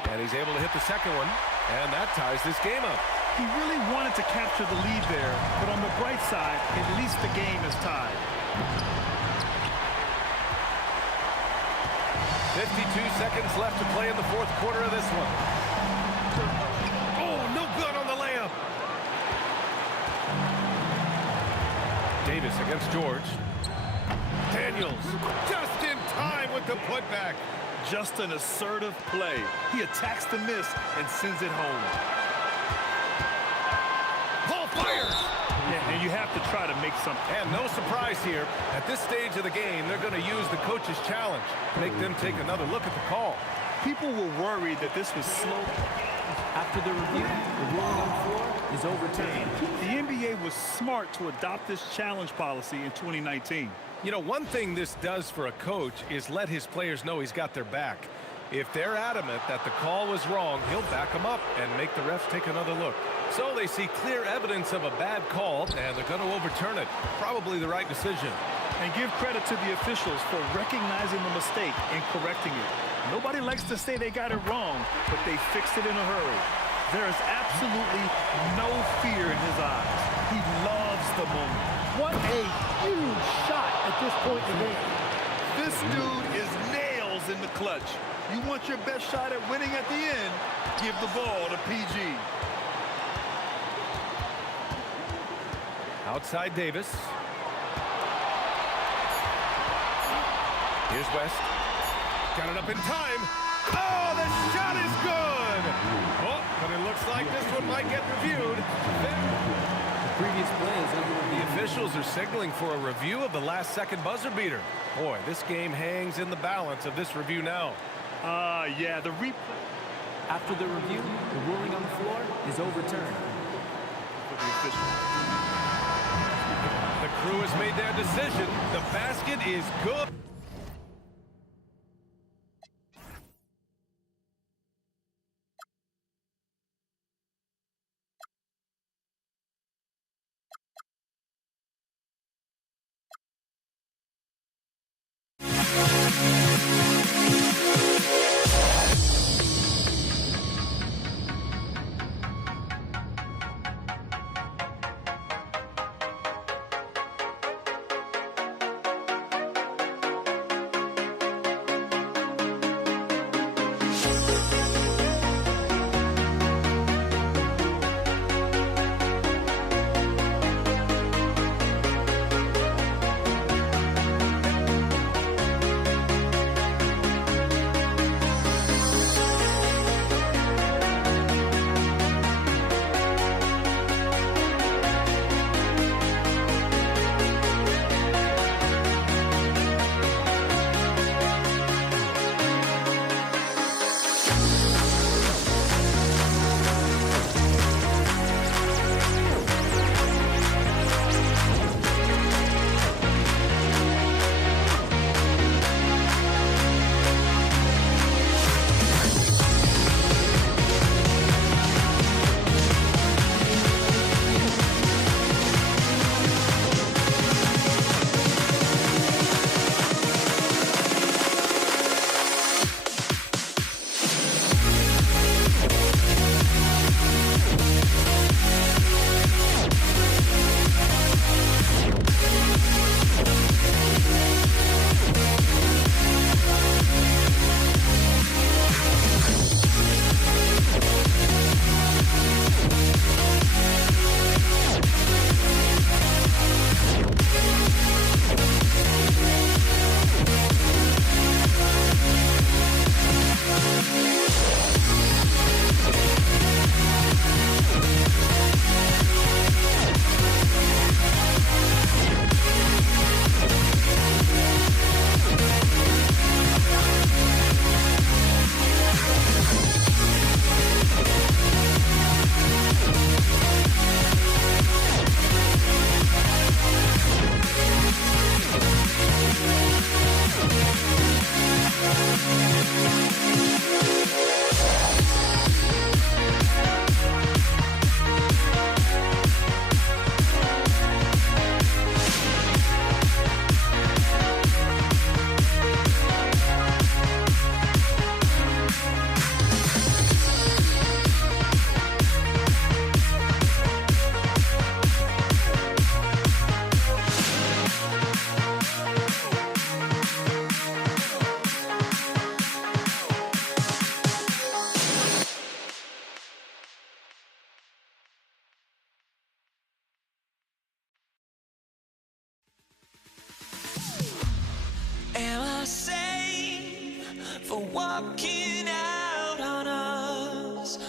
And he's able to hit the second one. And that ties this game up. He really wanted to capture the lead there, but on the bright side, at least the game is tied. 52 seconds left to play in the fourth quarter of this one. Oh, no good on the layup. Davis against George. Daniels just in time with the putback. Just an assertive play. He attacks the miss and sends it home. Paul fires. Yeah, and you have to try to make something. And no surprise here. At this stage of the game, they're going to use the coach's challenge. Make them take another look at the call. People were worried that this was slow. After the review, the ruling on the floor is overturned. The NBA was smart to adopt this challenge policy in 2019. You know, one thing this does for a coach is let his players know he's got their back. If they're adamant that the call was wrong, he'll back them up and make the refs take another look. So they see clear evidence of a bad call, and they're going to overturn it. Probably the right decision. And give credit to the officials for recognizing the mistake and correcting it. Nobody likes to say they got it wrong, but they fixed it in a hurry. There is absolutely no fear in his eyes. He loves the moment. What a huge shot at this point in the game. This dude is nails in the clutch. You want your best shot at winning at the end, give the ball to PG. Outside Davis. Here's West. Got it up in time. Oh, the shot is good. Oh, but it looks like this one might get reviewed. The previous play is under review. The officials are signaling for a review of the last-second buzzer beater. Boy, this game hangs in the balance of this review now. Yeah, the replay. After the review, the ruling on the floor is overturned. For the official. The crew has made their decision. The basket is good.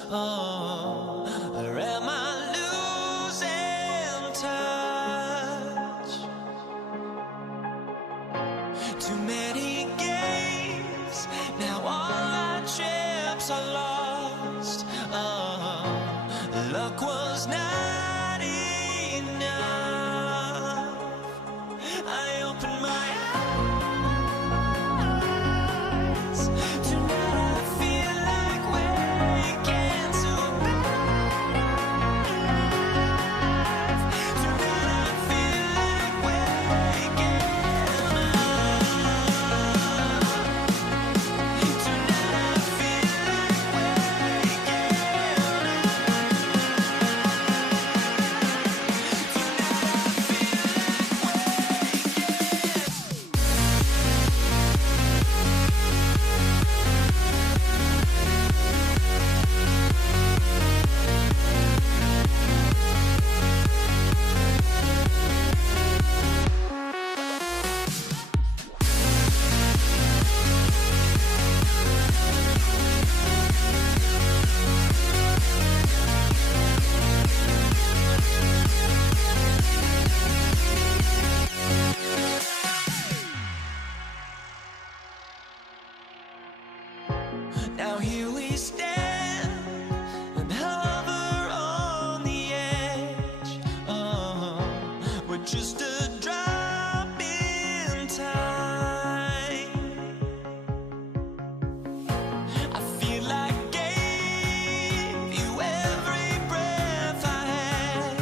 Or am I losing touch? Too many games, now all our chips are lost. Luck was not enough. I opened my eyes. Tonight I feel like waking to life. Tonight I feel like waking up. Tonight I feel like waking Now here we stand and hover on the edge. We're just a drop in time. I feel like I gave you every breath I had.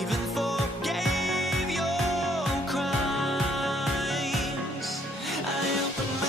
Even forgave your crimes. I opened my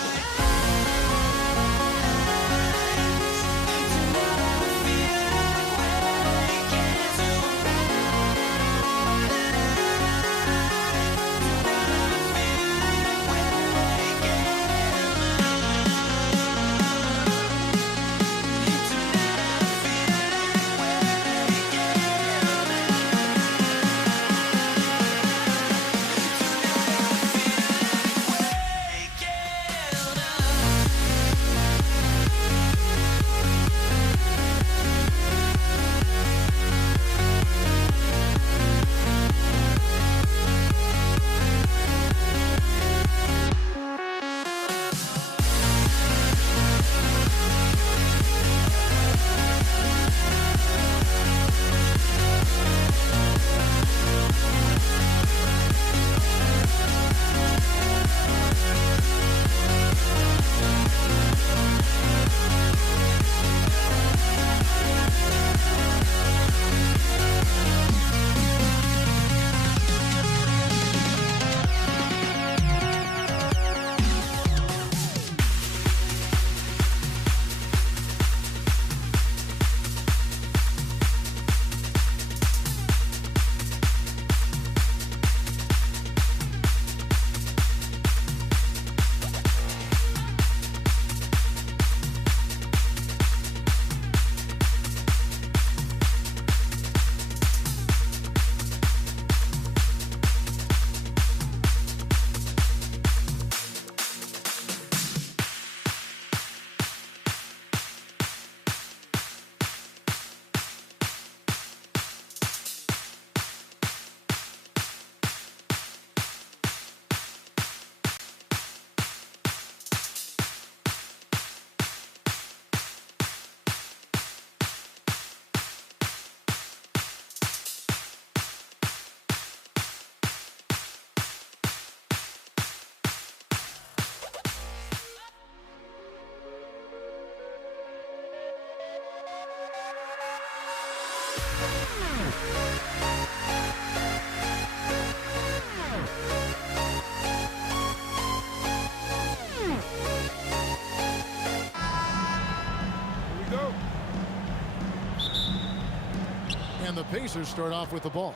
And the Pacers start off with the ball.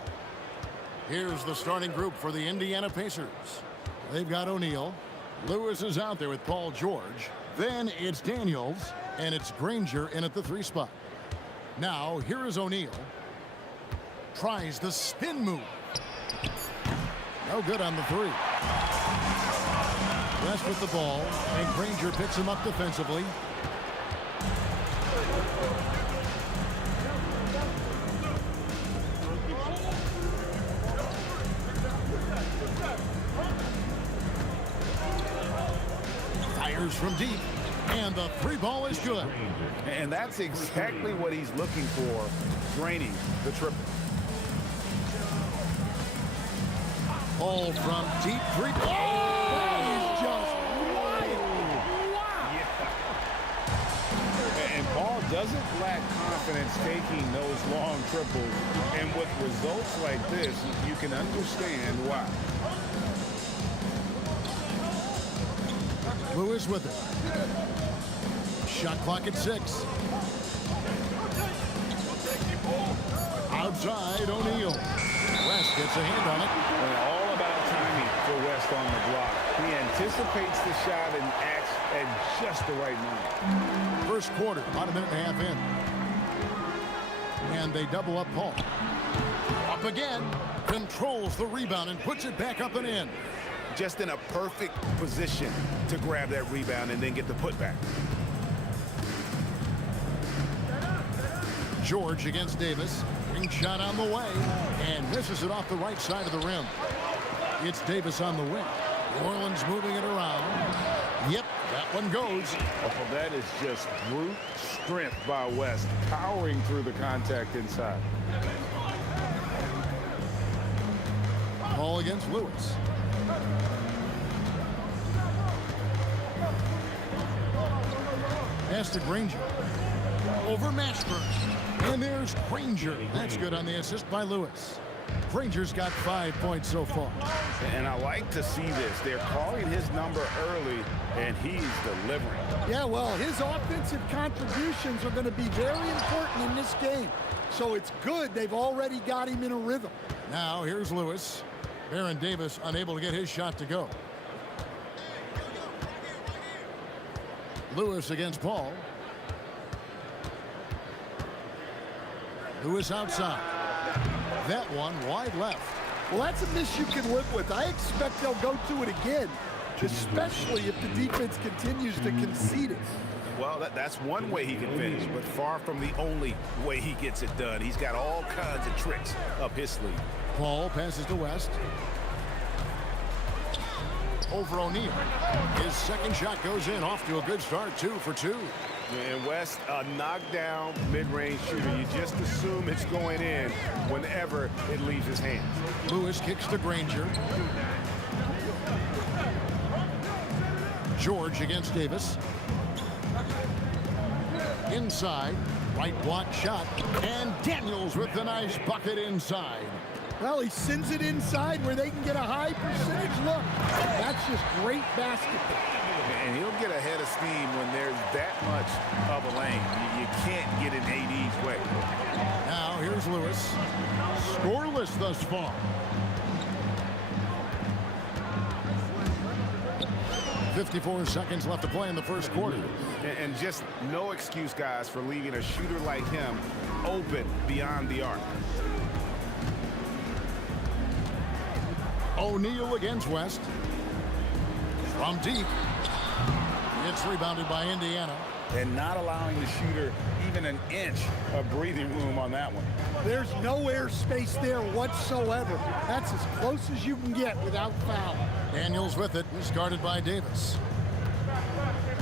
Here's the starting group for the Indiana Pacers. They've got O'Neal. Lewis is out there with Paul George. Then it's Daniels, and it's Granger in at the 3 spot. Now, here is O'Neal. Tries the spin move. No good on the 3. West with the ball, and Granger picks him up defensively. fires from deep, and the three ball is good. And that's exactly what he's looking for, draining the triple. Ball from deep three. That is just And Paul doesn't lack confidence taking those long triples. And with results like this, you can understand why. Lewis with it. Shot clock at 6. Outside, O'Neal. West gets a hand on it. And all about timing for West on the block. He anticipates the shot and acts at just the right moment. First quarter, about a minute and a half in. And they double up Paul. Up again. Controls the rebound and puts it back up and in. Just in a perfect position to grab that rebound and then get the putback. George against Davis. Ring shot on the way. And misses it off the right side of the rim. It's Davis on the wing. New Orleans moving it around. Yep, that one goes. Oh, that is just brute strength by West, powering through the contact inside. Paul against Lewis. Pass to Granger. Over Mashburn. And there's Granger. That's good on the assist by Lewis. Granger's got 5 points so far. And I like to see this. They're calling his number early, and he's delivering. Yeah, well, his offensive contributions are going to be very important in this game. So it's good they've already got him in a rhythm. Now here's Lewis. Baron Davis unable to get his shot to go. Lewis against Paul. Lewis outside. That one wide left. Well, that's a miss you can live with. I expect they'll go to it again, especially if the defense continues to concede it. Well, that's one way he can finish, but far from the only way he gets it done. He's got all kinds of tricks up his sleeve. Paul passes to West. Over O'Neal. His second shot goes in, off to a good start, 2 for 2. And West, a knockdown mid-range shooter. You just assume it's going in whenever it leaves his hands. Lewis kicks to Granger. George against Davis. Inside, right block shot, and Daniels with the nice bucket inside. Well, he sends it inside where they can get a high percentage look. That's just great basketball. And he'll get ahead of steam when there's that much of a lane. You can't get in AD's way. Now here's Lewis. Scoreless thus far. 54 seconds left to play in the first quarter. And just no excuse, guys, for leaving a shooter like him open beyond the arc. O'Neal against West. From deep. It's rebounded by Indiana. And not allowing the shooter even an inch of breathing room on that one. There's no air space there whatsoever. That's as close as you can get without foul. Daniels with it. He's guarded by Davis.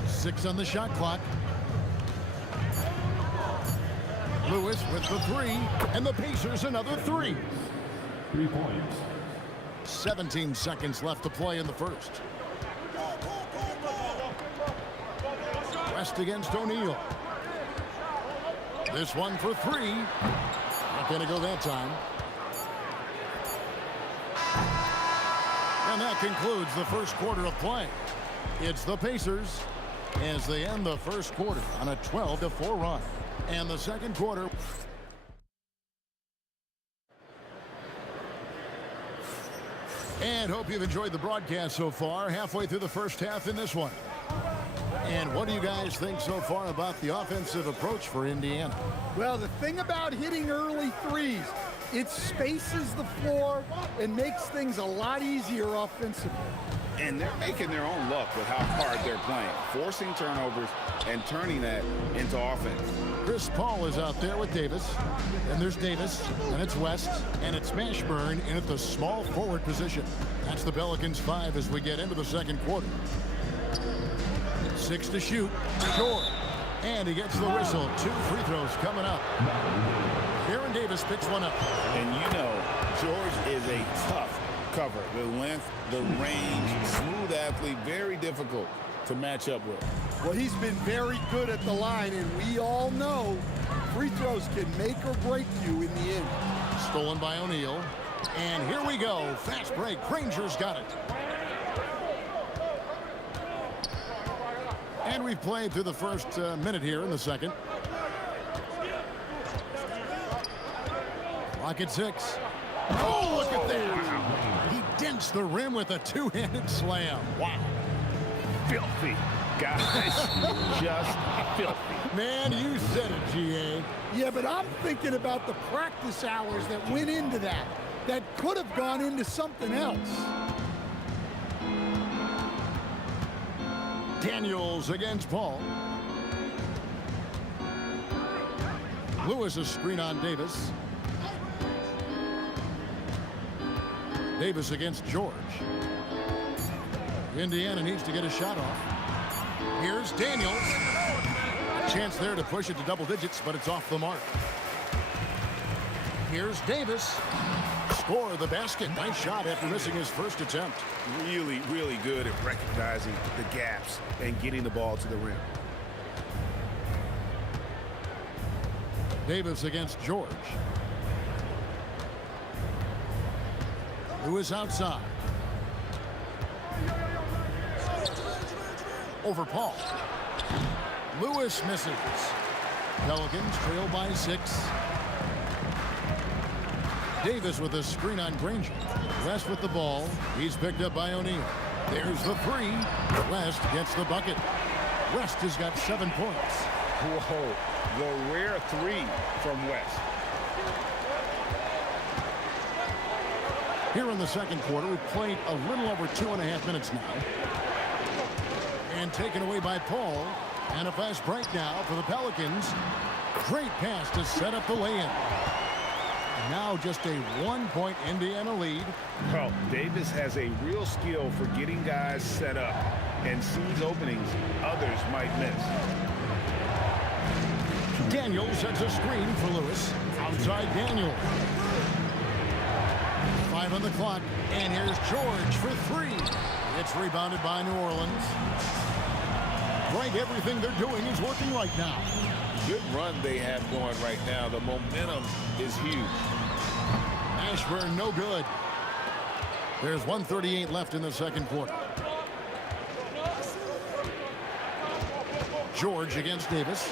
6 on the shot clock. Lewis with the 3. And the Pacers another 3. 3 points. 17 seconds left to play in the first. West against O'Neal. This one for 3. Not going to go that time. And that concludes the first quarter of play. It's the Pacers as they end the first quarter on a 12-4 run. And the second quarter. And hope you've enjoyed the broadcast so far. Halfway through the first half in this one. And what do you guys think so far about the offensive approach for Indiana? Well, the thing about hitting early threes, it spaces the floor and makes things a lot easier offensively. And they're making their own luck with how hard they're playing, forcing turnovers and turning that into offense. Chris Paul is out there with Davis. And there's Davis, and it's West, and it's Mashburn in at the small forward position. That's the Pelicans 5 as we get into the second quarter. 6 to shoot. George. And he gets the whistle. 2 free throws coming up. Baron Davis picks one up. And you know, George is a tough cover. The length, the range, smooth athlete, very difficult to match up with. Well, he's been very good at the line, and we all know free throws can make or break you in the end. Stolen by O'Neal. And here we go. Fast break. Granger's got it. And we've played through the first minute here in the second. Clock at 6. Oh, look at that. He dents the rim with a two-handed slam. Wow. Filthy, guys. Just filthy. Man, you said it, G.A. Yeah, but I'm thinking about the practice hours that went into that. That could have gone into something else. Daniels against Paul. Lewis a screen on Davis. Davis against George. Indiana needs to get a shot off. Here's Daniels. A chance there to push it to double digits, but it's off the mark. Here's Davis. Score the basket. Nice shot after missing his first attempt. Really, really good at recognizing the gaps and getting the ball to the rim. Davis against George. Lewis outside. Over Paul. Lewis misses. Pelicans trail by 6. Davis with a screen on Granger. West with the ball. He's picked up by O'Neal. There's the 3. West gets the bucket. West has got 7 points. Whoa, the rare 3 from West. Here in the second quarter, we've played a little over 2.5 minutes now. And taken away by Paul. And a fast break now for the Pelicans. Great pass to set up the lay-in. Now just a 1-point Indiana lead. Well, Davis has a real skill for getting guys set up and sees openings others might miss. Daniels sets a screen for Lewis. Outside Daniels. 5 on the clock. And here's George for 3. It's rebounded by New Orleans. Right, everything they're doing is working right now. Good run they have going right now. The momentum is huge. Ashburn no good. There's 1:38 left in the second quarter. George against Davis.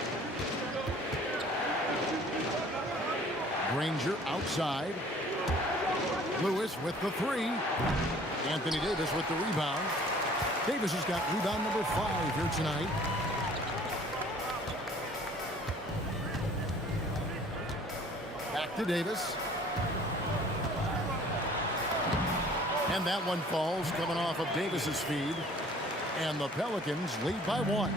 Granger outside. Lewis with the 3. Anthony Davis with the rebound. Davis has got rebound number 5 here tonight. Back to Davis. And that one falls, coming off of Davis's feed. And the Pelicans lead by 1.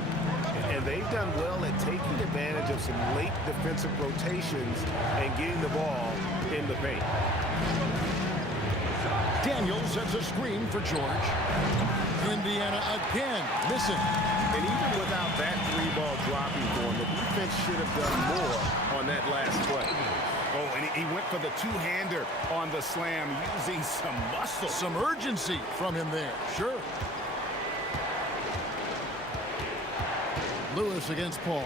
And they've done well at taking advantage of some late defensive rotations and getting the ball in the paint. Daniels sets a screen for George. Indiana again missing. And even without that 3-ball dropping for him, the defense should have done more on that last play. Oh, and he went for the two-hander on the slam, using some muscle. Some urgency from him there, sure. Lewis against Paul.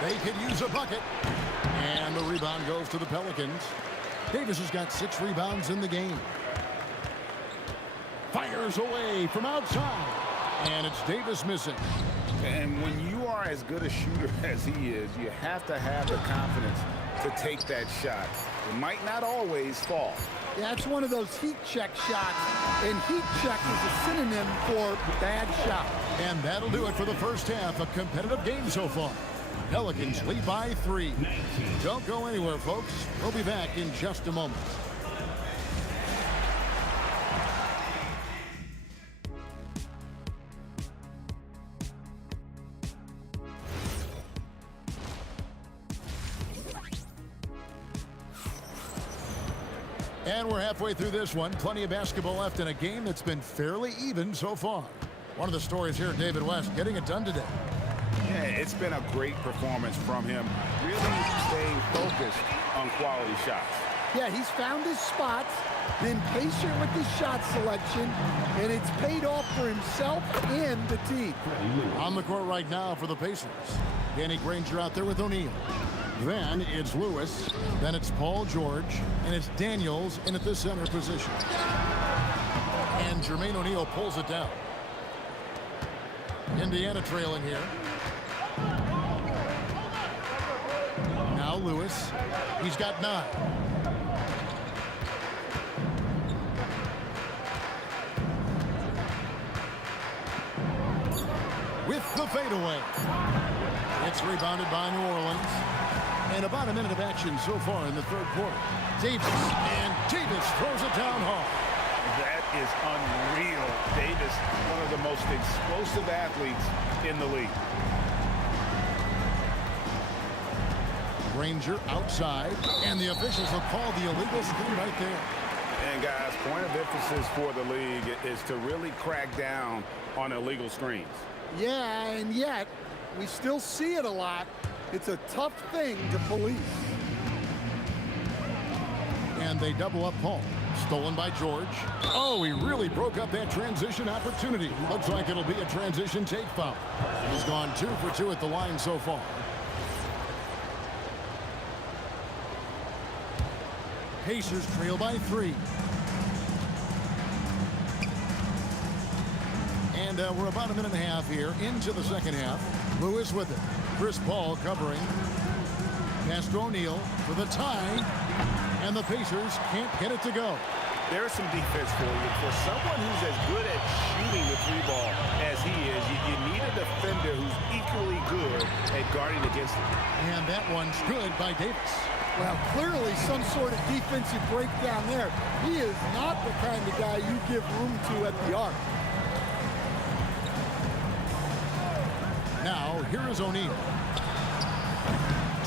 They could use a bucket. And the rebound goes to the Pelicans. Davis has got 6 rebounds in the game. Fires away from outside. And it's Davis missing. And when you are as good a shooter as he is, you have to have the confidence to take that shot. It might not always fall. Yeah, it's one of those heat check shots. And heat check is a synonym for bad shot. And that'll do it for the first half. A competitive game so far. Pelicans lead by 3. Don't go anywhere, folks. We'll be back in just a moment. And we're halfway through this one. Plenty of basketball left in a game that's been fairly even so far. One of the stories here, David West, getting it done today. Yeah, it's been a great performance from him, really staying focused on quality shots. Yeah, he's found his spots, been patient with his shot selection, and it's paid off for himself and the team. On the court right now for the Pacers. Danny Granger out there with O'Neal. Then it's Lewis, then it's Paul George, and it's Daniels in at the center position. And Jermaine O'Neal pulls it down. Indiana trailing here. Now Lewis, he's got 9. With the fadeaway. It's rebounded by New Orleans. And about a minute of action so far in the third quarter. Davis, and Davis throws it down hard. That is unreal. Davis, one of the most explosive athletes in the league. Granger outside, and the officials have called the illegal screen right there. And guys, point of emphasis for the league is to really crack down on illegal screens. Yeah, and yet, we still see it a lot. It's a tough thing to police. And they double up Paul. Stolen by George. Oh, he really broke up that transition opportunity. Looks like it'll be a transition take foul. He's gone 2 for 2 at the line so far. Pacers trail by 3. And we're about a minute and a half here into the second half. Lewis with it. Chris Paul covering. Pass to O'Neal for the tie. And the Pacers can't get it to go. There's some defense for you. For someone who's as good at shooting the 3-ball as he is, you need a defender who's equally good at guarding against it. And that one's good by Davis. Well, clearly some sort of defensive breakdown there. He is not the kind of guy you give room to at the arc. Now, here is O'Neal.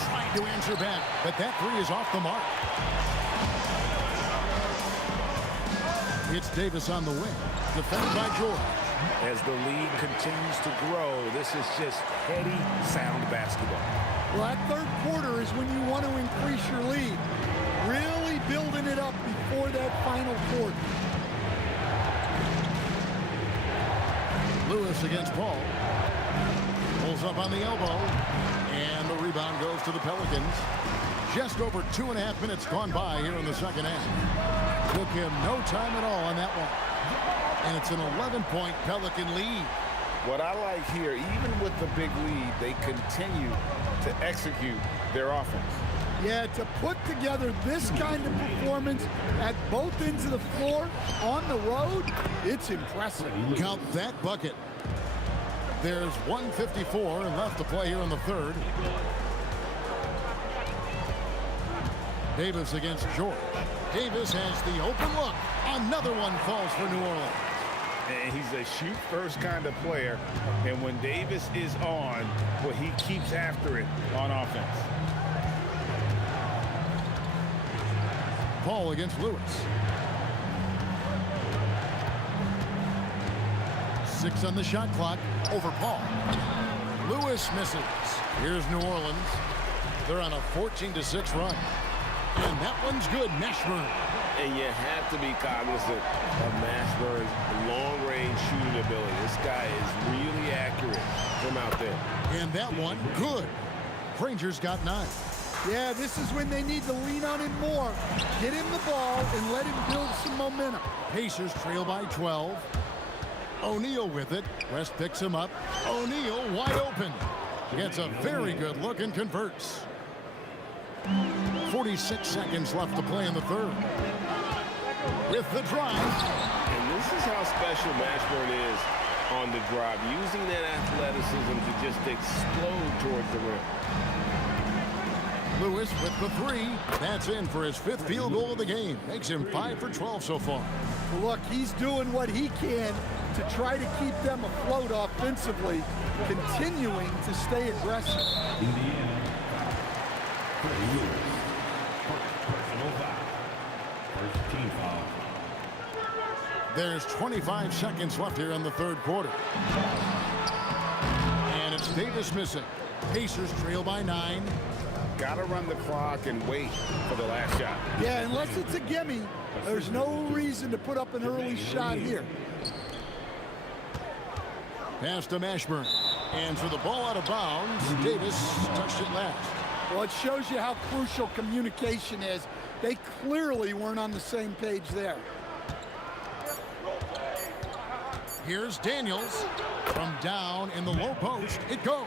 Trying to answer back, but that 3 is off the mark. It's Davis on the wing, defended by George. As the league continues to grow, this is just heady, sound basketball. Well, that third quarter is when you want to increase your lead. Really building it up before that final quarter. Lewis against Paul. Pulls up on the elbow. And the rebound goes to the Pelicans. Just over 2.5 minutes gone by here in the second half. Took him no time at all on that one. And it's an 11-point Pelican lead. What I like here, even with the big lead, they continue to execute their offense. Yeah, to put together this kind of performance at both ends of the floor on the road, it's impressive. Count that bucket. There's 1:54 left to play here in the third. Davis against George. Davis has the open look. Another one falls for New Orleans. And he's a shoot-first kind of player. And when Davis is on, well, he keeps after it on offense. Paul against Lewis. 6 on the shot clock over Paul. Lewis misses. Here's New Orleans. They're on a 14-6 run. And that one's good. Mashburn. And you have to be cognizant of Mashburn's long-range shooting ability. This guy is really accurate from out there. And that one, good. Granger's got 9. Yeah, this is when they need to lean on him more. Get him the ball and let him build some momentum. Pacers trail by 12. O'Neal with it. West picks him up. O'Neal wide open. Gets a very good look and converts. 46 seconds left to play in the third. With the drive. And this is how special Mashburn is on the drive, using that athleticism to just explode towards the rim. Lewis with the 3. That's in for his 5th field goal of the game. Makes him 5 for 12 so far. Well, look, he's doing what he can to try to keep them afloat offensively, continuing to stay aggressive. Indiana. Personal foul. First team foul. There's 25 seconds left here in the third quarter. And it's Davis missing. Pacers trail by 9. Got to run the clock and wait for the last shot. Yeah, unless it's a gimme, there's no reason to put up an early shot here. Pass to Mashburn. And for the ball out of bounds, Davis touched it last. Well, it shows you how crucial communication is. They clearly weren't on the same page there. Here's Daniels. From down in the low post, it goes.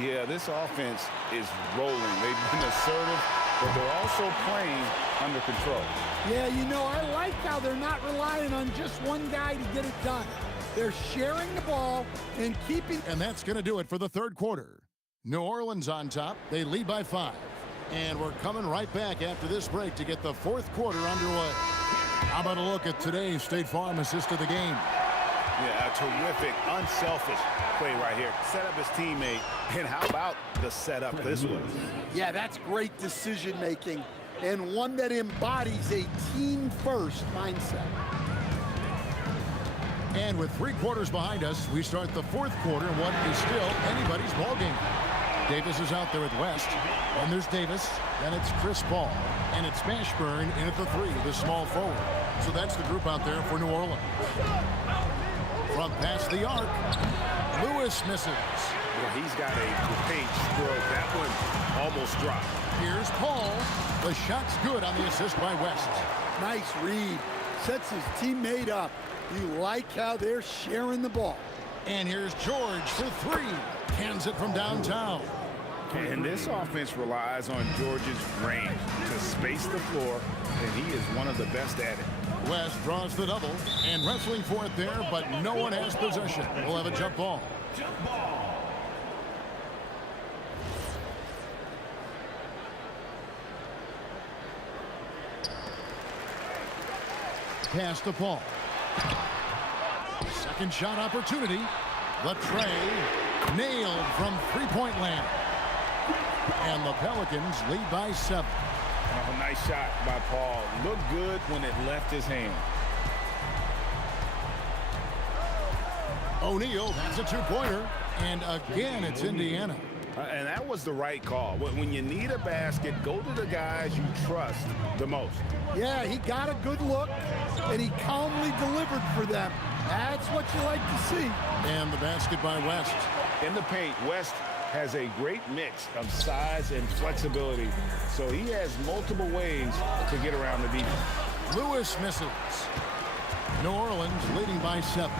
Yeah, this offense is rolling. They've been assertive, but they're also playing under control. Yeah, you know, I like how they're not relying on just one guy to get it done. They're sharing the ball and keeping... And that's going to do it for the third quarter. New Orleans on top. They lead by 5. And we're coming right back after this break to get the fourth quarter underway. How about a look at today's State Farm assist of the game? Yeah, a terrific, unselfish play right here. Set up his teammate. And how about the setup this was? Yeah, that's great decision making and one that embodies a team-first mindset. And with 3 quarters behind us, we start the fourth quarter in what is still anybody's ballgame. Davis is out there at West. And there's Davis. Then it's Chris Paul. And it's Mashburn in at the 3, the small forward. So that's the group out there for New Orleans. From past the arc, Lewis misses. Well, he's got a great stroke. That one almost dropped. Here's Paul. The shot's good on the assist by West. Nice read. Sets his teammate up. You like how they're sharing the ball. And here's George for 3. Cans it from downtown. And this offense relies on George's range to space the floor, and he is one of the best at it. West draws the double and wrestling for it there, but no one has possession. We'll have a jump ball. Pass to Paul. Second shot opportunity. The tray nailed from three-point land. And the Pelicans lead by 7. Oh, nice shot by Paul. Looked good when it left his hand. O'Neal, that's a 2-pointer. And again, it's Indiana. And that was the right call. When you need a basket, go to the guys you trust the most. Yeah, he got a good look, and he calmly delivered for them. That's what you like to see. And the basket by West. In the paint, West has a great mix of size and flexibility, so he has multiple ways to get around the defense. Lewis misses. New Orleans leading by 7.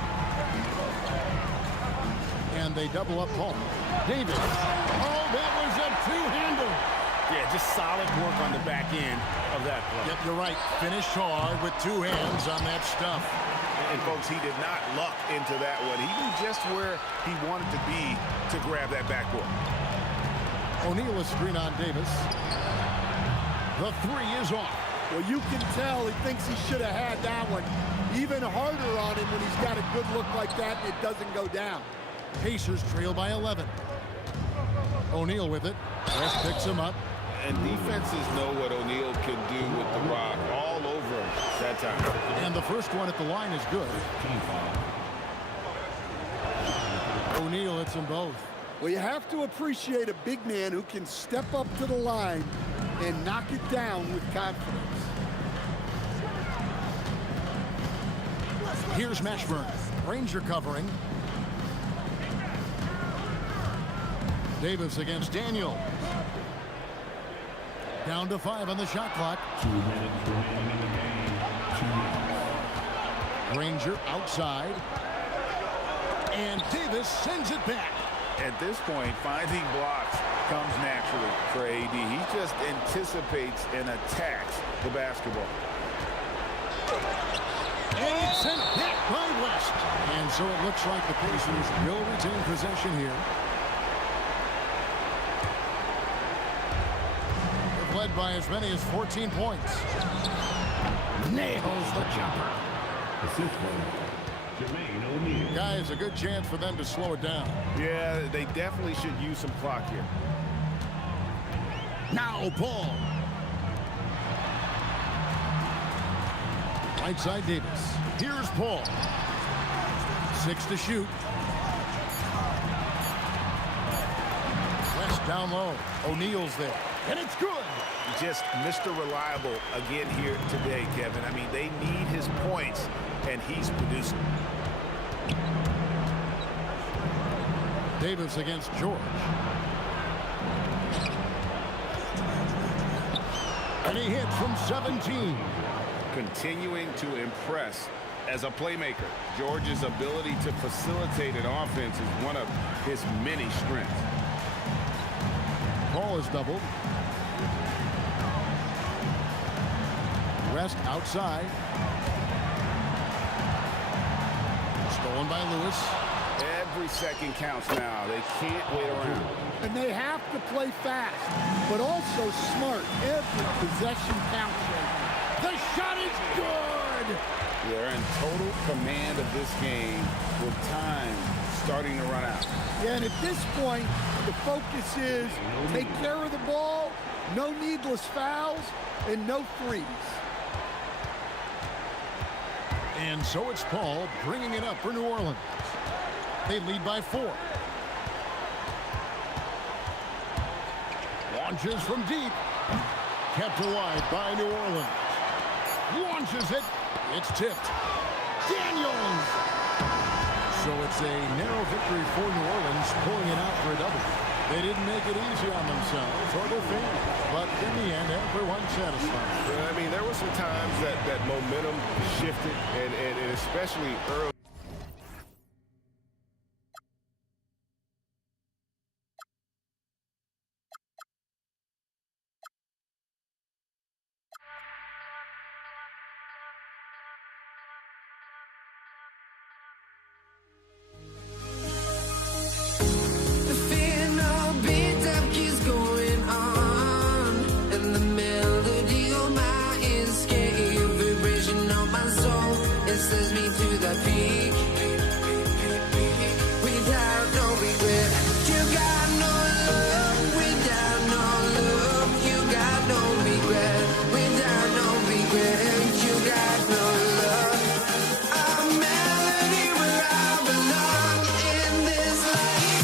And they double up Paul. Davis. Oh, that was a two-hander. Yeah, just solid work on the back end of that play. Yep, you're right. Finished hard with 2 hands on that stuff. And folks, he did not luck into that one. He knew just where he wanted to be to grab that backboard. O'Neal a screen on Davis. The 3 is off. Well, you can tell he thinks he should have had that one. Even harder on him when he's got a good look like that and it doesn't go down. Pacers trail by 11. O'Neal with it. West picks him up. And defenses know what O'Neal can do with the rock all over him that time. And the first one at the line is good. O'Neal hits them both. Well, you have to appreciate a big man who can step up to the line and knock it down with confidence. Here's Mashburn. Ranger covering. Davis against Daniel. Down to 5 on the shot clock. 2 minutes remaining in the game. 2 minutes. Ranger outside. And Davis sends it back. At this point, finding blocks comes naturally for AD. He just anticipates and attacks the basketball. And it's sent back by West. And so it looks like the Pacers will retain possession here. They've led by as many as 14 points. Nails the jumper. Assist for Jermaine O'Neal. Guys, a good chance for them to slow it down. Yeah, they definitely should use some clock here. Now Paul. Right side Davis. Here's Paul. 6 to shoot. West down low. O'Neal's there. And it's good. Just Mr. Reliable again here today, Kevin. I mean, they need his points, and he's producing. Davis against George. And he hits from 17. Continuing to impress as a playmaker. George's ability to facilitate an offense is one of his many strengths. Paul is doubled. West outside. Stolen by Lewis. Every second counts now. They can't wait around. And they have to play fast, but also smart. Every possession counts. The shot is good! They're in total command of this game with time starting to run out. Yeah, and at this point, the focus is take care of the ball, no needless fouls, and no threes. And so it's Paul bringing it up for New Orleans. They lead by 4. Launches from deep. Kept wide by New Orleans. Launches it. It's tipped. Daniels. So it's a narrow victory for New Orleans, pulling it out for a double. They didn't make it easy on themselves or their fans, but in the end, everyone's satisfied. I mean, there were some times that momentum shifted, and especially early. Says me to the peak without no regret. You got no love without no love. You got no regret without no regret. You got no love. A melody where I belong in this life.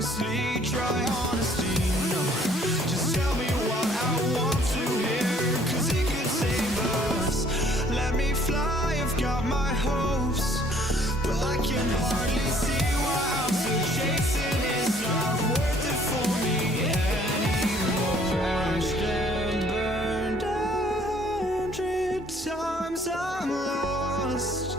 honestly, try honesty. No, just tell me what I want to hear, 'cause it could save us. Let me fly, I've got my hopes, but I can hardly see why I'm still chasing. It's not worth it for me anymore. Crashed and burned 100 times, I'm lost.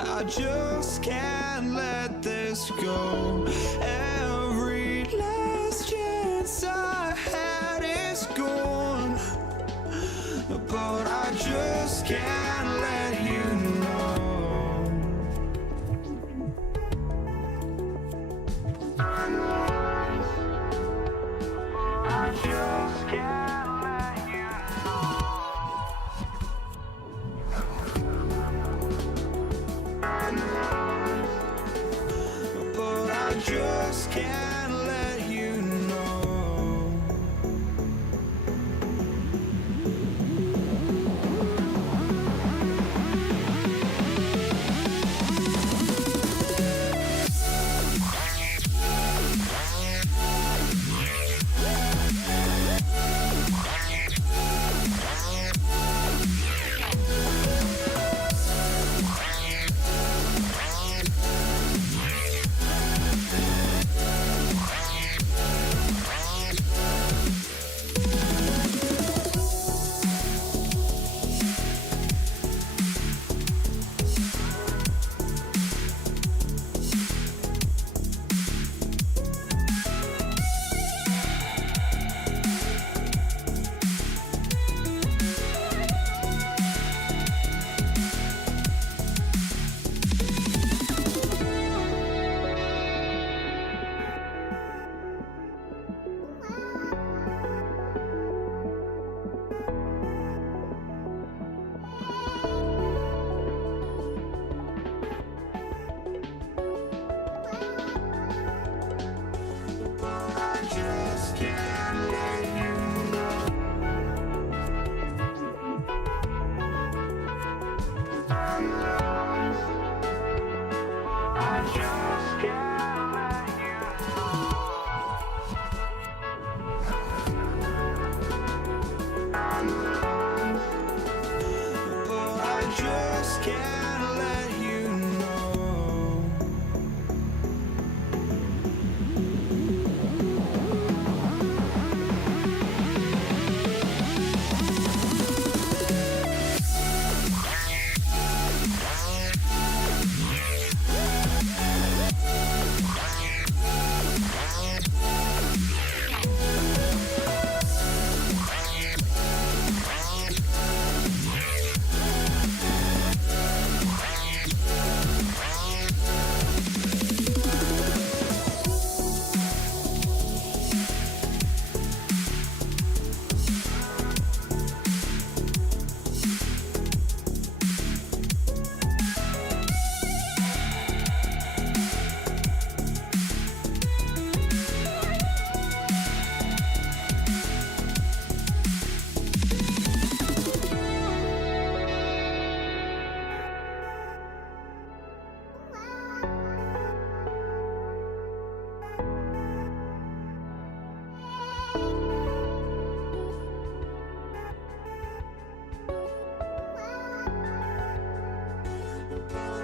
I just can't let this go. Every last chance I had is gone, but I just can't let you know. I just can't let you know. But I just can't let you know.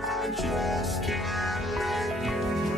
I just can't let you know.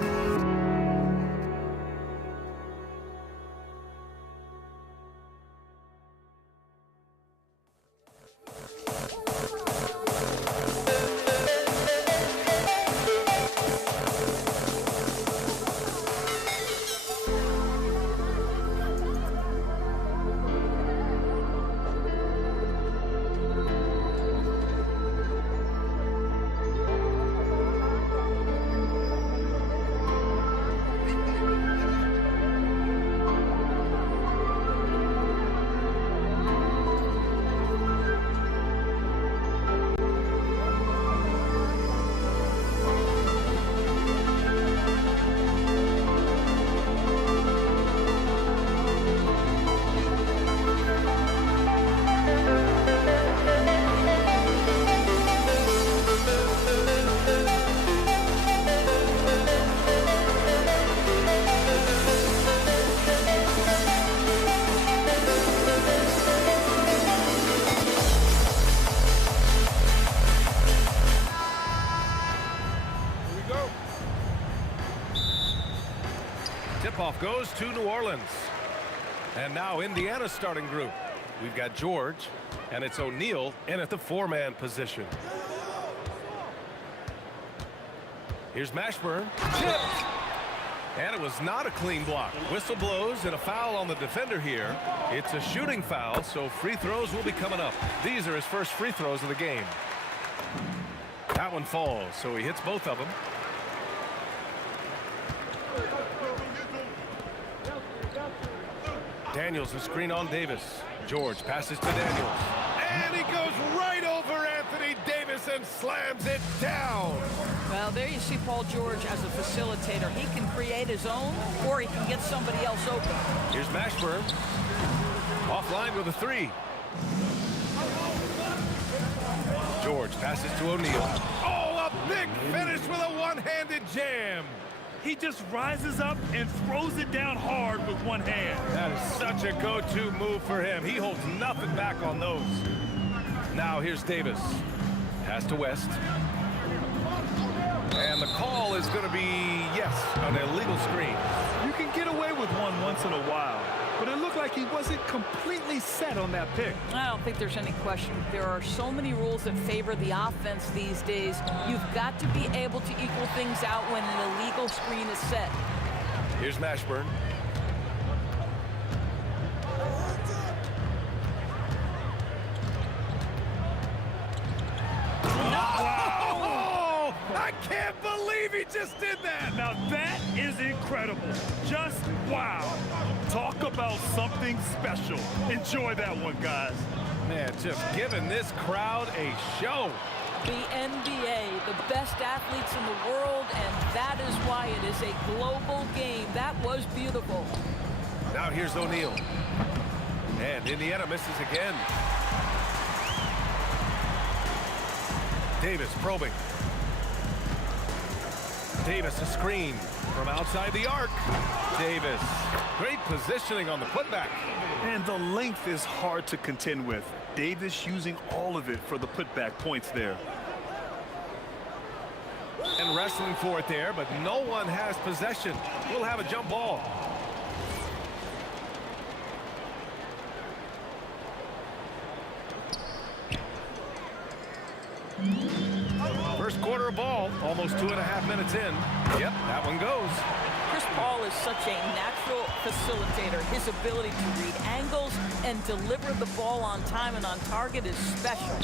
Tip-off goes to New Orleans. And now Indiana's starting group. We've got George, and it's O'Neal in at the 4-man position. Here's Mashburn. Tipped. And it was not a clean block. Whistle blows and a foul on the defender here. It's a shooting foul, so free throws will be coming up. These are his first free throws of the game. That one falls, so he hits both of them. Daniels a screen on Davis. George passes to Daniels. And he goes right over Anthony Davis and slams it down. Well, there you see Paul George as a facilitator. He can create his own, or he can get somebody else open. Here's Mashburn. Offline with a 3. George passes to O'Neal. Oh, a big finish with a one-handed jam. He just rises up and throws it down hard with one hand. That is such a go-to move for him. He holds nothing back on those. Now here's Davis. Pass to West. And the call is going to be, yes, an illegal screen. You can get away with one once in a while, but it looked like he wasn't completely set on that pick. I don't think there's any question. There are so many rules that favor the offense these days. You've got to be able to equal things out when an illegal screen is set. Here's Mashburn. I can't believe he just did that. Now that is incredible. Just wow. Talk about something special. Enjoy that one, guys. Man, just giving this crowd a show. The NBA, the best athletes in the world, and that is why it is a global game. That was beautiful. Now here's O'Neal. And Indiana misses again. Davis probing. Davis a screen from outside the arc. Davis, great positioning on the putback. And the length is hard to contend with. Davis using all of it for the putback points there. And wrestling for it there, but no one has possession. We'll have a jump ball. First quarter of ball, almost 2.5 minutes in. Yep, that one goes. Chris Paul is such a natural facilitator. His ability to read angles and deliver the ball on time and on target is special.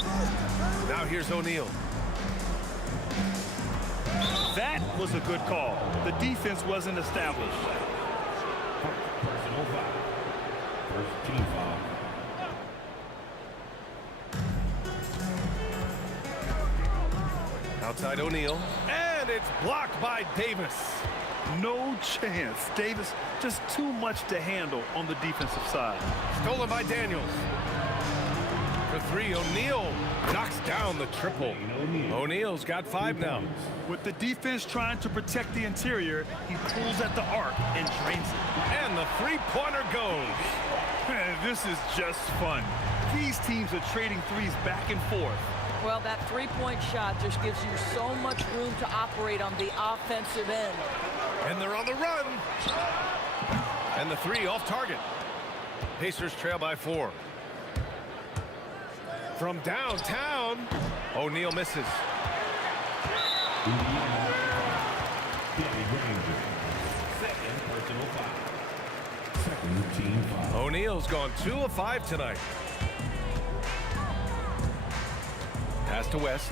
Now here's O'Neal. That was a good call. The defense wasn't established. Personal foul. First team foul. Outside O'Neal, and it's blocked by Davis. No chance. Davis just too much to handle on the defensive side. Stolen by Daniels. For 3, O'Neal knocks down the triple. O'Neal's got 5 now. With the defense trying to protect the interior, he pulls at the arc and drains it. And the 3-pointer goes. Man, this is just fun. These teams are trading threes back and forth. Well, that 3-point shot just gives you so much room to operate on the offensive end. And they're on the run. And the 3 off target. Pacers trail by 4. From downtown, O'Neal misses. Second personal foul. Second team foul. O'Neal's gone 2 of 5 tonight. Pass to West.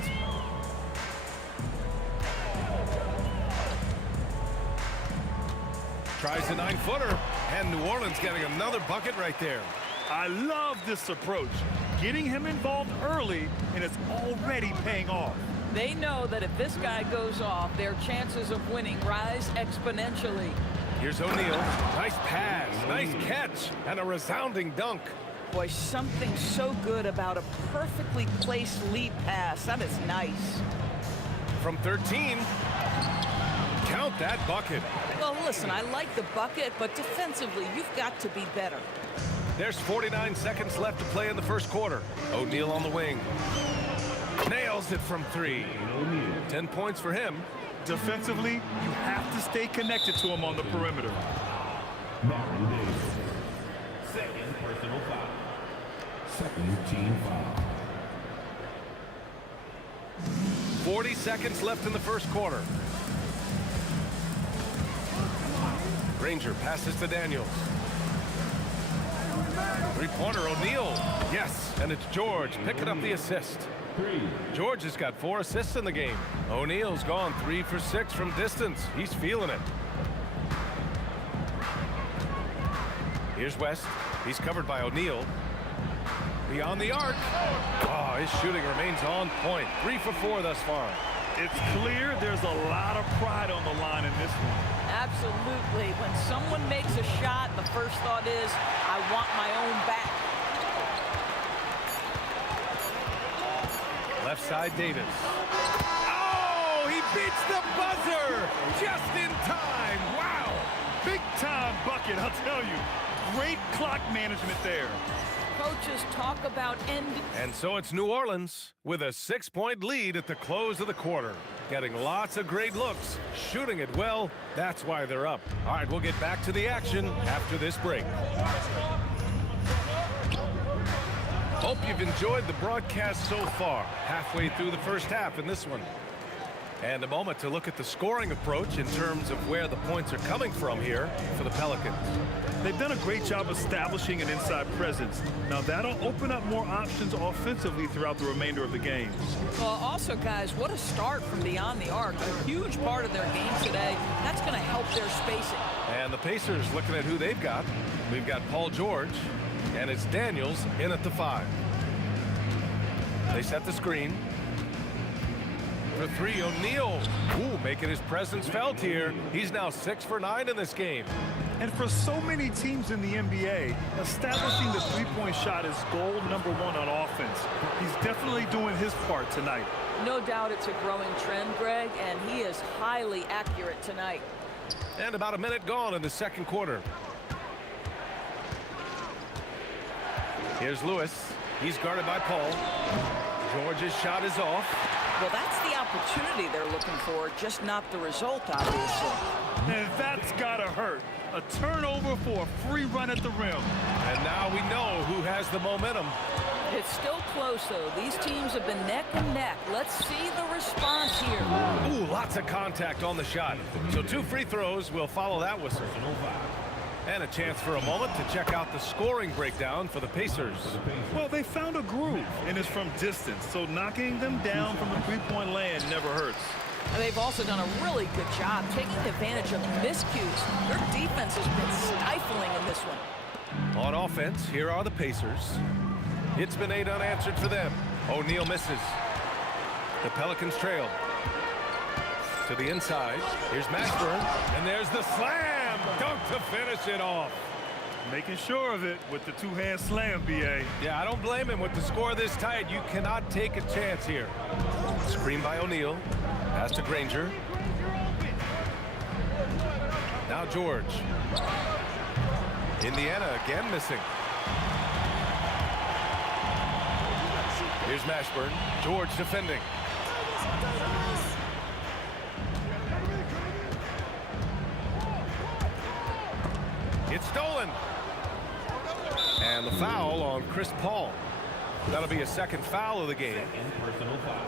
Tries the 9-footer, and New Orleans getting another bucket right there. I love this approach. Getting him involved early, and it's already paying off. They know that if this guy goes off, their chances of winning rise exponentially. Here's O'Neal. Nice pass, nice catch, and a resounding dunk. Boy, something so good about a perfectly placed lead pass. That is nice. From 13, count that bucket. Well, listen, I like the bucket, but defensively, you've got to be better. There's 49 seconds left to play in the first quarter. O'Neal on the wing. Nails it from 3. 10 points for him. Defensively, you have to stay connected to him on the perimeter. Baron Davis. Second personal foul. Second team foul. 40 seconds left in the first quarter. Granger passes to Daniels. Three-pointer, O'Neal. Yes, and it's George picking up the assist. George has got 4 assists in the game. O'Neal's gone 3 for 6 from distance. He's feeling it. Here's West. He's covered by O'Neal. Beyond the arc. Oh, his shooting remains on point. 3 for 4 thus far. It's clear there's a lot of pride on the line in this one. Absolutely. When someone makes a shot, the first thought is, I want my own back. Left side, Davis. Oh, he beats the buzzer just in time. Wow. Big time bucket, I'll tell you. Great clock management there. Coaches talk about ending. And so it's New Orleans with a 6-point lead at the close of the quarter. Getting lots of great looks, shooting it well. That's why they're up. All right, we'll get back to the action after this break. Hope you've enjoyed the broadcast so far. Halfway through the first half in this one. And a moment to look at the scoring approach in terms of where the points are coming from here for the Pelicans. They've done a great job establishing an inside presence. Now that'll open up more options offensively throughout the remainder of the game. Well, also, guys, what a start from beyond the arc. A huge part of their game today. That's going to help their spacing. And the Pacers looking at who they've got. We've got Paul George, and it's Daniels in at the 5. They set the screen. For 3, O'Neal. Ooh, making his presence felt here. He's now 6 for 9 in this game. And for so many teams in the NBA, establishing the three-point shot is goal number 1 on offense. He's definitely doing his part tonight. No doubt it's a growing trend, Greg, and he is highly accurate tonight. And about a minute gone in the second quarter. Here's Lewis. He's guarded by Paul. George's shot is off. Well, that's the opportunity they're looking for, just not the result, obviously. And that's gotta hurt. A turnover for a free run at the rim. And now we know who has the momentum. It's still close, though. These teams have been neck and neck. Let's see the response here. Ooh, lots of contact on the shot. So 2 free throws will follow that whistle. And a chance for a moment to check out the scoring breakdown for the Pacers. Well, they found a groove, and it's from distance, so knocking them down from the three-point land never hurts. And they've also done a really good job taking advantage of miscues. Their defense has been stifling in this one. On offense, here are the Pacers. It's been 8 unanswered for them. O'Neal misses. The Pelicans trail. To the inside. Here's Mashburn. And there's the slam. Dunk to finish it off. Making sure of it with the two-hand slam, B.A. Yeah, I don't blame him. With the score this tight, you cannot take a chance here. Screen by O'Neal. Pass to Granger. Now George. Indiana again missing. Here's Mashburn. George defending. It's stolen. And the foul on Chris Paul. That'll be a second foul of the game. Personal foul.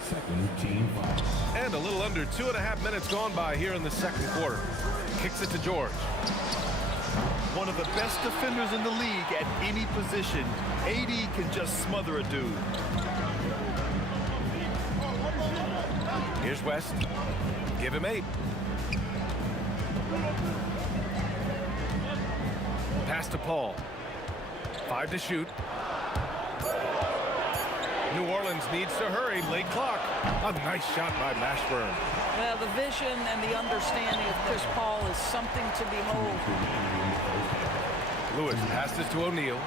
Second team foul. And a little under 2.5 minutes gone by here in the second quarter. Kicks it to George. One of the best defenders in the league at any position. AD can just smother a dude. Here's West. Give him 8. Pass to Paul. 5 to shoot. New Orleans needs to hurry. Late clock. A nice shot by Mashburn. Well, the vision and the understanding of Chris Paul is something to behold. Lewis passes to O'Neal.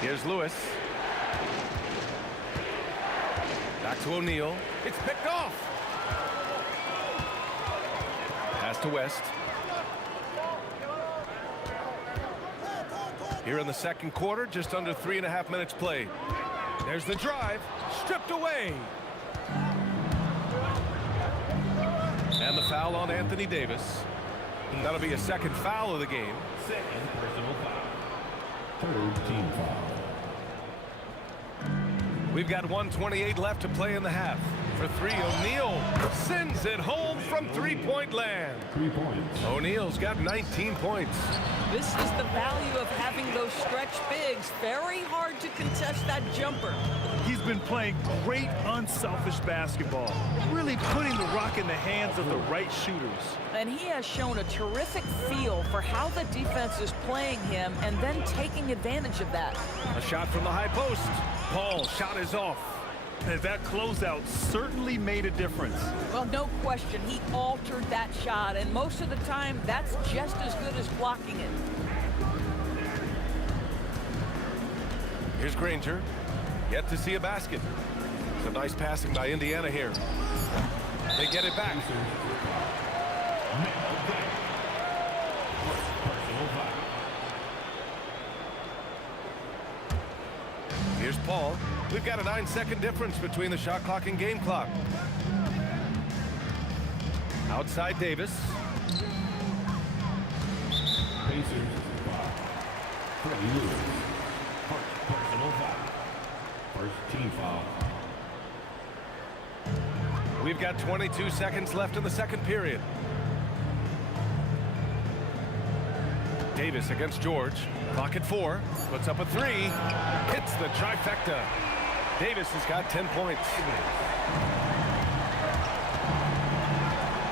Here's Lewis. Back to O'Neal. It's picked off. Pass to West. Here in the second quarter, just under 3.5 minutes played. There's the drive, stripped away. And the foul on Anthony Davis. That'll be a second foul of the game. Second personal foul. Third team foul. We've got 1:28 left to play in the half. For three, O'Neal sends it home from three-point land. 3 points. O'Neal's got 19 points. This is the value of having those stretch bigs. Very hard to contest that jumper. He's been playing great, unselfish basketball, really putting the rock in the hands of the right shooters. And he has shown a terrific feel for how the defense is playing him and then taking advantage of that. A shot from the high post. Paul's shot is off. And that closeout certainly made a difference. Well, no question, he altered that shot, and most of the time, that's just as good as blocking it. Here's Granger. Yet to see a basket. Some nice passing by Indiana here. They get it back. Here's Paul. We've got a 9-second difference between the shot clock and game clock. Outside Davis. Pacers foul. Freddie Lewis. Personal foul. First team foul. We've got 22 seconds left in the second period. Davis against George. Clock at 4. Puts up a 3. Hits the trifecta. Davis has got 10 points.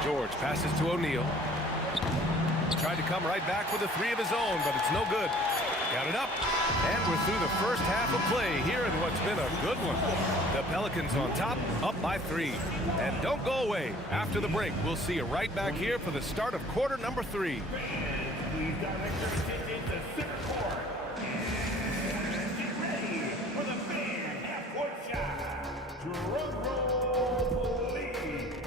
George passes to O'Neal. Tried to come right back with a 3 of his own, but it's no good. Got it up. And we're through the first half of play here in what's been a good one. The Pelicans on top, up by 3. And don't go away. After the break, we'll see you right back here for the start of quarter number 3. Please direct your attention to center court. And get ready for the fan half-court shot. Drum roll, please.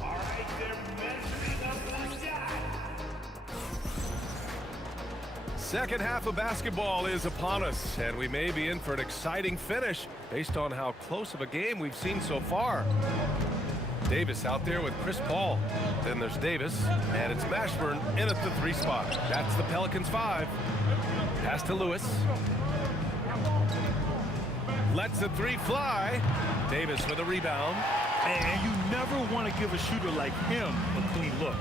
All right, they're measuring up the shot. Second half of basketball is upon us, and we may be in for an exciting finish based on how close of a game we've seen so far. Davis out there with Chris Paul. Then there's Davis, and it's Mashburn in at the 3 spot. That's the Pelicans 5. Pass to Lewis. Lets the 3 fly. Davis with a rebound. And you never want to give a shooter like him a clean look.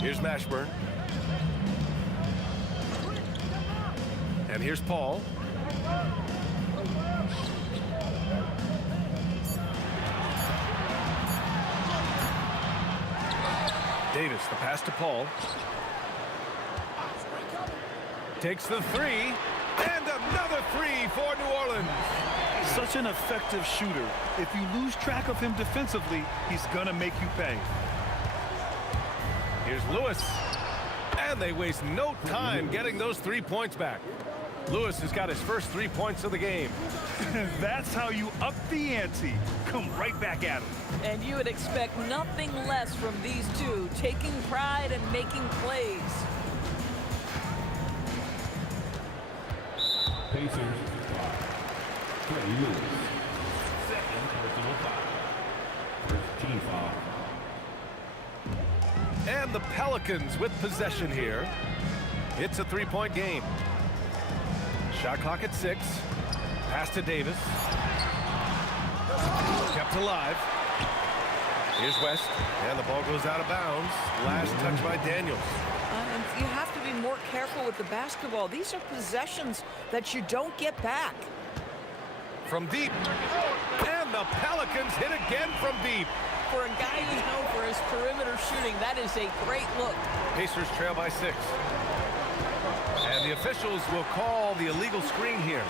Here's Mashburn. And here's Paul. Davis, the pass to Paul. Takes the 3, and another 3 for New Orleans. Such an effective shooter. If you lose track of him defensively, he's gonna make you pay. Here's Lewis, and they waste no time getting those 3 points back. Lewis has got his first 3 points of the game. That's how you up the ante. Come right back at him. And you would expect nothing less from these two, taking pride and making plays. Pacers foul. Freddie Lewis. Second personal foul. First team foul. And the Pelicans with possession here. It's a 3-point game. Shot clock at 6. Pass to Davis. Kept alive. Here's West, and the ball goes out of bounds. Last touch by Daniels. And you have to be more careful with the basketball. These are possessions that you don't get back. From deep. And the Pelicans hit again from deep. For a guy who's known for his perimeter shooting, that is a great look. Pacers trail by 6. And the officials will call the illegal screen here.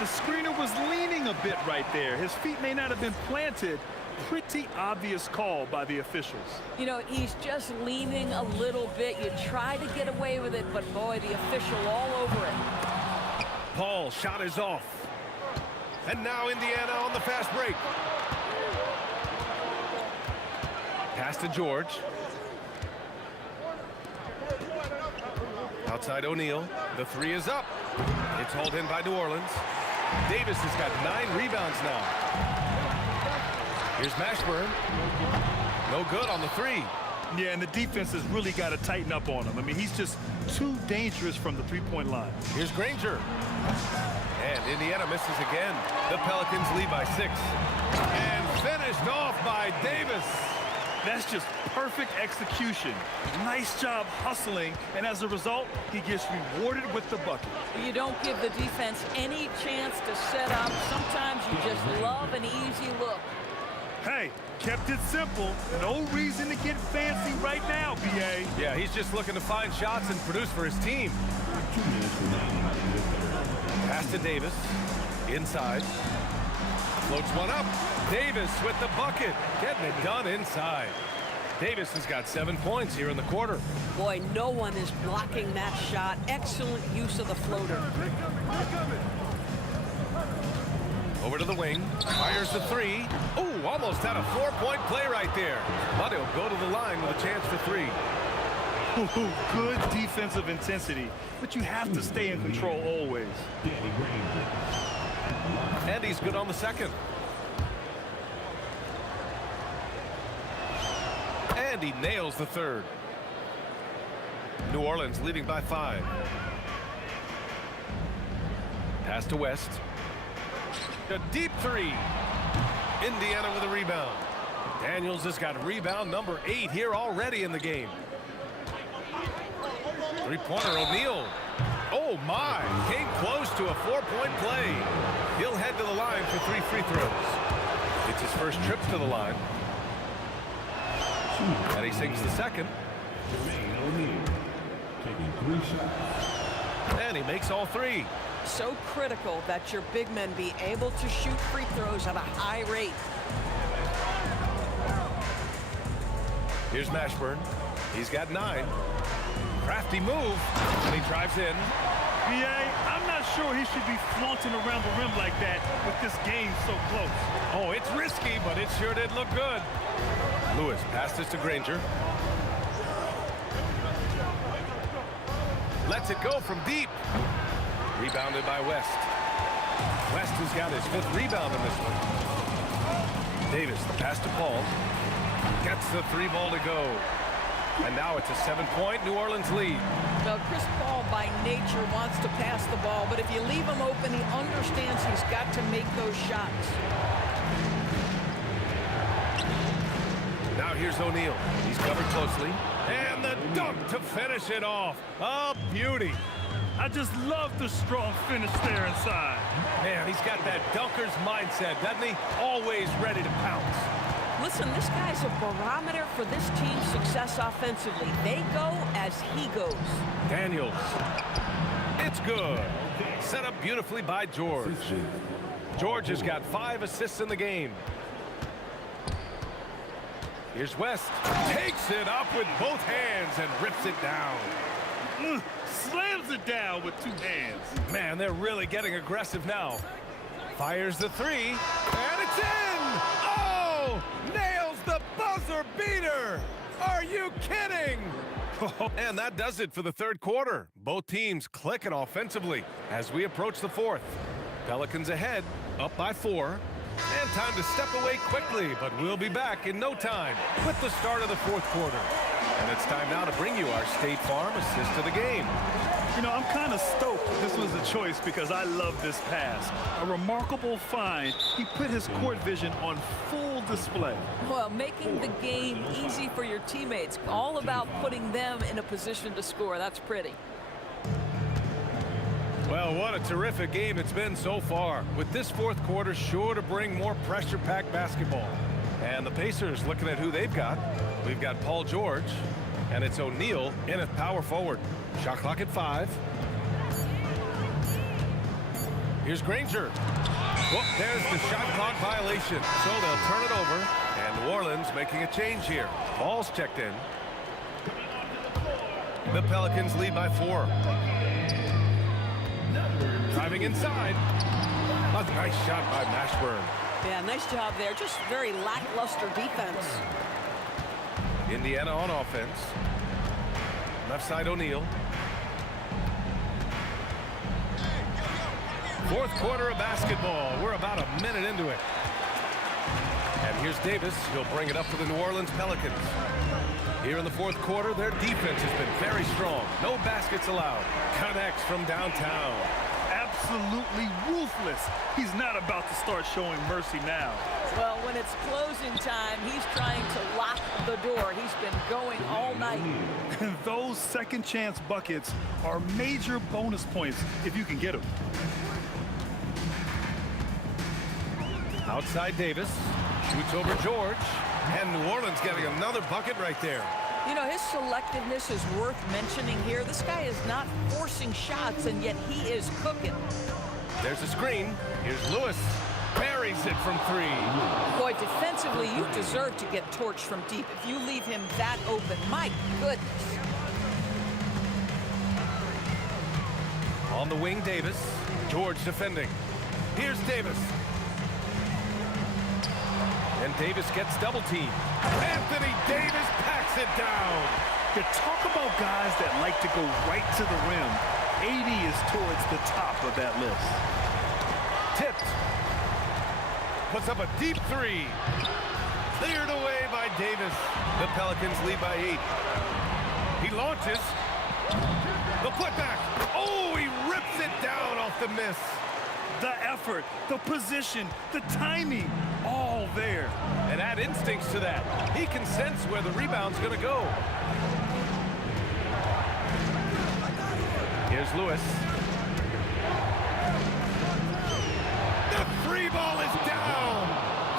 The screener was leaning a bit right there. His feet may not have been planted. Pretty obvious call by the officials. You know, he's just leaning a little bit. You try to get away with it, but boy, the official all over it. Paul's shot is off. And now Indiana on the fast break. Pass to George. Outside O'Neal. The 3 is up. It's hauled in by New Orleans. Davis has got 9 rebounds now. Here's Mashburn. No good on the 3. Yeah, and the defense has really got to tighten up on him. I mean, he's just too dangerous from the three-point line. Here's Granger. And Indiana misses again. The Pelicans lead by 6. And finished off by Davis. That's just perfect execution. Nice job hustling, and as a result, he gets rewarded with the bucket. You don't give the defense any chance to set up. Sometimes you just love an easy look. Hey, kept it simple. No reason to get fancy right now, B.A. Yeah, he's just looking to find shots and produce for his team. Pass to Davis. Inside. Floats one up. Davis with the bucket. Getting it done inside. Davis has got 7 points here in the quarter. Boy, no one is blocking that shot. Excellent use of the floater. Over to the wing. Fires the 3. Ooh, almost had a 4-point play right there. But he'll go to the line with a chance for 3. Good defensive intensity, but you have to stay in control always. And he's good on the second. And he nails the third. New Orleans leading by 5. Pass to West. A deep 3. Indiana with a rebound. Daniels has got rebound number 8 here already in the game. Three-pointer O'Neal. Oh my, came close to a 4-point play. He'll head to the line for 3 free throws. It's his first trip to the line. And he sinks the second. And he makes all 3. So critical that your big men be able to shoot free throws at a high rate. Here's Mashburn. He's got 9. Crafty move, and he drives in. B.A., I'm not sure he should be flaunting around the rim like that with this game so close. Oh, it's risky, but it sure did look good. Lewis passes to Granger. Lets it go from deep. Rebounded by West. West has got his 5th rebound in this one. Davis, the pass to Paul. Gets the 3 ball to go. And now it's a 7-point New Orleans lead. Well, Chris Paul by nature wants to pass the ball, but if you leave him open, he understands he's got to make those shots. Now here's O'Neal. He's covered closely. And the dunk to finish it off. A beauty. I just love the strong finish there inside. Man, he's got that dunker's mindset, doesn't he? Always ready to pounce. Listen, this guy's a barometer for this team's success offensively. They go as he goes. Daniels. It's good. Set up beautifully by George. George has got 5 assists in the game. Here's West. Takes it up with both hands and rips it down. Slams it down with 2 hands. Man, they're really getting aggressive now. Fires the 3, and it's in! Oh! Nails the buzzer beater! Are you kidding? And that does it for the third quarter. Both teams clicking offensively as we approach the 4th. Pelicans ahead, up by 4. And time to step away quickly, but we'll be back in no time with the start of the 4th quarter. And it's time now to bring you our State Farm assist of the game. You know, I'm kind of stoked this was a choice because I love this pass. A remarkable find. He put his court vision on full display. Well, making the game easy for your teammates. All about putting them in a position to score. That's pretty. Well, what a terrific game it's been so far. With this 4th quarter sure to bring more pressure-packed basketball. And the Pacers looking at who they've got. We've got Paul George, and it's O'Neal in at power forward. Shot clock at 5. Here's Granger. Whoop, there's the shot clock violation. So they'll turn it over, and New Orleans making a change here. Ball's checked in. The Pelicans lead by 4. Driving inside. A nice shot by Mashburn. Yeah, nice job there. Just very lackluster defense. Indiana on offense. Left side O'Neal. Fourth quarter of basketball. We're about a minute into it. And here's Davis. He'll bring it up for the New Orleans Pelicans. Here in the fourth quarter, their defense has been very strong. No baskets allowed. Connects from downtown. Absolutely ruthless. He's not about to start showing mercy now. Well, when it's closing time, he's trying to lock the door. He's been going all night. And those second chance buckets are major bonus points if you can get them. Outside Davis. Shoots over George. And New Orleans getting another bucket right there. You know, his selectiveness is worth mentioning here. This guy is not forcing shots, and yet he is cooking. There's a screen. Here's Lewis. Buries it from three. Boy, defensively, you deserve to get torched from deep if you leave him that open. My goodness. On the wing, Davis. George defending. Here's Davis. And Davis gets double teamed. Anthony Davis packs it down. You talk about guys that like to go right to the rim. 80 is towards the top of that list. Tipped. Puts up a deep three. Cleared away by Davis. The Pelicans lead by 8. He launches. The putback. Oh, he rips it down off the miss. The effort, the position, the timing, all there. And add instincts to that. He can sense where the rebound's going to go. Here's Lewis. The free ball is down.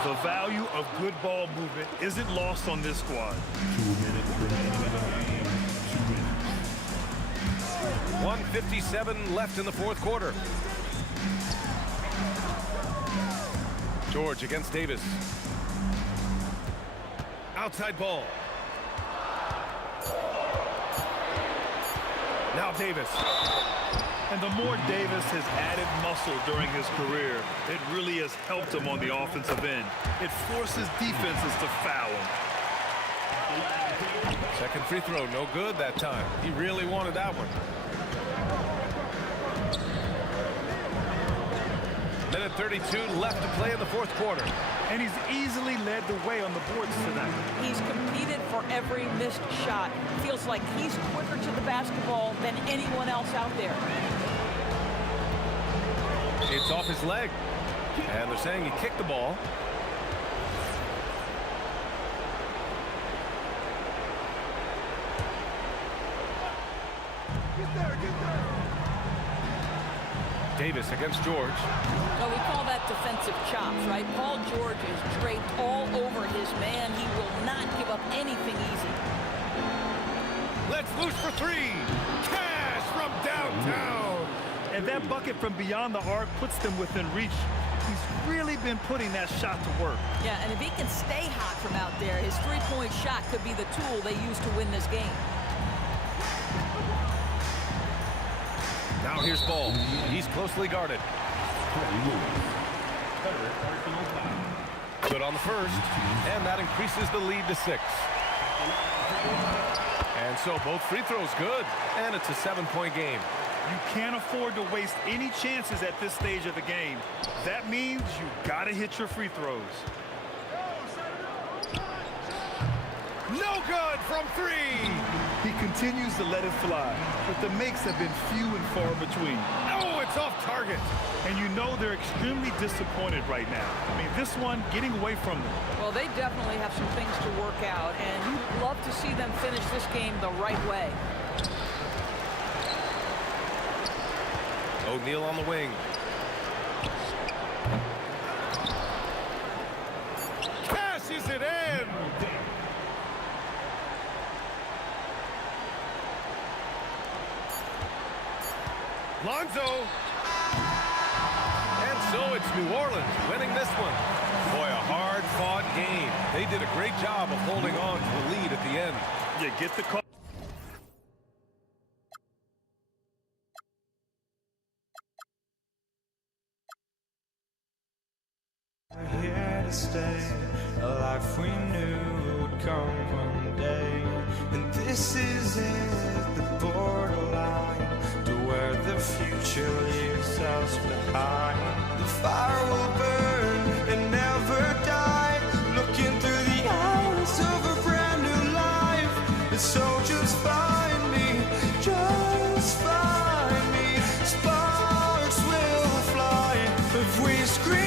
The value of good ball movement isn't lost on this squad. 1:57 left in the fourth quarter. George against Davis. Outside ball. Now Davis. And the more Davis has added muscle during his career, it really has helped him on the offensive end. It forces defenses to foul him. Second free throw, no good that time. He really wanted that one. Minute 32 left to play in the fourth quarter. And he's easily led the way on the boards tonight. He's competed for every missed shot. Feels like he's quicker to the basketball than anyone else out there. It's off his leg. And they're saying he kicked the ball. Get there, get there. Davis against George. So we call that defensive chops, right? Paul George is draped all over his man. He will not give up anything easy. Let's loose for three. Cash from downtown. And that bucket from beyond the arc puts them within reach. He's really been putting that shot to work. Yeah, and if he can stay hot from out there, his three-point shot could be the tool they use to win this game. Now here's Ball. He's closely guarded. Good on the first, and that increases the lead to 6. And so both free throws good, and it's a 7-point game. You can't afford to waste any chances at this stage of the game. That means you gotta hit your free throws. No good from 3. He continues to let it fly, but the makes have been few and far between. Oh, it's off target. And you know they're extremely disappointed right now. I mean, this one getting away from them. Well, they definitely have some things to work out, and you'd love to see them finish this game the right way. O'Neal on the wing. Cashes it in. Lonzo. And so it's New Orleans winning this one. Boy, a hard-fought game. They did a great job of holding on to the lead at the end. You get the call. We're here to stay, a life we knew would come one day. And this is it, the borderline to where the future leaves us behind. The fire will burn and never die, looking through the eyes of a brand new life. And so just find me, just find me. Sparks will fly if we scream.